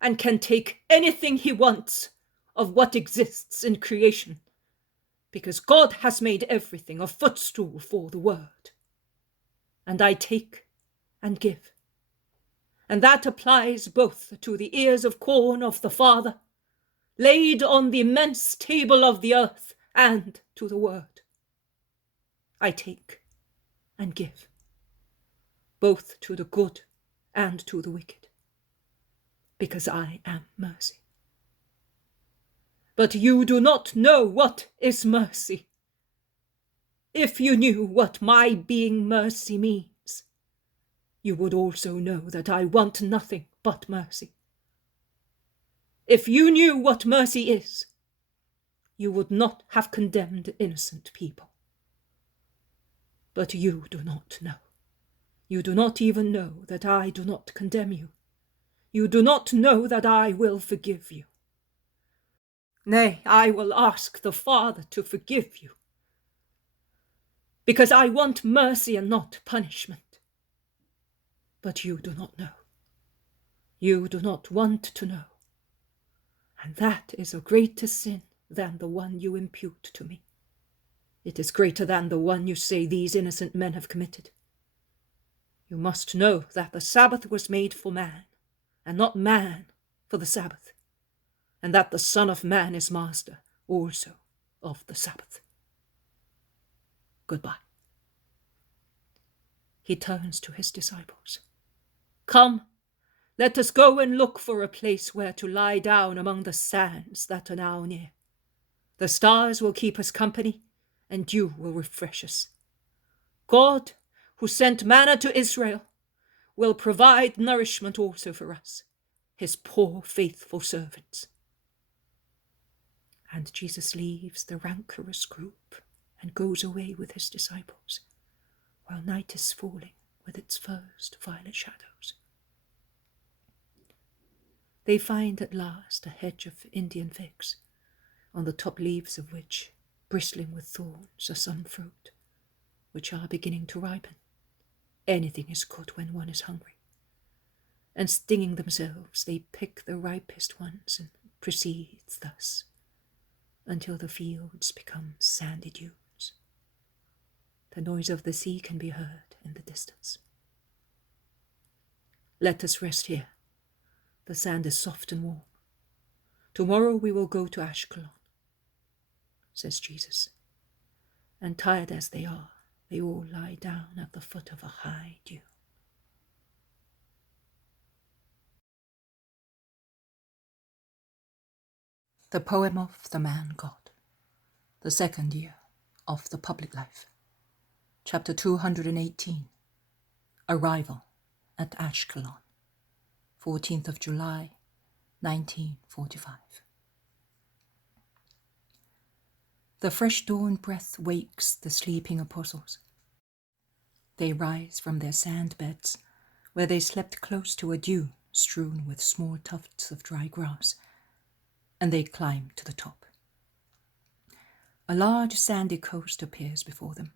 and can take anything he wants of what exists in creation, because God has made everything a footstool for the word. And I take and give, and that applies both to the ears of corn of the Father, laid on the immense table of the earth, and to the word. I take and give, both to the good and to the wicked, because I am mercy. But you do not know what is mercy. If you knew what my being mercy means, you would also know that I want nothing but mercy. If you knew what mercy is, you would not have condemned innocent people. But you do not know. You do not even know that I do not condemn you. You do not know that I will forgive you. Nay, I will ask the Father to forgive you, because I want mercy and not punishment. But you do not know. You do not want to know. And that is a greater sin than the one you impute to me. It is greater than the one you say these innocent men have committed. You must know that the Sabbath was made for man, and not man for the Sabbath, and that the Son of Man is master also of the Sabbath. Goodbye. He turns to his disciples. Come, let us go and look for a place where to lie down among the sands that are now near. The stars will keep us company, and dew will refresh us. God, who sent manna to Israel, will provide nourishment also for us, his poor faithful servants. And Jesus leaves the rancorous group and goes away with his disciples, while night is falling with its first violet shadows. They find at last a hedge of Indian figs, on the top leaves of which, bristling with thorns, are some fruit, which are beginning to ripen. Anything is good when one is hungry. And stinging themselves, they pick the ripest ones and proceed thus, until the fields become sandy dunes. The noise of the sea can be heard in the distance. Let us rest here. The sand is soft and warm. Tomorrow we will go to Ashkelon, says Jesus. And tired as they are, they all lie down at the foot of a high dune. The poem of the man God, the second year of the public life. Chapter 218. Arrival at Ashkelon, 14th of July, 1945. The fresh dawn breath wakes the sleeping apostles. They rise from their sand beds, where they slept close to a dune strewn with small tufts of dry grass, and they climb to the top. A large sandy coast appears before them,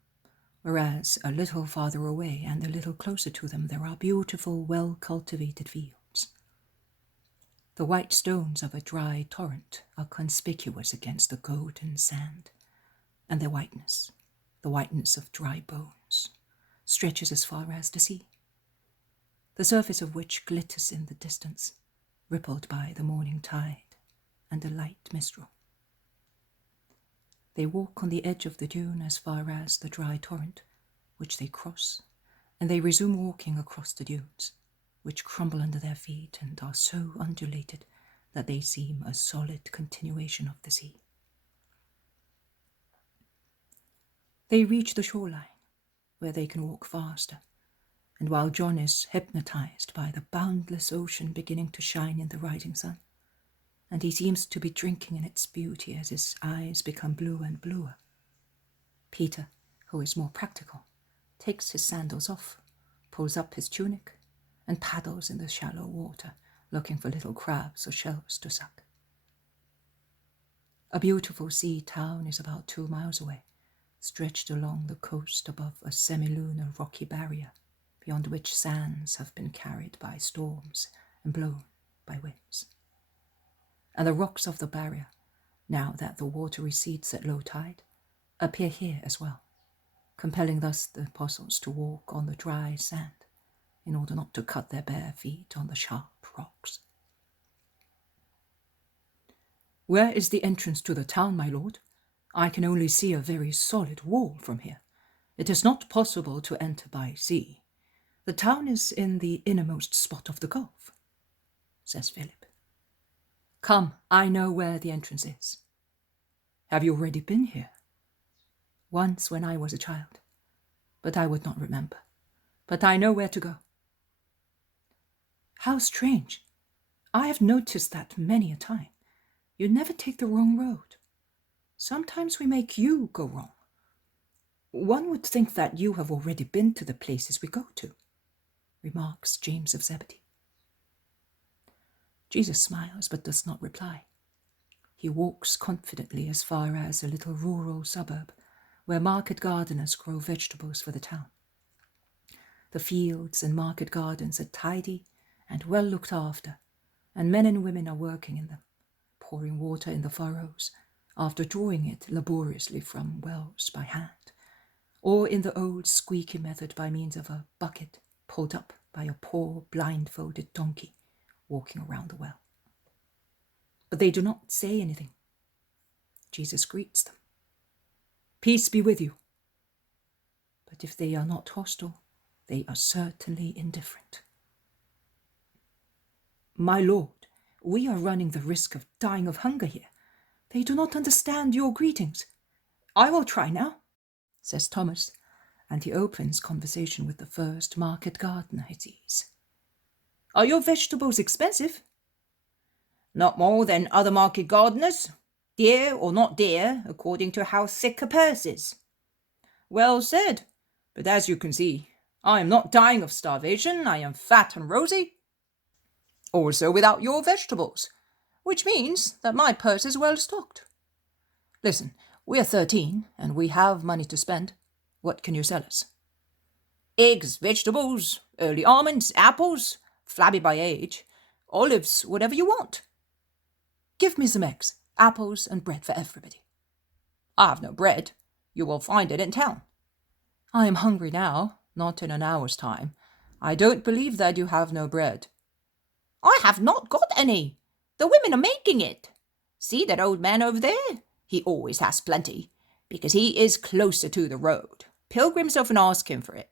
whereas a little farther away and a little closer to them there are beautiful, well-cultivated fields. The white stones of a dry torrent are conspicuous against the golden sand, and their whiteness, the whiteness of dry bones, stretches as far as the sea, the surface of which glitters in the distance, rippled by the morning tide and a light mistral. They walk on the edge of the dune as far as the dry torrent, which they cross, and they resume walking across the dunes, which crumble under their feet and are so undulated that they seem a solid continuation of the sea. They reach the shoreline, where they can walk faster, and while John is hypnotized by the boundless ocean beginning to shine in the rising sun, and he seems to be drinking in its beauty as his eyes become blue and bluer, Peter, who is more practical, takes his sandals off, pulls up his tunic, and paddles in the shallow water, looking for little crabs or shells to suck. A beautiful sea town is about 2 miles away, stretched along the coast above a semi-lunar rocky barrier, beyond which sands have been carried by storms and blown by winds. And the rocks of the barrier, now that the water recedes at low tide, appear here as well, compelling thus the apostles to walk on the dry sand, in order not to cut their bare feet on the sharp rocks. "Where is the entrance to the town, my lord? I can only see a very solid wall from here. It is not possible to enter by sea. The town is in the innermost spot of the gulf," says Philip. "Come, I know where the entrance is." "Have you already been here?" "Once when I was a child, but I would not remember. But I know where to go." "How strange. I have noticed that many a time. You never take the wrong road. Sometimes we make you go wrong. One would think that you have already been to the places we go to," remarks James of Zebedee. Jesus smiles but does not reply. He walks confidently as far as a little rural suburb where market gardeners grow vegetables for the town. The fields and market gardens are tidy and well looked after, and men and women are working in them, pouring water in the furrows after drawing it laboriously from wells by hand, or in the old squeaky method by means of a bucket pulled up by a poor blindfolded donkey walking around the well. But they do not say anything. Jesus greets them. "Peace be with you." But if they are not hostile, they are certainly indifferent. "My lord, we are running the risk of dying of hunger here. They do not understand your greetings." "I will try now," says Thomas, and he opens conversation with the first market gardener he sees. "Are your vegetables expensive?" "Not more than other market gardeners. Dear or not dear, according to how thick a purse is." "Well said. But as you can see, I am not dying of starvation. I am fat and rosy. Also without your vegetables, which means that my purse is well stocked. Listen, we are 13, and we have money to spend. What can you sell us?" "Eggs, vegetables, early almonds, apples, flabby by age, olives, whatever you want." "Give me some eggs, apples, and bread for everybody." "I have no bread. You will find it in town." "I am hungry now, not in an hour's time. I don't believe that you have no bread." "I have not got any. The women are making it. See that old man over there? He always has plenty, because he is closer to the road. Pilgrims often ask him for it.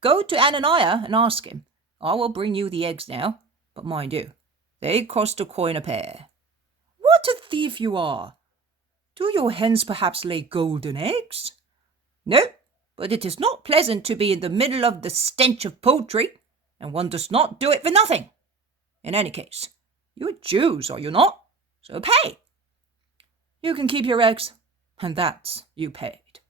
Go to Ananiah and ask him. I will bring you the eggs now, but mind you, they cost a coin a pair." "What a thief you are! Do your hens perhaps lay golden eggs?" "No, but it is not pleasant to be in the middle of the stench of poultry, and one does not do it for nothing. In any case, you are Jews, are you not? So pay." "You can keep your eggs, and that's you paid."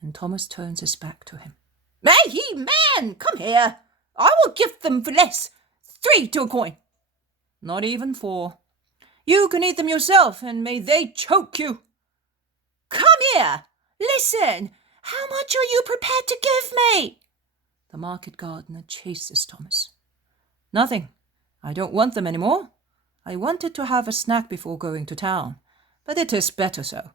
And Thomas turns his back to him. "May he, man, come here. I will give them for less. 3 to a coin." "Not even 4. You can eat them yourself, and may they choke you." "Come here. Listen. How much are you prepared to give me?" The market gardener chases Thomas. "Nothing. I don't want them any more. I wanted to have a snack before going to town, but it is better so.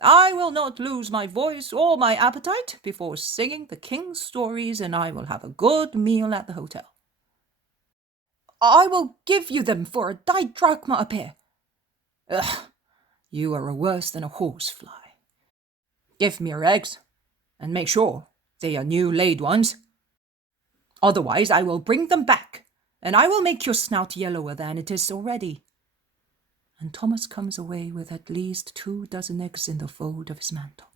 I will not lose my voice or my appetite before singing the king's stories, and I will have a good meal at the hotel." "I will give you them for a didrachma a pair." "Ugh, you are worse than a horsefly. Give me your eggs, and make sure they are new-laid ones. Otherwise I will bring them back, and I will make your snout yellower than it is already." And Thomas comes away with at least 24 eggs in the fold of his mantle.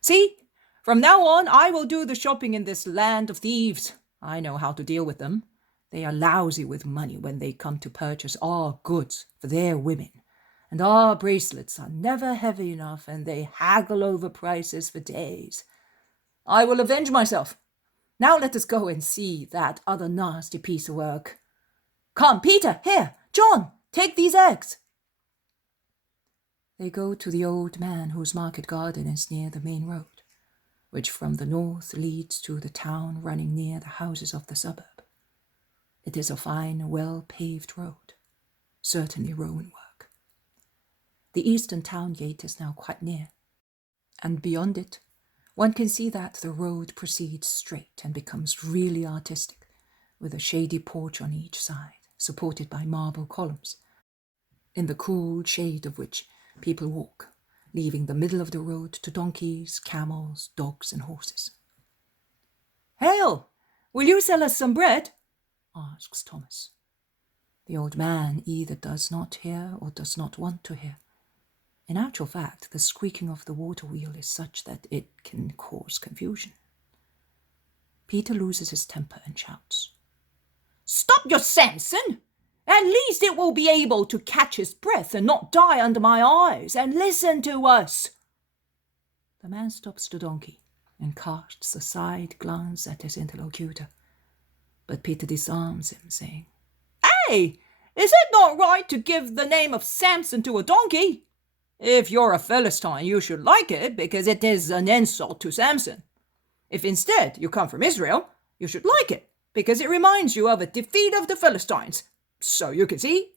"See, from now on I will do the shopping in this land of thieves. I know how to deal with them. They are lousy with money when they come to purchase our goods for their women, and our bracelets are never heavy enough, and they haggle over prices for days. I will avenge myself. Now let us go and see that other nasty piece of work. Come, Peter, here, John, take these eggs." They go to the old man whose market garden is near the main road, which from the north leads to the town running near the houses of the suburb. It is a fine, well-paved road, certainly Roman work. The eastern town gate is now quite near, and beyond it, One can see that the road proceeds straight and becomes really artistic, with a shady porch on each side, supported by marble columns, in the cool shade of which people walk, leaving the middle of the road to donkeys, camels, dogs, and horses. "Hail! Will you sell us some bread?" asks Thomas. The old man either does not hear or does not want to hear. In actual fact, the squeaking of the water wheel is such that it can cause confusion. Peter loses his temper and shouts, "Stop your Samson! At least it will be able to catch his breath and not die under my eyes, and listen to us." The man stops the donkey and casts a side glance at his interlocutor, but Peter disarms him, saying, "Hey, is it not right to give the name of Samson to a donkey? If you're a Philistine, you should like it because it is an insult to Samson. If instead you come from Israel, you should like it because it reminds you of a defeat of the Philistines. So you can see,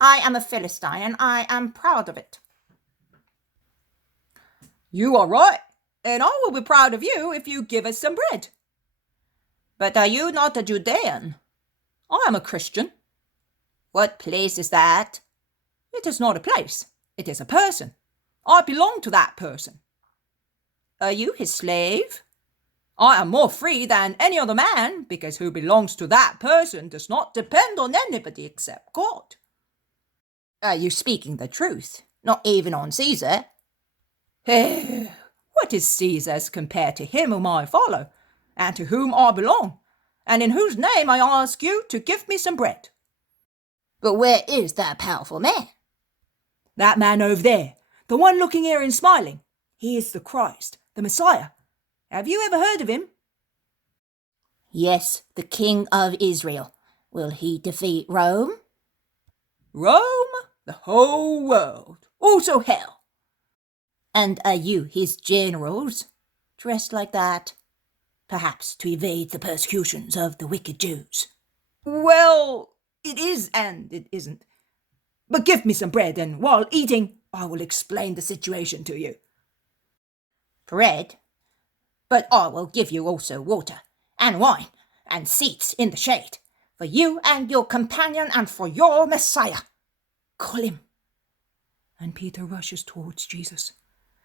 I am a Philistine and I am proud of it." "You are right, and I will be proud of you if you give us some bread." "But are you not a Judean?" "I am a Christian." "What place is that?" "It is not a place. It is a person. I belong to that person." "Are you his slave?" "I am more free than any other man, because who belongs to that person does not depend on anybody except God." "Are you speaking the truth? Not even on Caesar?" "What is Caesar's compared to him whom I follow, and to whom I belong, and in whose name I ask you to give me some bread?" "But where is that powerful man?" "That man over there, the one looking here and smiling. He is the Christ, the Messiah. Have you ever heard of him?" "Yes, the King of Israel. Will he defeat Rome?" "Rome? The whole world. Also hell." "And are you his generals, dressed like that? Perhaps to evade the persecutions of the wicked Jews?" "Well, it is and it isn't. But give me some bread, and while eating, I will explain the situation to you." "Bread? But I will give you also water, and wine, and seats in the shade, for you and your companion and for your Messiah. Call him." And Peter rushes towards Jesus.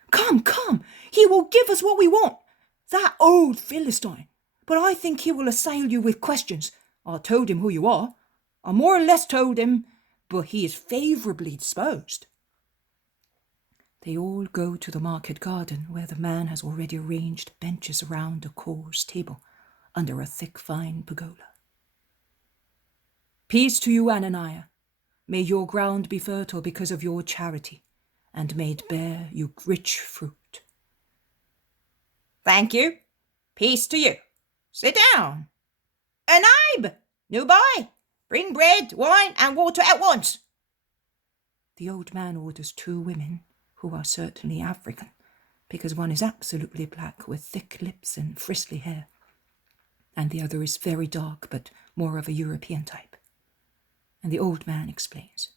Come, he will give us what we want. That old Philistine. But I think he will assail you with questions. I told him who you are. I more or less told him, but he is favourably disposed." They all go to the market garden, where the man has already arranged benches around a coarse table under a thick vine pergola. "Peace to you, Ananias. May your ground be fertile because of your charity, and may it bear you rich fruit." "Thank you. Peace to you. Sit down. Anaib, Nubai, bring bread, wine, and water at once." The old man orders 2 women, who are certainly African, because one is absolutely black with thick lips and frizzly hair, and the other is very dark but more of a European type. And the old man explains.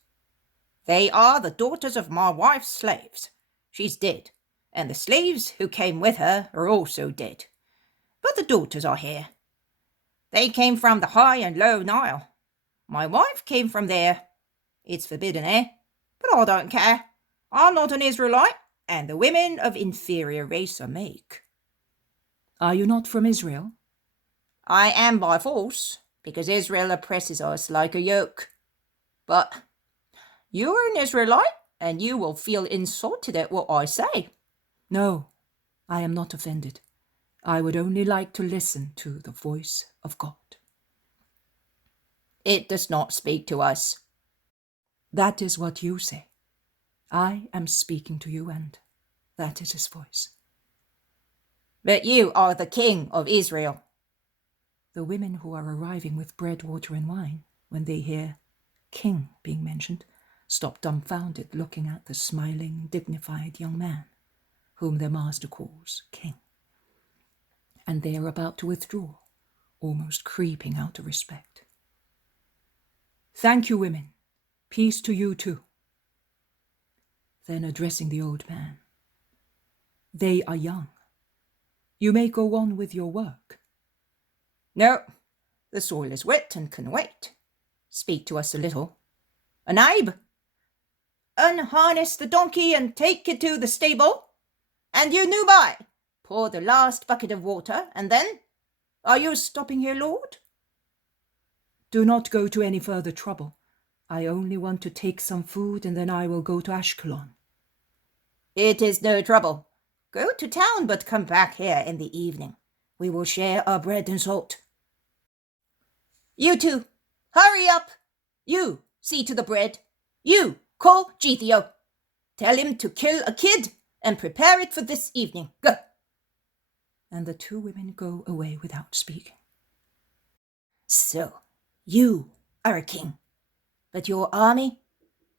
"They are the daughters of my wife's slaves. She's dead, and the slaves who came with her are also dead. But the daughters are here. They came from the high and low Nile. My wife came from there. It's forbidden, But I don't care. I'm not an Israelite, and the women of inferior race are meek." "Are you not from Israel?" "I am by force, because Israel oppresses us like a yoke. But you are an Israelite, and you will feel insulted at what I say." "No, I am not offended. I would only like to listen to the voice of God." "It does not speak to us." "That is what you say. I am speaking to you, and that is his voice." "But you are the King of Israel." The women who are arriving with bread, water, and wine, when they hear king being mentioned, stop dumbfounded, looking at the smiling, dignified young man, whom their master calls king. And they are about to withdraw, almost creeping out of respect. "Thank you, women. Peace to you too." Then addressing the old man, "They are young, You may go on with your work. No, the soil is wet and can wait. Speak to us a little. Anaib, unharness the donkey and take it to the stable. And you, Nubai, pour the last bucket of water, and then, are you stopping here, Lord? Do not go to any further trouble. I only want to take some food, and then I will go to Ashkelon. It is no trouble. Go to town, but come back here in the evening. We will share our bread and salt. You two, hurry up. You, see to the bread. You, call Gethio. Tell him to kill a kid and prepare it for this evening. Go. And the two women go away without speaking. So, you are a king. But your army?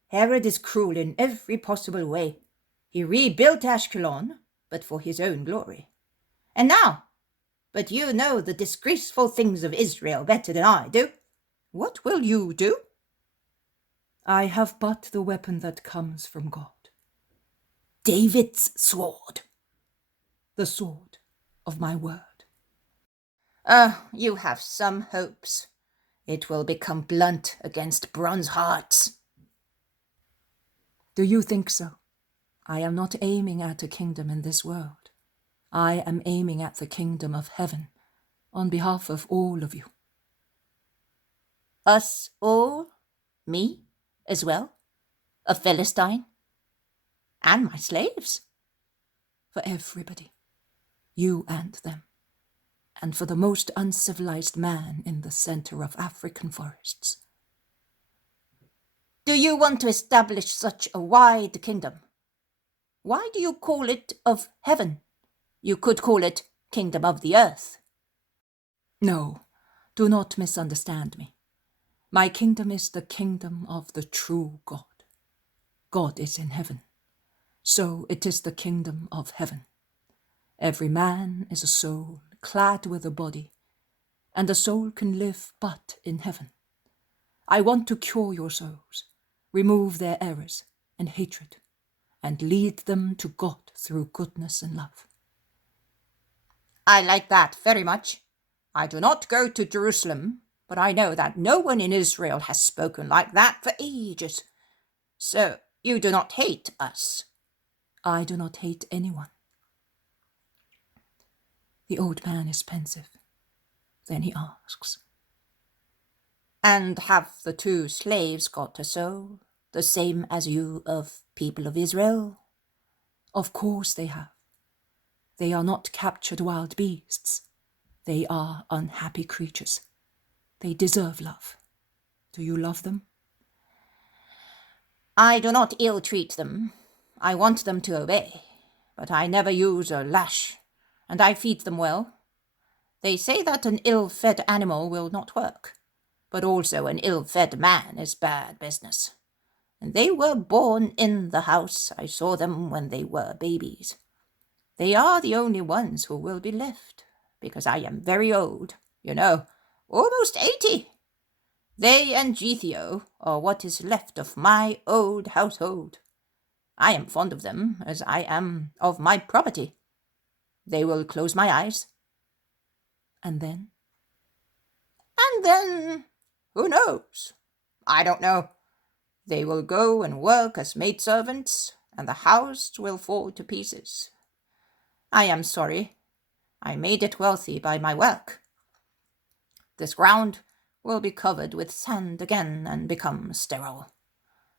Herod is cruel in every possible way. He rebuilt Ashkelon, but for his own glory. And now, but you know the disgraceful things of Israel better than I do. What will you do? I have but the weapon that comes from God. David's sword. The sword of my word. You have some hopes. It will become blunt against bronze hearts. Do you think so? I am not aiming at a kingdom in this world. I am aiming at the kingdom of heaven, on behalf of all of you. Us all? Me as well? A Philistine? And my slaves? For everybody, you and them, and for the most uncivilized man in the center of African forests. Do you want to establish such a wide kingdom? Why do you call it of heaven? You could call it kingdom of the earth. No, do not misunderstand me. My kingdom is the kingdom of the true God. God is in heaven, so it is the kingdom of heaven. Every man is a soul clad with a body, and a soul can live but in heaven. I want to cure your souls, remove their errors and hatred, and lead them to God through goodness and love. I like that very much. I do not go to Jerusalem, but I know that no one in Israel has spoken like that for ages. So you do not hate us. I do not hate anyone. The old man is pensive. Then he asks, And have the two slaves got a soul, the same as you of people of Israel? Of course they have. They are not captured wild beasts. They are unhappy creatures. They deserve love. Do you love them? I do not ill-treat them. I want them to obey, but I never use a lash, and I feed them well. They say that an ill-fed animal will not work, but also an ill-fed man is bad business. And they were born in the house. I saw them when they were babies. They are the only ones who will be left, because I am very old, almost 80. They and Gethio are what is left of my old household. I am fond of them as I am of my property. They will close my eyes. And then? And then, who knows? I don't know. They will go and work as maidservants, and the house will fall to pieces. I am sorry. I made it wealthy by my work. This ground will be covered with sand again and become sterile.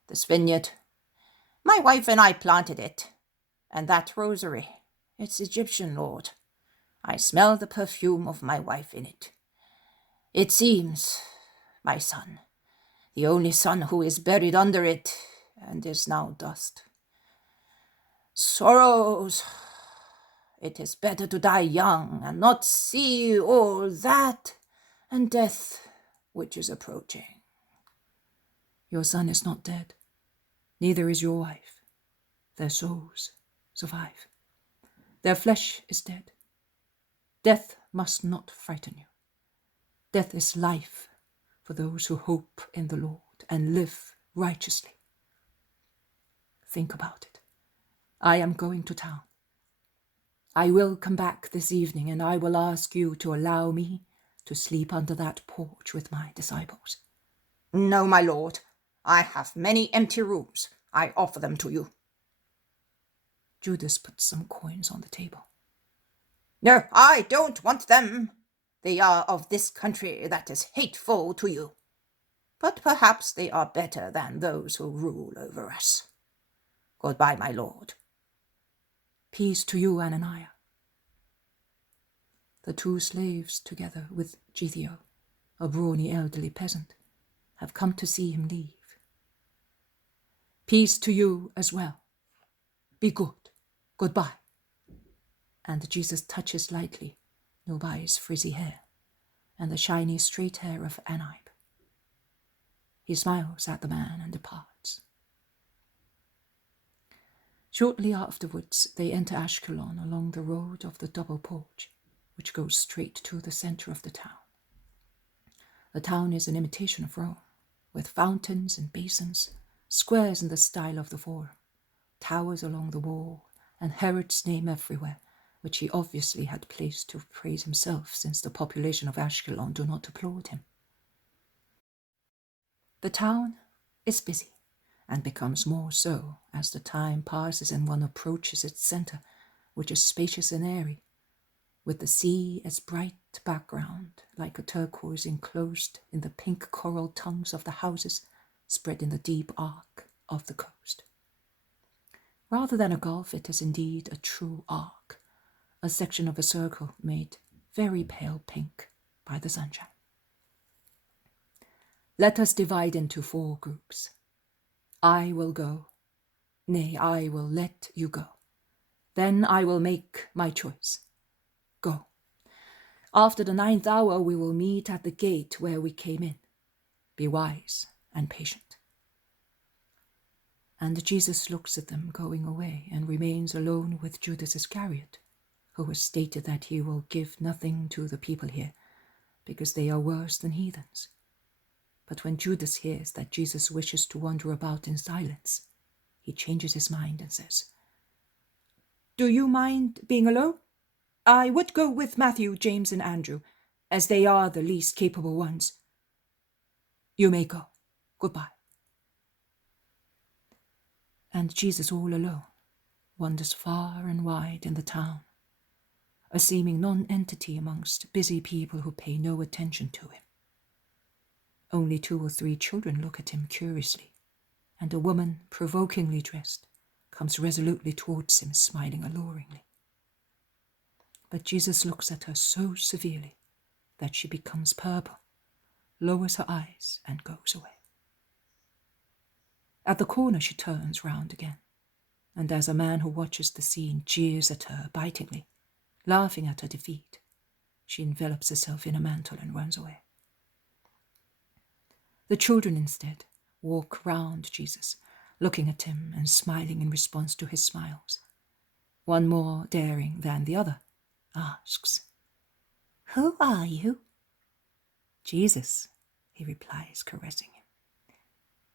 This vineyard, my wife and I planted it, and that rosary, it's Egyptian, Lord. I smell the perfume of my wife in it. It seems, my son, the only son who is buried under it and is now dust. Sorrows. It is better to die young and not see all that and death which is approaching. Your son is not dead. Neither is your wife. Their souls survive. Their flesh is dead. Death must not frighten you. Death is life for those who hope in the Lord and live righteously. Think about it. I am going to town. I will come back this evening, and I will ask you to allow me to sleep under that porch with my disciples." "No, my lord. I have many empty rooms. I offer them to you." Judas put some coins on the table. "No, I don't want them. They are of this country that is hateful to you. But perhaps they are better than those who rule over us. Goodbye, my lord." "Peace to you, Ananias." The two slaves, together with Judea, a brawny elderly peasant, have come to see him leave. "Peace to you as well. Be good. Goodbye." And Jesus touches lightly Nobai's frizzy hair and the shiny straight hair of Anib. He smiles at the man and departs. Shortly afterwards, they enter Ashkelon along the road of the double porch, which goes straight to the center of the town. The town is an imitation of Rome, with fountains and basins, squares in the style of the Forum, towers along the wall, and Herod's name everywhere, which he obviously had placed to praise himself, since the population of Ashkelon do not applaud him. The town is busy, and becomes more so as the time passes and one approaches its center, which is spacious and airy, with the sea as bright background, like a turquoise enclosed in the pink coral tongues of the houses spread in the deep arc of the coast. Rather than a gulf, it is indeed a true arc, a section of a circle made very pale pink by the sunshine. Let us divide into 4 groups. I will go. Nay, I will let you go. Then I will make my choice. Go. After the 9th hour, we will meet at the gate where we came in. Be wise and patient. And Jesus looks at them going away and remains alone with Judas Iscariot, who has stated that he will give nothing to the people here, because they are worse than heathens. But when Judas hears that Jesus wishes to wander about in silence, he changes his mind and says, "Do you mind being alone? I would go with Matthew, James, and Andrew, as they are the least capable ones." "You may go. Goodbye." And Jesus, all alone, wanders far and wide in the town, a seeming non-entity amongst busy people who pay no attention to him. Only 2 or 3 children look at him curiously, and a woman, provokingly dressed, comes resolutely towards him, smiling alluringly. But Jesus looks at her so severely that she becomes purple, lowers her eyes, and goes away. At the corner she turns round again, and as a man who watches the scene jeers at her bitingly, laughing at her defeat, she envelops herself in a mantle and runs away. The children instead walk round Jesus, looking at him and smiling in response to his smiles. One more daring than the other asks, "Who are you?" "Jesus," he replies, caressing him.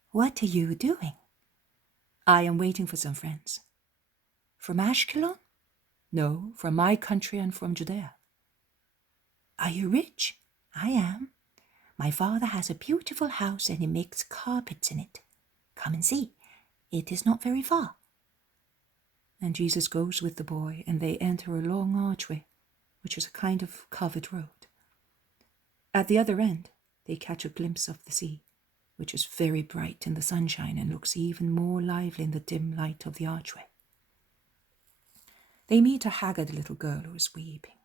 "What are you doing?" "I am waiting for some friends." "From Ashkelon?" "No, from my country and from Judea." "Are you rich?" "I am. My father has a beautiful house and he makes carpets in it. Come and see. It is not very far." And Jesus goes with the boy, and they enter a long archway, which is a kind of covered road. At the other end, they catch a glimpse of the sea, which is very bright in the sunshine and looks even more lively in the dim light of the archway. They meet a haggard little girl who is weeping.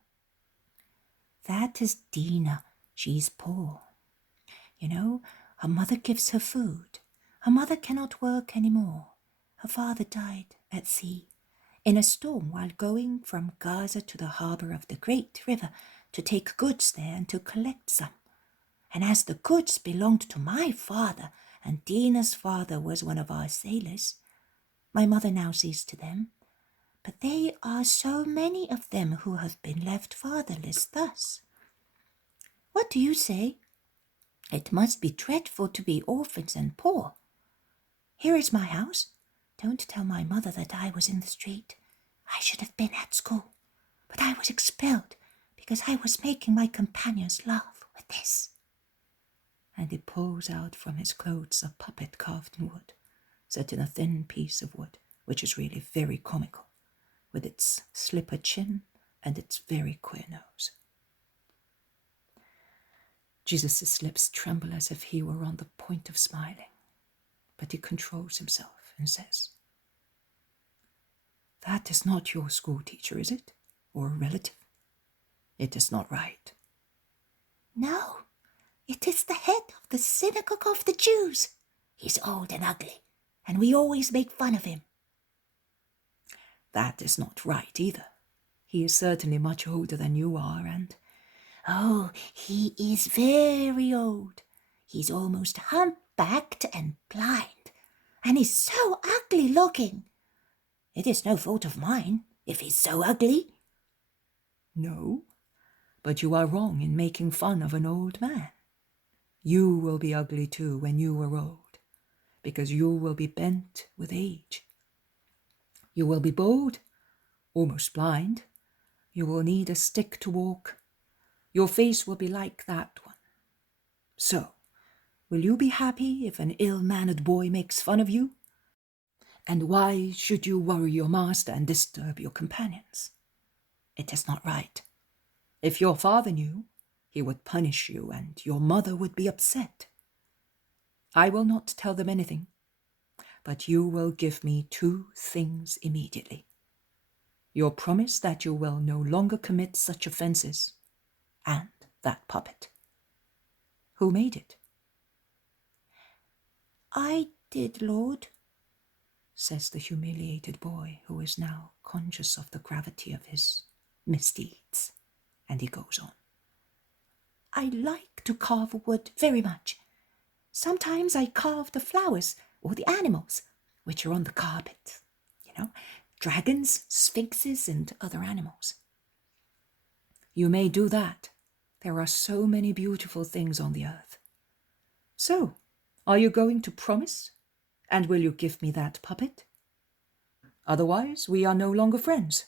"That is Dina. She's poor. You know, her mother gives her food. Her mother cannot work any more. Her father died at sea in a storm while going from Gaza to the harbor of the great river to take goods there and to collect some. And as the goods belonged to my father, and Dina's father was one of our sailors, my mother now sees to them. But they are so many of them who have been left fatherless thus. What do you say? It must be dreadful to be orphans and poor. Here is my house. Don't tell my mother that I was in the street. I should have been at school. but I was expelled because I was making my companions laugh with this." And he pulls out from his clothes a puppet carved in wood, set in a thin piece of wood, which is really very comical, with its slipper chin and its very queer nose. Jesus' lips tremble as if he were on the point of smiling, but he controls himself and says, "That is not your school teacher, is it? Or a relative? It is not right." "No, it is the head of the Synagogue of the Jews. He's old and ugly, and we always make fun of him." "That is not right either. He is certainly much older than you are, and—" "Oh, he is very old. He's almost humpbacked and blind, and he's so ugly looking. It is no fault of mine if he's so ugly." "No, but you are wrong in making fun of an old man. You will be ugly too when you are old, because you will be bent with age. You will be bald, almost blind. You will need a stick to walk. Your face will be like that one. So, will you be happy if an ill-mannered boy makes fun of you? And why should you worry your master and disturb your companions? It is not right. If your father knew, he would punish you and your mother would be upset. I will not tell them anything, but you will give me 2 things immediately. Your promise that you will no longer commit such offenses, and that puppet. Who made it?" "I did, Lord," says the humiliated boy, who is now conscious of the gravity of his misdeeds, and he goes on. "I like to carve wood very much. Sometimes I carve the flowers or the animals which are on the carpet. Dragons, sphinxes, and other animals." "You may do that. There are so many beautiful things on the earth. So, are you going to promise? And will you give me that puppet? Otherwise, we are no longer friends.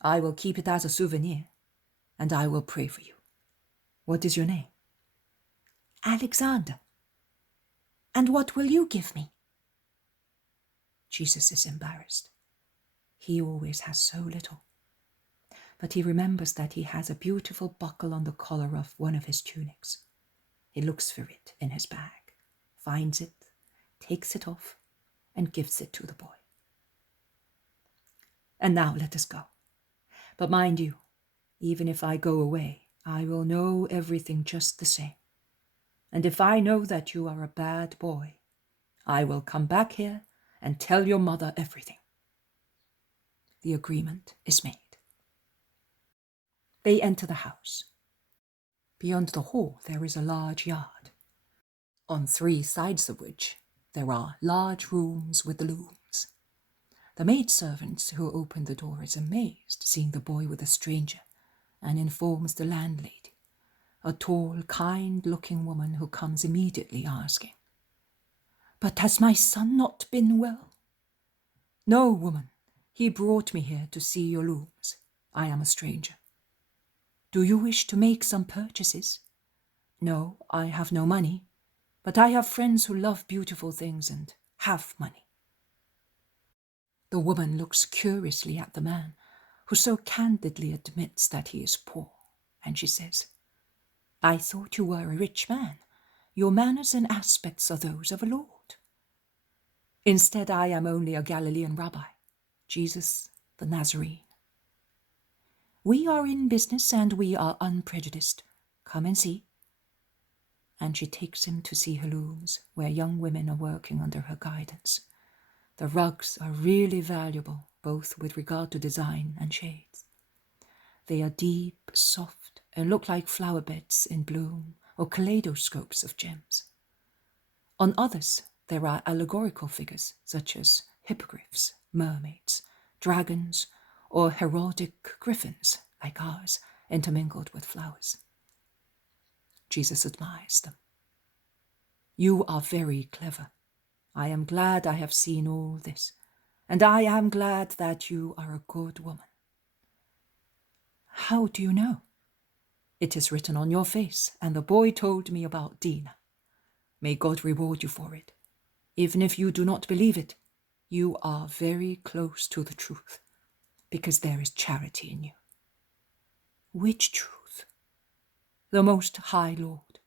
I will keep it as a souvenir, and I will pray for you. What is your name?" "Alexander. And what will you give me?" Jesus is embarrassed. He always has so little. But he remembers that he has a beautiful buckle on the collar of one of his tunics. He looks for it in his bag, finds it, takes it off, and gives it to the boy. "And now let us go. But mind you, even if I go away, I will know everything just the same. And if I know that you are a bad boy, I will come back here and tell your mother everything." The agreement is made. They enter the house. Beyond the hall there is a large yard, on 3 sides of which there are large rooms with looms. The maidservant who opened the door is amazed, seeing the boy with a stranger, and informs the landlady, a tall, kind-looking woman who comes immediately asking, "But has my son not been well?" "No, woman. He brought me here to see your looms. I am a stranger." "Do you wish to make some purchases?" "No, I have no money, but I have friends who love beautiful things and have money." The woman looks curiously at the man, who so candidly admits that he is poor, and she says, "I thought you were a rich man. Your manners and aspects are those of a lord." "Instead, I am only a Galilean rabbi, Jesus the Nazarene." "We are in business and we are unprejudiced. Come and see." And she takes him to see her looms, where young women are working under her guidance. The rugs are really valuable, both with regard to design and shades. They are deep, soft, and look like flower beds in bloom or kaleidoscopes of gems. On others, there are allegorical figures such as hippogriffs, mermaids, dragons, or heraldic griffins like ours, intermingled with flowers. Jesus admires them. "You are very clever. I am glad I have seen all this, and I am glad that you are a good woman." How do you know? It is written on your face, and the boy told me about Dinah. May God reward you for it. Even if you do not believe it, you are very close to the truth, because there is charity in you. Which truth? The Most High Lord.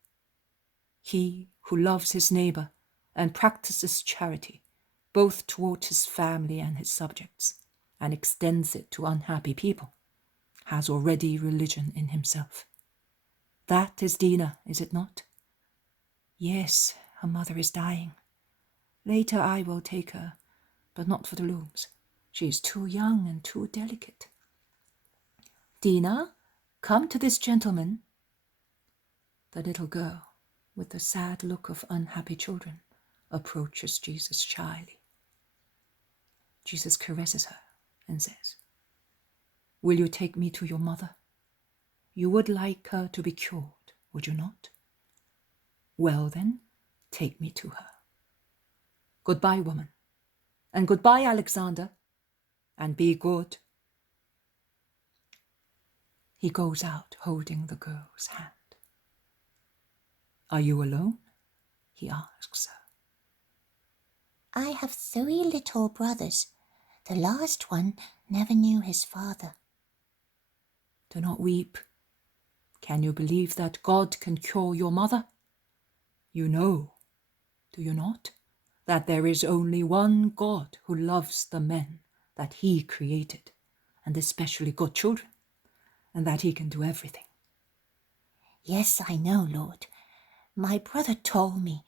He who loves his neighbor and practices charity, both toward his family and his subjects, and extends it to unhappy people, has already religion in himself. That is Dinah, is it not? Yes, her mother is dying. Later I will take her, but not for the looms. She is too young and too delicate. Dinah, come to this gentleman. The little girl, with the sad look of unhappy children, approaches Jesus shyly. Jesus caresses her and says, "Will you take me to your mother? You would like her to be cured, would you not? Well then, take me to her. Goodbye, woman, and goodbye, Alexander, and be good." He goes out holding the girl's hand. "Are you alone?" he asks her. I have 3 little brothers. The last one never knew his father. Do not weep. Can you believe that God can cure your mother? You know, do you not, that there is only one God who loves the men that he created, and especially good children, and that he can do everything? Yes, I know, Lord. My brother told me.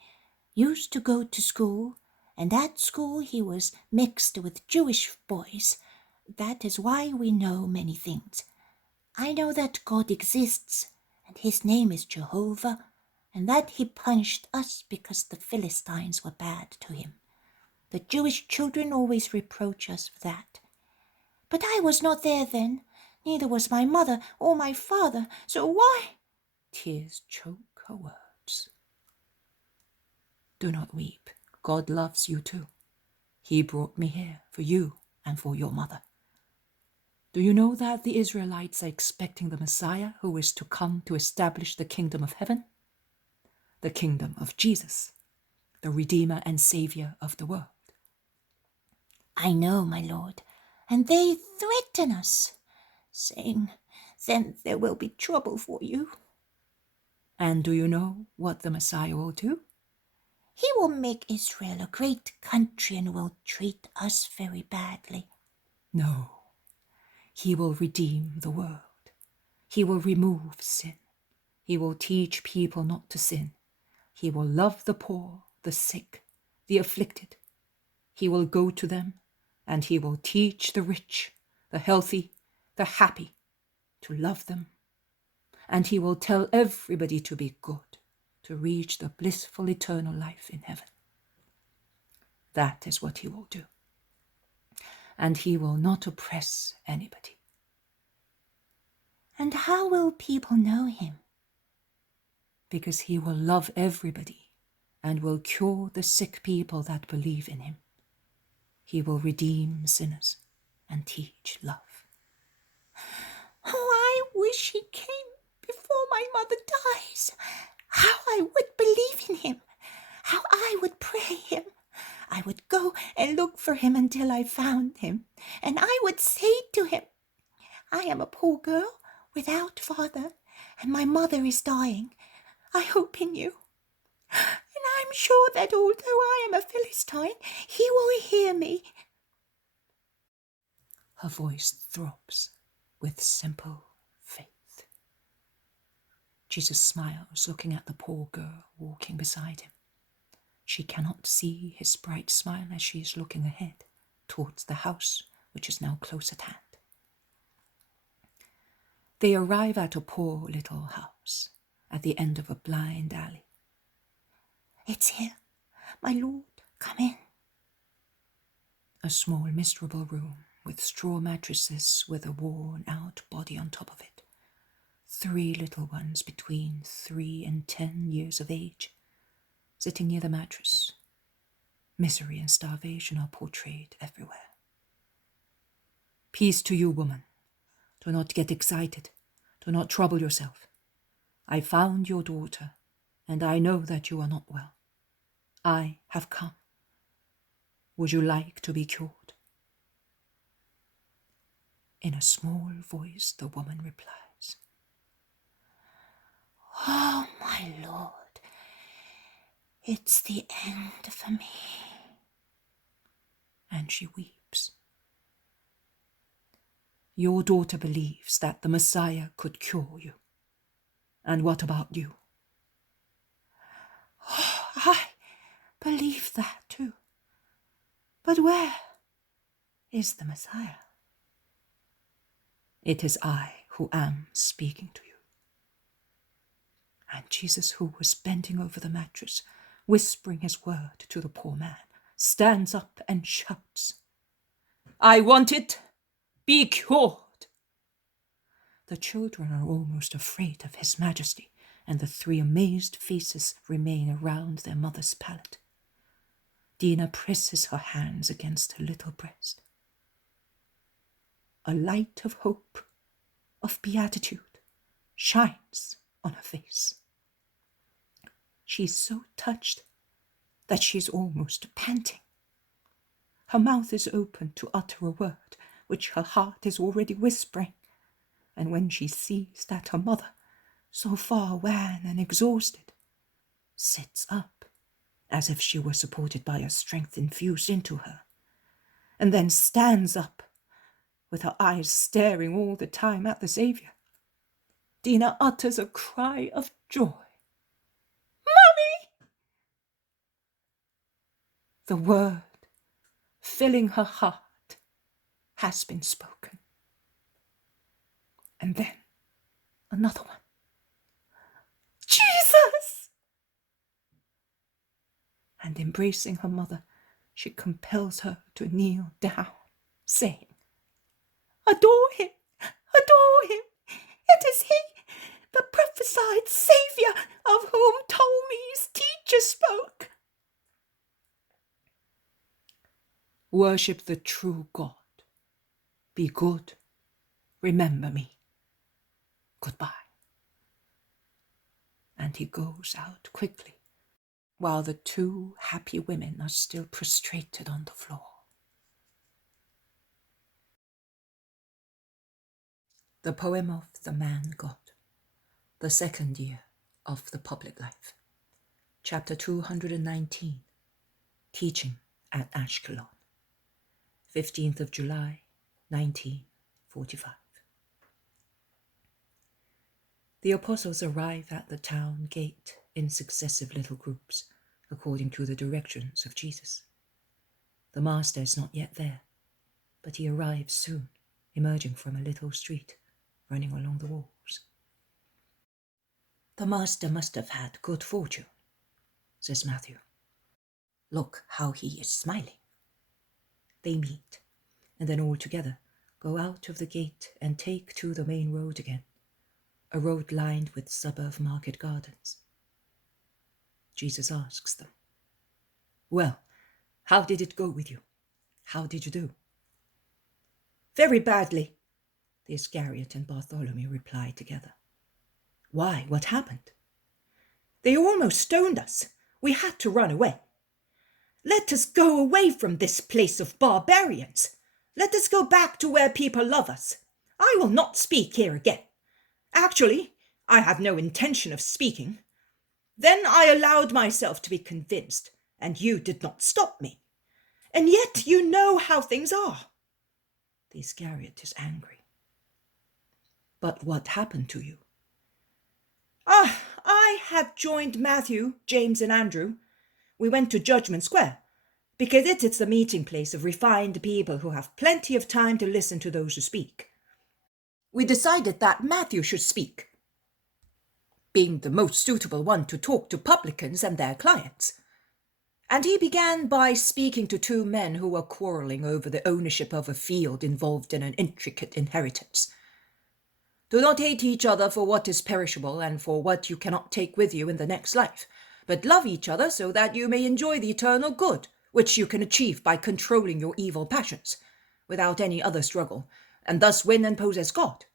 Used to go to school, and at school he was mixed with Jewish boys. That is why we know many things. I know that God exists, and his name is Jehovah, and that he punished us because the Philistines were bad to him. The Jewish children always reproach us for that. But I was not there then, neither was my mother or my father, so why? Tears choke her words. Do not weep. God loves you too. He brought me here for you and for your mother. Do you know that the Israelites are expecting the Messiah who is to come to establish the kingdom of heaven? The kingdom of Jesus, the Redeemer and Savior of the world. I know, my Lord, and they threaten us, saying, then there will be trouble for you. And do you know what the Messiah will do? He will make Israel a great country and will treat us very badly. No, he will redeem the world. He will remove sin. He will teach people not to sin. He will love the poor, the sick, the afflicted. He will go to them, and he will teach the rich, the healthy, the happy to love them. And he will tell everybody to be good, to reach the blissful eternal life in heaven. That is what he will do. And he will not oppress anybody. And how will people know him? Because he will love everybody and will cure the sick people that believe in him. He will redeem sinners and teach love. Oh, I wish he came before my mother dies. How I would believe in him. How I would pray him. I would go and look for him until I found him. And I would say to him, I am a poor girl without father, and my mother is dying. I hope in you. And I'm sure that although I am a Philistine, he will hear me. Her voice throbs with simple faith. Jesus smiles, looking at the poor girl walking beside him. She cannot see his bright smile as she is looking ahead towards the house, which is now close at hand. They arrive at a poor little house at the end of a blind alley. It's here. My lord, come in. A small, miserable room with straw mattresses with a worn-out body on top of it. 3 little ones between 3 and 10 years of age, sitting near the mattress. Misery and starvation are portrayed everywhere. Peace to you, woman. Do not get excited. Do not trouble yourself. I found your daughter, and I know that you are not well. I have come. Would you like to be cured?" In a small voice, the woman replies, "Oh, my Lord, it's the end for me." and she weeps. Your daughter believes that the Messiah could cure you. And what about you? "Oh, I believe that too. But where is the Messiah?" It is I who am speaking to you. And Jesus, who was bending over the mattress, whispering his word to the poor man, stands up and shouts, "I want it! Be cured!" The children are almost afraid of his majesty, and the three amazed faces remain around their mother's pallet. Dina presses her hands against her little breast. A light of hope, of beatitude, shines on her face. She's so touched that she's almost panting. Her mouth is open to utter a word which her heart is already whispering, and when she sees that her mother, so far wan and exhausted, sits up as if she were supported by a strength infused into her, and then stands up with her eyes staring all the time at the Saviour, Dina utters a cry of joy. "Mummy!" The word filling her heart has been spoken. And then another one. "Jesus!" And embracing her mother, she compels her to kneel down, saying, "Adore him! Adore him! It is he, the prophesied Saviour of whom Ptolemy's teacher spoke." Worship the true God. Be good. Remember me. Goodbye. And he goes out quickly, while the two happy women are still prostrated on the floor. The poem of the man God, the second year of the public life. Chapter 219, Teaching at Ashkelon, 15th of July, 1945. The apostles arrive at the town gate in successive little groups, according to the directions of Jesus. The master is not yet there, but he arrives soon, emerging from a little street, running along the walls. "The master must have had good fortune," says Matthew. "Look how he is smiling." They meet, and then all together go out of the gate and take to the main road again, a road lined with suburb market gardens. Jesus asks them, "Well, how did it go with you? How did you do?" "Very badly," the Iscariot and Bartholomew replied together. "Why, what happened?" "They almost stoned us. We had to run away." "Let us go away from this place of barbarians. Let us go back to where people love us. I will not speak here again. Actually, I have no intention of speaking. Then I allowed myself to be convinced, and you did not stop me. And yet you know how things are." The Iscariot is angry. "But what happened to you?" I had joined Matthew, James, and Andrew. We went to Judgment Square, because it is the meeting place of refined people who have plenty of time to listen to those who speak. We decided that Matthew should speak, being the most suitable one to talk to publicans and their clients. And he began by speaking to two men who were quarrelling over the ownership of a field involved in an intricate inheritance. "Do not hate each other for what is perishable and for what you cannot take with you in the next life, but love each other so that you may enjoy the eternal good, which you can achieve by controlling your evil passions, without any other struggle, and thus win and possess God,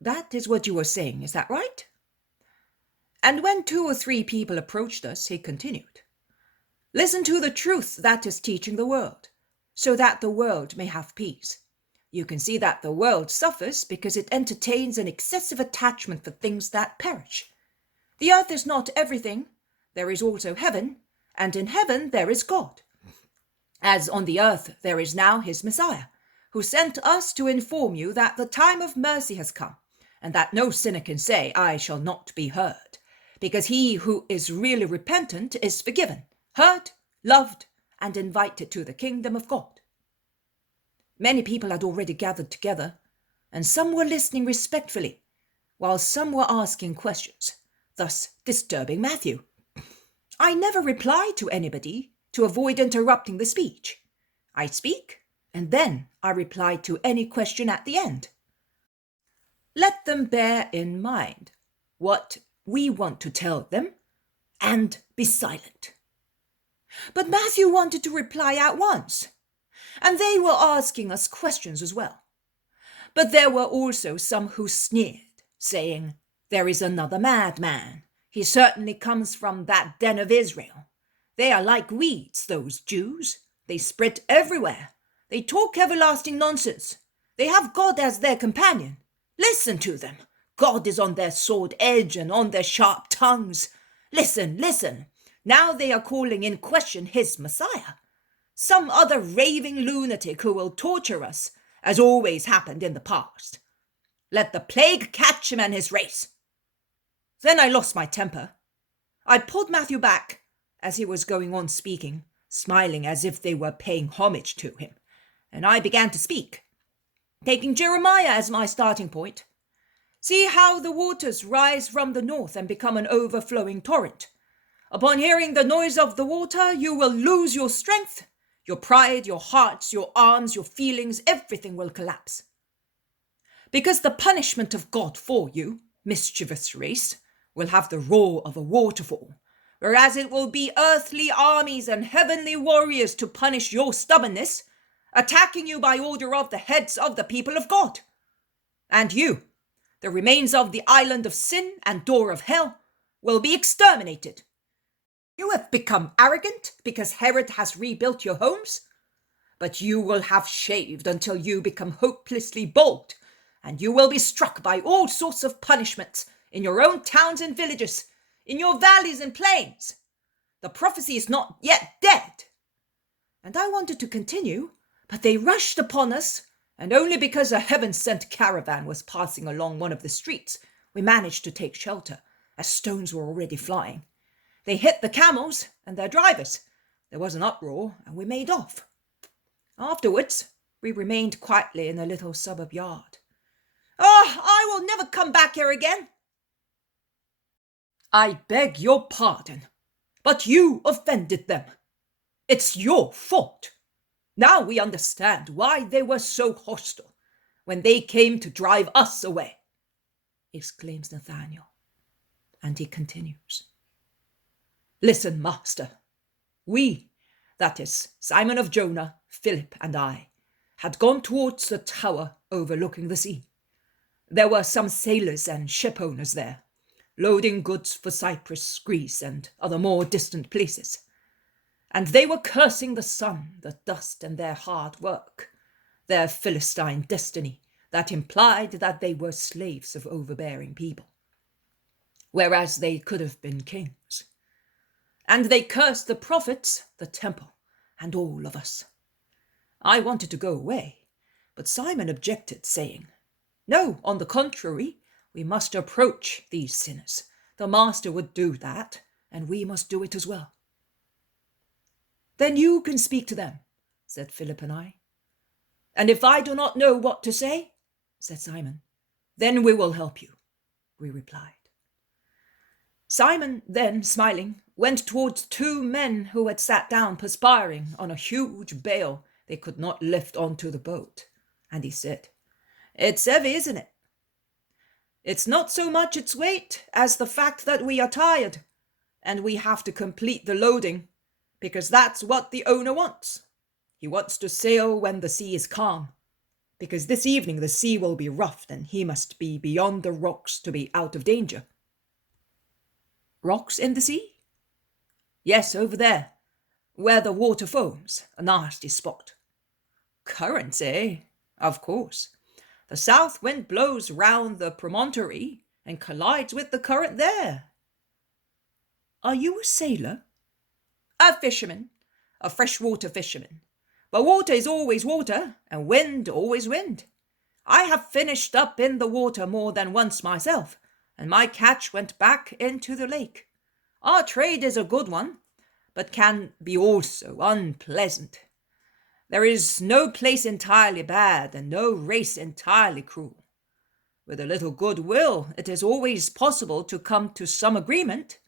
That is what you were saying, is that right? And when 2 or 3 people approached us, he continued, listen to the truth that is teaching the world, so that the world may have peace. You can see that the world suffers because it entertains an excessive attachment for things that perish. The earth is not everything. There is also heaven, and in heaven there is God. As on the earth there is now his Messiah, who sent us to inform you that the time of mercy has come, and that no sinner can say, I shall not be heard, because he who is really repentant is forgiven, heard, loved, and invited to the kingdom of God. Many people had already gathered together, and some were listening respectfully, while some were asking questions, thus disturbing Matthew. I never replied to anybody to avoid interrupting the speech. I speak, and then I reply to any question at the end. Let them bear in mind what we want to tell them, and be silent. But Matthew wanted to reply at once, and they were asking us questions as well. But there were also some who sneered, saying, there is another madman. He certainly comes from that den of Israel. They are like weeds, those Jews. They spread everywhere. They talk everlasting nonsense. They have God as their companion. Listen to them. God is on their sword edge and on their sharp tongues. Listen, listen. Now they are calling in question his Messiah. Some other raving lunatic who will torture us, as always happened in the past. Let the plague catch him and his race. Then I lost my temper. I pulled Matthew back as he was going on speaking, smiling as if they were paying homage to him, and I began to speak, taking Jeremiah as my starting point. See how the waters rise from the north and become an overflowing torrent. Upon hearing the noise of the water, you will lose your strength. Your pride, your hearts, your arms, your feelings, everything will collapse. Because the punishment of God for you, mischievous race, will have the roar of a waterfall, whereas it will be earthly armies and heavenly warriors to punish your stubbornness, attacking you by order of the heads of the people of God. And you, the remains of the island of sin and door of hell, will be exterminated. You have become arrogant because Herod has rebuilt your homes, but you will have shaved until you become hopelessly bald, and you will be struck by all sorts of punishments in your own towns and villages, in your valleys and plains. The prophecy is not yet dead. And I wanted to continue, but they rushed upon us, and only because a heaven-sent caravan was passing along one of the streets, we managed to take shelter, as stones were already flying. They hit the camels and their drivers. There was an uproar, and we made off. Afterwards, we remained quietly in a little suburb yard. Oh, I will never come back here again. I beg your pardon, but you offended them. It's your fault. Now we understand why they were so hostile when they came to drive us away, exclaims Nathanael, and he continues. Listen, Master, we, that is, Simon of Jonah, Philip, and I, had gone towards the tower overlooking the sea. There were some sailors and ship owners there, loading goods for Cyprus, Greece, and other more distant places. And they were cursing the sun, the dust, and their hard work, their Philistine destiny that implied that they were slaves of overbearing people, whereas they could have been kings. And they cursed the prophets, the temple, and all of us. I wanted to go away, but Simon objected, saying, No, on the contrary, we must approach these sinners. The Master would do that, and we must do it as well. Then you can speak to them, said Philip and I. And if I do not know what to say, said Simon, then we will help you, we replied. Simon then, smiling, went towards 2 men who had sat down perspiring on a huge bale they could not lift onto the boat, and he said, It's heavy, isn't it? It's not so much its weight as the fact that we are tired, and we have to complete the loading, because that's what the owner wants. He wants to sail when the sea is calm. because this evening the sea will be rough, and he must be beyond the rocks to be out of danger." "Rocks in the sea?" "Yes, over there, where the water foams, a nasty spot." "Currents, eh? Of course. The south wind blows round the promontory and collides with the current there." "Are you a sailor?" "A fisherman, a freshwater fisherman. But water is always water, and wind always wind. I have finished up in the water more than once myself, and my catch went back into the lake. Our trade is a good one, but can be also unpleasant. There is no place entirely bad, and no race entirely cruel. With a little goodwill, it is always possible to come to some agreement,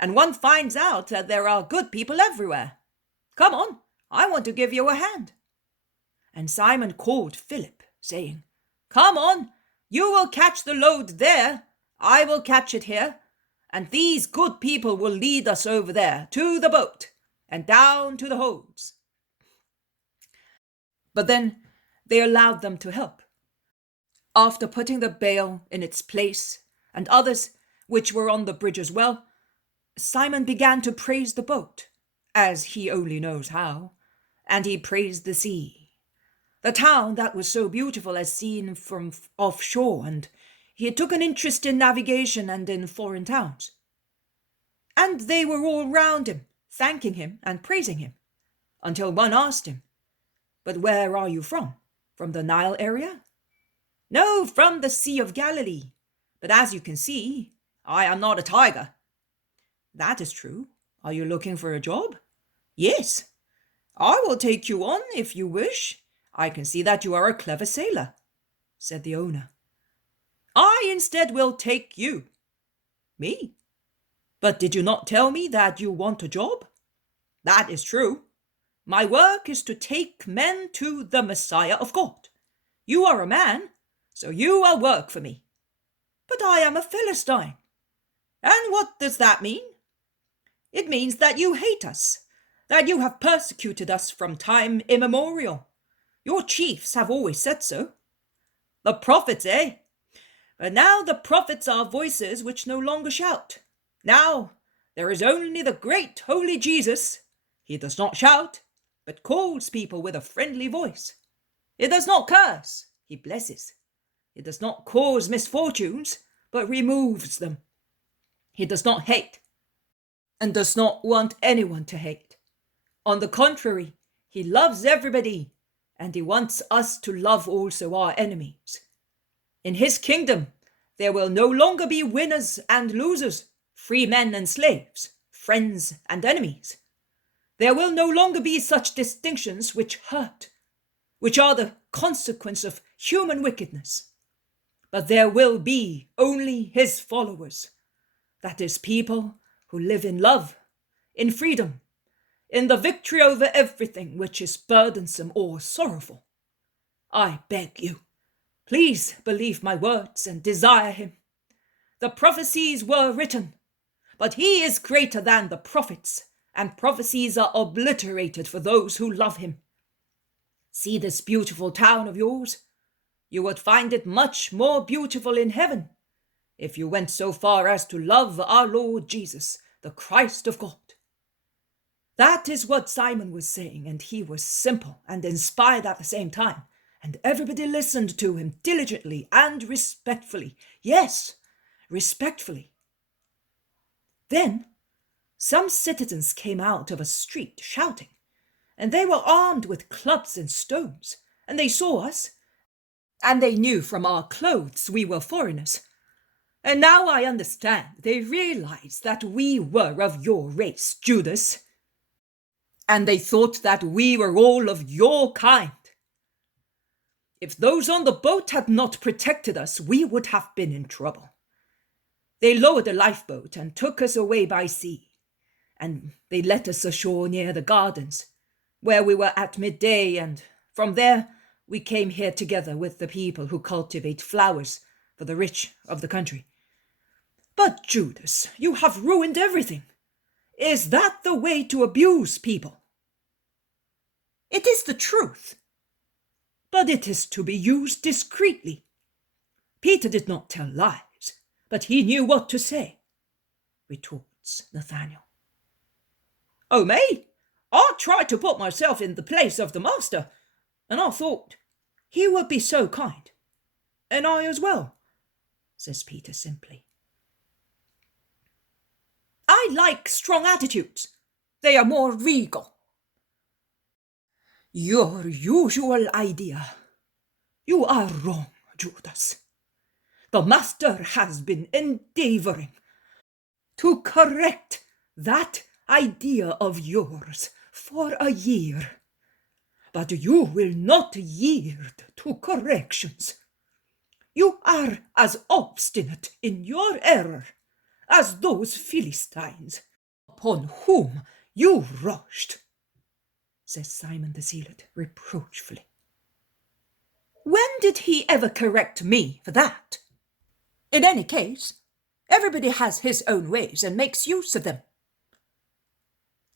and one finds out that there are good people everywhere. Come on, I want to give you a hand." And Simon called Philip, saying, "Come on, you will catch the load there, I will catch it here, and these good people will lead us over there to the boat and down to the holds." But then they allowed them to help. After putting the bale in its place, and others which were on the bridge as well, Simon began to praise the boat, as he only knows how, and he praised the sea, the town that was so beautiful as seen from offshore, and he took an interest in navigation and in foreign towns. And they were all round him, thanking him and praising him, until one asked him, "But where are you from? From the Nile area?" "No, from the Sea of Galilee. But as you can see, I am not a tiger." "That is true. Are you looking for a job?" "Yes. I will take you on if you wish. I can see that you are a clever sailor," said the owner. "I instead will take you." "Me? But did you not tell me that you want a job?" "That is true. My work is to take men to the Messiah of God. You are a man, so you are work for me." "But I am a Philistine." "And what does that mean?" "It means that you hate us, that you have persecuted us from time immemorial. Your chiefs have always said so." "The prophets, eh? But now the prophets are voices which no longer shout. Now there is only the great holy Jesus. He does not shout, but calls people with a friendly voice. He does not curse, he blesses. He does not cause misfortunes, but removes them. He does not hate, and does not want anyone to hate. On the contrary, he loves everybody, and he wants us to love also our enemies. In his kingdom, there will no longer be winners and losers, free men and slaves, friends and enemies. There will no longer be such distinctions which hurt, which are the consequence of human wickedness. But there will be only his followers, that is, people who live in love, in freedom, in the victory over everything which is burdensome or sorrowful. I beg you, please believe my words and desire him. The prophecies were written, but he is greater than the prophets, and prophecies are obliterated for those who love him. See this beautiful town of yours? You would find it much more beautiful in heaven, if you went so far as to love our Lord Jesus, the Christ of God. That is what Simon was saying, and he was simple and inspired at the same time, and everybody listened to him diligently and respectfully. Yes, respectfully. Then some citizens came out of a street shouting, and they were armed with clubs and stones, and they saw us, and they knew from our clothes we were foreigners. And now I understand, they realized that we were of your race, Judas, and they thought that we were all of your kind. If those on the boat had not protected us, we would have been in trouble. They lowered a lifeboat and took us away by sea, and they let us ashore near the gardens, where we were at midday, and from there we came here together with the people who cultivate flowers for the rich of the country. But Judas, you have ruined everything. Is that the way to abuse people? It is the truth. but it is to be used discreetly. Peter did not tell lies, but he knew what to say, retorts Nathanael. Oh, me? I tried to put myself in the place of the master, and I thought he would be so kind. And I as well, says Peter simply. I like strong attitudes. They are more regal. Your usual idea. You are wrong, Judas. The master has been endeavoring to correct that idea of yours for a year. But you will not yield to corrections. You are as obstinate in your error as those Philistines upon whom you rushed, says Simon the Zealot reproachfully. When did he ever correct me for that? In any case, everybody has his own ways and makes use of them.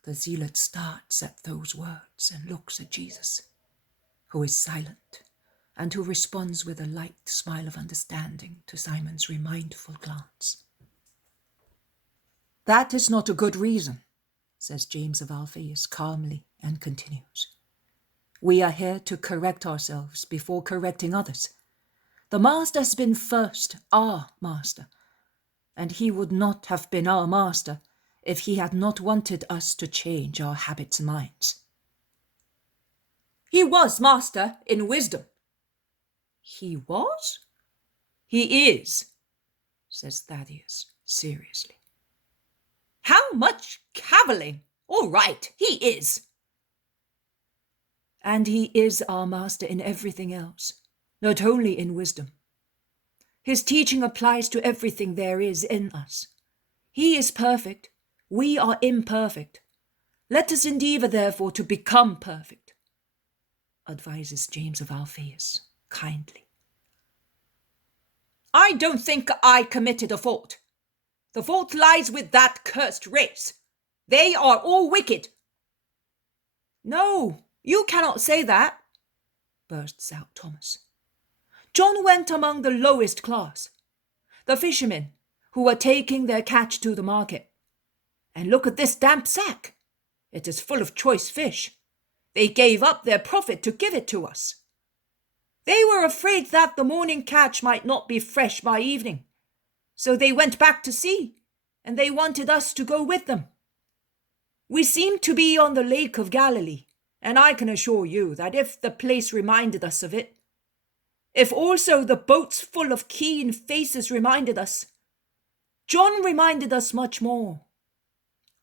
The zealot starts at those words and looks at Jesus, who is silent and who responds with a light smile of understanding to Simon's remindful glance. That is not a good reason, says James of Alphaeus calmly, and continues. We are here to correct ourselves before correcting others. The master has been first our master, and he would not have been our master if he had not wanted us to change our habits and minds. He was master in wisdom. He was? He is, says Thaddeus seriously. How much cavilling! All right, he is. And he is our master in everything else, not only in wisdom. His teaching applies to everything there is in us. He is perfect. We are imperfect. Let us endeavour, therefore, to become perfect, advises James of Alphaeus kindly. I don't think I committed a fault. The fault lies with that cursed race. They are all wicked. No, you cannot say that, bursts out Thomas. John went among the lowest class, the fishermen who were taking their catch to the market. And look at this damp sack. It is full of choice fish. They gave up their profit to give it to us. They were afraid that the morning catch might not be fresh by evening, so they went back to sea, and they wanted us to go with them. We seemed to be on the Lake of Galilee, and I can assure you that if the place reminded us of it, if also the boats full of keen faces reminded us, John reminded us much more.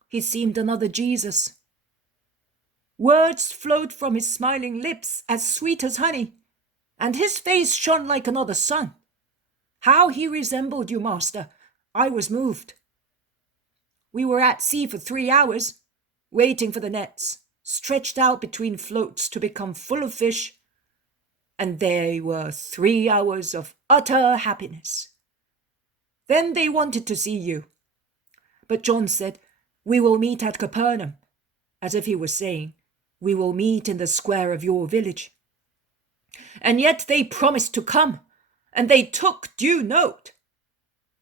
He seemed another Jesus. Words flowed from his smiling lips as sweet as honey, and his face shone like another sun. How he resembled you, master! I was moved. We were at sea for 3 hours, waiting for the nets, stretched out between floats to become full of fish, and they were 3 hours of utter happiness. Then they wanted to see you, but John said, we will meet at Capernaum, as if he was saying, we will meet in the square of your village. And yet they promised to come, and they took due note.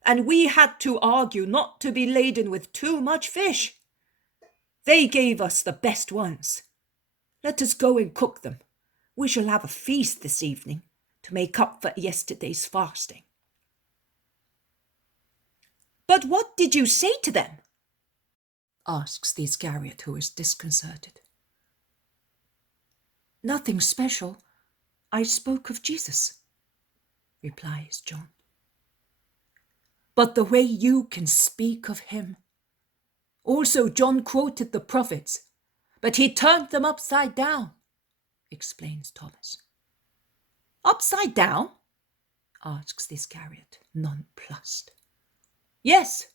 And we had to argue not to be laden with too much fish. They gave us the best ones. Let us go and cook them. We shall have a feast this evening to make up for yesterday's fasting. But what did you say to them? Asks the Iscariot, who is disconcerted. Nothing special. I spoke of Jesus, replies John. But the way you can speak of him. Also, John quoted the prophets, but he turned them upside down, explains Thomas. Upside down? Asks the Iscariot, nonplussed. Yes.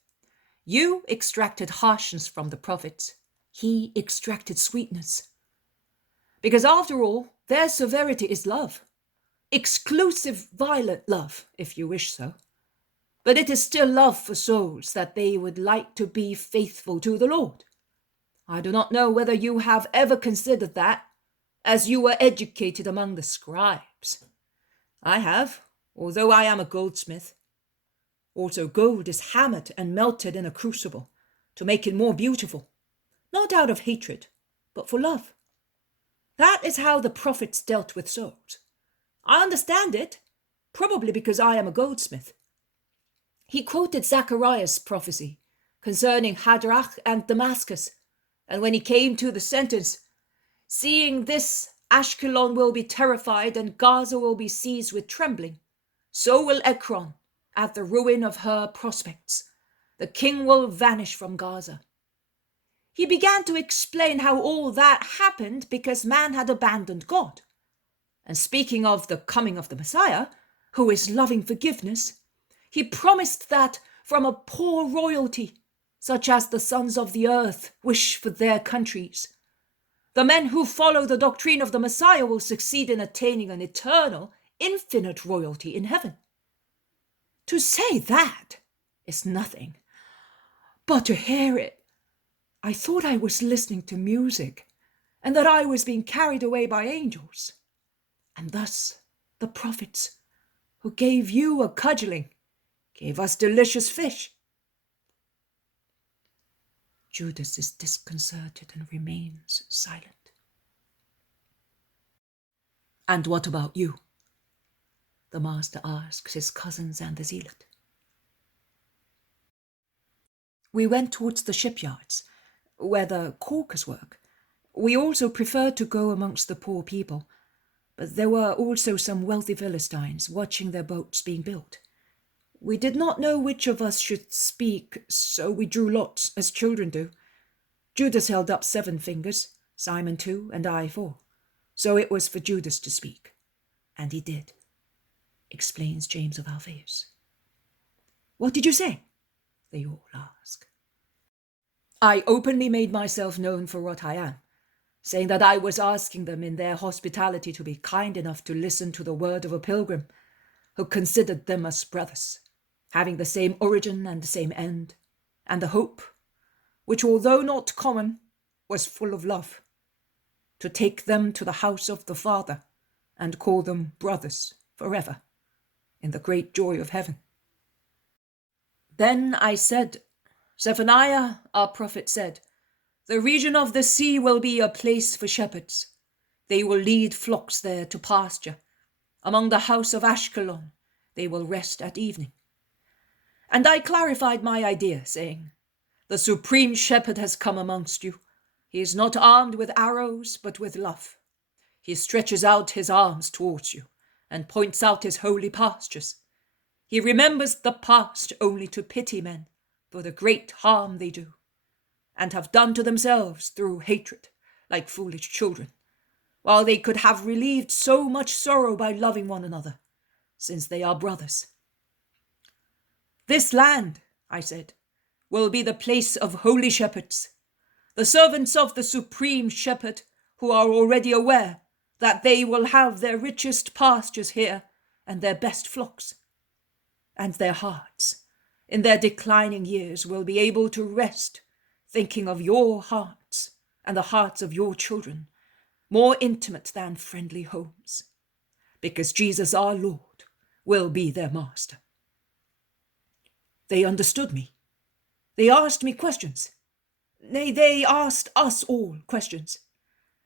You extracted harshness from the prophets. He extracted sweetness. Because after all, their severity is love. Exclusive, violent love, if you wish so. But it is still love for souls that they would like to be faithful to the Lord. I do not know whether you have ever considered that, as you were educated among the scribes. I have, although I am a goldsmith. Also, gold is hammered and melted in a crucible to make it more beautiful, not out of hatred, but for love. That is how the prophets dealt with souls. I understand it, probably because I am a goldsmith. He quoted Zacharias' prophecy concerning Hadrach and Damascus, and when he came to the sentence, "Seeing this, Ashkelon will be terrified and Gaza will be seized with trembling, so will Ekron at the ruin of her prospects. The king will vanish from Gaza." He began to explain how all that happened because man had abandoned God. And speaking of the coming of the Messiah, who is loving forgiveness, he promised that from a poor royalty, such as the sons of the earth wish for their countries, the men who follow the doctrine of the Messiah will succeed in attaining an eternal, infinite royalty in heaven. To say that is nothing, but to hear it, I thought I was listening to music and that I was being carried away by angels. And thus the prophets, who gave you a cudgeling, gave us delicious fish. Judas is disconcerted and remains silent. And what about you? The master asks his cousins and the zealot. We went towards the shipyards, where the caulkers work. We also preferred to go amongst the poor people, but there were also some wealthy Philistines watching their boats being built. We did not know which of us should speak, so we drew lots, as children do. Judas held up 7 fingers, Simon 2, and I 4. So it was for Judas to speak. And he did, explains James of Alphaeus. "What did you say?" they all ask. "I openly made myself known for what I am, saying that I was asking them in their hospitality to be kind enough to listen to the word of a pilgrim who considered them as brothers, having the same origin and the same end, and the hope, which although not common, was full of love, to take them to the house of the Father and call them brothers forever, in the great joy of heaven. Then I said, Zephaniah, our prophet, said, the region of the sea will be a place for shepherds. They will lead flocks there to pasture. Among the house of Ashkelon, they will rest at evening. And I clarified my idea, saying, the supreme shepherd has come amongst you. He is not armed with arrows, but with love. He stretches out his arms towards you and points out his holy pastures. He remembers the past only to pity men for the great harm they do, and have done to themselves through hatred, like foolish children, while they could have relieved so much sorrow by loving one another, since they are brothers. This land, I said, will be the place of holy shepherds, the servants of the supreme shepherd, who are already aware that they will have their richest pastures here and their best flocks. And their hearts, in their declining years, will be able to rest, thinking of your hearts and the hearts of your children, more intimate than friendly homes, because Jesus our Lord will be their master. They understood me. They asked me questions. Nay, they asked us all questions.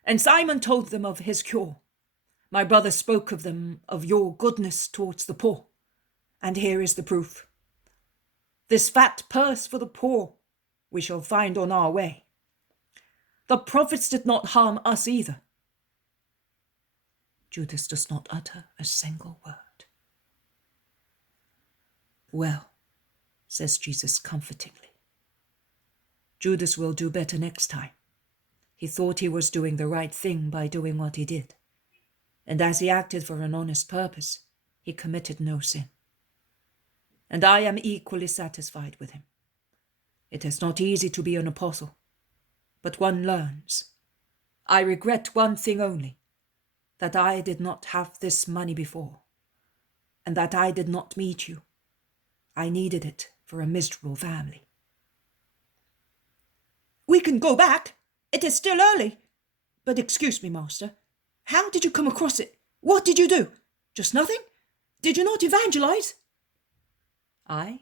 And Simon told them of his cure. My brother spoke of them, of your goodness towards the poor. And here is the proof. This fat purse for the poor we shall find on our way. The prophets did not harm us either. Judas does not utter a single word. Well, says Jesus comfortingly, Judas will do better next time. He thought he was doing the right thing by doing what he did. And as he acted for an honest purpose, he committed no sin. And I am equally satisfied with him. It is not easy to be an apostle, but one learns. I regret one thing only, that I did not have this money before, and that I did not meet you. I needed it for a miserable family. We can go back. It is still early. But excuse me, master. How did you come across it? What did you do? Just nothing? Did you not evangelize? I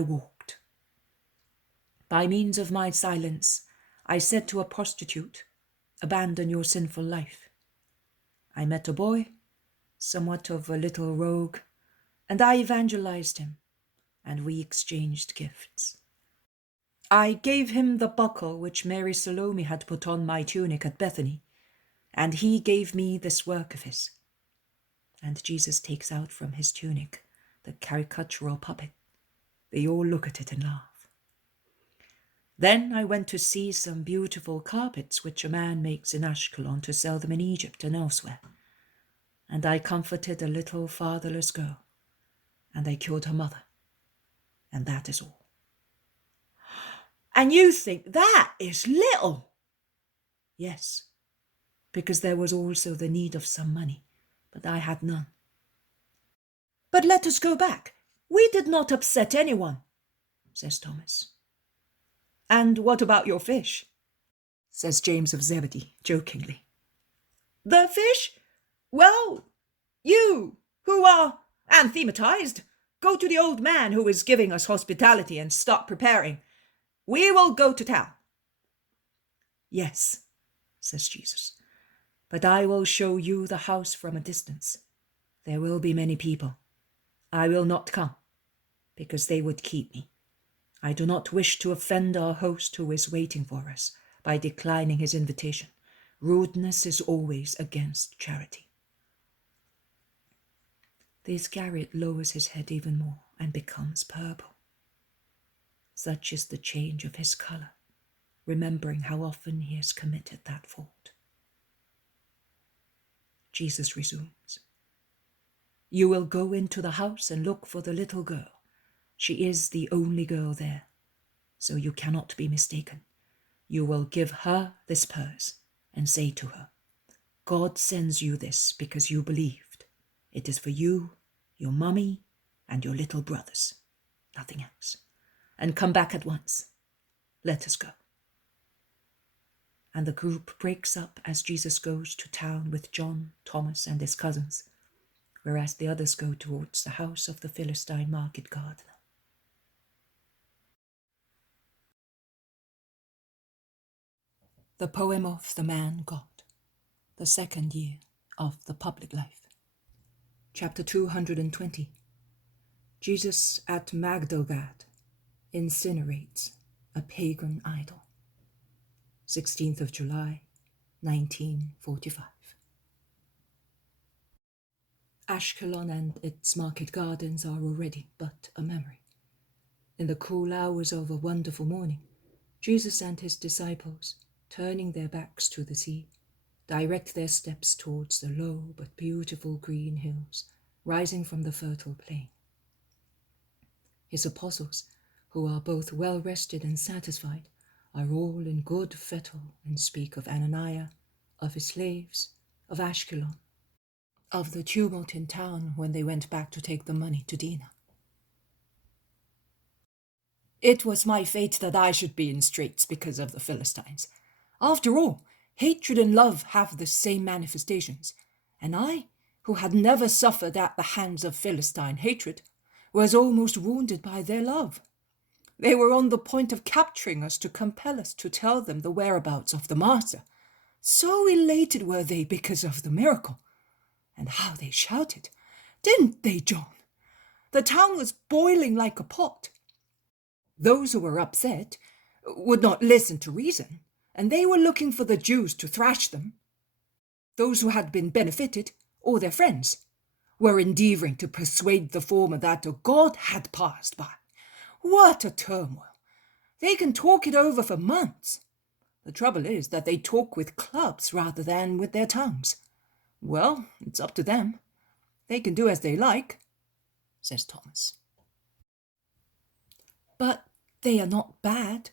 walked. By means of my silence, I said to a prostitute, abandon your sinful life. I met a boy, somewhat of a little rogue, and I evangelized him, and we exchanged gifts. I gave him the buckle which Mary Salome had put on my tunic at Bethany, and he gave me this work of his. And Jesus takes out from his tunic the caricatural puppet. They all look at it and laugh. Then I went to see some beautiful carpets which a man makes in Ashkelon to sell them in Egypt and elsewhere. And I comforted a little fatherless girl, and I cured her mother. And that is all. And you think that is little? Yes, because there was also the need of some money, but I had none. But let us go back. We did not upset anyone, says Thomas. And what about your fish? Says James of Zebedee, jokingly. The fish? Well, you, who are anathematized, go to the old man who is giving us hospitality and start preparing. We will go to town. Yes, says Jesus, but I will show you the house from a distance. There will be many people. I will not come, because they would keep me. I do not wish to offend our host who is waiting for us by declining his invitation. Rudeness is always against charity. The Iscariot lowers his head even more and becomes purple. Such is the change of his colour, remembering how often he has committed that fault. Jesus resumes. You will go into the house and look for the little girl. She is the only girl there, so you cannot be mistaken. You will give her this purse and say to her, God sends you this because you believed. It is for you, your mummy, and your little brothers. Nothing else. And come back at once. Let us go. And the group breaks up as Jesus goes to town with John, Thomas, and his cousins, whereas the others go towards the house of the Philistine market gardener. The poem of the man God, the second year of the public life. Chapter 220. Jesus at Magdalgad incinerates a pagan idol. 16th of July, 1945. Ashkelon and its market gardens are already but a memory. In the cool hours of a wonderful morning, Jesus and his disciples, turning their backs to the sea, direct their steps towards the low but beautiful green hills rising from the fertile plain. His apostles, who are both well rested and satisfied, are all in good fettle and speak of Ananias, of his slaves, of Ashkelon, of the tumult in town when they went back to take the money to Dinah. It was my fate that I should be in straits because of the Philistines. After all, hatred and love have the same manifestations, and I, who had never suffered at the hands of Philistine hatred, was almost wounded by their love. They were on the point of capturing us to compel us to tell them the whereabouts of the Master. So elated were they because of the miracle. And how they shouted, didn't they, John? The town was boiling like a pot. Those who were upset would not listen to reason, and they were looking for the Jews to thrash them. Those who had been benefited, or their friends, were endeavouring to persuade the former that a God had passed by. What a turmoil! They can talk it over for months. The trouble is that they talk with clubs rather than with their tongues. Well, it's up to them. They can do as they like, says Thomas. But they are not bad,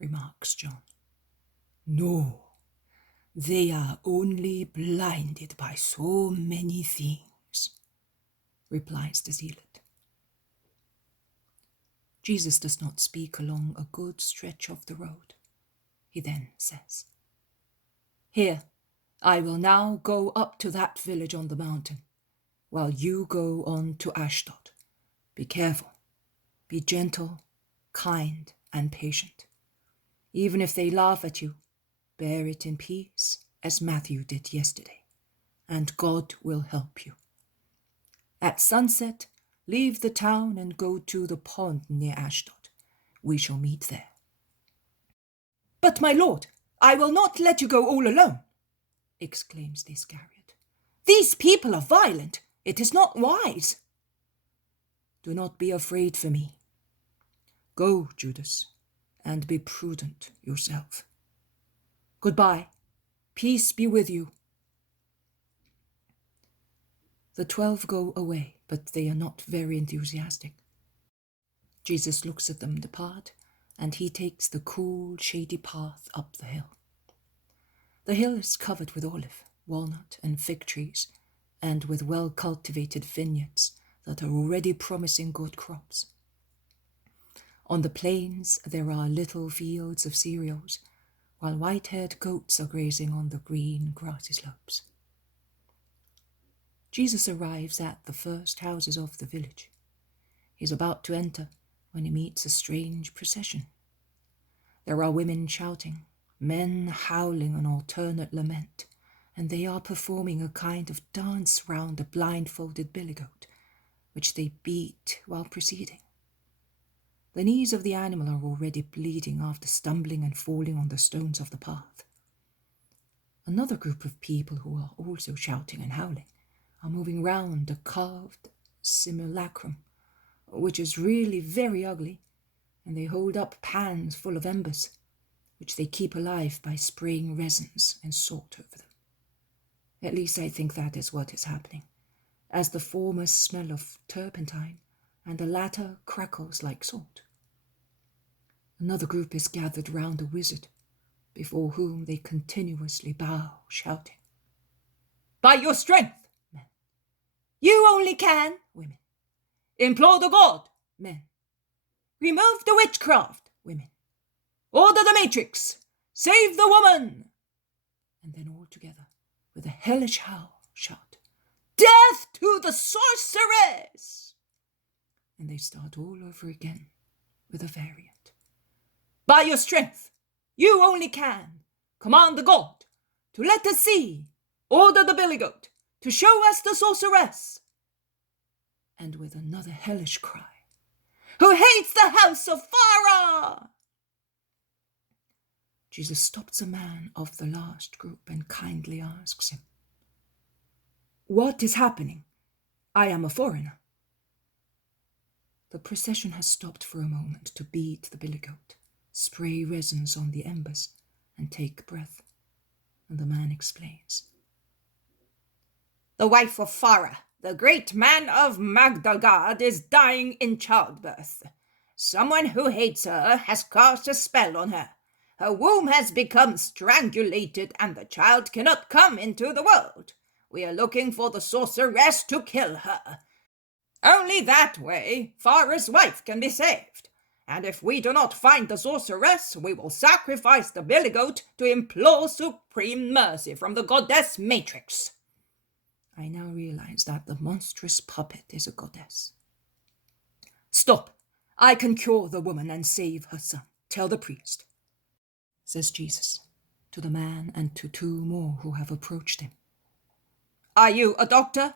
remarks John. No, they are only blinded by so many things, replies the zealot. Jesus does not speak along a good stretch of the road. He then says, Here, I will now go up to that village on the mountain, while you go on to Ashdod. Be careful, be gentle, kind, and patient. Even if they laugh at you, bear it in peace, as Matthew did yesterday, and God will help you. At sunset, leave the town and go to the pond near Ashdod. We shall meet there. But, my lord, I will not let you go all alone, exclaims the Iscariot. These people are violent. It is not wise. Do not be afraid for me. Go, Judas, and be prudent yourself. Goodbye. Peace be with you. The 12 go away, but they are not very enthusiastic. Jesus looks at them depart, and he takes the cool, shady path up the hill. The hill is covered with olive, walnut, and fig trees, and with well-cultivated vineyards that are already promising good crops. On the plains there are little fields of cereals, while white-haired goats are grazing on the green, grassy slopes. Jesus arrives at the first houses of the village. He is about to enter when he meets a strange procession. There are women shouting, men howling an alternate lament, and they are performing a kind of dance round a blindfolded billy goat, which they beat while proceeding. The knees of the animal are already bleeding after stumbling and falling on the stones of the path. Another group of people who are also shouting and howling are moving round a carved simulacrum, which is really very ugly, and they hold up pans full of embers, which they keep alive by spraying resins and salt over them. At least I think that is what is happening, as the former smell of turpentine and the latter crackles like salt. Another group is gathered round a wizard, before whom they continuously bow, shouting, By your strength, men. You only can, women. Implore the god, men. Remove the witchcraft, women. Order the matrix. Save the woman. And then all together, with a hellish howl, shout, Death to the sorceress! And they start all over again with a variant. By your strength, you only can. Command the god to let us see. Order the billy goat to show us the sorceress. And with another hellish cry, Who hates the house of Pharaoh? Jesus stops a man of the last group and kindly asks him, What is happening? I am a foreigner. The procession has stopped for a moment to beat the billy goat, spray resins on the embers, and take breath. And the man explains. The wife of Pharaoh, the great man of Magdalgad, is dying in childbirth. Someone who hates her has cast a spell on her. Her womb has become strangulated, and the child cannot come into the world. We are looking for the sorceress to kill her. Only that way Pharaoh's wife can be saved. And if we do not find the sorceress, we will sacrifice the billy goat to implore supreme mercy from the goddess Matrix. I now realize that the monstrous puppet is a goddess. Stop! I can cure the woman and save her son. Tell the priest, says Jesus, to the man and to 2 more who have approached him. Are you a doctor?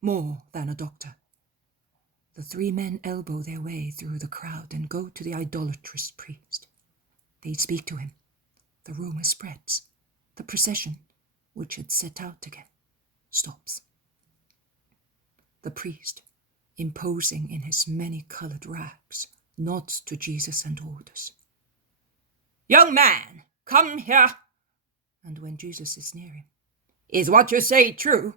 More than a doctor. The 3 men elbow their way through the crowd and go to the idolatrous priest. They speak to him. The rumor spreads. The procession, which had set out again, stops. The priest, imposing in his many-colored rags, nods to Jesus and orders, Young man, come here. And when Jesus is near him, Is what you say true?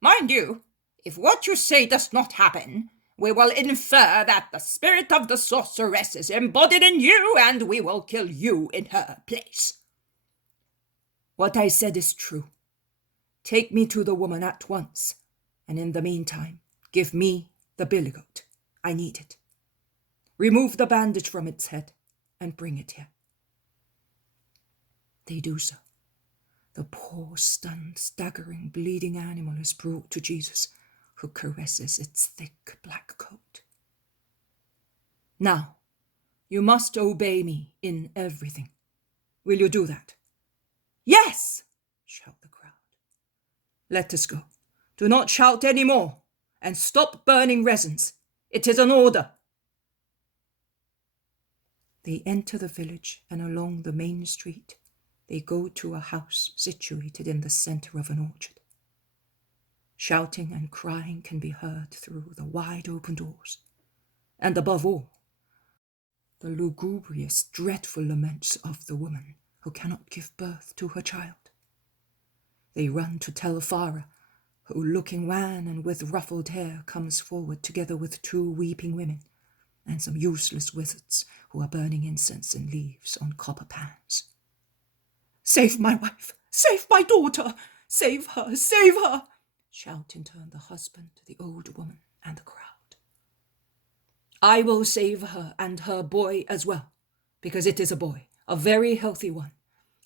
Mind you, if what you say does not happen, we will infer that the spirit of the sorceress is embodied in you, and we will kill you in her place. What I said is true. Take me to the woman at once, and in the meantime, give me the billy goat. I need it. Remove the bandage from its head and bring it here. They do so. The poor, stunned, staggering, bleeding animal is brought to Jesus, who caresses its thick black coat. Now, you must obey me in everything. Will you do that? Yes, shout the crowd. Let us go. Do not shout any more, and stop burning resins. It is an order. They enter the village, and along the main street, they go to a house situated in the center of an orchard. Shouting and crying can be heard through the wide open doors, and above all, the lugubrious, dreadful laments of the woman who cannot give birth to her child. They run to tell Farah, who, looking wan and with ruffled hair, comes forward together with 2 weeping women and some useless wizards who are burning incense and leaves on copper pans. "Save my wife! Save my daughter! Save her! Save her!" shout in turn the husband, the old woman, and the crowd. "I will save her and her boy as well, because it is a boy, a very healthy one,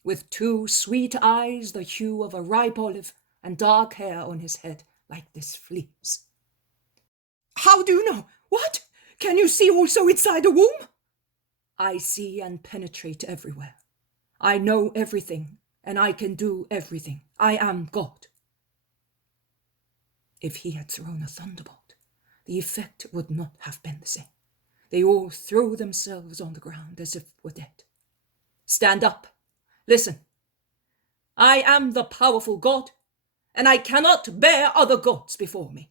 with 2 sweet eyes the hue of a ripe olive, and dark hair on his head like this fleece." "How do you know? What? Can you see also inside a womb?" "I see and penetrate everywhere. I know everything, and I can do everything. I am God." If he had thrown a thunderbolt, the effect would not have been the same. They all threw themselves on the ground as if were dead. "Stand up. Listen. I am the powerful God, and I cannot bear other gods before me.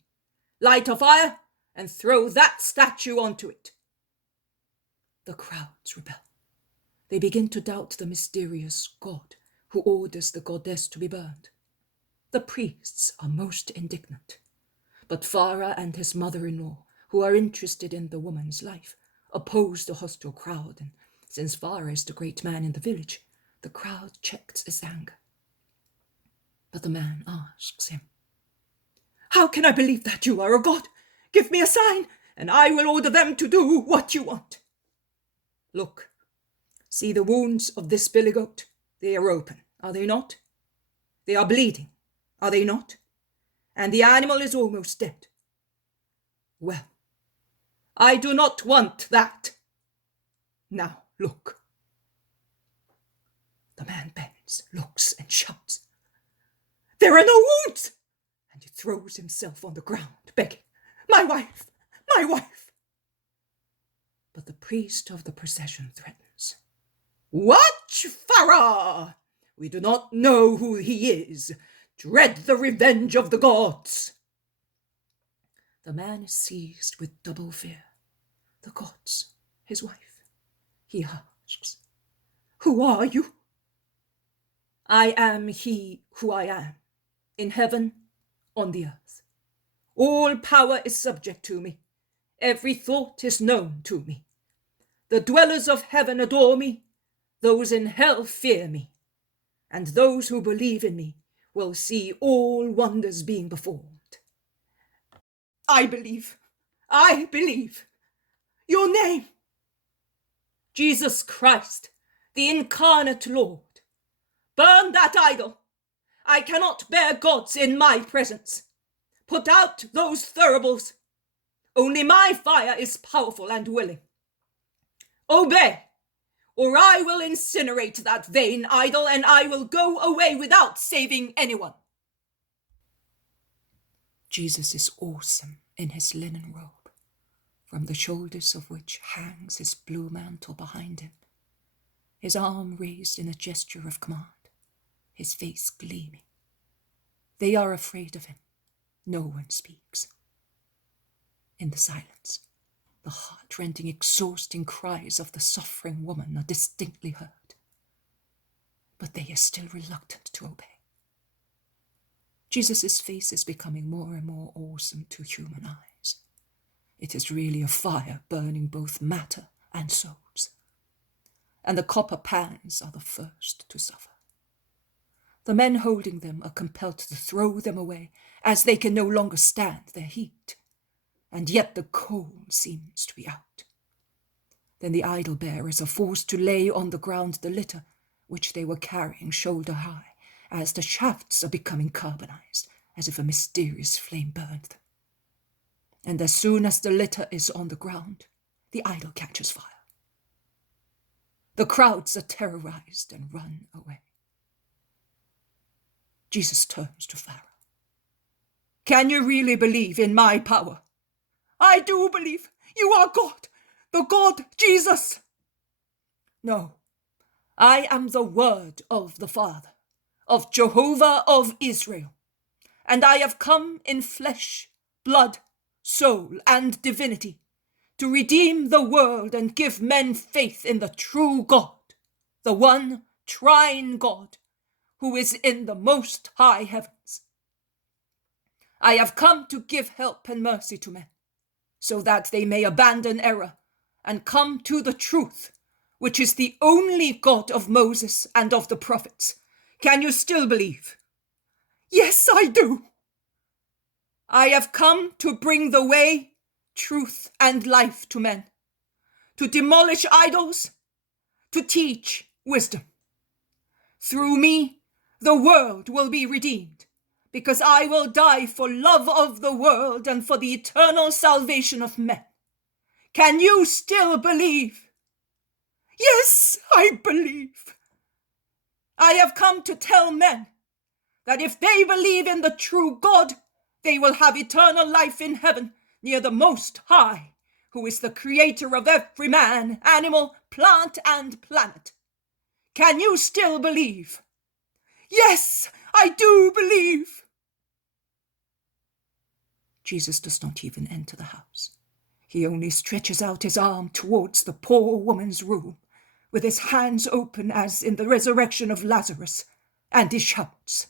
Light a fire and throw that statue onto it." The crowds rebel. They begin to doubt the mysterious God who orders the goddess to be burned. The priests are most indignant, but Farah and his mother-in-law, who are interested in the woman's life, oppose the hostile crowd, and since Farah is the great man in the village, the crowd checks his anger. But the man asks him, "How can I believe that you are a god? Give me a sign, and I will order them to do what you want." "Look, see the wounds of this billy goat? They are open, are they not? They are bleeding, are they not? And the animal is almost dead. Well, I do not want that. Now look." The man bends, looks, and shouts, "There are no wounds!" And he throws himself on the ground, begging, "My wife! My wife!" But the priest of the procession threatens, "Watch, Farah! We do not know who he is. Dread the revenge of the gods." The man is seized with double fear. The gods, his wife. He asks, "Who are you?" "I am he who I am, in heaven, on the earth. All power is subject to me. Every thought is known to me. The dwellers of heaven adore me. Those in hell fear me. And those who believe in me will see all wonders being performed." "I believe. I believe. Your name?" "Jesus Christ, the incarnate Lord. Burn that idol. I cannot bear gods in my presence. Put out those thuribles. Only my fire is powerful and willing. Obey, or I will incinerate that vain idol, and I will go away without saving anyone." Jesus is awesome in his linen robe, from the shoulders of which hangs his blue mantle behind him, his arm raised in a gesture of command, his face gleaming. They are afraid of him. No one speaks. In the silence, the heart-rending, exhausting cries of the suffering woman are distinctly heard. But they are still reluctant to obey. Jesus' face is becoming more and more awesome to human eyes. It is really a fire burning both matter and souls. And the copper pans are the first to suffer. The men holding them are compelled to throw them away, as they can no longer stand their heat. And yet the coal seems to be out. Then the idol-bearers are forced to lay on the ground the litter which they were carrying shoulder high, as the shafts are becoming carbonized, as if a mysterious flame burned them. And as soon as the litter is on the ground, the idol catches fire. The crowds are terrorized and run away. Jesus turns to Pharaoh. Can you really believe in my power? I do believe you are God, the God Jesus. No, I am the word of the Father, of Jehovah of Israel, and I have come in flesh, blood, soul, and divinity to redeem the world and give men faith in the true God, the one trine God, who is in the most high heavens. I have come to give help and mercy to men, so that they may abandon error and come to the truth, which is the only God of Moses and of the prophets. Can you still believe? Yes, I do. I have come to bring the way, truth, and life to men, to demolish idols, to teach wisdom. Through me, the world will be redeemed, because I will die for love of the world and for the eternal salvation of men. Can you still believe? Yes, I believe. I have come to tell men that if they believe in the true God, they will have eternal life in heaven near the Most High, who is the creator of every man, animal, plant, and planet. Can you still believe? Yes, I do believe. Jesus does not even enter the house. He only stretches out his arm towards the poor woman's room, with his hands open as in the resurrection of Lazarus, and he shouts,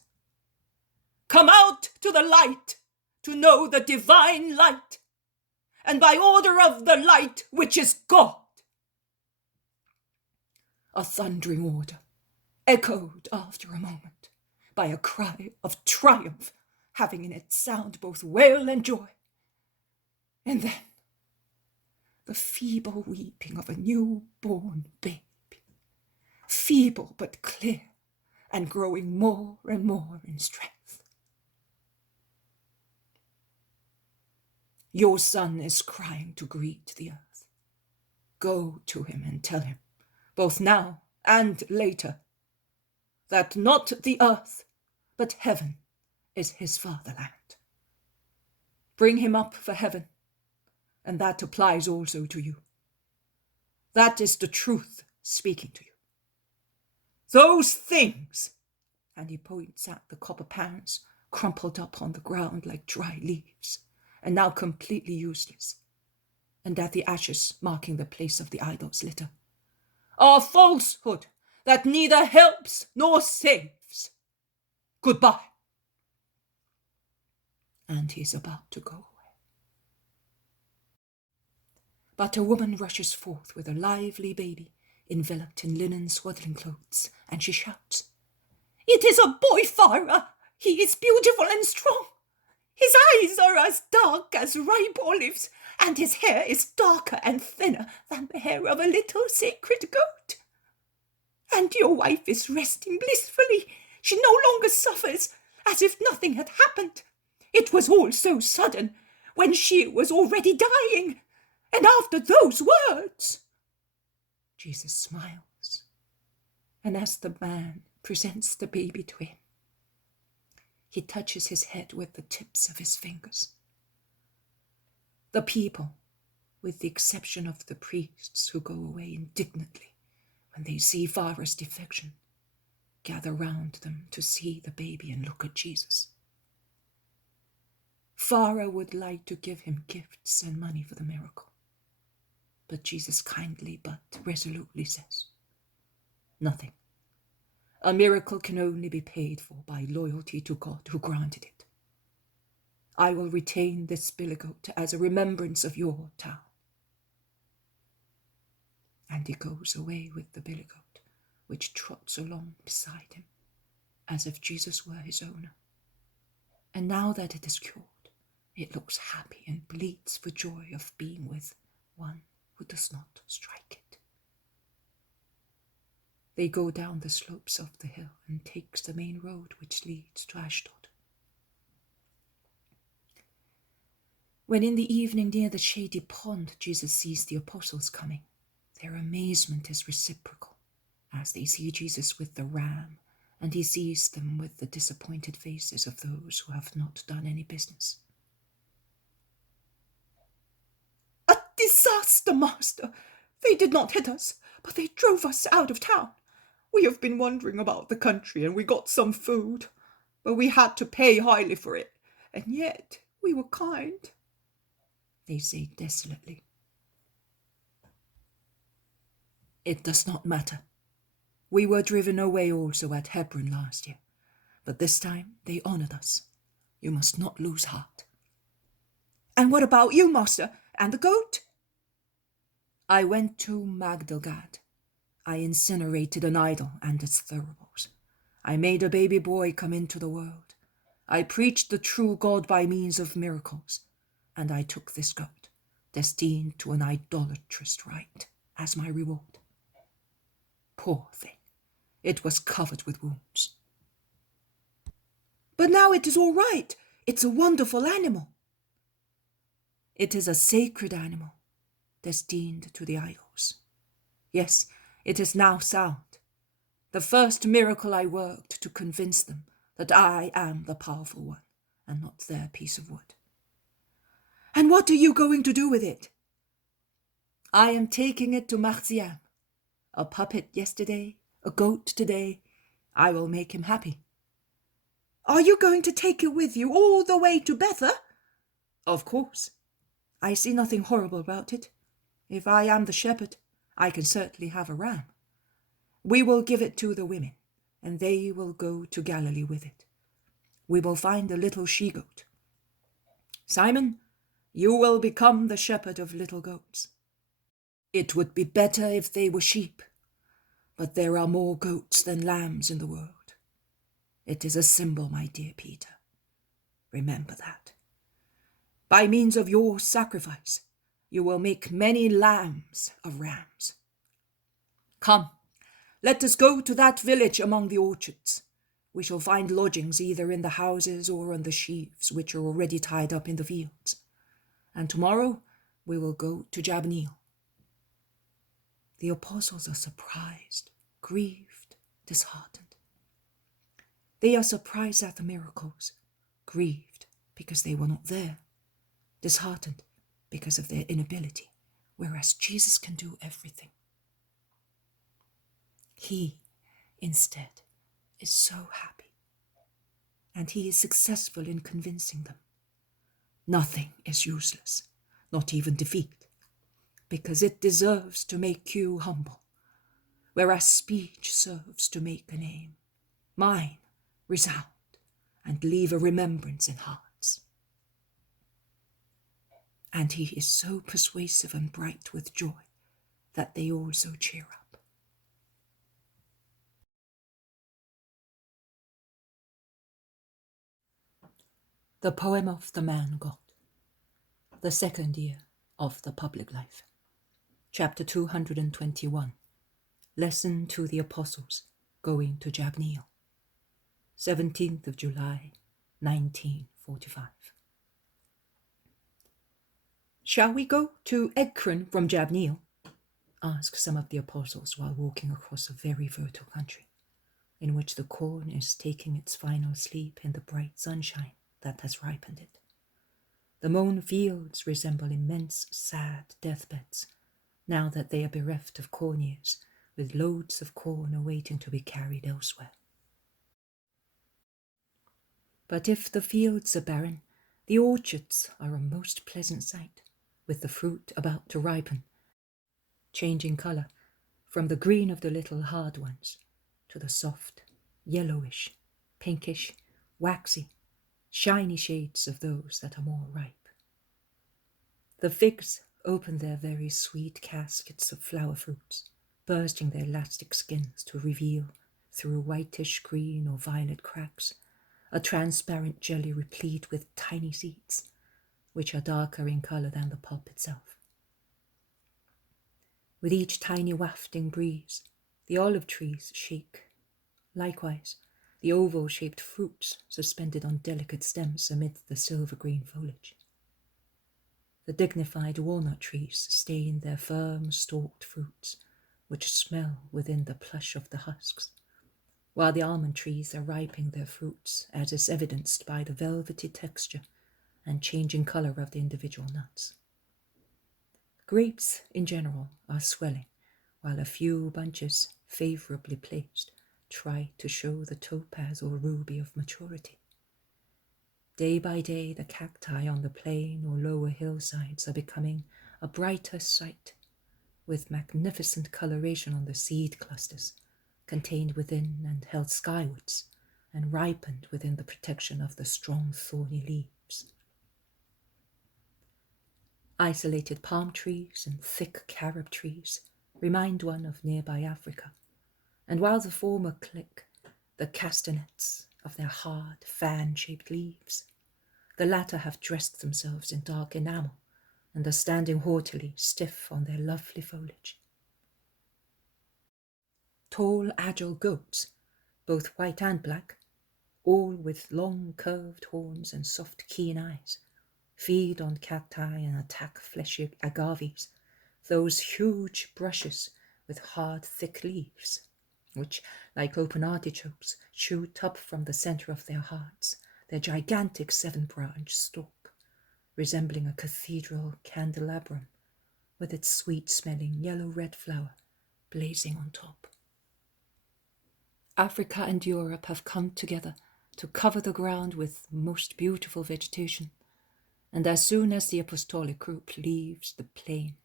"Come out to the light, to know the divine light, and by order of the light which is God." A thundering order, echoed after a moment by a cry of triumph, having in its sound both wail and joy. And then the feeble weeping of a newborn baby, feeble but clear, and growing more and more in strength. Your son is crying to greet the earth. Go to him and tell him, both now and later, that not the earth, but heaven is his fatherland. Bring him up for heaven, and that applies also to you. That is the truth speaking to you. Those things, and he points at the copper pans crumpled up on the ground like dry leaves, and now completely useless, and at the ashes marking the place of the idol's litter, are falsehood that neither helps nor saves. Goodbye. And he's about to go away. But a woman rushes forth with a lively baby, enveloped in linen swaddling clothes, and she shouts, "It is a boy, Farah! He is beautiful and strong. His eyes are as dark as ripe olives, and his hair is darker and thinner than the hair of a little sacred goat. And your wife is resting blissfully. She no longer suffers, as if nothing had happened. It was all so sudden, when she was already dying. And after those words..." Jesus smiles, and as the man presents the baby to him, he touches his head with the tips of his fingers. The people, with the exception of the priests who go away indignantly when they see Farah's defection, gather round them to see the baby and look at Jesus. Farah would like to give him gifts and money for the miracle, but Jesus kindly but resolutely says, "Nothing. A miracle can only be paid for by loyalty to God who granted it. I will retain this billy goat as a remembrance of your town." And he goes away with the billy goat, which trots along beside him, as if Jesus were his owner. And now that it is cured, it looks happy and bleats for joy of being with one who does not strike it. They go down the slopes of the hill and takes the main road which leads to Ashdod. When in the evening near the shady pond Jesus sees the apostles coming, their amazement is reciprocal as they see Jesus with the ram, and he sees them with the disappointed faces of those who have not done any business. "A disaster, master! They did not hit us, but they drove us out of town. We have been wandering about the country and we got some food, but we had to pay highly for it, and yet we were kind," they say desolately. It does not matter. We were driven away also at Hebron last year, but this time they honored us. You must not lose heart. "And what about you, master, and the goat?" I went to Magdalgad. I incinerated an idol and its thuribles. I made a baby boy come into the world. I preached the true God by means of miracles, and I took this goat, destined to an idolatrous rite, as my reward. Poor thing, it was covered with wounds. "But now it is all right. It's a wonderful animal." It is a sacred animal, destined to the idols. Yes, it is now sound. The first miracle I worked to convince them that I am the powerful one, and not their piece of wood. "And what are you going to do with it?" I am taking it to Marziam. A puppet yesterday, a goat today. I will make him happy. "Are you going to take it with you all the way to Bethlehem?" Of course. I see nothing horrible about it. If I am the shepherd, I can certainly have a ram. We will give it to the women, and they will go to Galilee with it. We will find a little she-goat. Simon, you will become the shepherd of little goats. It would be better if they were sheep, but there are more goats than lambs in the world. It is a symbol, my dear Peter. Remember that. By means of your sacrifice, you will make many lambs of rams. Come, let us go to that village among the orchards. We shall find lodgings either in the houses or on the sheaves which are already tied up in the fields. And tomorrow we will go to Jabneel. The apostles are surprised, grieved, disheartened. They are surprised at the miracles, grieved because they were not there, disheartened because of their inability, whereas Jesus can do everything. He, instead, is so happy, and he is successful in convincing them. Nothing is useless, not even defeat, because it deserves to make you humble, whereas speech serves to make a name. Mine resound and leave a remembrance in hearts. And he is so persuasive and bright with joy that they also cheer up. The poem of the man God, the second year of the public life. Chapter 221, Lesson to the Apostles going to Jabneel, 17th of July, 1945. Shall we go to Ekron from Jabneel? Asked some of the apostles while walking across a very fertile country, in which the corn is taking its final sleep in the bright sunshine that has ripened it. The mown fields resemble immense, sad deathbeds, now that they are bereft of corn ears, with loads of corn awaiting to be carried elsewhere. But if the fields are barren, the orchards are a most pleasant sight, with the fruit about to ripen, changing colour from the green of the little hard ones to the soft, yellowish, pinkish, waxy, shiny shades of those that are more ripe. The figs open their very sweet caskets of flower fruits, bursting their elastic skins to reveal, through whitish green or violet cracks, a transparent jelly replete with tiny seeds, which are darker in colour than the pulp itself. With each tiny wafting breeze, The olive trees shake. Likewise, the oval-shaped fruits suspended on delicate stems amid the silver-green foliage. The dignified walnut trees sustain their firm, stalked fruits, which smell within the plush of the husks, while the almond trees are ripening their fruits, as is evidenced by the velvety texture and changing color of the individual nuts. Grapes, in general, are swelling, while a few bunches, favorably placed, try to show the topaz or ruby of maturity. Day by day, the cacti on the plain or lower hillsides are becoming a brighter sight, with magnificent coloration on the seed clusters, contained within and held skywards, and ripened within the protection of the strong thorny leaves. Isolated palm trees and thick carob trees remind one of nearby Africa, and while the former click the castanets of their hard, fan-shaped leaves, the latter have dressed themselves in dark enamel and are standing haughtily stiff on their lovely foliage. Tall, agile goats, both white and black, all with long, curved horns and soft, keen eyes, feed on cacti and attack fleshy agaves, those huge brushes with hard, thick leaves, which, like open artichokes, shoot up from the center of their hearts, their gigantic 7-branch stalk, resembling a cathedral candelabrum, with its sweet-smelling yellow-red flower blazing on top. Africa and Europe have come together to cover the ground with most beautiful vegetation, and as soon as the apostolic group leaves the plain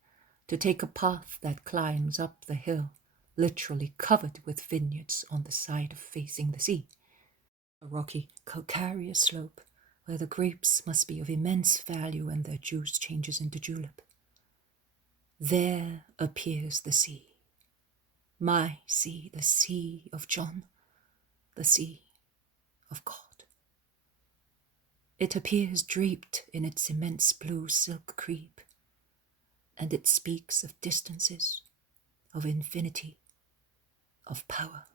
to take a path that climbs up the hill, literally covered with vineyards on the side facing the sea, a rocky, calcareous slope where the grapes must be of immense value and their juice changes into julep, there appears the sea. My sea, the sea of John, the sea of God. It appears draped in its immense blue silk creep, and it speaks of distances, of infinity, of power,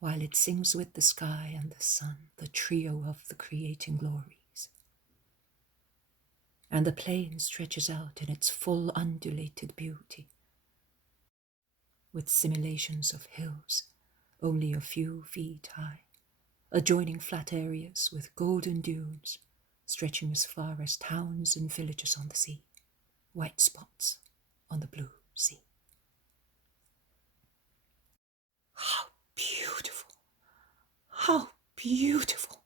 while it sings with the sky and the sun, the trio of the creating glories. And the plain stretches out in its full undulated beauty, with simulations of hills only a few feet high, adjoining flat areas with golden dunes stretching as far as towns and villages on the sea, white spots on the blue sea. How beautiful! How beautiful!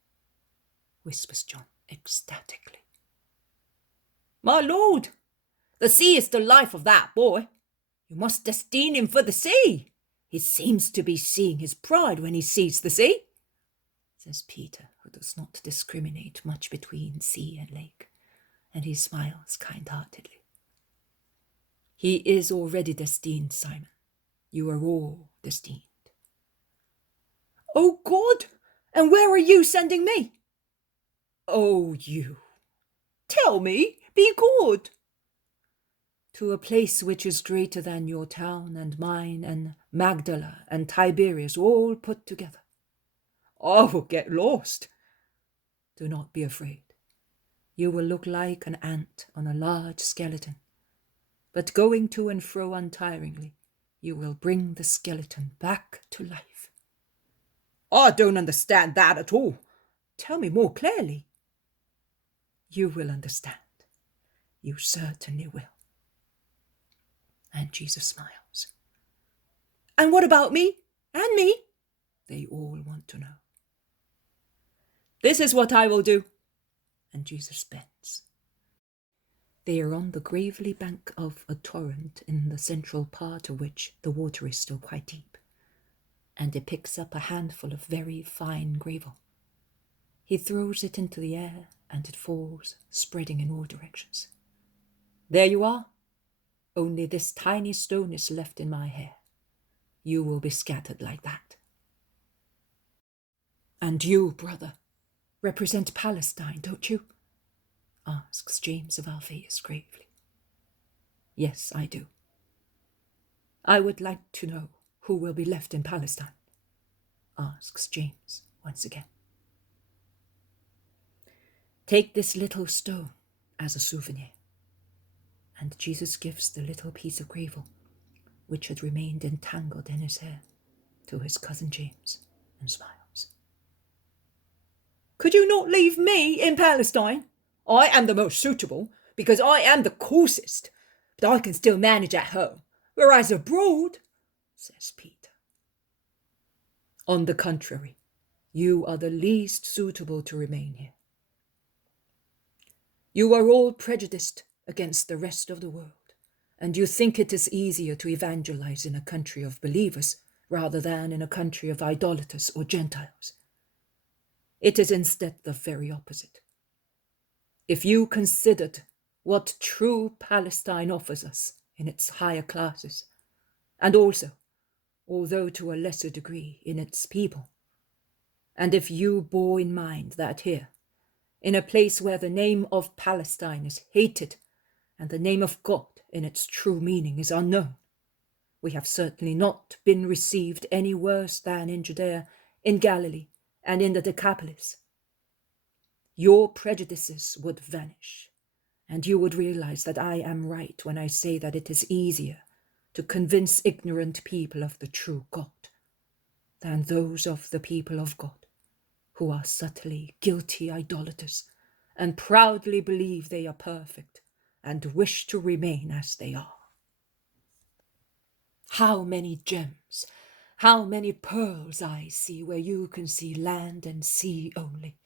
Whispers John ecstatically. My lord, the sea is the life of that boy. You must destine him for the sea. He seems to be seeing his pride when he sees the sea, says Peter, who does not discriminate much between sea and lake, and he smiles kind-heartedly. He is already destined, Simon. You are all destined. Oh God, and where are you sending me? Oh, you. Tell me, be good. To a place which is greater than your town and mine and Magdala and Tiberias all put together. I will get lost. Do not be afraid. You will look like an ant on a large skeleton, but going to and fro untiringly, you will bring the skeleton back to life. I don't understand that at all. Tell me more clearly. You will understand. You certainly will. And Jesus smiles. And what about me? And me? They all want to know. This is what I will do. And Jesus bends. They are on the gravelly bank of a torrent, in the central part of which the water is still quite deep, and he picks up a handful of very fine gravel. He throws it into the air, and it falls, spreading in all directions. There you are. Only this tiny stone is left in my hair. You will be scattered like that. And you, brother, represent Palestine, don't you? Asks James of Alphaeus gravely. Yes, I do. I would like to know who will be left in Palestine? Asks James once again. Take this little stone as a souvenir. And Jesus gives the little piece of gravel, which had remained entangled in his hair, to his cousin James, and smiles. Could you not leave me in Palestine? I am the most suitable, because I am the coarsest, but I can still manage at home, whereas abroad, says Peter. On the contrary, you are the least suitable to remain here. You are all prejudiced against the rest of the world, and you think it is easier to evangelize in a country of believers rather than in a country of idolaters or Gentiles. It is instead the very opposite. If you considered what true Palestine offers us in its higher classes, and also, although to a lesser degree, in its people, and if you bore in mind that here, in a place where the name of Palestine is hated and the name of God in its true meaning is unknown, we have certainly not been received any worse than in Judea, in Galilee, and in the Decapolis. Your prejudices would vanish, and you would realize that I am right when I say that it is easier to convince ignorant people of the true God than those of the people of God, who are subtly guilty idolaters and proudly believe they are perfect and wish to remain as they are. How many gems, how many pearls I see where you can see land and sea only.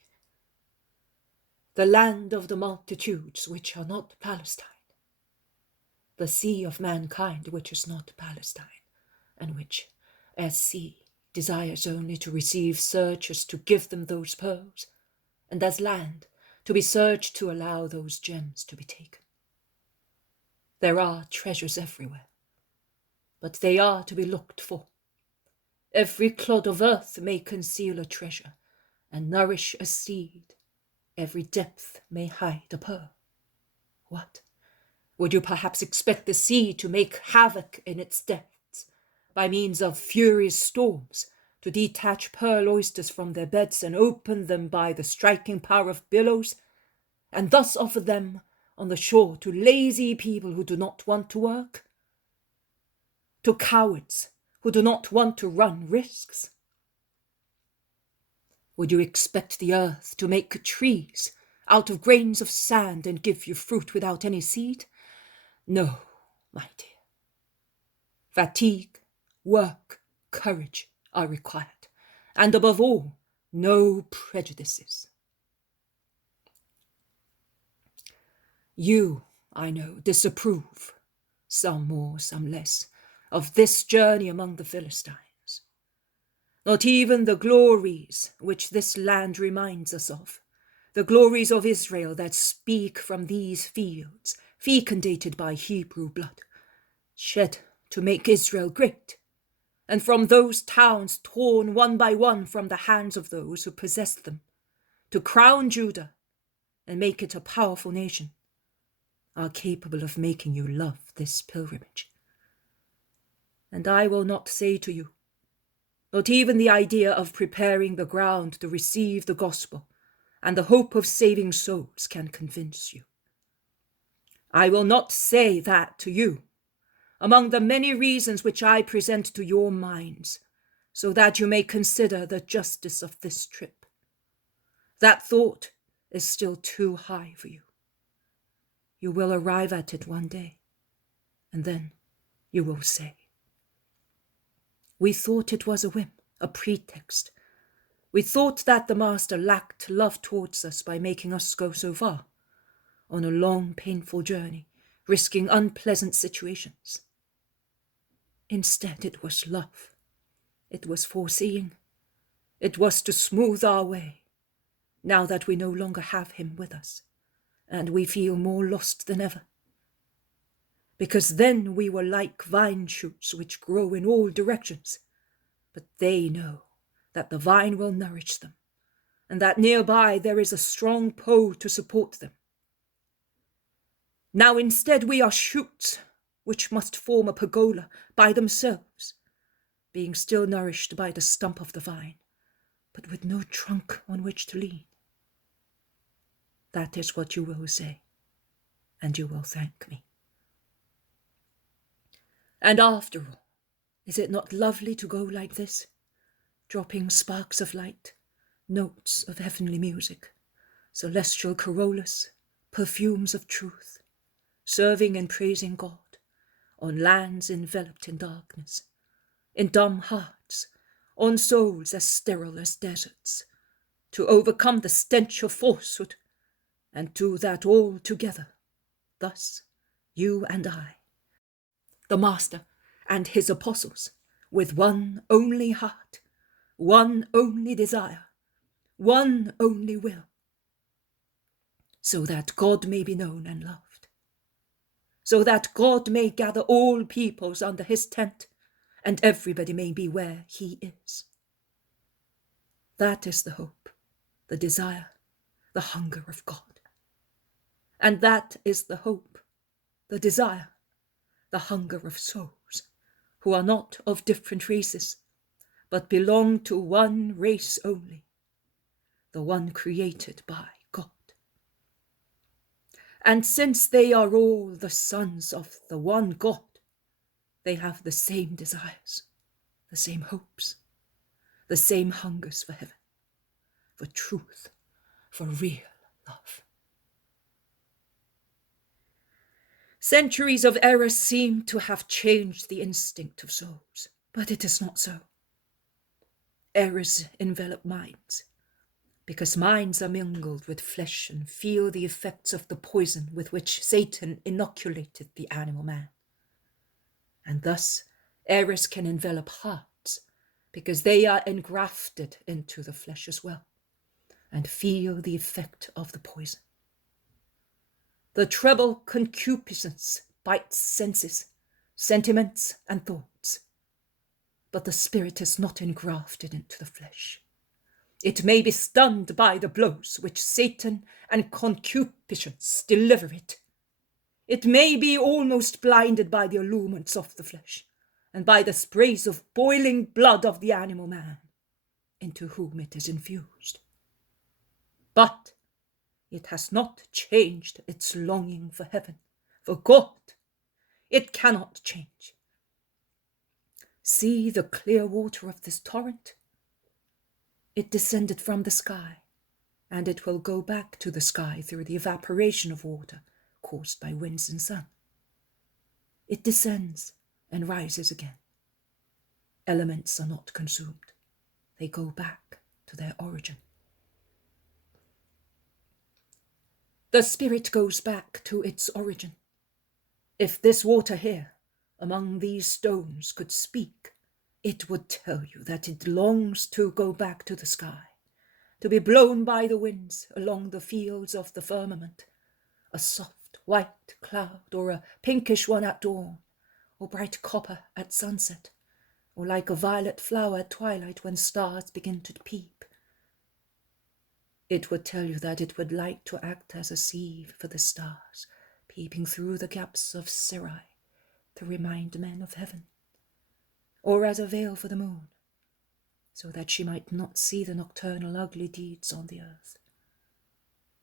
The land of the multitudes which are not Palestine. The sea of mankind which is not Palestine, and which, as sea, desires only to receive searchers to give them those pearls, and as land, to be searched to allow those gems to be taken. There are treasures everywhere, but they are to be looked for. Every clod of earth may conceal a treasure and nourish a seed. Every depth may hide a pearl. What? Would you perhaps expect the sea to make havoc in its depths by means of furious storms, to detach pearl oysters from their beds and open them by the striking power of billows, and thus offer them on the shore to lazy people who do not want to work? To cowards who do not want to run risks? Would you expect the earth to make trees out of grains of sand and give you fruit without any seed? No, my dear. Fatigue, work, courage are required, and above all, no prejudices. You, I know, disapprove, some more, some less, of this journey among the Philistines. Not even the glories which this land reminds us of, the glories of Israel that speak from these fields, fecundated by Hebrew blood, shed to make Israel great, and from those towns torn one by one from the hands of those who possessed them, to crown Judah and make it a powerful nation, are capable of making you love this pilgrimage. And I will not say to you, not even the idea of preparing the ground to receive the gospel and the hope of saving souls can convince you. I will not say that to you, among the many reasons which I present to your minds, so that you may consider the justice of this trip. That thought is still too high for you. You will arrive at it one day, and then you will say, we thought it was a whim, a pretext. We thought that the Master lacked love towards us by making us go so far, on a long, painful journey, risking unpleasant situations. Instead, it was love. It was foreseeing. It was to smooth our way, now that we no longer have him with us, and we feel more lost than ever. Because then we were like vine shoots which grow in all directions, but they know that the vine will nourish them, and that nearby there is a strong pole to support them. Now instead we are shoots which must form a pergola by themselves, being still nourished by the stump of the vine, but with no trunk on which to lean. That is what you will say, and you will thank me. And after all, is it not lovely to go like this, dropping sparks of light, notes of heavenly music, celestial corollas, perfumes of truth, serving and praising God on lands enveloped in darkness, in dumb hearts, on souls as sterile as deserts, to overcome the stench of falsehood, and do that all together, thus, you and I, the Master and his apostles, with one only heart, one only desire, one only will, so that God may be known and loved, so that God may gather all peoples under his tent, and everybody may be where he is. That is the hope, the desire, the hunger of God. And that is the hope, the desire, the hunger of souls, who are not of different races, but belong to one race only, the one created by God. And since they are all the sons of the one God, they have the same desires, the same hopes, the same hungers for heaven, for truth, for real love. Centuries of error seem to have changed the instinct of souls, but it is not so. Errors envelop minds, because minds are mingled with flesh and feel the effects of the poison with which Satan inoculated the animal man. And thus errors can envelop hearts, because they are engrafted into the flesh as well, and feel the effect of the poison. The treble concupiscence bites senses, sentiments, and thoughts, but the spirit is not engrafted into the flesh. It may be stunned by the blows which Satan and concupiscence deliver it. It may be almost blinded by the allurements of the flesh, and by the sprays of boiling blood of the animal man, into whom it is infused. But it has not changed its longing for heaven, for God. It cannot change. See the clear water of this torrent. It descended from the sky, and it will go back to the sky through the evaporation of water caused by winds and sun. It descends and rises again. Elements are not consumed. They go back to their origin. The spirit goes back to its origin. If this water here, among these stones, could speak, it would tell you that it longs to go back to the sky, to be blown by the winds along the fields of the firmament, a soft white cloud, or a pinkish one at dawn, or bright copper at sunset, or like a violet flower at twilight when stars begin to peep. It would tell you that it would like to act as a sieve for the stars, peeping through the gaps of Syrai to remind men of heaven, or as a veil for the moon, so that she might not see the nocturnal ugly deeds on the earth,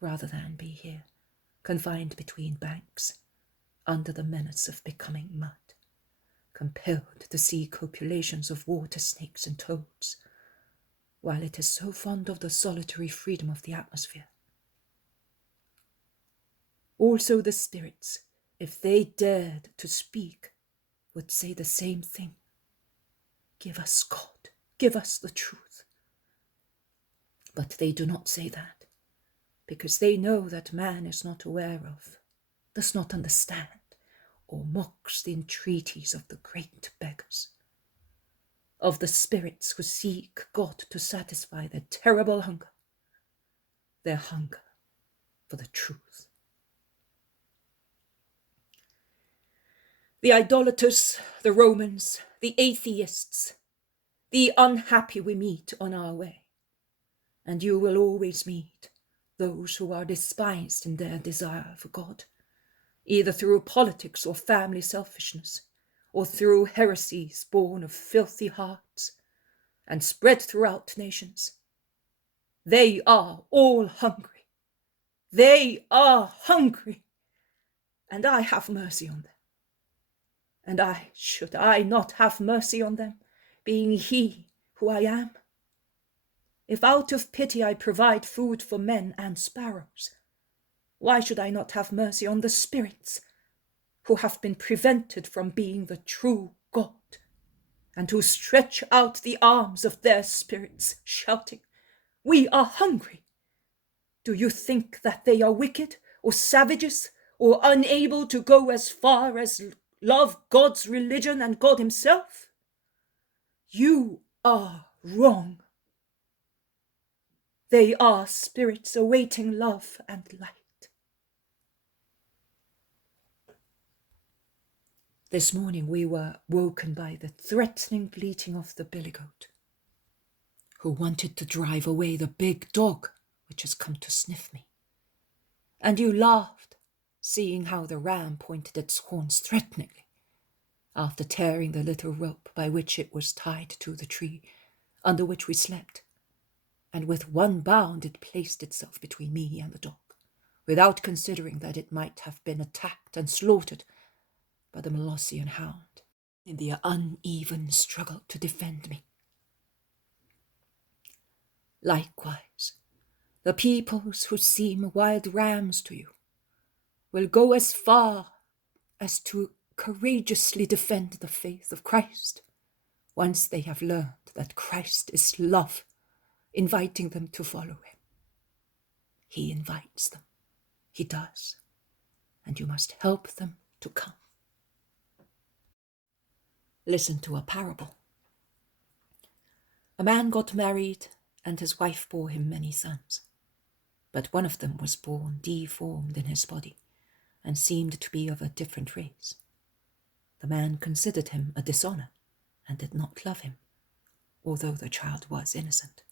rather than be here, confined between banks, under the menace of becoming mud, compelled to see copulations of water snakes and toads, while it is so fond of the solitary freedom of the atmosphere. Also the spirits, if they dared to speak, would say the same thing. Give us God, give us the truth. But they do not say that, because they know that man is not aware of, does not understand, or mocks the entreaties of the great beggars, of the spirits who seek God to satisfy their terrible hunger, their hunger for the truth. The idolaters, the Romans, the atheists, the unhappy we meet on our way, and you will always meet those who are despised in their desire for God, either through politics or family selfishness, or through heresies born of filthy hearts and spread throughout nations. They are all hungry. They are hungry, and I have mercy on them. And should I not have mercy on them, being he who I am? If out of pity I provide food for men and sparrows, why should I not have mercy on the spirits who have been prevented from being the true God, and who stretch out the arms of their spirits, shouting, "We are hungry"? Do you think that they are wicked or savages or unable to go as far as love God's religion and God himself? You are wrong. They are spirits awaiting love and light. This morning we were woken by the threatening bleating of the billy goat, who wanted to drive away the big dog which has come to sniff me. And you laughed, seeing how the ram pointed its horns threateningly, after tearing the little rope by which it was tied to the tree under which we slept, and with one bound it placed itself between me and the dog, without considering that it might have been attacked and slaughtered by the Molossian hound in the uneven struggle to defend me. Likewise, the peoples who seem wild rams to you will go as far as to courageously defend the faith of Christ, once they have learned that Christ is love, inviting them to follow him. He invites them. He does. And you must help them to come. Listen to a parable. A man got married, and his wife bore him many sons. But one of them was born deformed in his body, and seemed to be of a different race. The man considered him a dishonor, and did not love him, although the child was innocent.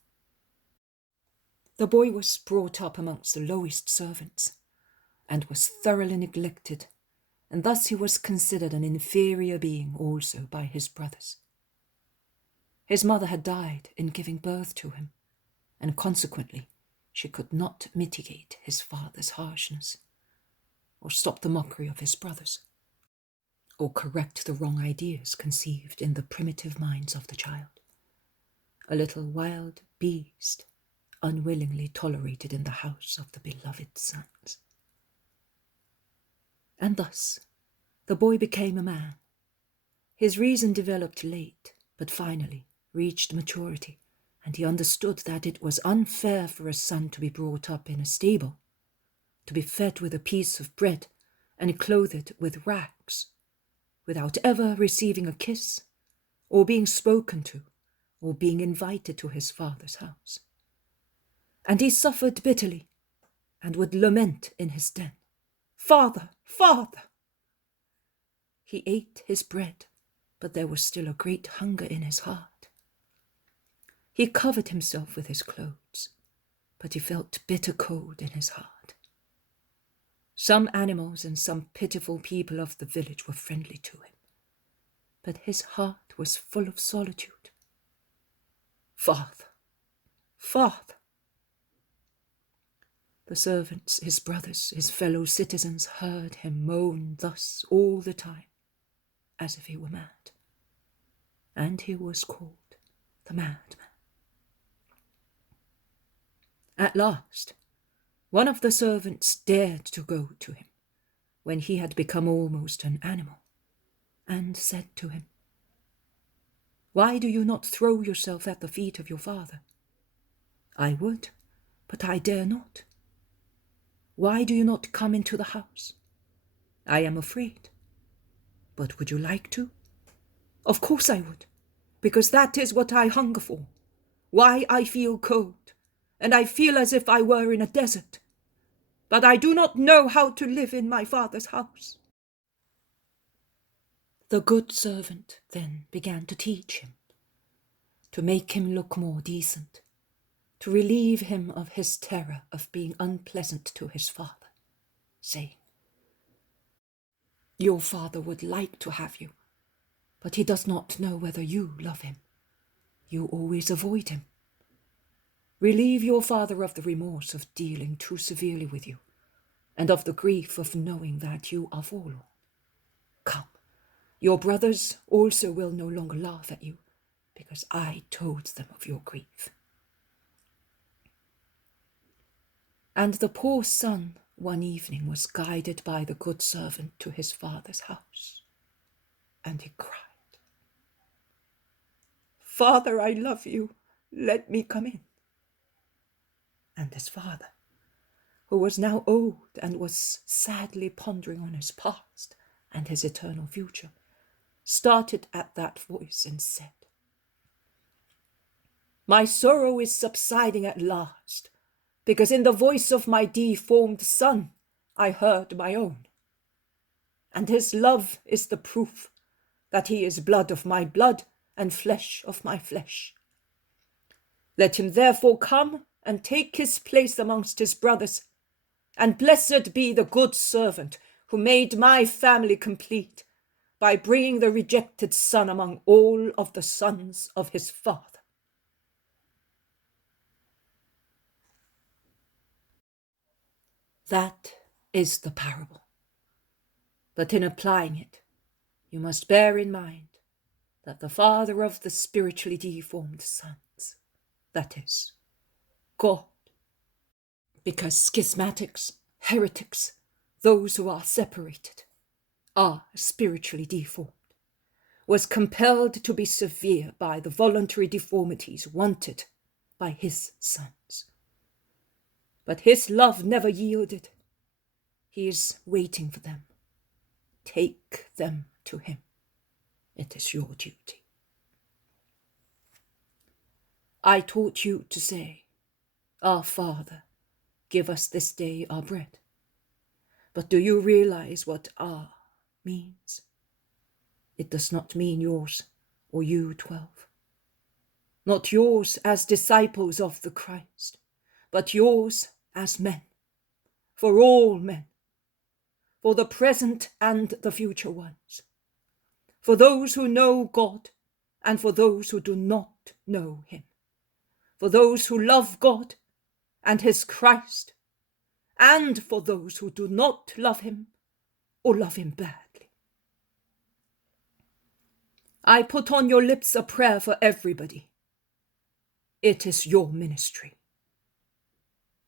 The boy was brought up amongst the lowest servants, and was thoroughly neglected, and thus he was considered an inferior being also by his brothers. His mother had died in giving birth to him, and consequently she could not mitigate his father's harshness, or stop the mockery of his brothers, or correct the wrong ideas conceived in the primitive minds of the child. A little wild beast, unwillingly tolerated in the house of the beloved sons. And thus the boy became a man. His reason developed late, but finally reached maturity, and he understood that it was unfair for a son to be brought up in a stable, to be fed with a piece of bread and clothed with rags, without ever receiving a kiss, or being spoken to, or being invited to his father's house. And he suffered bitterly, and would lament in his den, "Father, Father!" He ate his bread, but there was still a great hunger in his heart. He covered himself with his clothes, but he felt bitter cold in his heart. Some animals and some pitiful people of the village were friendly to him, but his heart was full of solitude. "Father, Father!" The servants, his brothers, his fellow citizens heard him moan thus all the time, as if he were mad. And he was called the madman. At last, one of the servants dared to go to him, when he had become almost an animal, and said to him, "Why do you not throw yourself at the feet of your father?" "I would, but I dare not." "Why do you not come into the house?" "I am afraid." "But would you like to?" "Of course I would, because that is what I hunger for, why I feel cold, and I feel as if I were in a desert. But I do not know how to live in my father's house." The good servant then began to teach him, to make him look more decent, to relieve him of his terror of being unpleasant to his father, saying, "Your father would like to have you, but he does not know whether you love him. You always avoid him. Relieve your father of the remorse of dealing too severely with you, and of the grief of knowing that you are forlorn. Come, your brothers also will no longer laugh at you, because I told them of your grief. And the poor son one evening was guided by the good servant to his father's house, and he cried, "Father, I love you, let me come in." And his father, who was now old and was sadly pondering on his past and his eternal future, started at that voice and said, "My sorrow is subsiding at last, because in the voice of my deformed son I heard my own. And his love is the proof that he is blood of my blood and flesh of my flesh. Let him therefore come and take his place amongst his brothers, and blessed be the good servant who made my family complete by bringing the rejected son among all of the sons of his father." That is the parable. But in applying it, you must bear in mind that the father of the spiritually deformed sons, that is, God, because schismatics, heretics, those who are separated, are spiritually deformed, was compelled to be severe by the voluntary deformities wanted by his sons. But his love never yielded. He is waiting for them. Take them to him. It is your duty. I taught you to say, "Our Father, give us this day our bread." But do you realize what "our" means? It does not mean yours or you 12. Not yours as disciples of the Christ, but yours as men, for all men, for the present and the future ones, for those who know God and for those who do not know him, for those who love God and his Christ, and for those who do not love him or love him badly. I put on your lips a prayer for everybody. It is your ministry.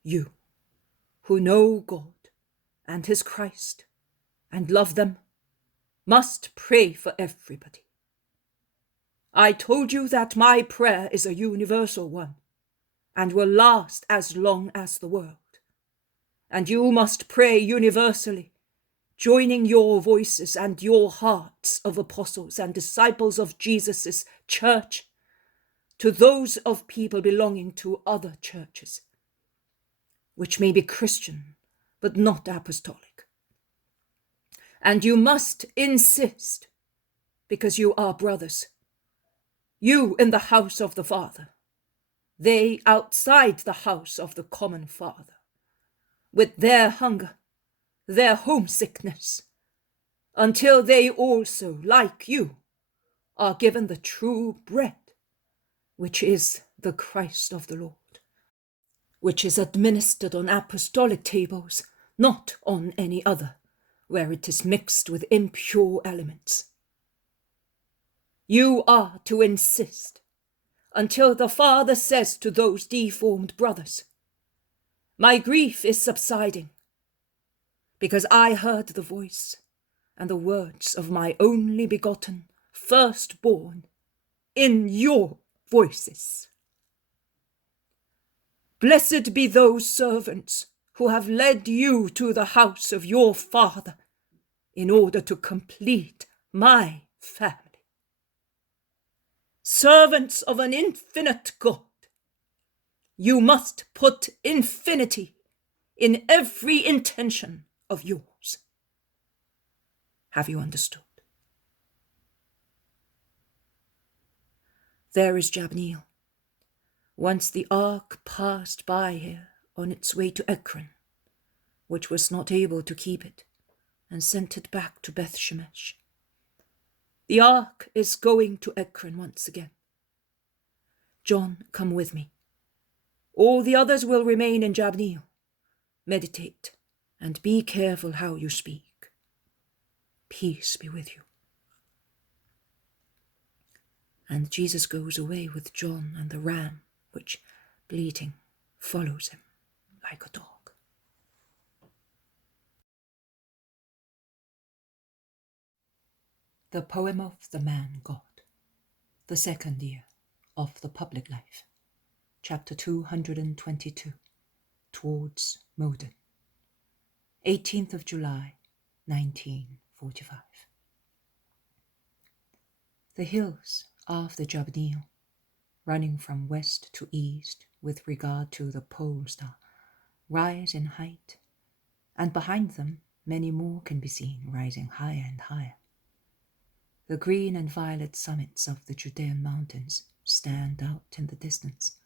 You, who know God and his Christ and love them, must pray for everybody. I told you that my prayer is a universal one and will last as long as the world. And you must pray universally, joining your voices and your hearts of apostles and disciples of Jesus' church to those of people belonging to other churches, which may be Christian but not apostolic. And you must insist, because you are brothers, you in the house of the Father, they outside the house of the common Father, with their hunger, their homesickness, until they also, like you, are given the true bread, which is the Christ of the Lord, which is administered on apostolic tables, not on any other, where it is mixed with impure elements. You are to insist until the Father says to those deformed brothers, "My grief is subsiding, because I heard the voice and the words of my only begotten, firstborn, in your voices." Blessed be those servants who have led you to the house of your Father in order to complete my family. Servants of an infinite God, you must put infinity in every intention of yours. Have you understood? There is Jabneel. Once the ark passed by here on its way to Ekron, which was not able to keep it, and sent it back to Beth Shemesh. The ark is going to Ekron once again. John, come with me. All the others will remain in Jabneel. Meditate and be careful how you speak. Peace be with you. And Jesus goes away with John and the ram, which, bleating, follows him like a dog. The Poem of the Man God, the second year of the public life, chapter 222, Towards Modin, 18th of July, 1945. The hills of the Jabneel, running from west to east with regard to the pole star, rise in height, and behind them many more can be seen rising higher and higher. The green and violet summits of the Judean mountains stand out in the distance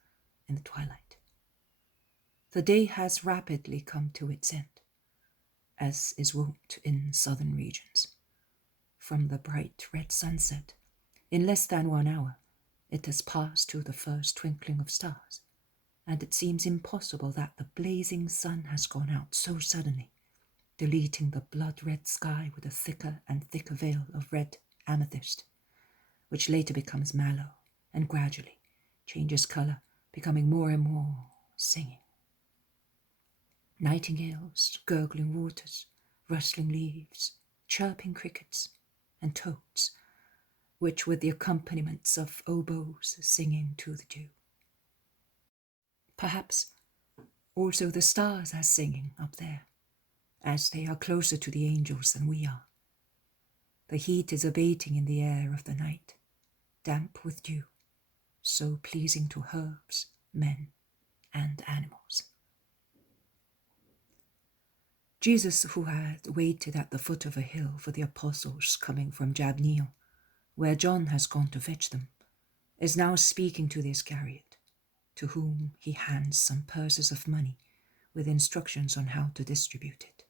in the twilight. The day has rapidly come to its end, as is wont in southern regions. From the bright red sunset, in less than 1 hour, it has passed to the first twinkling of stars, and it seems impossible that the blazing sun has gone out so suddenly, deleting the blood-red sky with a thicker and thicker veil of red amethyst, which later becomes mallow and gradually changes colour, becoming more and more singing. Nightingales, gurgling waters, rustling leaves, chirping crickets, and toads, which with the accompaniments of oboes singing to the dew. Perhaps also the stars are singing up there, as they are closer to the angels than we are. The heat is abating in the air of the night, damp with dew, so pleasing to herbs, men, and animals. Jesus, who had waited at the foot of a hill for the apostles coming from Jabneel, where John has gone to fetch them, is now speaking to the Iscariot, to whom he hands some purses of money with instructions on how to distribute it.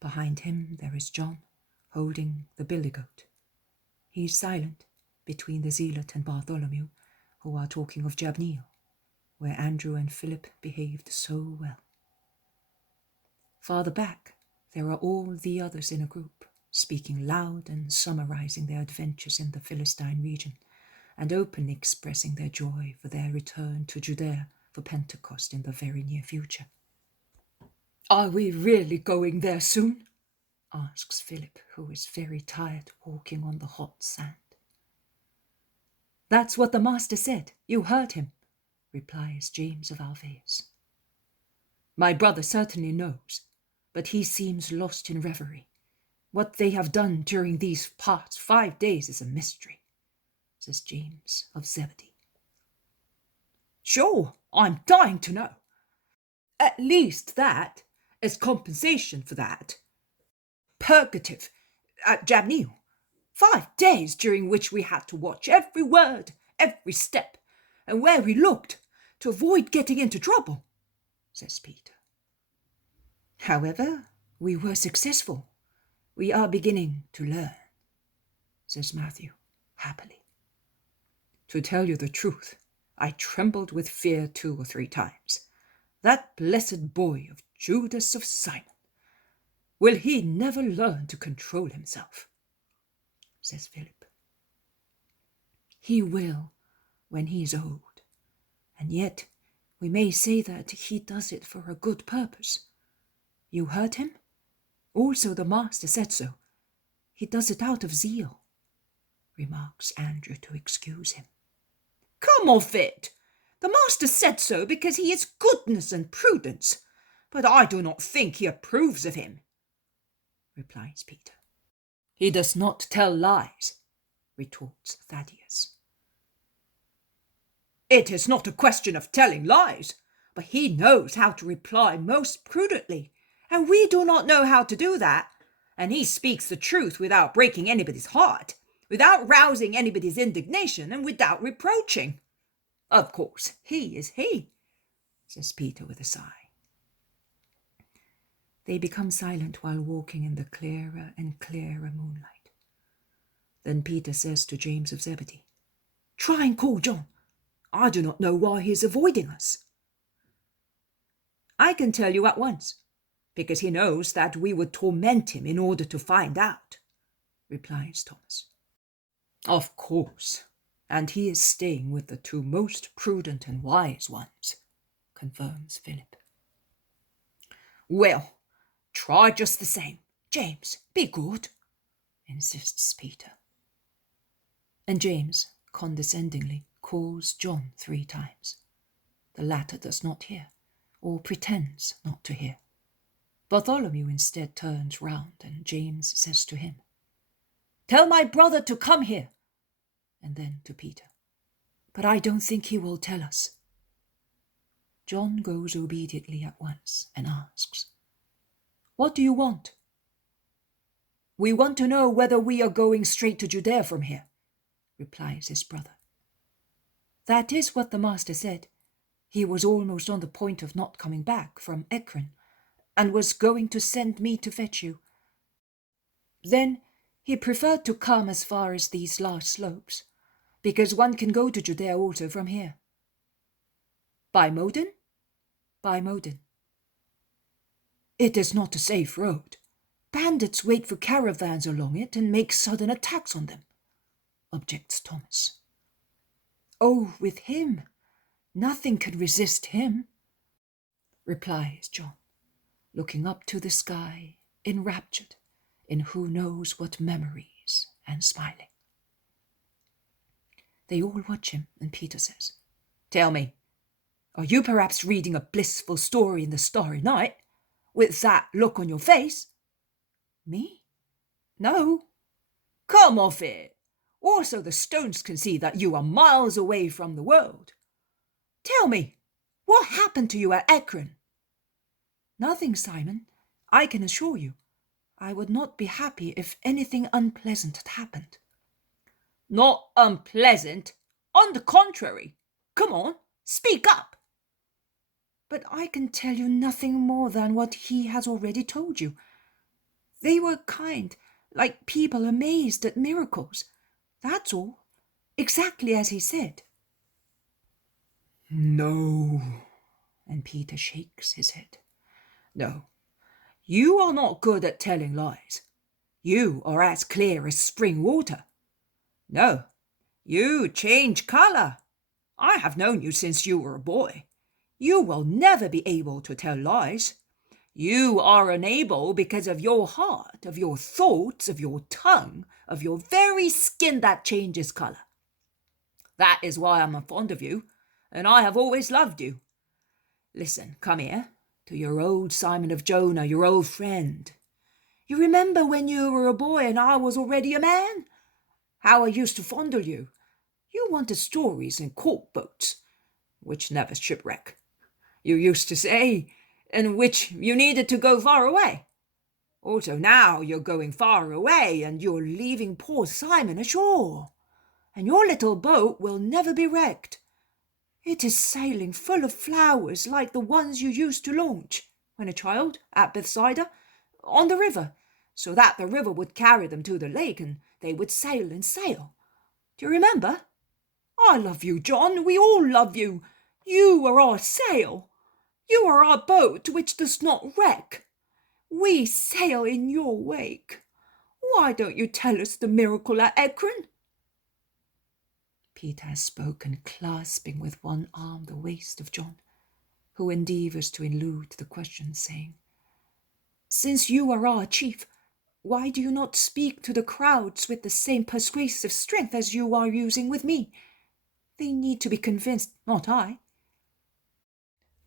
Behind him there is John, holding the billy goat. He is silent between the zealot and Bartholomew, who are talking of Jabneel, where Andrew and Philip behaved so well. Farther back, there are all the others in a group, speaking loud and summarizing their adventures in the Philistine region, and openly expressing their joy for their return to Judea for Pentecost in the very near future. "Are we really going there soon?" asks Philip, who is very tired walking on the hot sand. "That's what the master said. You heard him," replies James of Alphaeus. "My brother certainly knows, but he seems lost in reverie. What they have done during these past 5 days is a mystery," says James of Zebedee. "Sure, I'm dying to know. At least that, as compensation for that purgative at Jabneel. 5 days during which we had to watch every word, every step, and where we looked to avoid getting into trouble," says Peter. "However, we were successful. We are beginning to learn," says Matthew, happily. "To tell you the truth, I trembled with fear 2 or 3 times. That blessed boy of Judas of Simon. Will he never learn to control himself?" says Philip. "He will when he is old, and yet we may say that he does it for a good purpose. You heard him? Also the master said so. He does it out of zeal," remarks Andrew to excuse him. "Come off it! The master said so because he is goodness and prudence, but I do not think he approves of him," replies Peter. "He does not tell lies," retorts Thaddeus. "It is not a question of telling lies, but he knows how to reply most prudently, and we do not know how to do that, and he speaks the truth without breaking anybody's heart, without rousing anybody's indignation, and without reproaching. Of course, he is he," says Peter with a sigh. They become silent while walking in the clearer and clearer moonlight. Then Peter says to James of Zebedee, "Try and call John. I do not know why he is avoiding us." "I can tell you at once, because he knows that we would torment him in order to find out," replies Thomas. "Of course, and he is staying with the two most prudent and wise ones," confirms Philip. "Well, try just the same. James, be good," insists Peter. And James condescendingly calls John 3 times. The latter does not hear, or pretends not to hear. Bartholomew instead turns round, and James says to him, "Tell my brother to come here." And then to Peter, "But I don't think he will tell us." John goes obediently at once and asks, "What do you want?" "We want to know whether we are going straight to Judea from here," replies his brother. "That is what the master said. He was almost on the point of not coming back from Ekron, and was going to send me to fetch you. Then he preferred to come as far as these last slopes, because one can go to Judea also from here." "By Modin?" "By Modin." "It is not a safe road. "Bandits wait for caravans along it and make sudden attacks on them," objects Thomas. "Oh, with him, nothing can resist him," replies John, looking up to the sky, enraptured in who knows what memories, and smiling. They all watch him, and Peter says, "Tell me, are you perhaps reading a blissful story in the starry night, with that look on your face?" "Me? "No. Come off it. Also the stones can see that you are miles away from the world. Tell me, what happened to you at Ekron?" "Nothing, Simon. I can assure you. I would not be happy if anything unpleasant had happened." "Not unpleasant. On the contrary. Come on, speak up." "But I can tell you nothing more than what he has already told you. They were kind, like people amazed at miracles. That's all. Exactly as he said." "No," and Peter shakes his head. "No, you are not good at telling lies. You are as clear as spring water. No, you change colour. I have known you since you were a boy. You will never be able to tell lies. You are unable because of your heart, of your thoughts, of your tongue, of your very skin that changes colour. That is why I am fond of you, and I have always loved you. Listen, come here, to your old Simon of Jonah, your old friend. You remember when you were a boy and I was already a man? How I used to fondle you. You wanted stories and cork boats, which never shipwreck, you used to say, in which you needed to go far away. Also now you're going far away and you're leaving poor Simon ashore, and your little boat will never be wrecked. It is sailing full of flowers like the ones you used to launch, when a child, at Bethsaida, on the river, so that the river would carry them to the lake and they would sail and sail. Do you remember? I love you, John. We all love you. You are our sail. You are our boat which does not wreck. We sail in your wake. Why don't you tell us the miracle at Ekron?" Peter has spoken, clasping with one arm the waist of John, who endeavours to elude the question, saying, "Since you are our chief, why do you not speak to the crowds with the same persuasive strength as you are using with me? They need to be convinced, not I."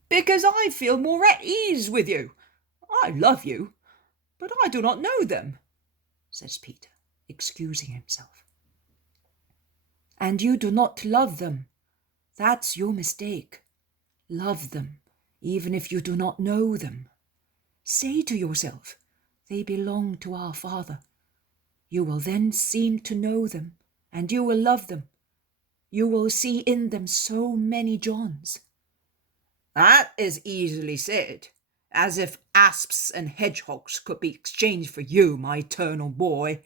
"Because I feel more at ease with you. I love you, but I do not know them," says Peter, excusing himself. "And you do not love them. That's your mistake. Love them, even if you do not know them. Say to yourself, they belong to our Father. You will then seem to know them, and you will love them. You will see in them so many Johns." "That is easily said, as if asps and hedgehogs could be exchanged for you, my eternal boy."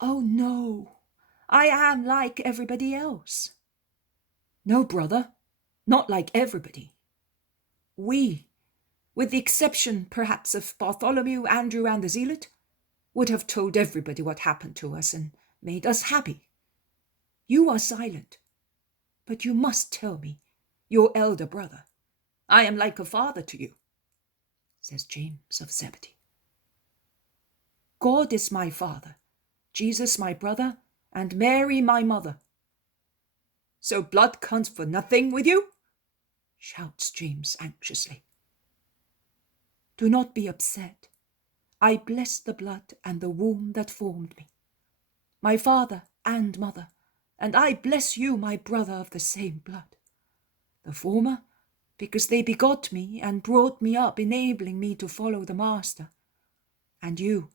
Oh no, I am like everybody else. No, brother, not like everybody. We, with the exception perhaps of Bartholomew, Andrew, and the Zealot, would have told everybody what happened to us and made us happy. You are silent, but you must tell me, your elder brother. I am like a father to you, says James of Zebedee. God is my father, Jesus my brother, and Mary my mother. So blood counts for nothing with you? Shouts James anxiously. Do not be upset. I bless the blood and the womb that formed me, my father and mother, and I bless you, my brother of the same blood. The former, because they begot me and brought me up, enabling me to follow the Master, and you,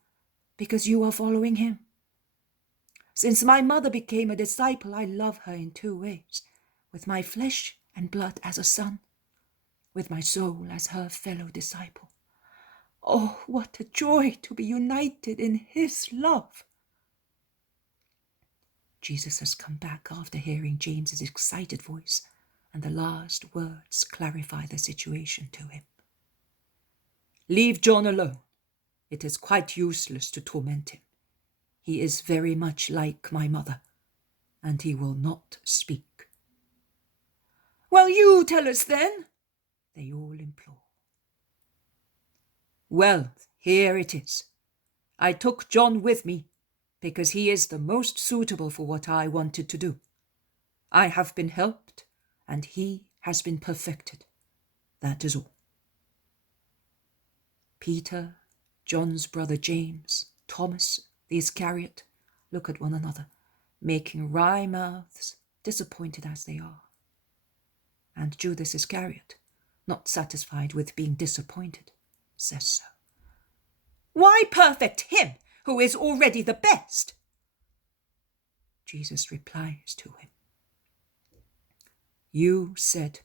because you are following him. Since my mother became a disciple, I love her in two ways, with my flesh and blood as a son, with my soul as her fellow disciple. Oh, what a joy to be united in his love! Jesus has come back after hearing James's excited voice, and the last words clarify the situation to him. Leave John alone. It is quite useless to torment him. He is very much like my mother, and he will not speak. Well, you tell us then, they all implore. Well, here it is. I took John with me because he is the most suitable for what I wanted to do. I have been helped, and he has been perfected. That is all. Peter, John's brother James, Thomas, the Iscariot, look at one another, making wry mouths, disappointed as they are. And Judas Iscariot, not satisfied with being disappointed, says so. Why perfect him who is already the best? Jesus replies to him. You said,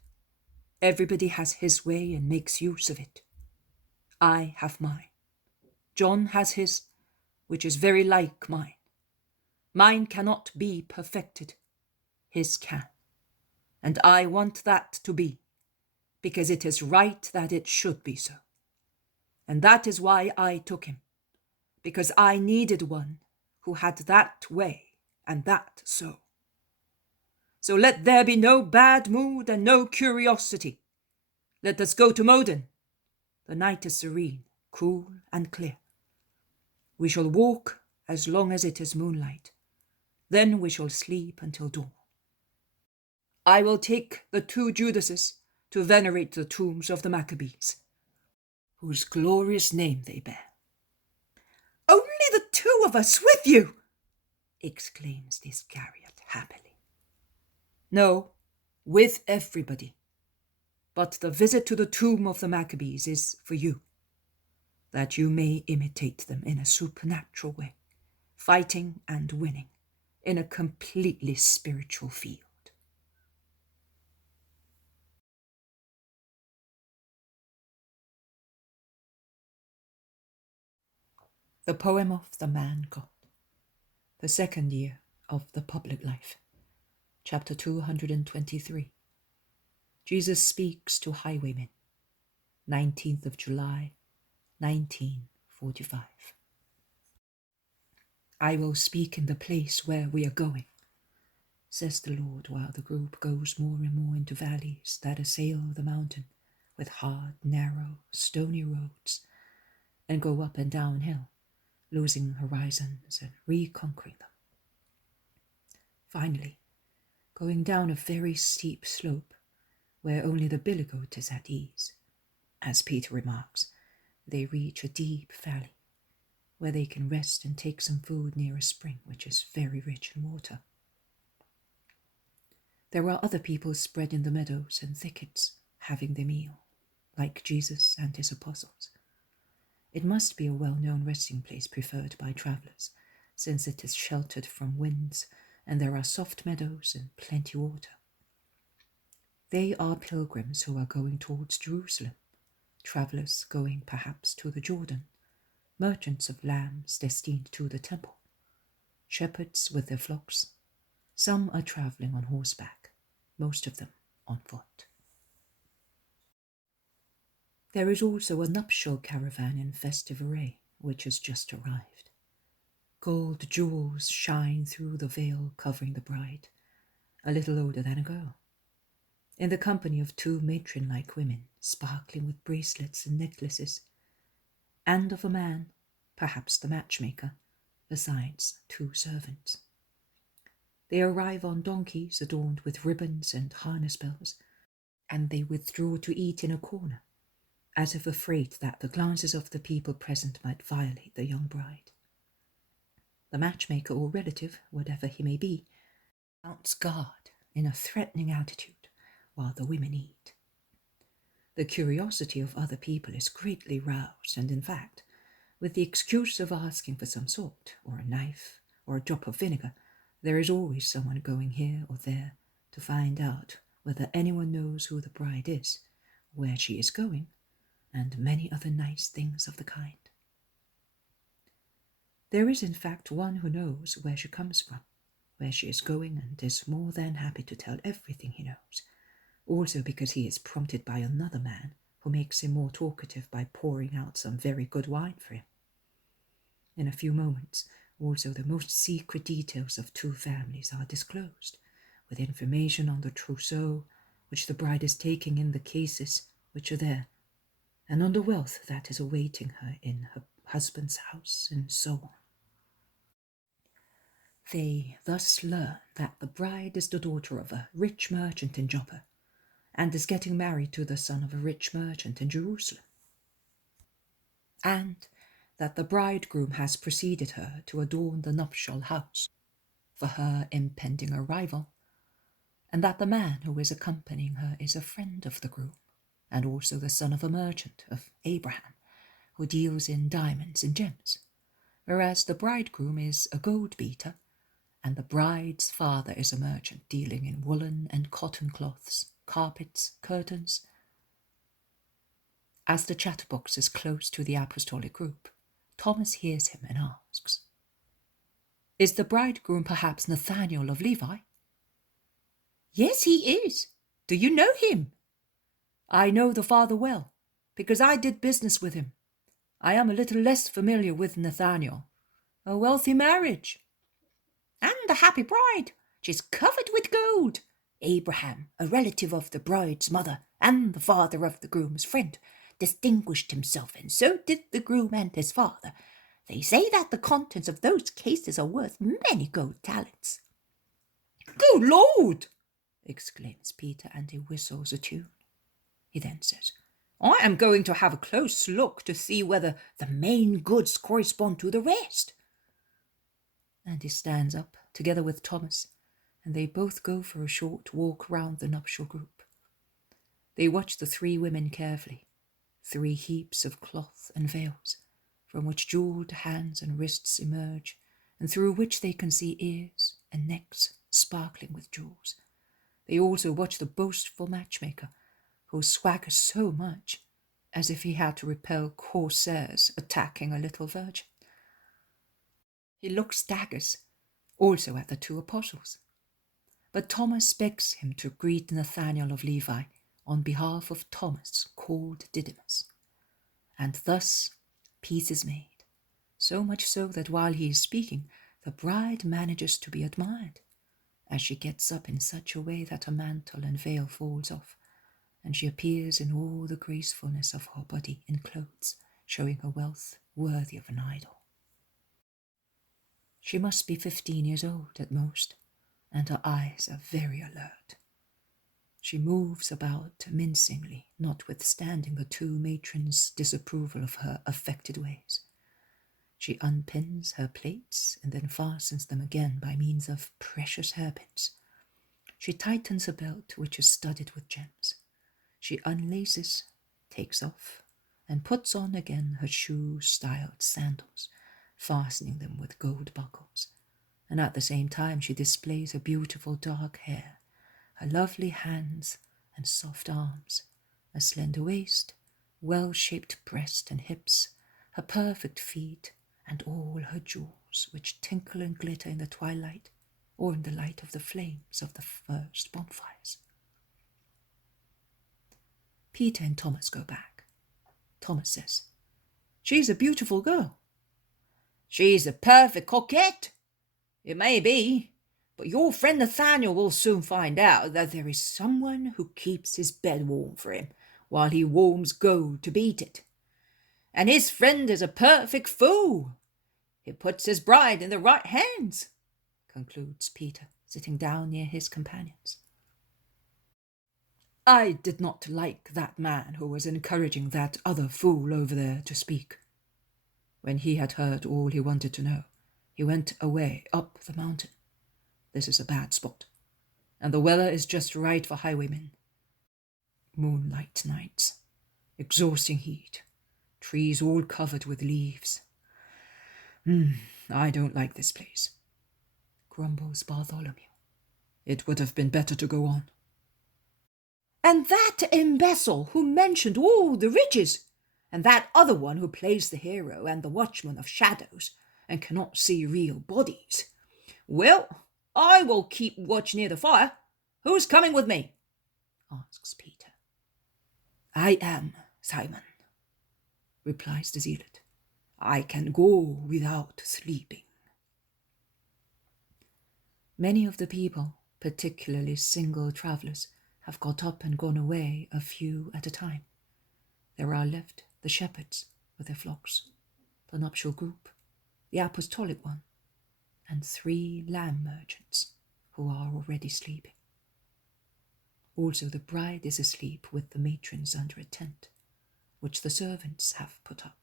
everybody has his way and makes use of it. I have mine. John has his, which is very like mine. Mine cannot be perfected. His can. And I want that to be, because it is right that it should be so. And that is why I took him, because I needed one who had that way and that so. So let there be no bad mood and no curiosity. Let us go to Modin. The night is serene, cool and clear. We shall walk as long as it is moonlight. Then we shall sleep until dawn. I will take the two Judases to venerate the tombs of the Maccabees, whose glorious name they bear. Only the two of us with you, exclaims the Iscariot happily. No, with everybody. But the visit to the tomb of the Maccabees is for you, that you may imitate them in a supernatural way, fighting and winning in a completely spiritual field. The poem of the man God, the second year of the public life, chapter 223. Jesus speaks to highwaymen, 19th of July, 1945. I will speak in the place where we are going, says the Lord, while the group goes more and more into valleys that assail the mountain with hard, narrow, stony roads, and go up and down hill, losing horizons and reconquering them. Finally, going down a very steep slope where only the billy goat is at ease, as Peter remarks, they reach a deep valley where they can rest and take some food near a spring which is very rich in water. There are other people spread in the meadows and thickets, having their meal, like Jesus and his apostles. It must be a well-known resting place preferred by travellers, since it is sheltered from winds, and there are soft meadows and plenty water. They are pilgrims who are going towards Jerusalem, travellers going perhaps to the Jordan, merchants of lambs destined to the temple. shepherds with their flocks. Some are travelling on horseback, most of them on foot. There is also a nuptial caravan in festive array, which has just arrived. Gold jewels shine through the veil covering the bride, a little older than a girl, in the company of two matron-like women, sparkling with bracelets and necklaces, and of a man, perhaps the matchmaker, besides 2 servants. They arrive on donkeys adorned with ribbons and harness bells, and they withdraw to eat in a corner, as if afraid that the glances of the people present might violate the young bride. The matchmaker or relative, whatever he may be, mounts guard in a threatening attitude while the women eat. The curiosity of other people is greatly roused, and in fact, with the excuse of asking for some salt, or a knife, or a drop of vinegar, there is always someone going here or there to find out whether anyone knows who the bride is, where she is going, and many other nice things of the kind. There is in fact one who knows where she comes from, where she is going, and is more than happy to tell everything he knows, also because he is prompted by another man who makes him more talkative by pouring out some very good wine for him. In a few moments, also the most secret details of 2 families are disclosed, with information on the trousseau which the bride is taking in the cases which are there, and on the wealth that is awaiting her in her husband's house, and so on. They thus learn that the bride is the daughter of a rich merchant in Joppa, and is getting married to the son of a rich merchant in Jerusalem, and that the bridegroom has preceded her to adorn the nuptial house for her impending arrival, and that the man who is accompanying her is a friend of the groom, and also the son of a merchant of Abraham, who deals in diamonds and gems, whereas the bridegroom is a gold beater, and the bride's father is a merchant dealing in woolen and cotton cloths, carpets, curtains. As the chatterbox is close to the apostolic group, Thomas hears him and asks, "Is the bridegroom perhaps Nathanael of Levi?" Yes, he is. Do you know him? I know the father well, because I did business with him. I am a little less familiar with Nathanael. A wealthy marriage. And the happy bride. She's covered with gold. Abraham, a relative of the bride's mother and the father of the groom's friend, distinguished himself, and so did the groom and his father. They say that the contents of those cases are worth many gold talents. Good Lord! Exclaims Peter, and he whistles a tune. He then says, I am going to have a close look to see whether the main goods correspond to the rest. And he stands up, together with Thomas, and they both go for a short walk round the nuptial group. They watch the 3 women carefully, 3 heaps of cloth and veils, from which jewelled hands and wrists emerge, and through which they can see ears and necks sparkling with jewels. They also watch the boastful matchmaker, who swaggers so much as if he had to repel corsairs attacking a little virgin. He looks daggers also at the 2 apostles, but Thomas begs him to greet Nathanael of Levi on behalf of Thomas, called Didymus. And thus peace is made, so much so that while he is speaking, the bride manages to be admired, as she gets up in such a way that her mantle and veil falls off, and she appears in all the gracefulness of her body in clothes, showing her wealth worthy of an idol. She must be 15 years old at most, and her eyes are very alert. She moves about mincingly, notwithstanding the 2 matrons' disapproval of her affected ways. She unpins her plaits and then fastens them again by means of precious hairpins. She tightens her belt, which is studded with gems. She unlaces, takes off, and puts on again her shoe-styled sandals, fastening them with gold buckles, and at the same time she displays her beautiful dark hair, her lovely hands and soft arms, a slender waist, well-shaped breast and hips, her perfect feet, and all her jewels, which tinkle and glitter in the twilight or in the light of the flames of the first bonfires. Peter and Thomas go back. Thomas says, "She's a beautiful girl." "She's a perfect coquette. It may be, but your friend Nathaniel will soon find out that there is someone who keeps his bed warm for him while he warms gold to beat it. And his friend is a perfect fool. He puts his bride in the right hands," concludes Peter, sitting down near his companions. I did not like that man who was encouraging that other fool over there to speak. When he had heard all he wanted to know, he went away up the mountain. This is a bad spot, and the weather is just right for highwaymen. Moonlight nights, exhausting heat, trees all covered with leaves. I don't like this place, grumbles Bartholomew. It would have been better to go on. "And that imbecile who mentioned all the riches, and that other one who plays the hero and the watchman of shadows and cannot see real bodies. Well, I will keep watch near the fire. Who's coming with me?" asks Peter. I am, Simon, replies the zealot. I can go without sleeping. Many of the people, particularly single travellers, have got up and gone away, a few at a time. There are left the shepherds with their flocks, the nuptial group, the apostolic one, and 3 lamb merchants who are already sleeping. Also the bride is asleep with the matrons under a tent, which the servants have put up.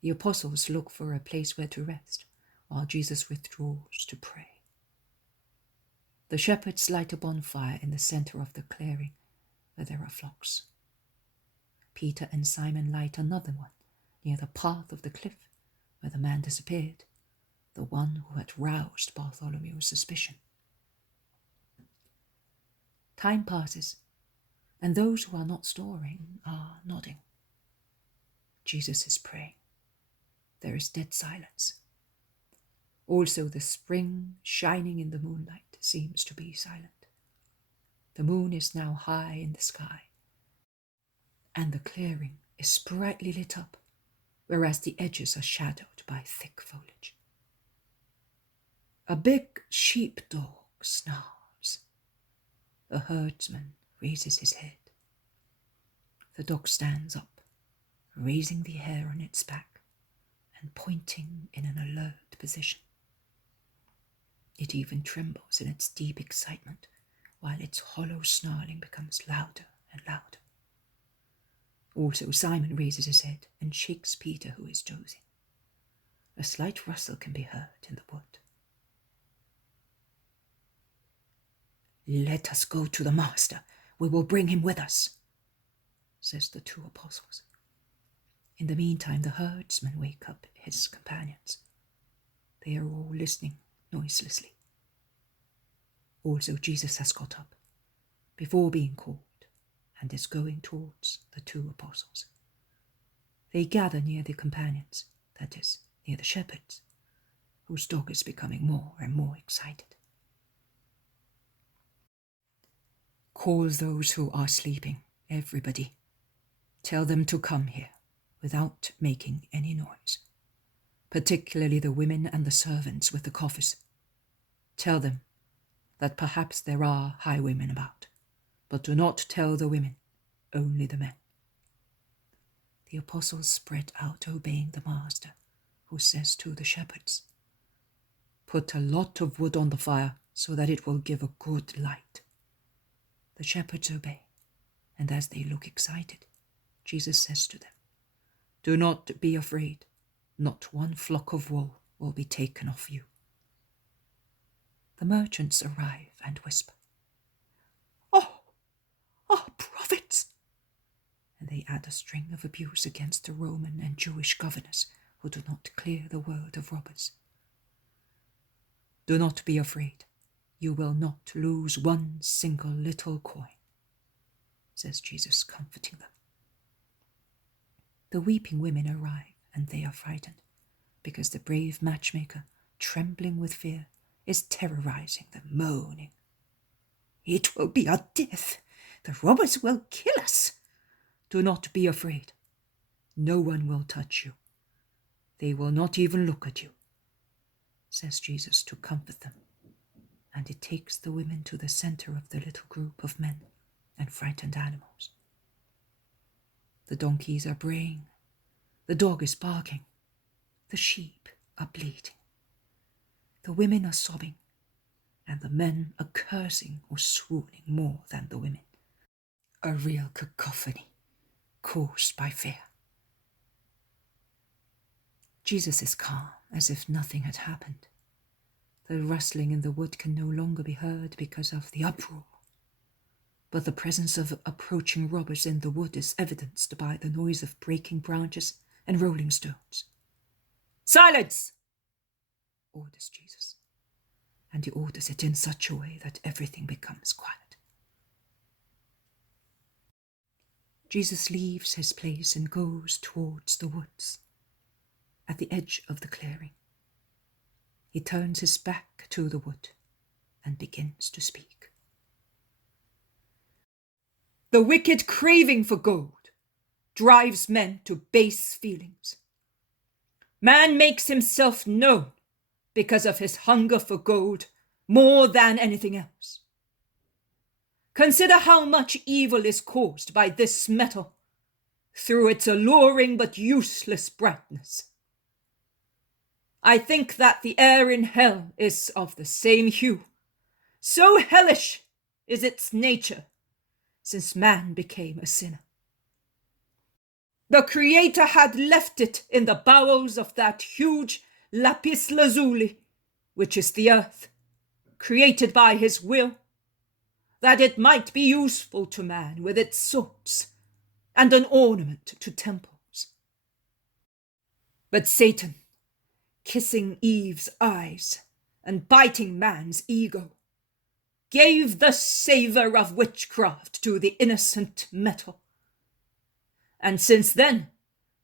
The apostles look for a place where to rest, while Jesus withdraws to pray. The shepherds light a bonfire in the center of the clearing where there are flocks. Peter and Simon light another one near the path of the cliff where the man disappeared, the one who had roused Bartholomew's suspicion. Time passes, and those who are not snoring are nodding. Jesus is praying. There is dead silence. Also the spring shining in the moonlight seems to be silent. The moon is now high in the sky, and the clearing is brightly lit up, whereas the edges are shadowed by thick foliage. A big sheepdog snarls. A herdsman raises his head. The dog stands up, raising the hair on its back and pointing in an alert position. It even trembles in its deep excitement, while its hollow snarling becomes louder and louder. Also Simon raises his head and shakes Peter, who is dozing. A slight rustle can be heard in the wood. "Let us go to the Master. We will bring him with us," says the 2 apostles. In the meantime, the herdsmen wake up his companions. They are all listening noiselessly. Also, Jesus has got up before being called and is going towards the 2 apostles. They gather near the companions, that is, near the shepherds, whose dog is becoming more and more excited. "Call those who are sleeping, everybody. Tell them to come here without making any noise, particularly the women and the servants with the coffers. Tell them that perhaps there are highwaymen about, but do not tell the women, only the men." The apostles spread out, obeying the Master, who says to the shepherds, "Put a lot of wood on the fire so that it will give a good light." The shepherds obey, and as they look excited, Jesus says to them, "Do not be afraid. Not one flock of wool will be taken off you." The merchants arrive and whisper, "Oh, our prophets!" And they add a string of abuse against the Roman and Jewish governors who do not clear the world of robbers. "Do not be afraid. You will not lose one single little coin," says Jesus, comforting them. The weeping women arrive, and they are frightened, because the brave matchmaker, trembling with fear, is terrorizing them, moaning, "It will be our death. The robbers will kill us." "Do not be afraid. No one will touch you. They will not even look at you," says Jesus to comfort them. And he takes the women to the center of the little group of men and frightened animals. The donkeys are braying. The dog is barking. The sheep are bleating. The women are sobbing, and the men are cursing or swooning more than the women. A real cacophony caused by fear. Jesus is calm, as if nothing had happened. The rustling in the wood can no longer be heard because of the uproar. But the presence of approaching robbers in the wood is evidenced by the noise of breaking branches and rolling stones. "Silence!" orders Jesus, and he orders it in such a way that everything becomes quiet. Jesus leaves his place and goes towards the woods. At the edge of the clearing, he turns his back to the wood and begins to speak. "The wicked craving for gold drives men to base feelings. Man makes himself known because of his hunger for gold more than anything else. Consider how much evil is caused by this metal through its alluring but useless brightness. I think that the air in hell is of the same hue. So hellish is its nature, since man became a sinner. The Creator had left it in the bowels of that huge lapis lazuli, which is the earth, created by his will, that it might be useful to man with its swords and an ornament to temples. But Satan, kissing Eve's eyes and biting man's ego, gave the savor of witchcraft to the innocent metal. And since then,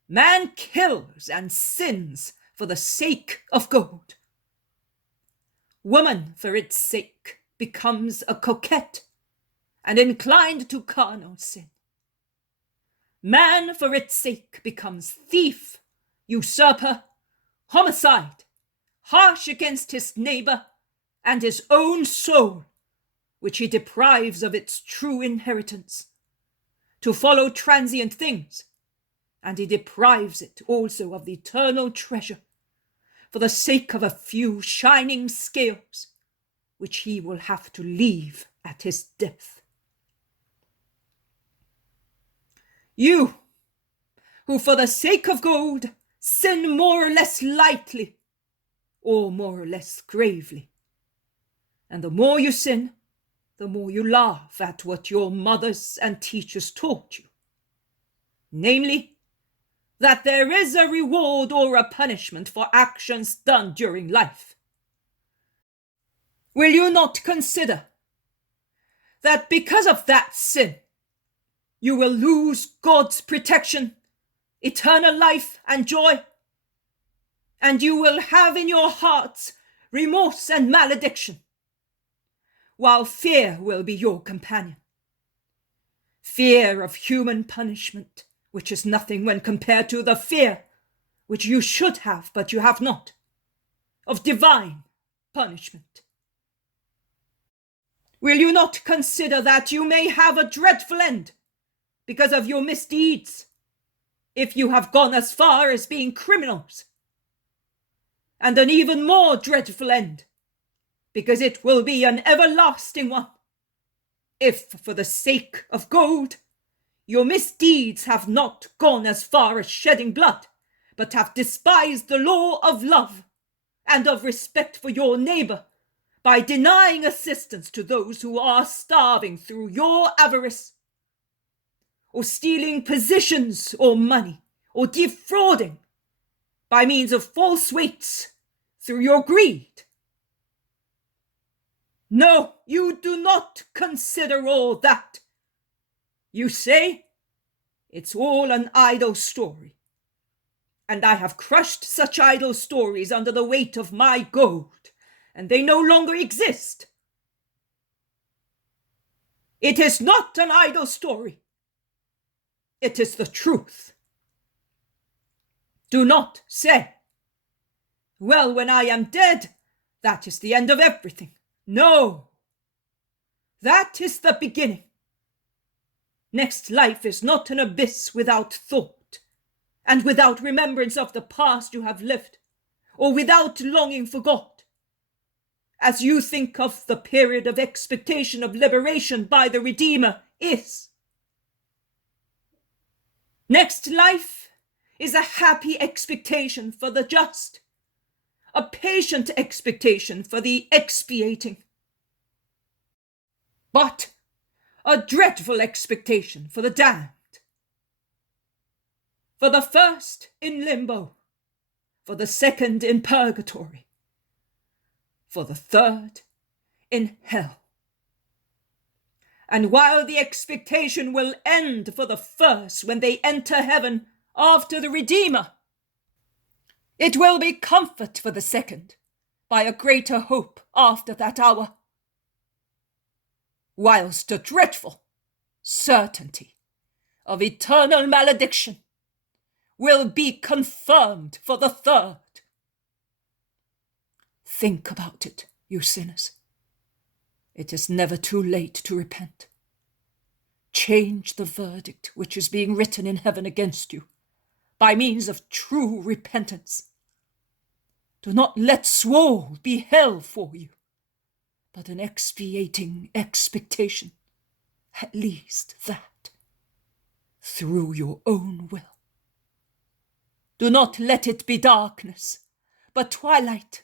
man kills and sins for the sake of gold. Woman, for its sake, becomes a coquette and inclined to carnal sin. Man, for its sake, becomes thief, usurper, homicide, harsh against his neighbor and his own soul, which he deprives of its true inheritance, to follow transient things, and he deprives it also of the eternal treasure for the sake of a few shining scales, which he will have to leave at his death. You, who for the sake of gold sin more or less lightly or more or less gravely, and the more you sin, the more you laugh at what your mothers and teachers taught you, namely, that there is a reward or a punishment for actions done during life. Will you not consider that because of that sin, you will lose God's protection, eternal life and joy, and you will have in your hearts remorse and malediction, while fear will be your companion. Fear of human punishment, which is nothing when compared to the fear which you should have, but you have not, of divine punishment. Will you not consider that you may have a dreadful end because of your misdeeds, if you have gone as far as being criminals, and an even more dreadful end, because it will be an everlasting one, if, for the sake of gold, your misdeeds have not gone as far as shedding blood, but have despised the law of love and of respect for your neighbor by denying assistance to those who are starving through your avarice, or stealing positions or money, or defrauding by means of false weights through your greed. No, you do not consider all that. You say, it's all an idle story. and I have crushed such idle stories under the weight of my gold, and they no longer exist. It is not an idle story. It is the truth. Do not say, well, when I am dead, that is the end of everything. No, that is the beginning. Next life is not an abyss without thought, and without remembrance of the past you have lived, or without longing for God. As you think of the period of expectation of liberation by the Redeemer is. Next life is a happy expectation for the just, a patient expectation for the expiating, but a dreadful expectation for the damned. For the first in limbo, for the second in purgatory, for the third in hell. And while the expectation will end for the first when they enter heaven after the Redeemer, it will be comfort for the second by a greater hope after that hour, whilst a dreadful certainty of eternal malediction will be confirmed for the third. Think about it, you sinners. It is never too late to repent. Change the verdict which is being written in heaven against you by means of true repentance. Do not let Sheol be hell for you, but an expiating expectation, at least that, through your own will. Do not let it be darkness, but twilight,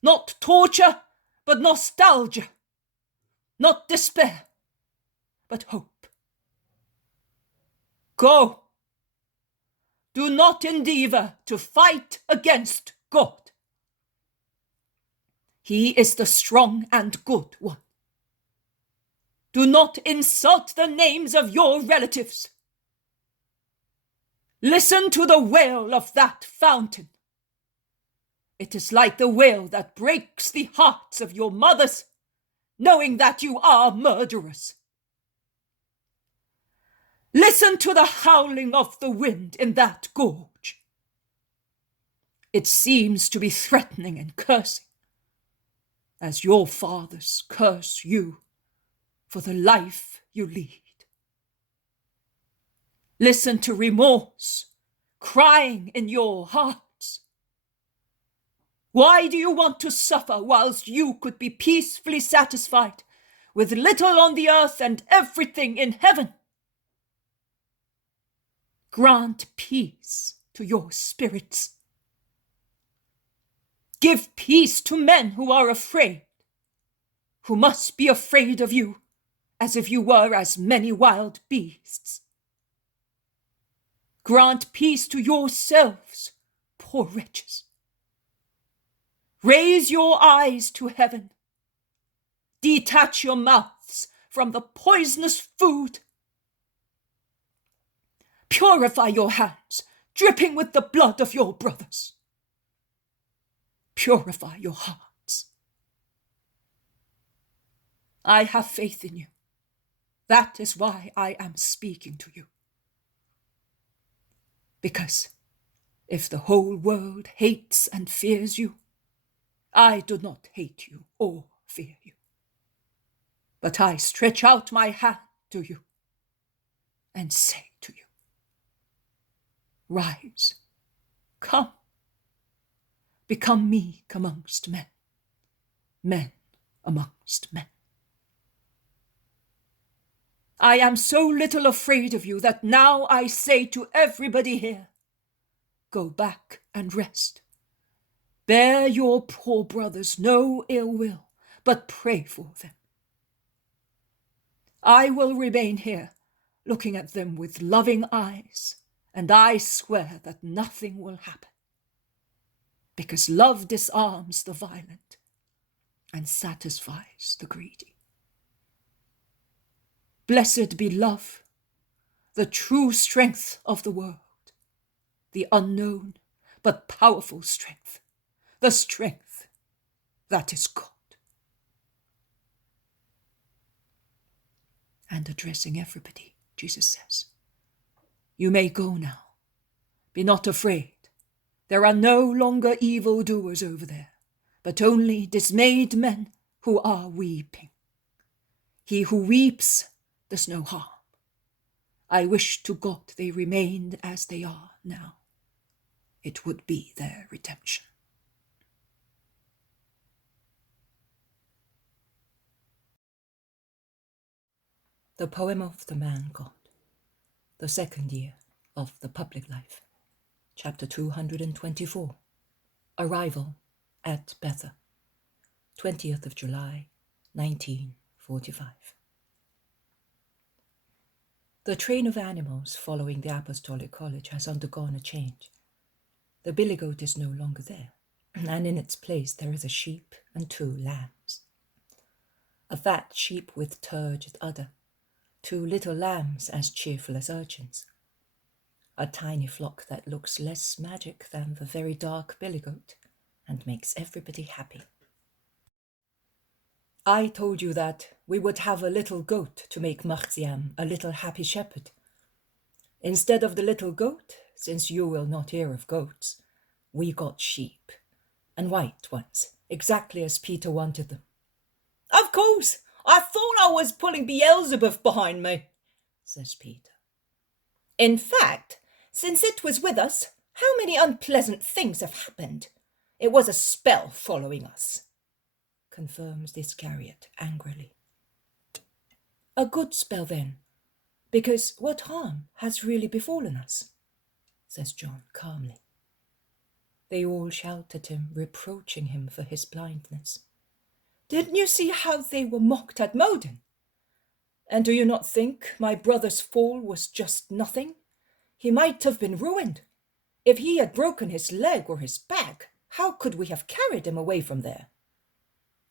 not torture, but nostalgia, not despair, but hope. Go. Do not endeavor to fight against God. He is the strong and good one. Do not insult the names of your relatives. Listen to the wail of that fountain. It is like the wail that breaks the hearts of your mothers, knowing that you are murderers. Listen to the howling of the wind in that gorge. It seems to be threatening and cursing, as your fathers curse you for the life you lead. Listen to remorse crying in your hearts. Why do you want to suffer whilst you could be peacefully satisfied with little on the earth and everything in heaven? Grant peace to your spirits. Give peace to men who are afraid, who must be afraid of you, as if you were as many wild beasts. Grant peace to yourselves, poor wretches. Raise your eyes to heaven. Detach your mouths from the poisonous food. Purify your hands, dripping with the blood of your brothers. Purify your hearts. I have faith in you. That is why I am speaking to you. Because if the whole world hates and fears you, I do not hate you or fear you. But I stretch out my hand to you and say to you, rise, come, become meek amongst men, men amongst men. I am so little afraid of you that now I say to everybody here, go back and rest. Bear your poor brothers no ill will, but pray for them. I will remain here, looking at them with loving eyes, and I swear that nothing will happen, because love disarms the violent and satisfies the greedy. Blessed be love, the true strength of the world. the unknown but powerful strength, the strength that is God. And addressing everybody, Jesus says, "You may go now. Be not afraid. There are no longer evildoers over there, but only dismayed men who are weeping. He who weeps does no harm. I wish to God they remained as they are now. It would be their redemption." The poem of the man God, the second year of the public life, chapter 224, arrival at Bethel, 20th of July, 1945. The train of animals following the Apostolic College has undergone a change. The billy goat is no longer there, and in its place there is a sheep and 2 lambs. A fat sheep with turgid udder, 2 little lambs as cheerful as urchins. A tiny flock that looks less magic than the very dark billy goat and makes everybody happy. I told you that we would have a little goat to make Marziam a little happy shepherd. Instead of the little goat, since you will not hear of goats, we got sheep, and white ones, exactly as Peter wanted them. "Of course, I thought I was pulling Beelzebub behind me," says Peter. "In fact, since it was with us, how many unpleasant things have happened. It was a spell following us," confirms Iscariot angrily. "A good spell then, because what harm has really befallen us?" says John calmly. They all shout at him, reproaching him for his blindness. "Didn't you see how they were mocked at Modin? And do you not think my brother's fall was just nothing? He might have been ruined. If he had broken his leg or his back, how could we have carried him away from there?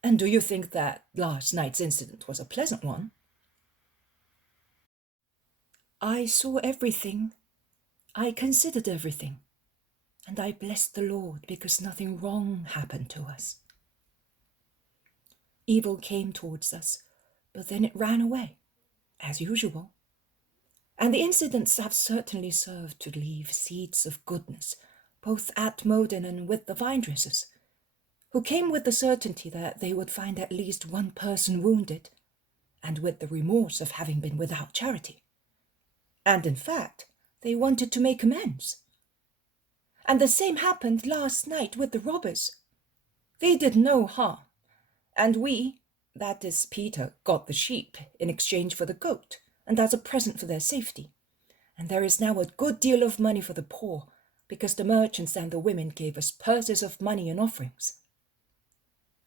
And do you think that last night's incident was a pleasant one?" "I saw everything. I considered everything. And I blessed the Lord because nothing wrong happened to us. Evil came towards us, but then it ran away, as usual. And the incidents have certainly served to leave seeds of goodness, both at Modin and with the vine dressers, who came with the certainty that they would find at least one person wounded, and with the remorse of having been without charity. And in fact, they wanted to make amends. And the same happened last night with the robbers. They did no harm, and we, that is Peter, got the sheep in exchange for the goat, and as a present for their safety. And there is now a good deal of money for the poor, because the merchants and the women gave us purses of money and offerings.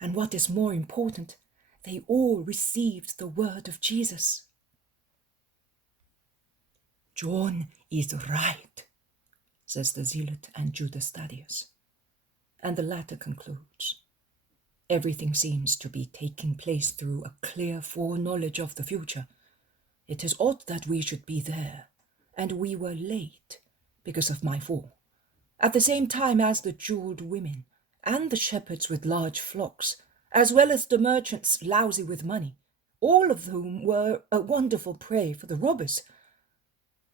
And what is more important, they all received the word of Jesus." "John is right," says the zealot and Judas Thaddeus. And the latter concludes, "Everything seems to be taking place through a clear foreknowledge of the future. It is odd that we should be there, and we were late because of my fall, at the same time as the jeweled women and the shepherds with large flocks, as well as the merchants lousy with money, all of whom were a wonderful prey for the robbers.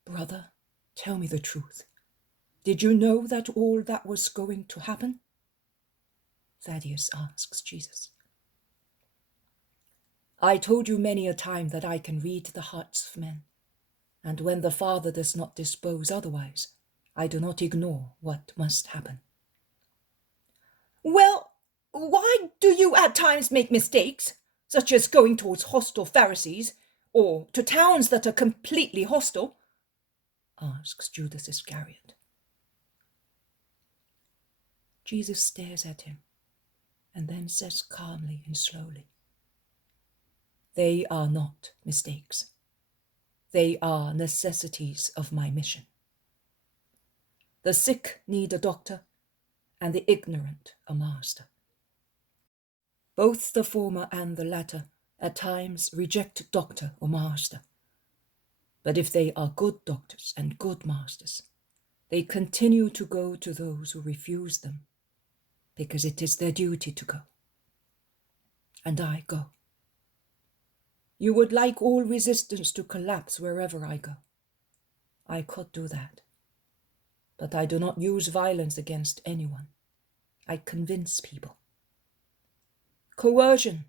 Brother, tell me the truth. Did you know that all that was going to happen?" Thaddeus asks Jesus. "I told you many a time that I can read the hearts of men, and when the Father does not dispose otherwise, I do not ignore what must happen." "Well, why do you at times make mistakes, such as going towards hostile Pharisees, or to towns that are completely hostile?" asks Judas Iscariot. Jesus stares at him, and then says calmly and slowly, "They are not mistakes. They are necessities of my mission. The sick need a doctor, and the ignorant a master. Both the former and the latter at times reject doctor or master. But if they are good doctors and good masters, They continue to go to those who refuse them, because it is their duty to go. And I go. You would like all resistance to collapse wherever I go. I could do that. But I do not use violence against anyone. I convince people. Coercion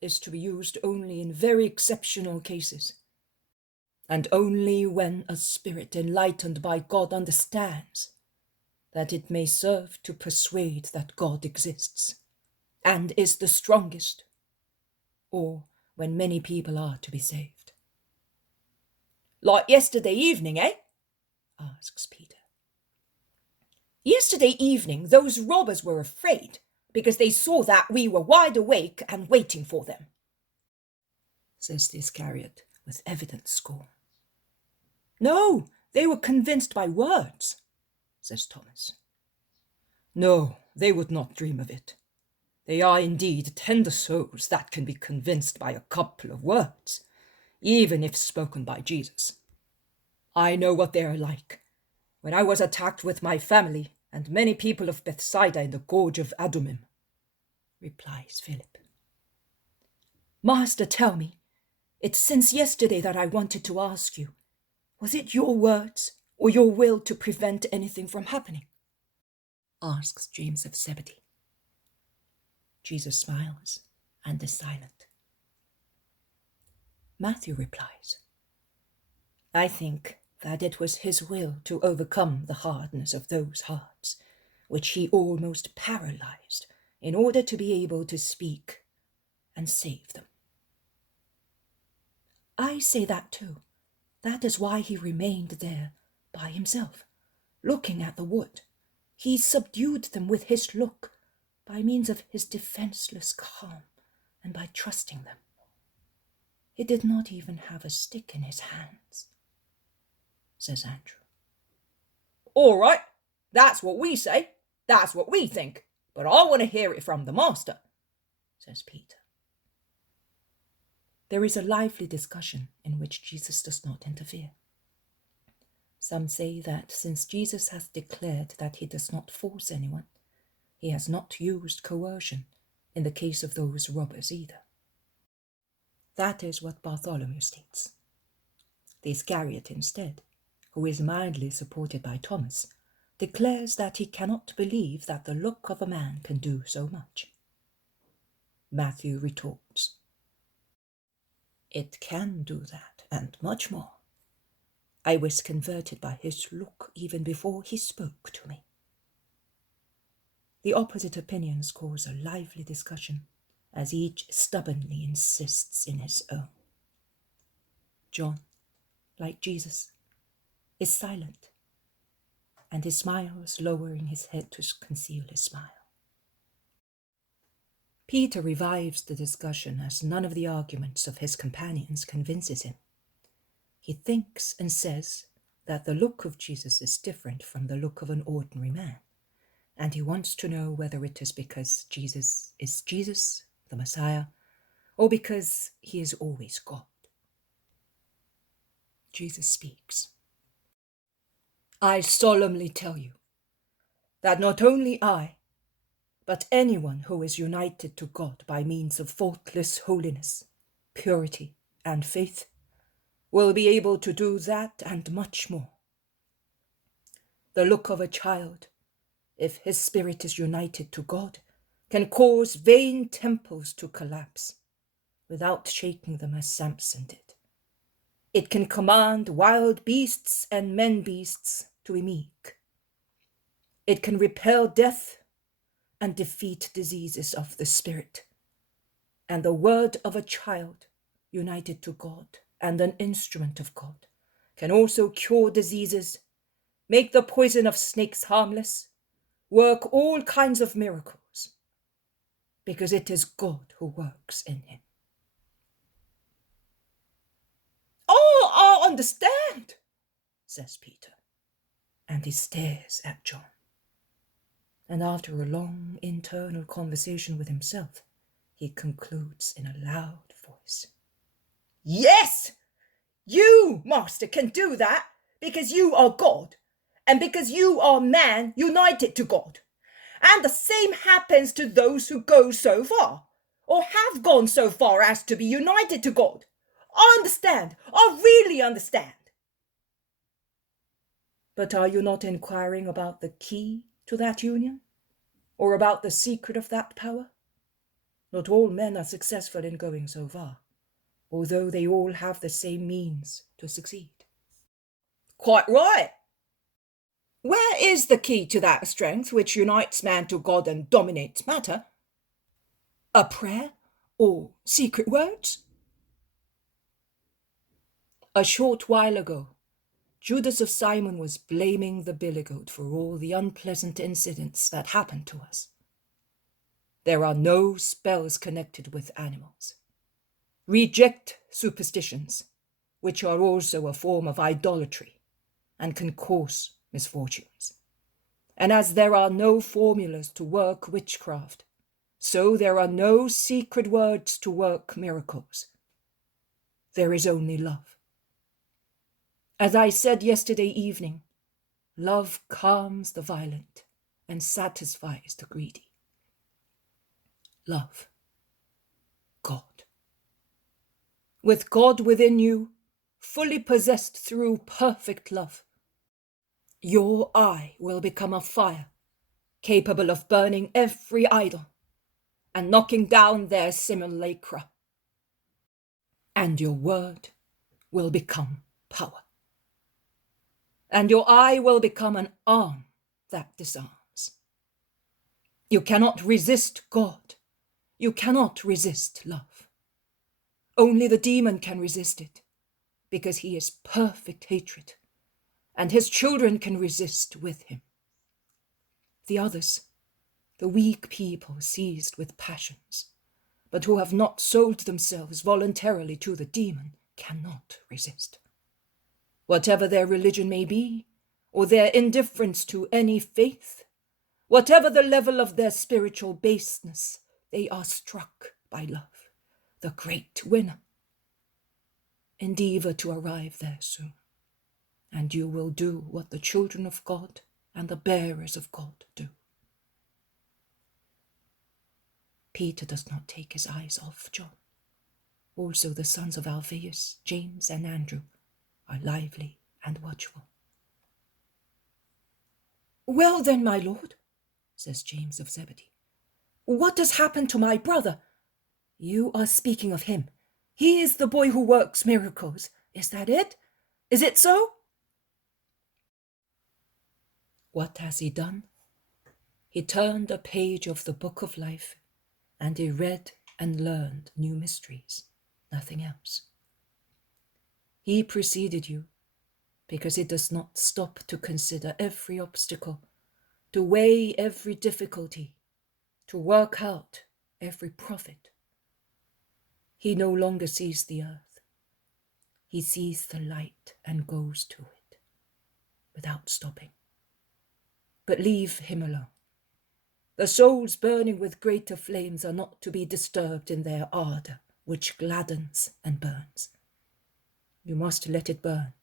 is to be used only in very exceptional cases, and only when a spirit enlightened by God understands that it may serve to persuade that God exists and is the strongest, or when many people are to be saved. Like yesterday evening, eh? Asks Peter. Yesterday evening, those robbers were afraid because they saw that we were wide awake and waiting for them, says the Iscariot with evident scorn. No, they were convinced by words, says Thomas. No, they would not dream of it. They are indeed tender souls that can be convinced by a couple of words, even if spoken by Jesus. I know what they are like. When I was attacked with my family and many people of Bethsaida in the gorge of Adumim, replies Philip. Master, tell me, it's since yesterday that I wanted to ask you, was it your words or your will to prevent anything from happening? Asks James of Zebedee. Jesus smiles and is silent. Matthew replies, I think that it was his will to overcome the hardness of those hearts, which he almost paralyzed, in order to be able to speak and save them. I say that too. That is why he remained there by himself, looking at the wood. He subdued them with his look, by means of his defenseless calm, and by trusting them. He did not even have a stick in his hands, says Andrew. All right, that's what we say, that's what we think, but I want to hear it from the master, says Peter. There is a lively discussion in which Jesus does not interfere. Some say that since Jesus has declared that he does not force anyone, he has not used coercion in the case of those robbers either. That is what Bartholomew states. The Iscariot instead, who is mildly supported by Thomas, declares that he cannot believe that the look of a man can do so much. Matthew retorts, it can do that and much more. I was converted by his look even before he spoke to me. The opposite opinions cause a lively discussion, as each stubbornly insists in his own. John, like Jesus, is silent, and he smiles, lowering his head to conceal his smile. Peter revives the discussion as none of the arguments of his companions convinces him. He thinks and says that the look of Jesus is different from the look of an ordinary man, and he wants to know whether it is because Jesus is Jesus, the Messiah, or because he is always God. Jesus speaks. I solemnly tell you that not only I, but anyone who is united to God by means of faultless holiness, purity, and faith will be able to do that and much more. The look of a child, if his spirit is united to God, can cause vain temples to collapse without shaking them as Samson did. It can command wild beasts and men-beasts to be meek. It can repel death and defeat diseases of the spirit. And the word of a child united to God and an instrument of God can also cure diseases, make the poison of snakes harmless, work all kinds of miracles, because it is God who works in him. Oh, I understand, says Peter, and he stares at John. And after a long internal conversation with himself, he concludes in a loud voice. Yes, you, Master, can do that because you are God, and because you are man united to God. And the same happens to those who go so far, or have gone so far as to be united to God. I understand. I really understand. But are you not inquiring about the key to that union? Or about the secret of that power? Not all men are successful in going so far, although they all have the same means to succeed. Quite right. Where is the key to that strength which unites man to God and dominates matter? A prayer or secret words? A short while ago, Judas of Simon was blaming the billy goat for all the unpleasant incidents that happened to us. There are no spells connected with animals. Reject superstitions, which are also a form of idolatry and can cause misfortunes. And as there are no formulas to work witchcraft, so there are no secret words to work miracles. There is only love. As I said yesterday evening, love calms the violent and satisfies the greedy. Love. God. With God within you, fully possessed through perfect love, your eye will become a fire, capable of burning every idol and knocking down their simulacra. And your word will become power. And your eye will become an arm that disarms. You cannot resist God. You cannot resist love. Only the demon can resist it, because he is perfect hatred, and his children can resist with him. The others, the weak people seized with passions, but who have not sold themselves voluntarily to the demon, cannot resist. Whatever their religion may be, or their indifference to any faith, whatever the level of their spiritual baseness, they are struck by love, the great winner. Endeavor to arrive there soon, and you will do what the children of God and the bearers of God do. Peter does not take his eyes off John. Also the sons of Alphaeus, James and Andrew, are lively and watchful. Well then, my lord, says James of Zebedee, what has happened to my brother? You are speaking of him. He is the boy who works miracles. Is that it? Is it so? What has he done? He turned a page of the book of life, and he read and learned new mysteries, nothing else. He preceded you because he does not stop to consider every obstacle, to weigh every difficulty, to work out every profit. He no longer sees the earth. He sees the light and goes to it without stopping. But leave him alone. The souls burning with greater flames are not to be disturbed in their ardor, which gladdens and burns. You must let it burn.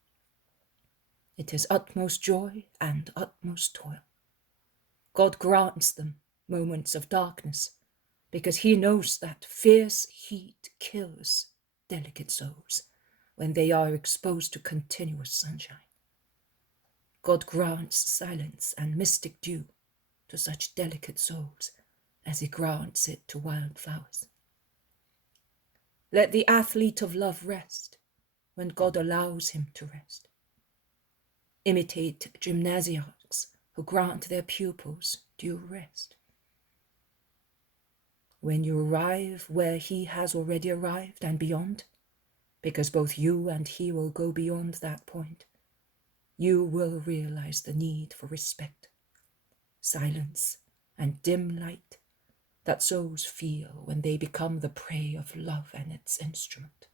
It is utmost joy and utmost toil. God grants them moments of darkness, because he knows that fierce heat kills delicate souls when they are exposed to continuous sunshine. God grants silence and mystic dew to such delicate souls as he grants it to wildflowers. Let the athlete of love rest when God allows him to rest. Imitate gymnasiarchs who grant their pupils due rest. When you arrive where he has already arrived and beyond, because both you and he will go beyond that point, you will realize the need for respect, silence, and dim light that souls feel when they become the prey of love and its instrument.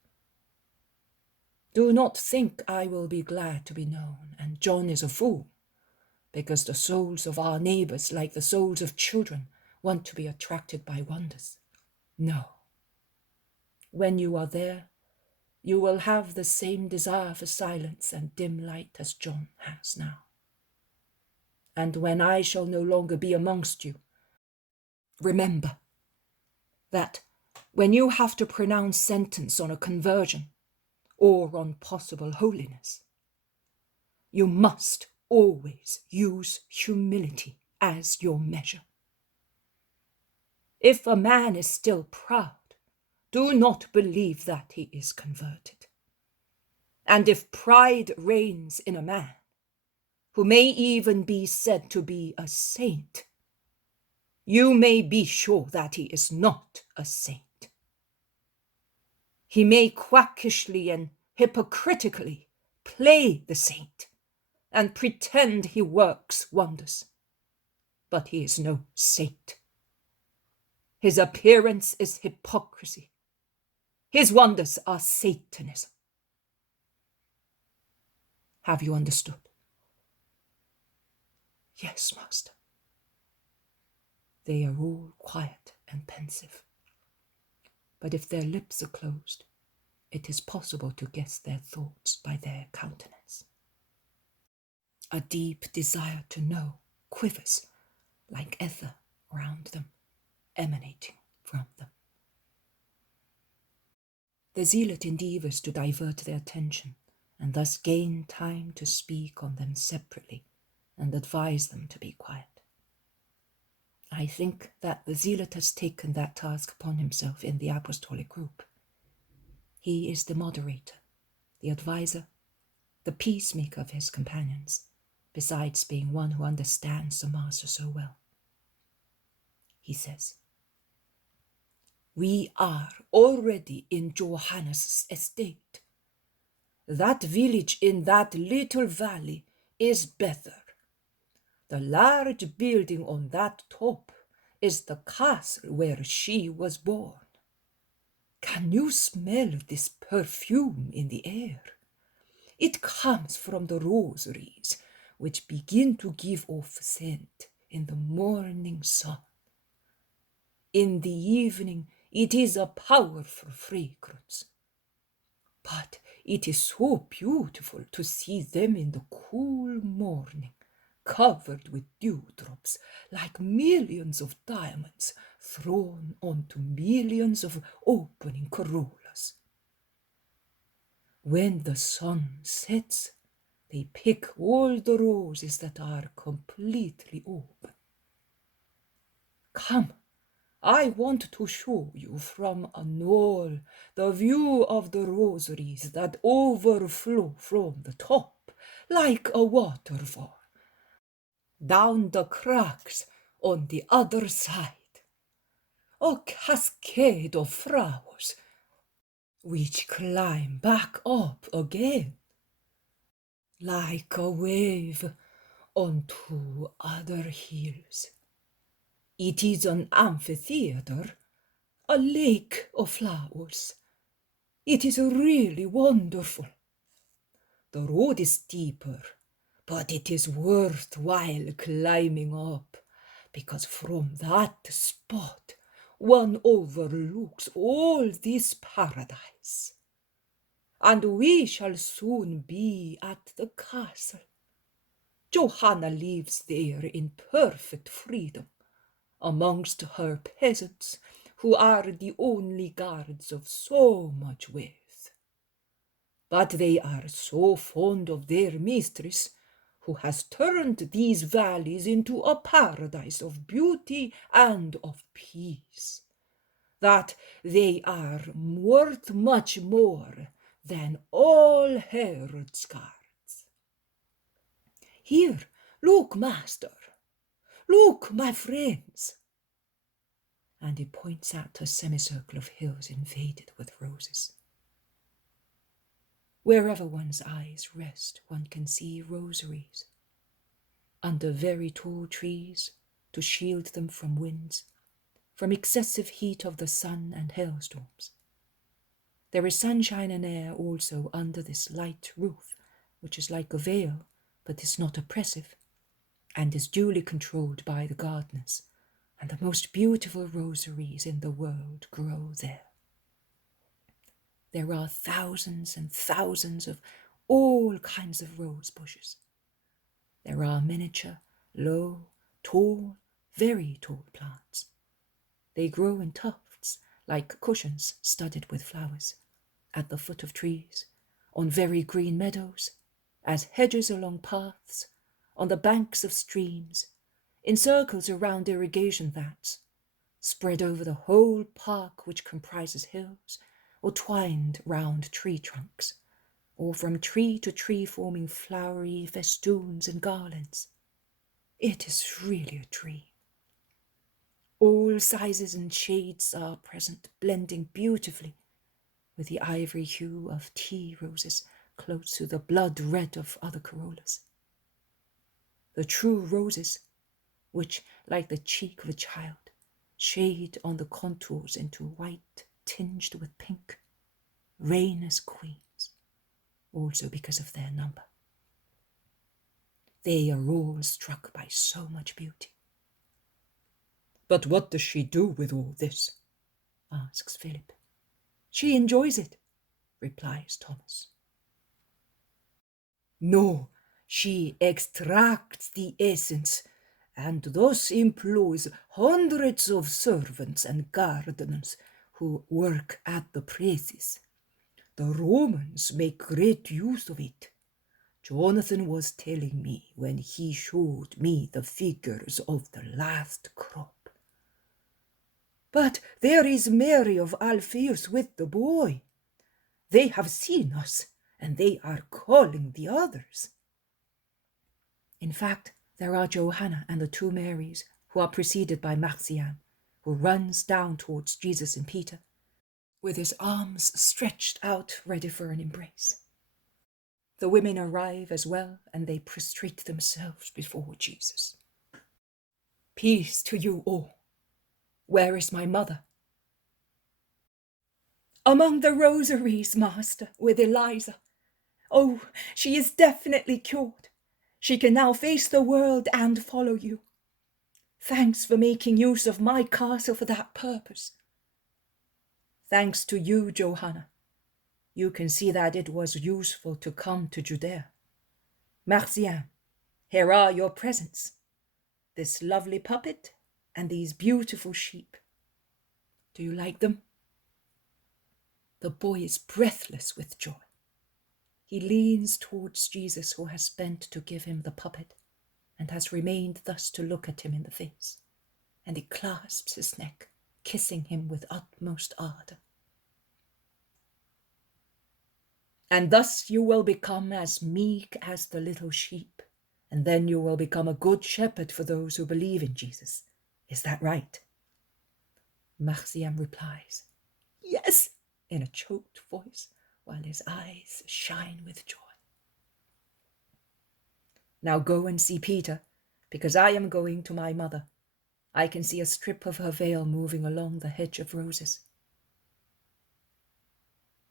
Do not think I will be glad to be known, and John is a fool, because the souls of our neighbors, like the souls of children, want to be attracted by wonders. No. When you are there, you will have the same desire for silence and dim light as John has now. and when I shall no longer be amongst you, remember that when you have to pronounce sentence on a conversion or on possible holiness, you must always use humility as your measure. If a man is still proud, do not believe that he is converted. And if pride reigns in a man, who may even be said to be a saint, you may be sure that he is not a saint. He may quackishly and hypocritically play the saint and pretend he works wonders, but he is no saint. His appearance is hypocrisy. His wonders are Satanism. Have you understood? Yes, master. They are all quiet and pensive, but if their lips are closed, it is possible to guess their thoughts by their countenance. A deep desire to know quivers like ether round them, emanating from them. The zealot endeavours to divert their attention and thus gain time to speak on them separately and advise them to be quiet. I think that the zealot has taken that task upon himself in the apostolic group. He is the moderator, the advisor, the peacemaker of his companions, besides being one who understands the master so well. He says, "We are already in Johannes' estate. That village in that little valley is Bethzur. The large building on that top is the castle where she was born. Can you smell this perfume in the air? It comes from the rosaries, which begin to give off scent in the morning sun. In the evening, it is a powerful fragrance. But it is so beautiful to see them in the cool morning, covered with dewdrops, like millions of diamonds thrown onto millions of opening corollas. When the sun sets, they pick all the roses that are completely open. Come, I want to show you from a knoll the view of the rosaries that overflow from the top like a waterfall down the cracks on the other side, a cascade of flowers which climb back up again like a wave onto other hills. It is an amphitheater, a lake of flowers. It is really wonderful. The road is steeper, but it is worthwhile climbing up, because from that spot one overlooks all this paradise. And we shall soon be at the castle. Johanna lives there in perfect freedom, amongst her peasants, who are the only guards of so much wealth. But they are so fond of their mistress, who has turned these valleys into a paradise of beauty and of peace, that they are worth much more than all Herod's guards. Here, look, master. Look, my friends." And he points out a semicircle of hills invaded with roses. Wherever one's eyes rest, one can see rosaries, under very tall trees to shield them from winds, from excessive heat of the sun and hailstorms. There is sunshine and air also under this light roof, which is like a veil, but is not oppressive, and is duly controlled by the gardeners, and the most beautiful rosaries in the world grow there. There are thousands and thousands of all kinds of rose bushes. There are miniature, low, tall, very tall plants. They grow in tufts, like cushions studded with flowers, at the foot of trees, on very green meadows, as hedges along paths, on the banks of streams, in circles around irrigation vats, spread over the whole park which comprises hills, or twined round tree trunks, or from tree to tree forming flowery festoons and garlands. It is really a dream. All sizes and shades are present, blending beautifully with the ivory hue of tea roses close to the blood red of other corollas. The true roses, which, like the cheek of a child, shade on the contours into white tinged with pink, reign as queens, also because of their number. They are all struck by so much beauty. But what does she do with all this? Asks Philip. She enjoys it, replies Thomas. No, she extracts the essence, and thus employs hundreds of servants and gardeners who work at the presses. The Romans make great use of it. Jonathan was telling me when he showed me the figures of the last crop. But there is Mary of Alphaeus with the boy. They have seen us, and they are calling the others. In fact, there are Johanna and the two Marys, who are preceded by Marcian, who runs down towards Jesus and Peter, with his arms stretched out ready for an embrace. The women arrive as well, and they prostrate themselves before Jesus. Peace to you all. Where is my mother? Among the rosaries, Master, with Eliza. Oh, she is definitely cured. She can now face the world and follow you. Thanks for making use of my castle for that purpose. Thanks to you, Johanna. You can see that it was useful to come to Judea. Marcian, here are your presents. This lovely puppet and these beautiful sheep. Do you like them? The boy is breathless with joy. He leans towards Jesus, who has bent to give him the puppet and has remained thus to look at him in the face, and he clasps his neck, kissing him with utmost ardor. And thus you will become as meek as the little sheep, and then you will become a good shepherd for those who believe in Jesus. Is that right? Marcian replies, Yes, in a choked voice, while his eyes shine with joy. Now go and see Peter, because I am going to my mother. I can see a strip of her veil moving along the hedge of roses.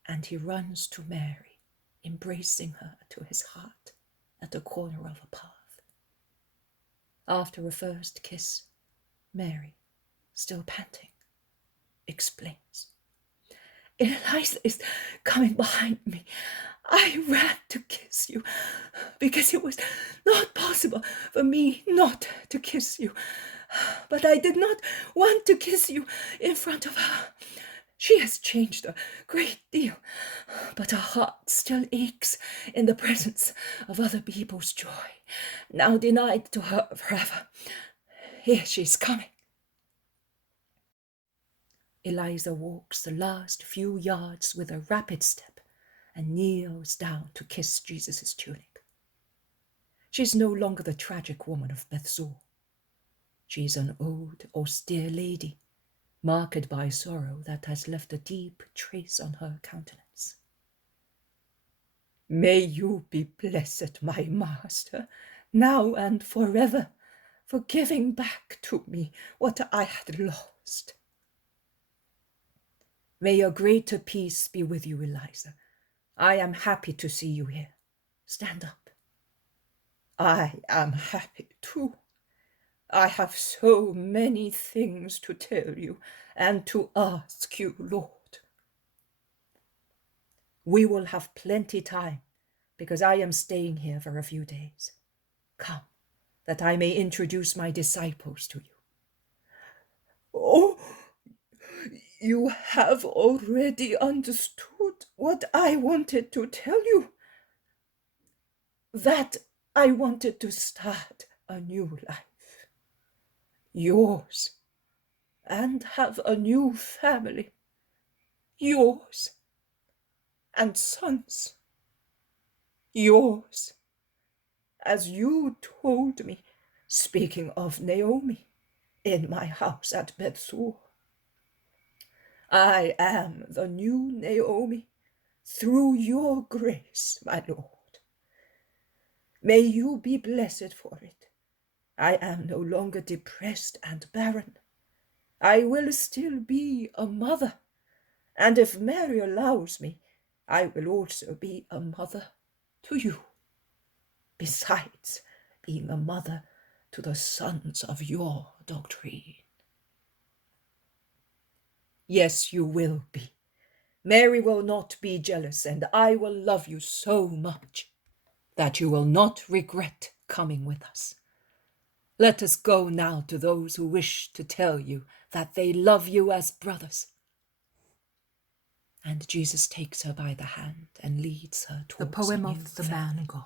And he runs to Mary, embracing her to his heart at the corner of a path. After a first kiss, Mary, still panting, explains. Eliza is coming behind me. I ran to kiss you because it was not possible for me not to kiss you. But I did not want to kiss you in front of her. She has changed a great deal, but her heart still aches in the presence of other people's joy, now denied to her forever. Here she is coming. Eliza walks the last few yards with a rapid step and kneels down to kiss Jesus' tunic. She is no longer the tragic woman of Bethzur. She is an old, austere lady, marked by sorrow that has left a deep trace on her countenance. May you be blessed, my master, now and forever, for giving back to me what I had lost. May your greater peace be with you, Eliza. I am happy to see you here. Stand up. I am happy too. I have so many things to tell you and to ask you, Lord. We will have plenty time, because I am staying here for a few days. Come, that I may introduce my disciples to you. Oh, you have already understood what I wanted to tell you. That I wanted to start a new life. Yours. And have a new family. Yours. And sons. Yours. As you told me, speaking of Naomi, in my house at Bethzur. I am the new Naomi, through your grace, my Lord. May you be blessed for it. I am no longer depressed and barren. I will still be a mother, and if Mary allows me, I will also be a mother to you, besides being a mother to the sons of your doctrine. Yes, you will be. Mary will not be jealous, and I will love you so much that you will not regret coming with us. Let us go now to those who wish to tell you that they love you as brothers. And Jesus takes her by the hand and leads her towards The poem a new of the family. man God,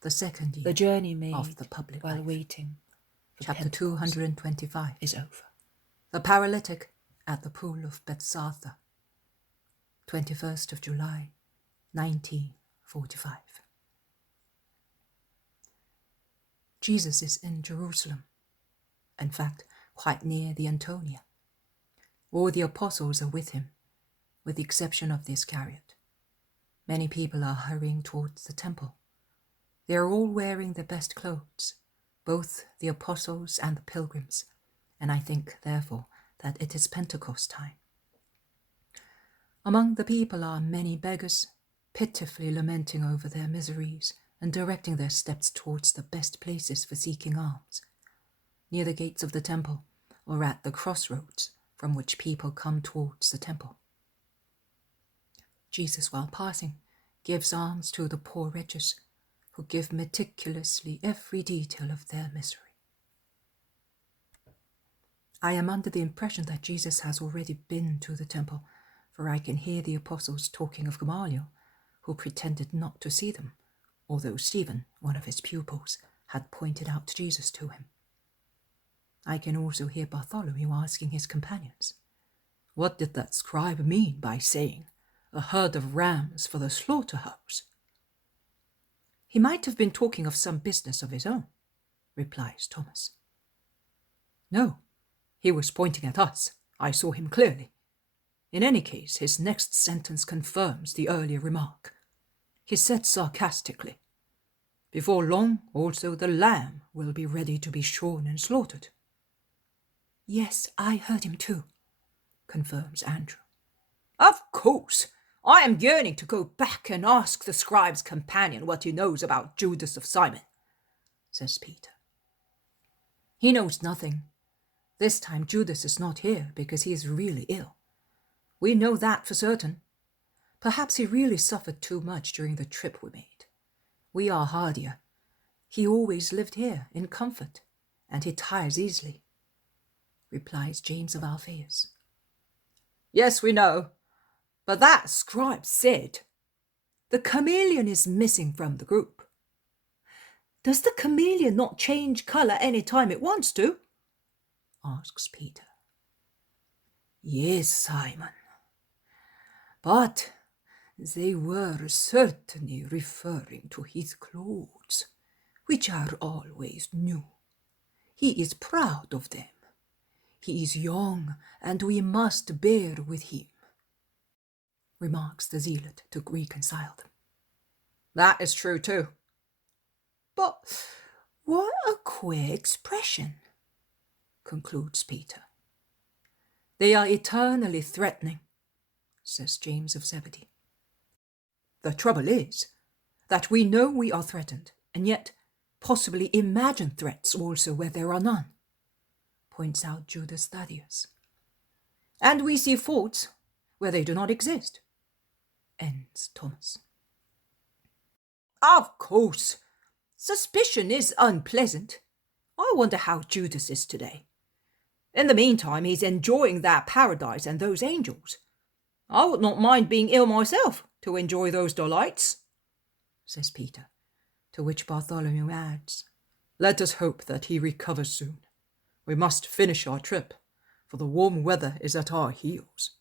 the second year The journey made of the public while life. waiting for Chapter Pentecost 225. is over. The paralytic at the pool of Bethzur, 21st of July, 1945. Jesus is in Jerusalem, in fact, quite near the Antonia. All the apostles are with him, with the exception of the Iscariot. Many people are hurrying towards the temple. They are all wearing their best clothes, both the apostles and the pilgrims, and I think, therefore, that it is Pentecost time. Among the people are many beggars, pitifully lamenting over their miseries and directing their steps towards the best places for seeking alms, near the gates of the temple or at the crossroads from which people come towards the temple. Jesus, while passing, gives alms to the poor wretches, who give meticulously every detail of their misery. I am under the impression that Jesus has already been to the temple, for I can hear the apostles talking of Gamaliel, who pretended not to see them, although Stephen, one of his pupils, had pointed out Jesus to him. I can also hear Bartholomew asking his companions, "What did that scribe mean by saying, 'a herd of rams for the slaughterhouse'?" "He might have been talking of some business of his own," replies Thomas. "No, he was pointing at us. I saw him clearly. In any case, his next sentence confirms the earlier remark. He said sarcastically, 'Before long, also the lamb will be ready to be shorn and slaughtered.'" "Yes, I heard him too," confirms Andrew. "Of course. I am yearning to go back and ask the scribe's companion what he knows about Judas of Simon," says Peter. "He knows nothing. This time Judas is not here because he is really ill. We know that for certain. Perhaps he really suffered too much during the trip we made. We are hardier. He always lived here in comfort, and he tires easily," replies James of Alphaeus. "Yes, we know. But that scribe said, 'The chameleon is missing from the group.'" "Does the chameleon not change colour any time it wants to?" asks Peter. "Yes, Simon. But they were certainly referring to his clothes, which are always new. He is proud of them. He is young, and we must bear with him," remarks the zealot to reconcile them. "That is true too." "But what a queer expression," concludes Peter. "They are eternally threatening," says James of Zebedee. "The trouble is that we know we are threatened, and yet possibly imagine threats also where there are none," points out Judas Thaddeus. "And we see faults where they do not exist," ends Thomas. "Of course. Suspicion is unpleasant. I wonder how Judas is today. In the meantime, he's enjoying that paradise and those angels. I would not mind being ill myself to enjoy those delights, says Peter, to which Bartholomew adds, Let us hope that he recovers soon. We must finish our trip, for the warm weather is at our heels.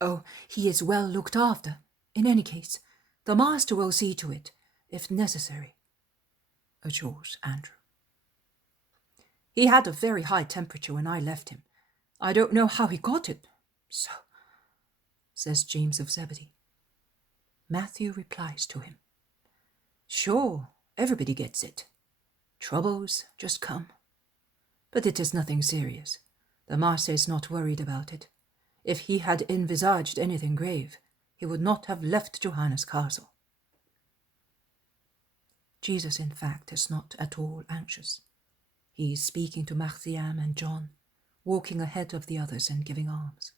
Oh, he is well looked after. In any case, the master will see to it, if necessary, assures Andrew. He had a very high temperature when I left him. I don't know how he got it. So, says James of Zebedee. Matthew replies to him, Sure, everybody gets it. Troubles just come. But it is nothing serious. The master is not worried about it. If he had envisaged anything grave, he would not have left Johanna's castle. Jesus, in fact, is not at all anxious. He is speaking to Marthiam and John, walking ahead of the others and giving alms.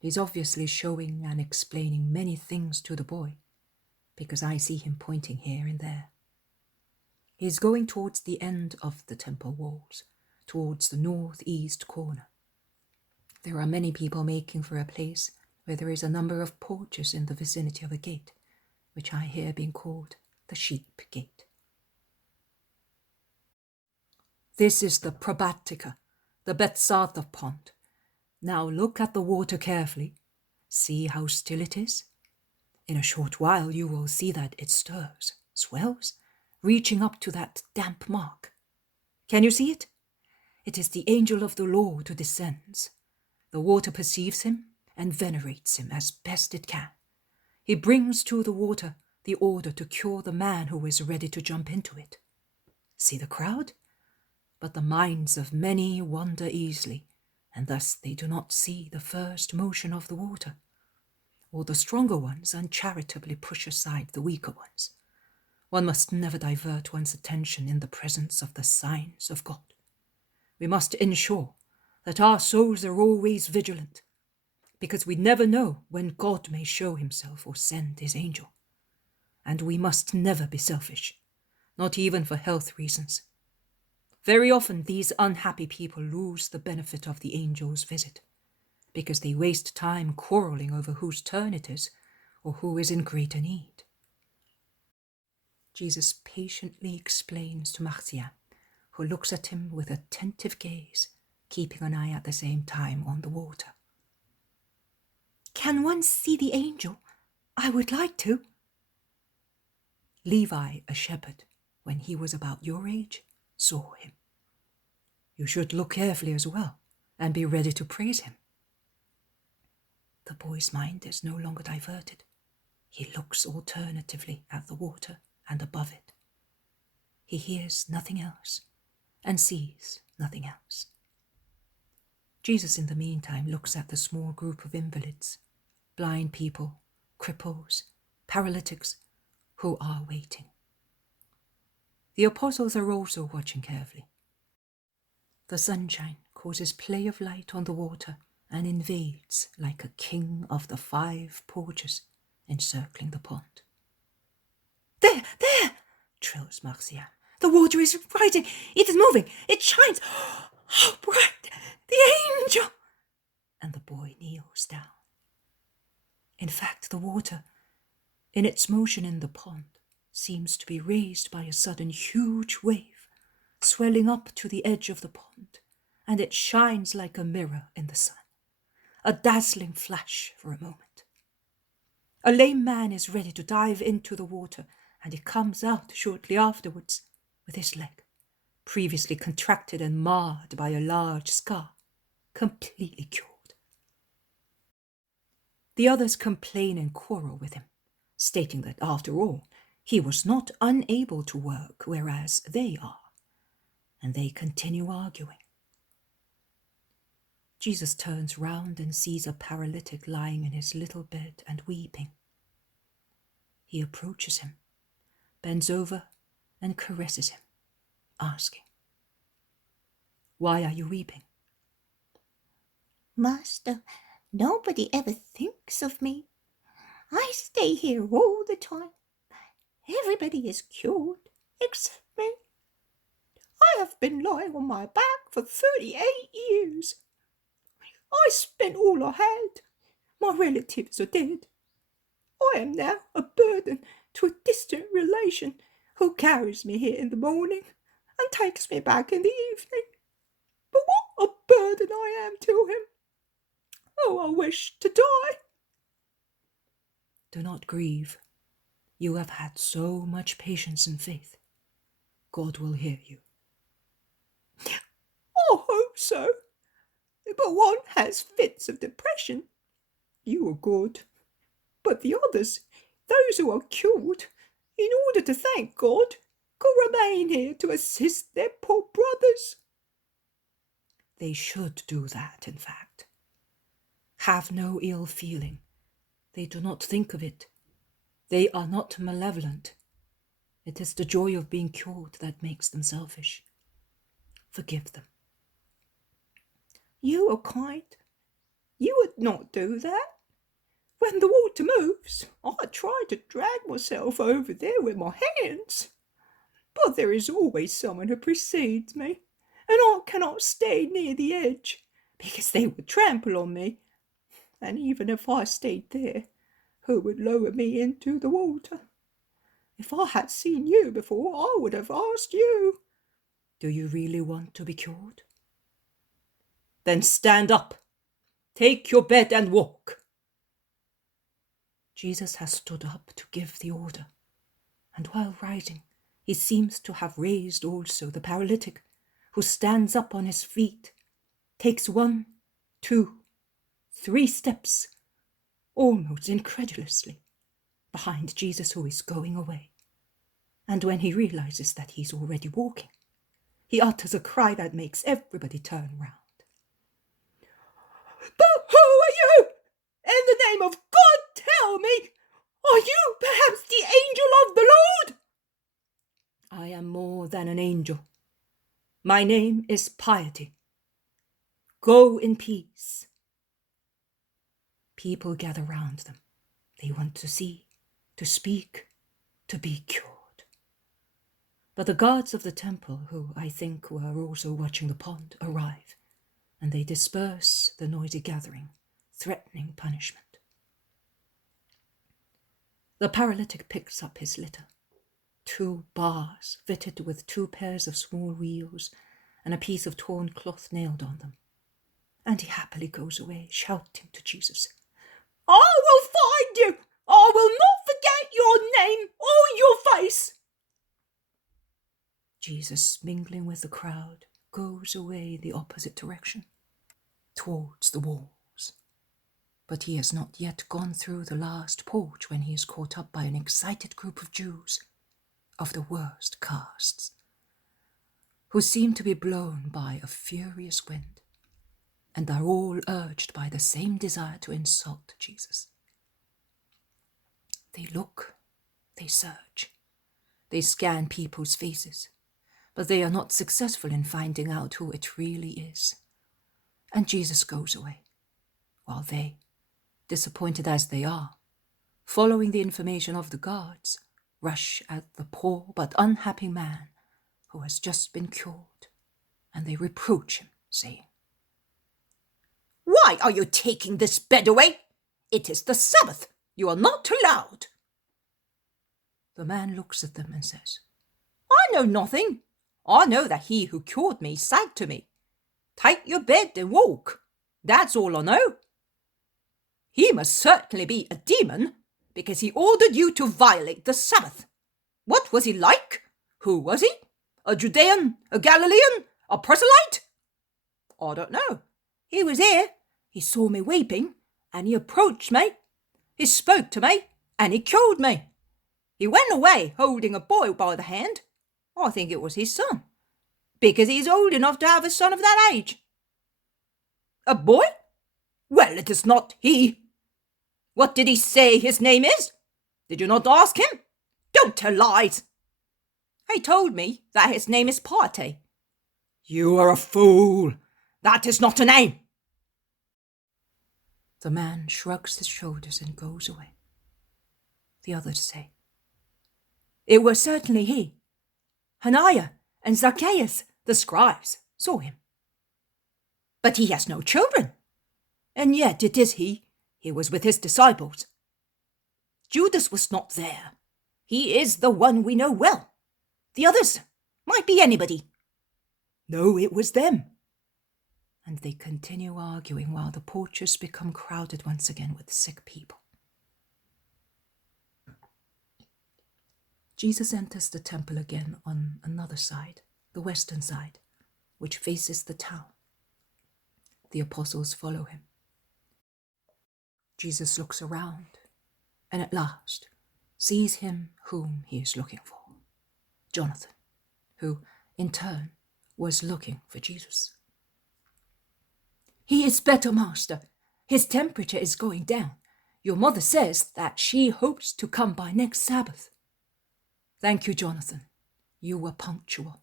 He's obviously showing and explaining many things to the boy, because I see him pointing here and there. He is going towards the end of the temple walls, towards the northeast corner. There are many people making for a place where there is a number of porches in the vicinity of a gate, which I hear being called the Sheep Gate. This is the Probatica, the Bethzur pond. Now look at the water carefully. See how still it is? In a short while you will see that it stirs, swells, reaching up to that damp mark. Can you see it? It is the angel of the Lord who descends. The water perceives him and venerates him as best it can. He brings to the water the order to cure the man who is ready to jump into it. See the crowd? But the minds of many wander easily, and thus they do not see the first motion of the water, or the stronger ones uncharitably push aside the weaker ones. One must never divert one's attention in the presence of the signs of God. We must ensure that our souls are always vigilant, because we never know when God may show himself or send his angel. And we must never be selfish, not even for health reasons. Very often these unhappy people lose the benefit of the angel's visit, because they waste time quarreling over whose turn it is or who is in greater need. Jesus patiently explains to Marcia, who looks at him with attentive gaze, keeping an eye at the same time on the water. Can one see the angel? I would like to. Levi, a shepherd, when he was about your age, saw him. You should look carefully as well, and be ready to praise him. The boy's mind is no longer diverted. He looks alternatively at the water and above it. He hears nothing else, and sees nothing else. Jesus, in the meantime, looks at the small group of invalids, blind people, cripples, paralytics, who are waiting. The apostles are also watching carefully. The sunshine causes play of light on the water and invades like a king of the 5 porches encircling the pond. There, trills Marcia. The water is rising. It is moving. It shines. How bright! The angel! And the boy kneels down. In fact, the water, in its motion in the pond, seems to be raised by a sudden huge wave, swelling up to the edge of the pond, and it shines like a mirror in the sun, a dazzling flash for a moment. A lame man is ready to dive into the water, and he comes out shortly afterwards with his leg, previously contracted and marred by a large scar, completely cured. The others complain and quarrel with him, stating that, after all, he was not unable to work, whereas they are, and they continue arguing. Jesus turns round and sees a paralytic lying in his little bed and weeping. He approaches him, bends over and caresses him, asking, "Why are you weeping?" Master, nobody ever thinks of me. I stay here all the time. Everybody is cured except me. I have been lying on my back for 38 years. I spent all I had. My relatives are dead. I am now a burden to a distant relation who carries me here in the morning and takes me back in the evening. But what a burden I am to him! Oh, I wish to die. Do not grieve. You have had so much patience and faith. God will hear you. I hope so. But one has fits of depression. You are good. But the others, those who are cured, in order to thank God, could remain here to assist their poor brothers. They should do that, in fact. Have no ill feeling. They do not think of it. They are not malevolent. It is the joy of being cured that makes them selfish. Forgive them. You are kind. You would not do that. When the water moves, I try to drag myself over there with my hands. But there is always someone who precedes me, and I cannot stay near the edge, because they would trample on me. And even if I stayed there, who would lower me into the water? If I had seen you before, I would have asked you. Do you really want to be cured? Then stand up. Take your bed and walk. Jesus has stood up to give the order, and while rising, he seems to have raised also the paralytic, who stands up on his feet, takes 1, 2, 3 steps, almost incredulously, behind Jesus, who is going away. And when he realizes that he's already walking, he utters a cry that makes everybody turn round. But who are you? In the name of God, tell me, are you perhaps the angel of the Lord? I am more than an angel. My name is Piety. Go in peace. People gather round them. They want to see, to speak, to be cured. But the guards of the temple, who I think were also watching the pond, arrive, and they disperse the noisy gathering, threatening punishment. The paralytic picks up his litter, 2 bars fitted with 2 pairs of small wheels and a piece of torn cloth nailed on them, and he happily goes away, shouting to Jesus, I will find you. I will not forget your name or your face. Jesus, mingling with the crowd, goes away the opposite direction, towards the walls. But he has not yet gone through the last porch when he is caught up by an excited group of Jews of the worst castes, who seem to be blown by a furious wind, and are all urged by the same desire to insult Jesus. They look, they search, they scan people's faces, but they are not successful in finding out who it really is. And Jesus goes away, while they, disappointed as they are, following the information of the guards, rush at the poor but unhappy man who has just been cured, and they reproach him, saying, Why are you taking this bed away? It is the Sabbath. You are not allowed. The man looks at them and says, I know nothing. I know that he who cured me said to me, Take your bed and walk. That's all I know. He must certainly be a demon, because he ordered you to violate the Sabbath. What was he like? Who was he? A Judean? A Galilean? A proselyte? I don't know. He was here. He saw me weeping, and he approached me. He spoke to me, and he cured me. He went away holding a boy by the hand. I think it was his son, because he is old enough to have a son of that age. A boy? Well, it is not he. What did he say his name is? Did you not ask him? Don't tell lies. He told me that his name is Piety. You are a fool. That is not a name. The man shrugs his shoulders and goes away. The others say, It was certainly he. Hananiah and Zacchaeus, the scribes, saw him. But he has no children, and yet it is he. He was with his disciples. Judas was not there. He is the one we know well. The others might be anybody. No, it was them. And they continue arguing while the porches become crowded once again with sick people. Jesus enters the temple again on another side, the western side, which faces the town. The apostles follow him. Jesus looks around and at last sees him whom he is looking for, Jonathan, who in turn was looking for Jesus. He is better, Master. His temperature is going down. Your mother says that she hopes to come by next Sabbath. Thank you, Jonathan. You were punctual.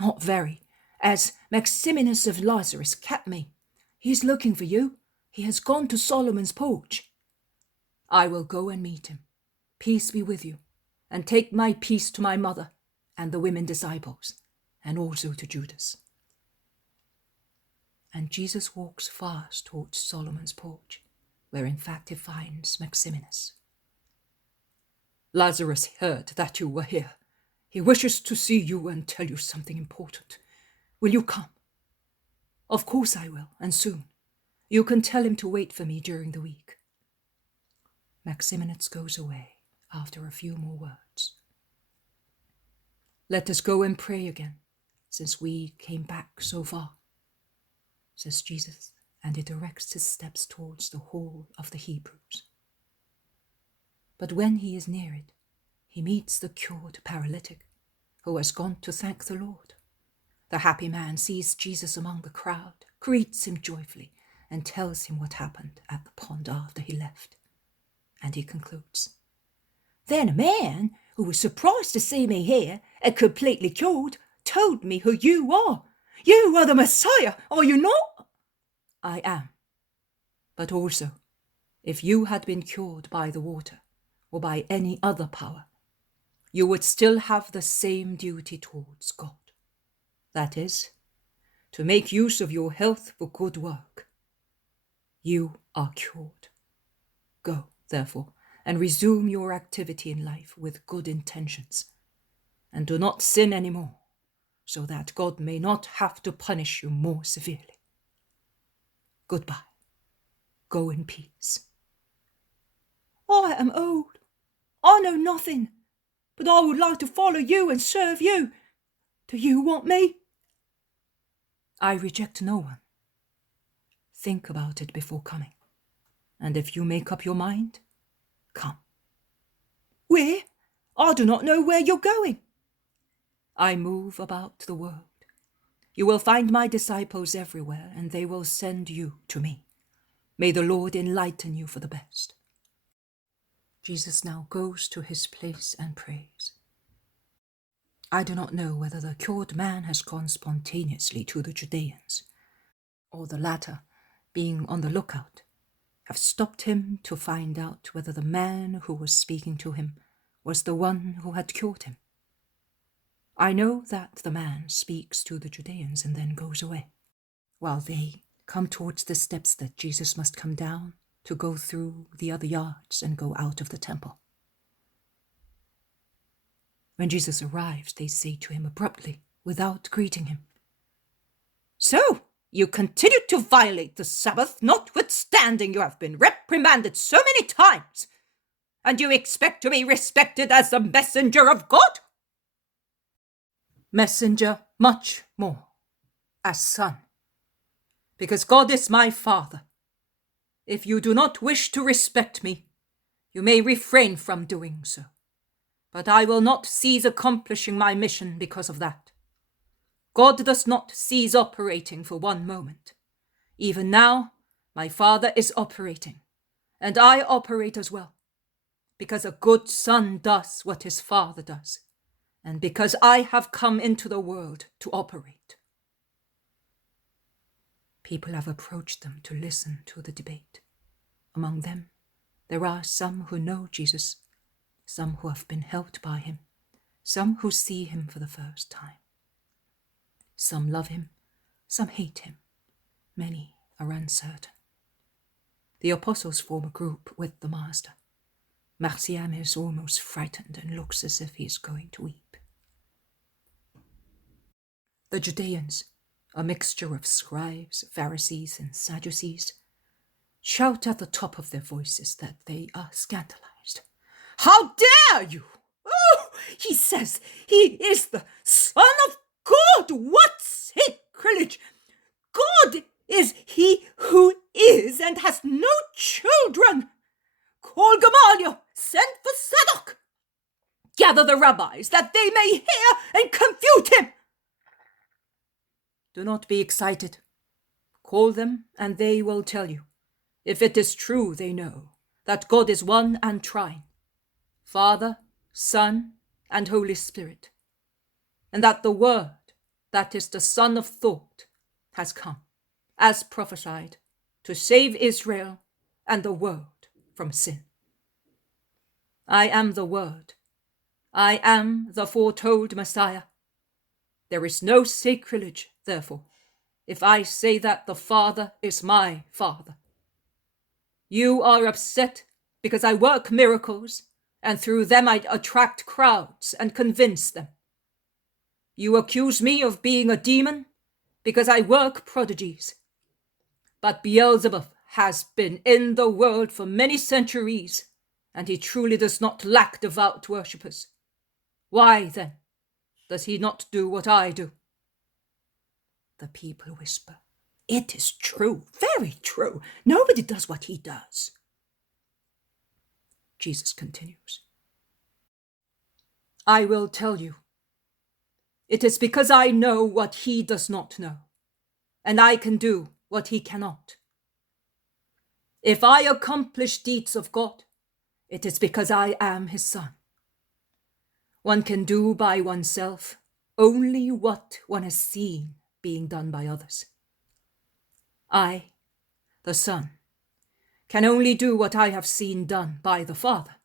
Not very, as Maximinus of Lazarus kept me. He's looking for you. He has gone to Solomon's porch. I will go and meet him. Peace be with you, and take my peace to my mother and the women disciples, and also to Judas. And Jesus walks fast towards Solomon's porch, where in fact he finds Maximinus. Lazarus heard that you were here. He wishes to see you and tell you something important. Will you come? Of course I will, and soon. You can tell him to wait for me during the week. Maximinus goes away after a few more words. Let us go and pray again, since we came back so far, says Jesus, and he directs his steps towards the hall of the Hebrews. But when he is near it, he meets the cured paralytic, who has gone to thank the Lord. The happy man sees Jesus among the crowd, greets him joyfully, and tells him what happened at the pond after he left. And he concludes, Then a man who was surprised to see me here and completely cured told me who you are. You are the Messiah, are you not? I am. But also, if you had been cured by the water, or by any other power, you would still have the same duty towards God. That is, to make use of your health for good work. You are cured. Go, therefore, and resume your activity in life with good intentions, and do not sin any more, so that God may not have to punish you more severely. Goodbye. Go in peace. I am old. I know nothing, but I would like to follow you and serve you. Do you want me? I reject no one. Think about it before coming, and if you make up your mind, come. Where? I do not know where you're going. I move about the world. You will find my disciples everywhere, and they will send you to me. May the Lord enlighten you for the best. Jesus now goes to his place and prays. I do not know whether the cured man has gone spontaneously to the Judeans, or the latter, being on the lookout, have stopped him to find out whether the man who was speaking to him was the one who had cured him. I know that the man speaks to the Judeans and then goes away, while they come towards the steps that Jesus must come down to go through the other yards and go out of the temple. When Jesus arrives, they say to him abruptly, without greeting him, So, you continue to violate the Sabbath, notwithstanding you have been reprimanded so many times, and you expect to be respected as the messenger of God? Messenger much more, as son, because God is my Father. If you do not wish to respect me, you may refrain from doing so, but I will not cease accomplishing my mission because of that. God does not cease operating for one moment. Even now, my Father is operating, and I operate as well, because a good son does what his Father does, and because I have come into the world to operate. People have approached them to listen to the debate. Among them, there are some who know Jesus, some who have been helped by him, some who see him for the first time. Some love him, some hate him, many are uncertain. The apostles form a group with the master. Marciam is almost frightened and looks as if he is going to weep. The Judeans, a mixture of scribes, Pharisees, and Sadducees, shout at the top of their voices that they are scandalized. How dare you? Oh, he says he is the Son of God. What sacrilege! God is he who is and has no children. Call Gamaliel, send for Zadok. Gather the rabbis that they may hear and confute him. Do not be excited. Call them, and they will tell you, if it is true they know, that God is one and trine, Father, Son, and Holy Spirit, and that the Word, that is the Son of Thought, has come, as prophesied, to save Israel and the world from sin. I am the Word. I am the foretold Messiah. There is no sacrilege, therefore, if I say that the Father is my Father. You are upset because I work miracles, and through them I attract crowds and convince them. You accuse me of being a demon because I work prodigies. But Beelzebub has been in the world for many centuries, and he truly does not lack devout worshippers. Why, then, does he not do what I do? The people whisper, "It is true, very true. Nobody does what he does." Jesus continues, I will tell you. It is because I know what he does not know, and I can do what he cannot. If I accomplish deeds of God, it is because I am his son. One can do by oneself only what one has seen being done by others. I, the Son, can only do what I have seen done by the Father,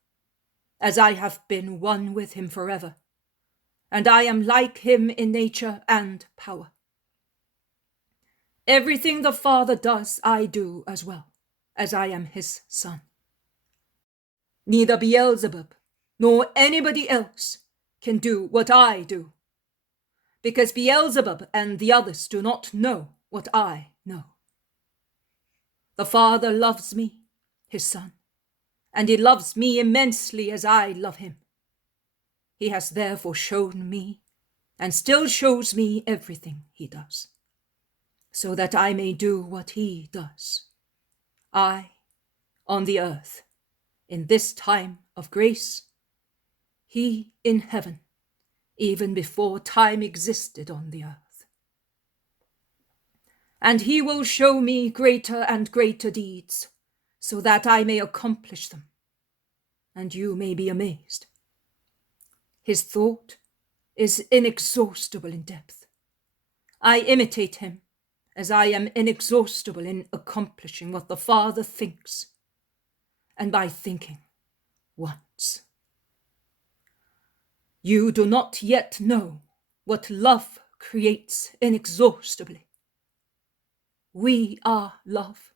as I have been one with him forever, and I am like him in nature and power. Everything the Father does, I do as well, as I am his Son. Neither Beelzebub nor anybody else can do what I do, because Beelzebub and the others do not know what I know. The Father loves me, his Son, and he loves me immensely as I love him. He has therefore shown me, and still shows me, everything he does, so that I may do what he does. I, on the earth, in this time of grace, he in heaven, even before time existed on the earth. And he will show me greater and greater deeds, so that I may accomplish them, and you may be amazed. His thought is inexhaustible in depth. I imitate him, as I am inexhaustible in accomplishing what the Father thinks, and by thinking once. You do not yet know what love creates inexhaustibly. We are love,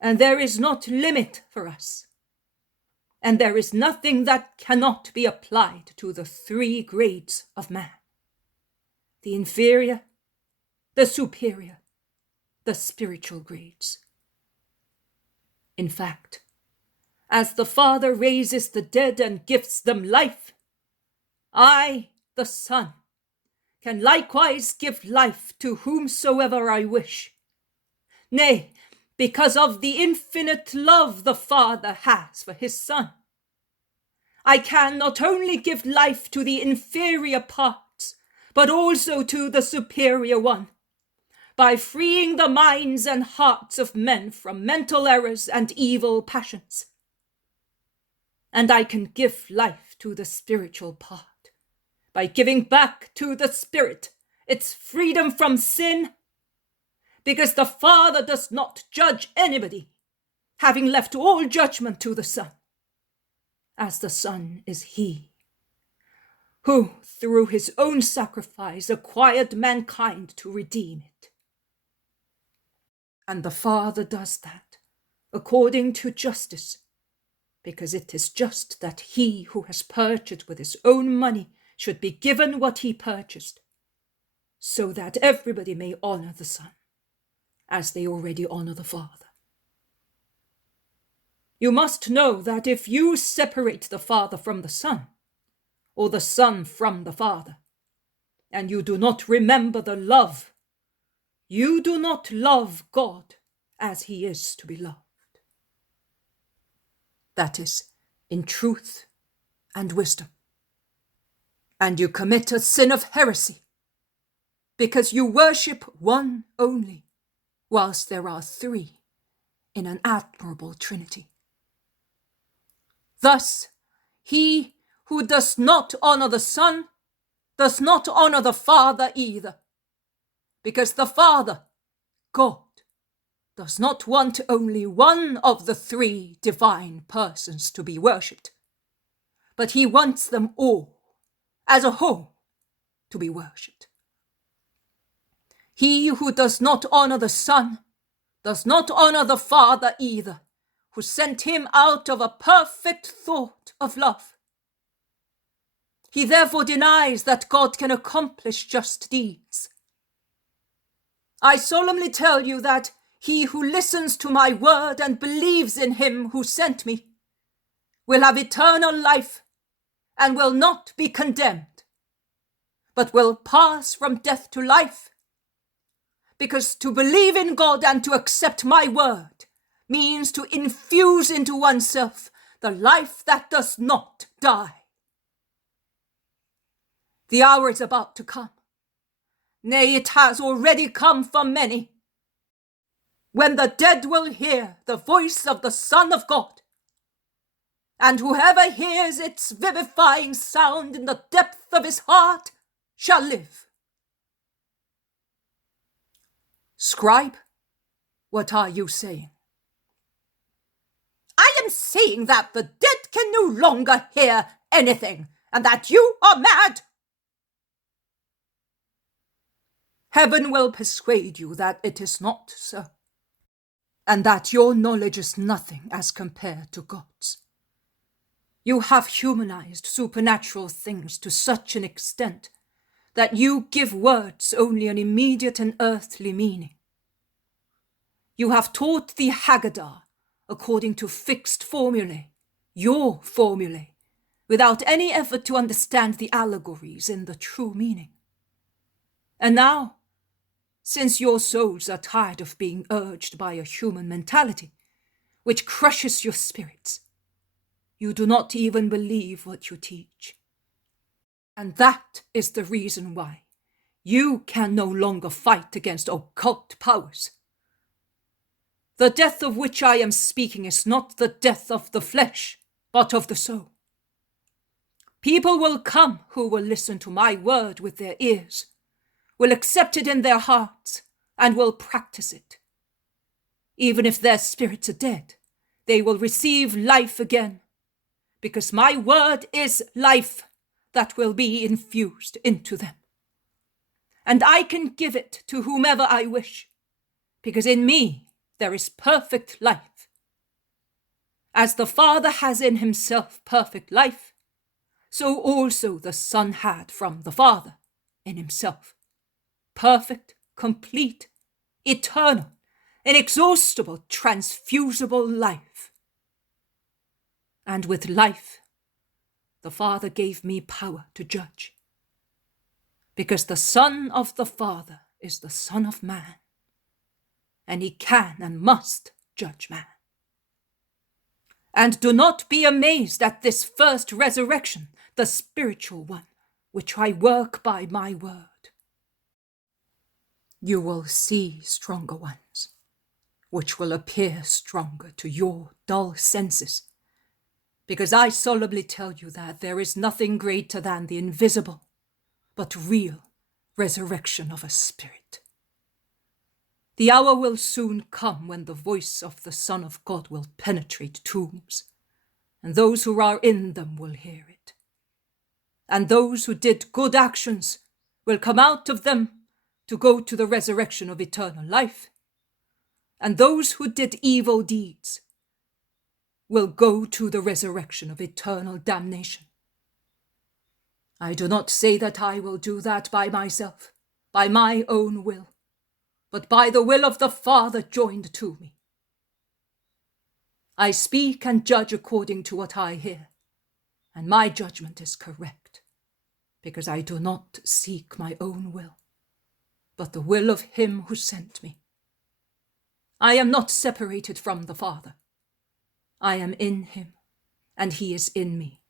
and there is not limit for us, and there is nothing that cannot be applied to the three grades of man: the inferior, the superior, the spiritual grades. In fact, as the Father raises the dead and gives them life, I, the Son, can likewise give life to whomsoever I wish. Nay, because of the infinite love the Father has for his Son, I can not only give life to the inferior parts, but also to the superior one, by freeing the minds and hearts of men from mental errors and evil passions. And I can give life to the spiritual part, by giving back to the Spirit its freedom from sin, because the Father does not judge anybody, having left all judgment to the Son, as the Son is he who, through his own sacrifice, acquired mankind to redeem it. And the Father does that, according to justice, because it is just that he who has purchased with his own money should be given what he purchased, so that everybody may honor the Son, as they already honor the Father. You must know that if you separate the Father from the Son, or the Son from the Father, and you do not remember the love, you do not love God as he is to be loved. That is, in truth and wisdom. And you commit a sin of heresy, because you worship one only, whilst there are three in an admirable Trinity. Thus, he who does not honor the Son does not honor the Father either, because the Father, God, does not want only one of the three divine persons to be worshipped, but he wants them all, as a whole, to be worshipped. He who does not honor the Son does not honor the Father either, who sent him out of a perfect thought of love. He therefore denies that God can accomplish just deeds. I solemnly tell you that he who listens to my word and believes in him who sent me will have eternal life and will not be condemned, but will pass from death to life. Because to believe in God and to accept my word means to infuse into oneself the life that does not die. The hour is about to come. Nay, it has already come for many, when the dead will hear the voice of the Son of God, and whoever hears its vivifying sound in the depth of his heart shall live. Scribe, what are you saying? I am saying that the dead can no longer hear anything, and that you are mad. Heaven will persuade you that it is not so, and that your knowledge is nothing as compared to God's. You have humanized supernatural things to such an extent that you give words only an immediate and earthly meaning. You have taught the Haggadah according to fixed formulae, your formulae, without any effort to understand the allegories in the true meaning. And now, since your souls are tired of being urged by a human mentality, which crushes your spirits, you do not even believe what you teach. And that is the reason why you can no longer fight against occult powers. The death of which I am speaking is not the death of the flesh, but of the soul. People will come who will listen to my word with their ears, will accept it in their hearts, and will practice it. Even if their spirits are dead, they will receive life again, because my word is life that will be infused into them. And I can give it to whomever I wish, because in me there is perfect life. As the Father has in himself perfect life, so also the Son had from the Father in himself perfect, complete, eternal, inexhaustible, transfusible life. And with life, the Father gave me power to judge, because the Son of the Father is the Son of Man, and he can and must judge man. And do not be amazed at this first resurrection, the spiritual one, which I work by my word. You will see stronger ones, which will appear stronger to your dull senses, because I solemnly tell you that there is nothing greater than the invisible, but real resurrection of a spirit. The hour will soon come when the voice of the Son of God will penetrate tombs, and those who are in them will hear it. and those who did good actions will come out of them to go to the resurrection of eternal life, and those who did evil deeds will go to the resurrection of eternal damnation. I do not say that I will do that by myself, by my own will, but by the will of the Father joined to me. I speak and judge according to what I hear, and my judgment is correct, because I do not seek my own will, but the will of him who sent me. I am not separated from the Father. I am in him, and he is in me,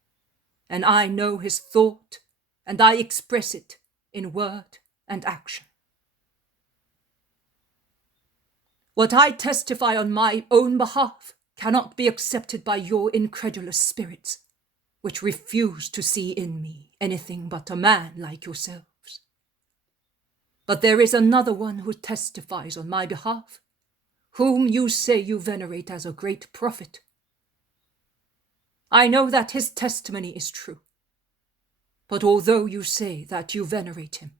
and I know his thought, and I express it in word and action. What I testify on my own behalf cannot be accepted by your incredulous spirits, which refuse to see in me anything but a man like yourselves. But there is another one who testifies on my behalf, whom you say you venerate as a great prophet. I know that his testimony is true, but although you say that you venerate him,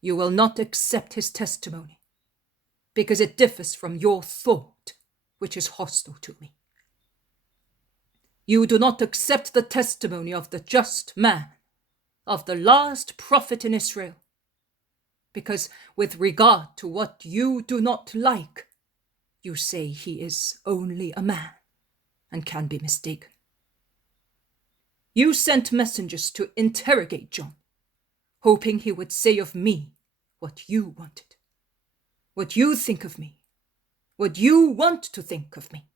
you will not accept his testimony, because it differs from your thought, which is hostile to me. You do not accept the testimony of the just man, of the last prophet in Israel, because with regard to what you do not like, you say he is only a man and can be mistaken. You sent messengers to interrogate John, hoping he would say of me what you wanted, what you think of me, what you want to think of me.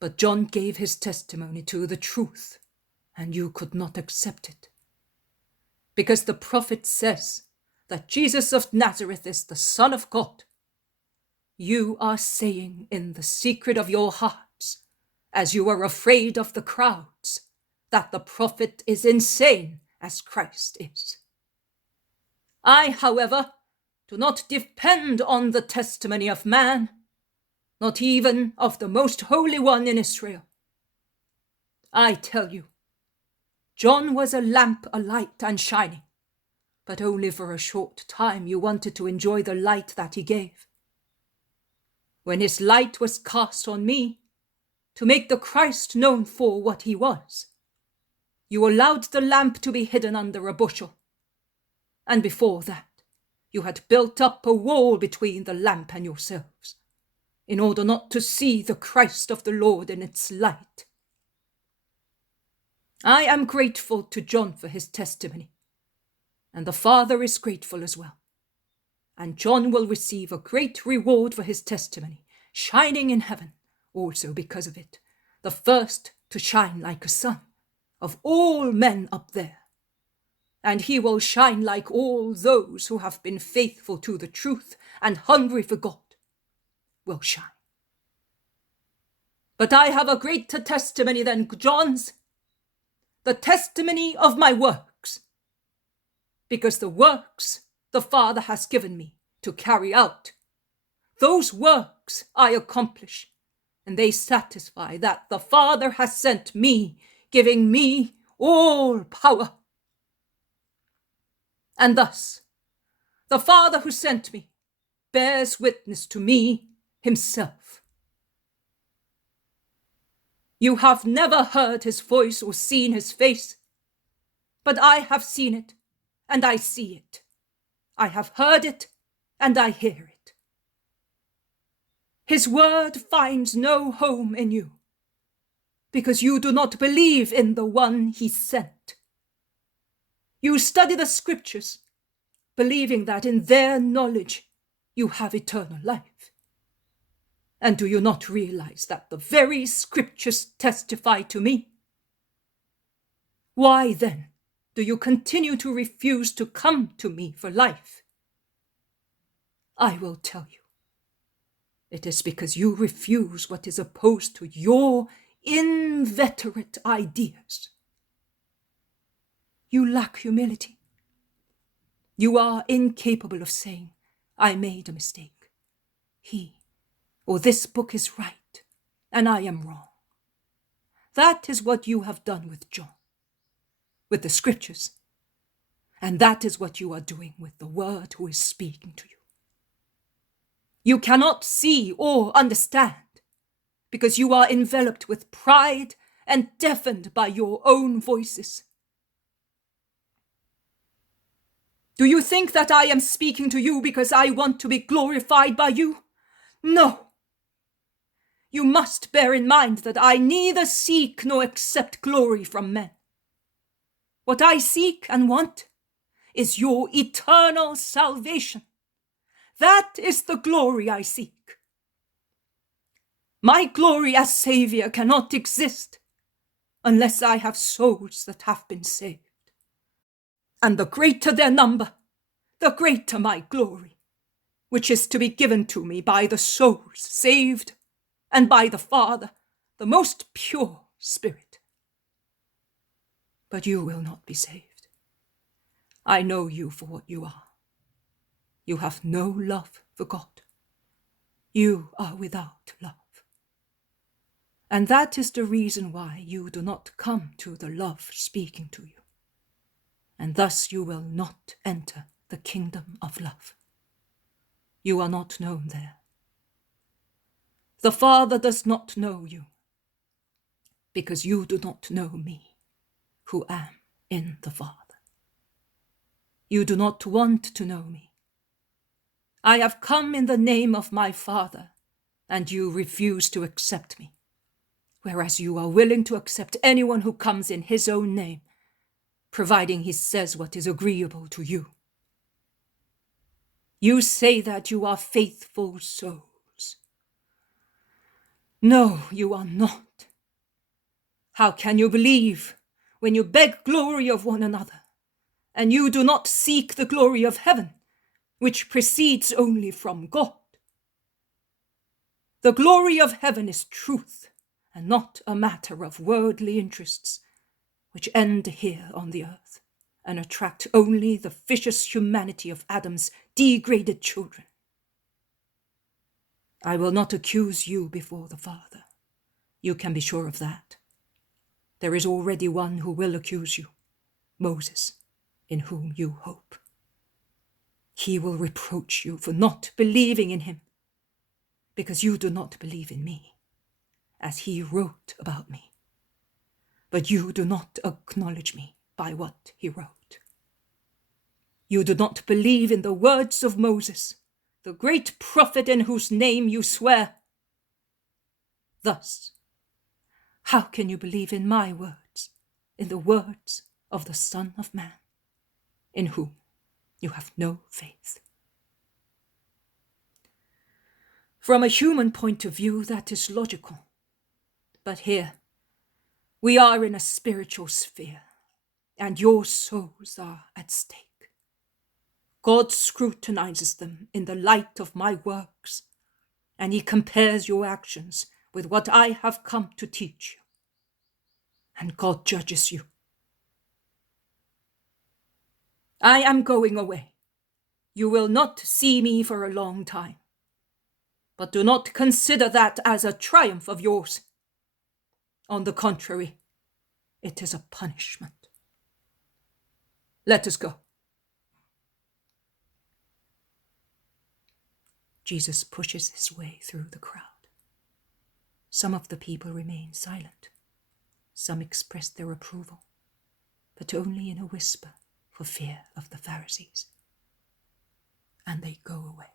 But John gave his testimony to the truth, and you could not accept it, because the prophet says that Jesus of Nazareth is the Son of God. You are saying in the secret of your hearts, as you are afraid of the crowds, that the prophet is insane as Christ is. I, however, do not depend on the testimony of man, not even of the most holy one in Israel. I tell you, John was a lamp alight and shining, but only for a short time you wanted to enjoy the light that he gave. When his light was cast on me, to make the Christ known for what he was, you allowed the lamp to be hidden under a bushel, and before that, you had built up a wall between the lamp and yourselves, in order not to see the Christ of the Lord in its light. I am grateful to John for his testimony, and the Father is grateful as well. And John will receive a great reward for his testimony, shining in heaven also because of it, the first to shine like a sun of all men up there. And he will shine like all those who have been faithful to the truth and hungry for God will shine. But I have a greater testimony than John's, the testimony of my works, because the works the Father has given me to carry out, those works I accomplish, and they satisfy that the Father has sent me, giving me all power. And thus, the Father who sent me bears witness to me himself. You have never heard his voice or seen his face, but I have seen it, and I see it. I have heard it, and I hear it. His word finds no home in you, because you do not believe in the one he sent. You study the scriptures, believing that in their knowledge you have eternal life. And do you not realize that the very scriptures testify to me? Why then do you continue to refuse to come to me for life? I will tell you. It is because you refuse what is opposed to your inveterate ideas. You lack humility. You are incapable of saying, I made a mistake. He or this book is right, and I am wrong. That is what you have done with John. with the scriptures. And that is what you are doing with the word who is speaking to you. You cannot see or understand because you are enveloped with pride and deafened by your own voices. Do you think that I am speaking to you because I want to be glorified by you? No. You must bear in mind that I neither seek nor accept glory from men. What I seek and want is your eternal salvation. That is the glory I seek. My glory as Saviour cannot exist unless I have souls that have been saved. And the greater their number, the greater my glory, which is to be given to me by the souls saved and by the Father, the most pure Spirit. But you will not be saved. I know you for what you are. You have no love for God. You are without love. And that is the reason why you do not come to the love speaking to you. And thus you will not enter the kingdom of love. You are not known there. The Father does not know you, because you do not know me, who am in the Father. You do not want to know me. I have come in the name of my Father, and you refuse to accept me, whereas you are willing to accept anyone who comes in his own name, providing he says what is agreeable to you. You say that you are faithful souls. No, you are not. How can you believe when you beg glory of one another, and you do not seek the glory of heaven, which proceeds only from God? The glory of heaven is truth, and not a matter of worldly interests, which end here on the earth, and attract only the vicious humanity of Adam's degraded children. I will not accuse you before the Father. You can be sure of that. There is already one who will accuse you, Moses, in whom you hope. He will reproach you for not believing in him, because you do not believe in me, as he wrote about me. But you do not acknowledge me by what he wrote. You do not believe in the words of Moses, the great prophet in whose name you swear. Thus, how can you believe in my words, in the words of the Son of Man, in whom you have no faith? From a human point of view, that is logical. But here, we are in a spiritual sphere, and your souls are at stake. God scrutinizes them in the light of my works, and he compares your actions with what I have come to teach you. And God judges you. I am going away. You will not see me for a long time. But do not consider that as a triumph of yours. On the contrary, it is a punishment. Let us go. Jesus pushes his way through the crowd. Some of the people remain silent. Some express their approval, but only in a whisper for fear of the Pharisees. And they go away.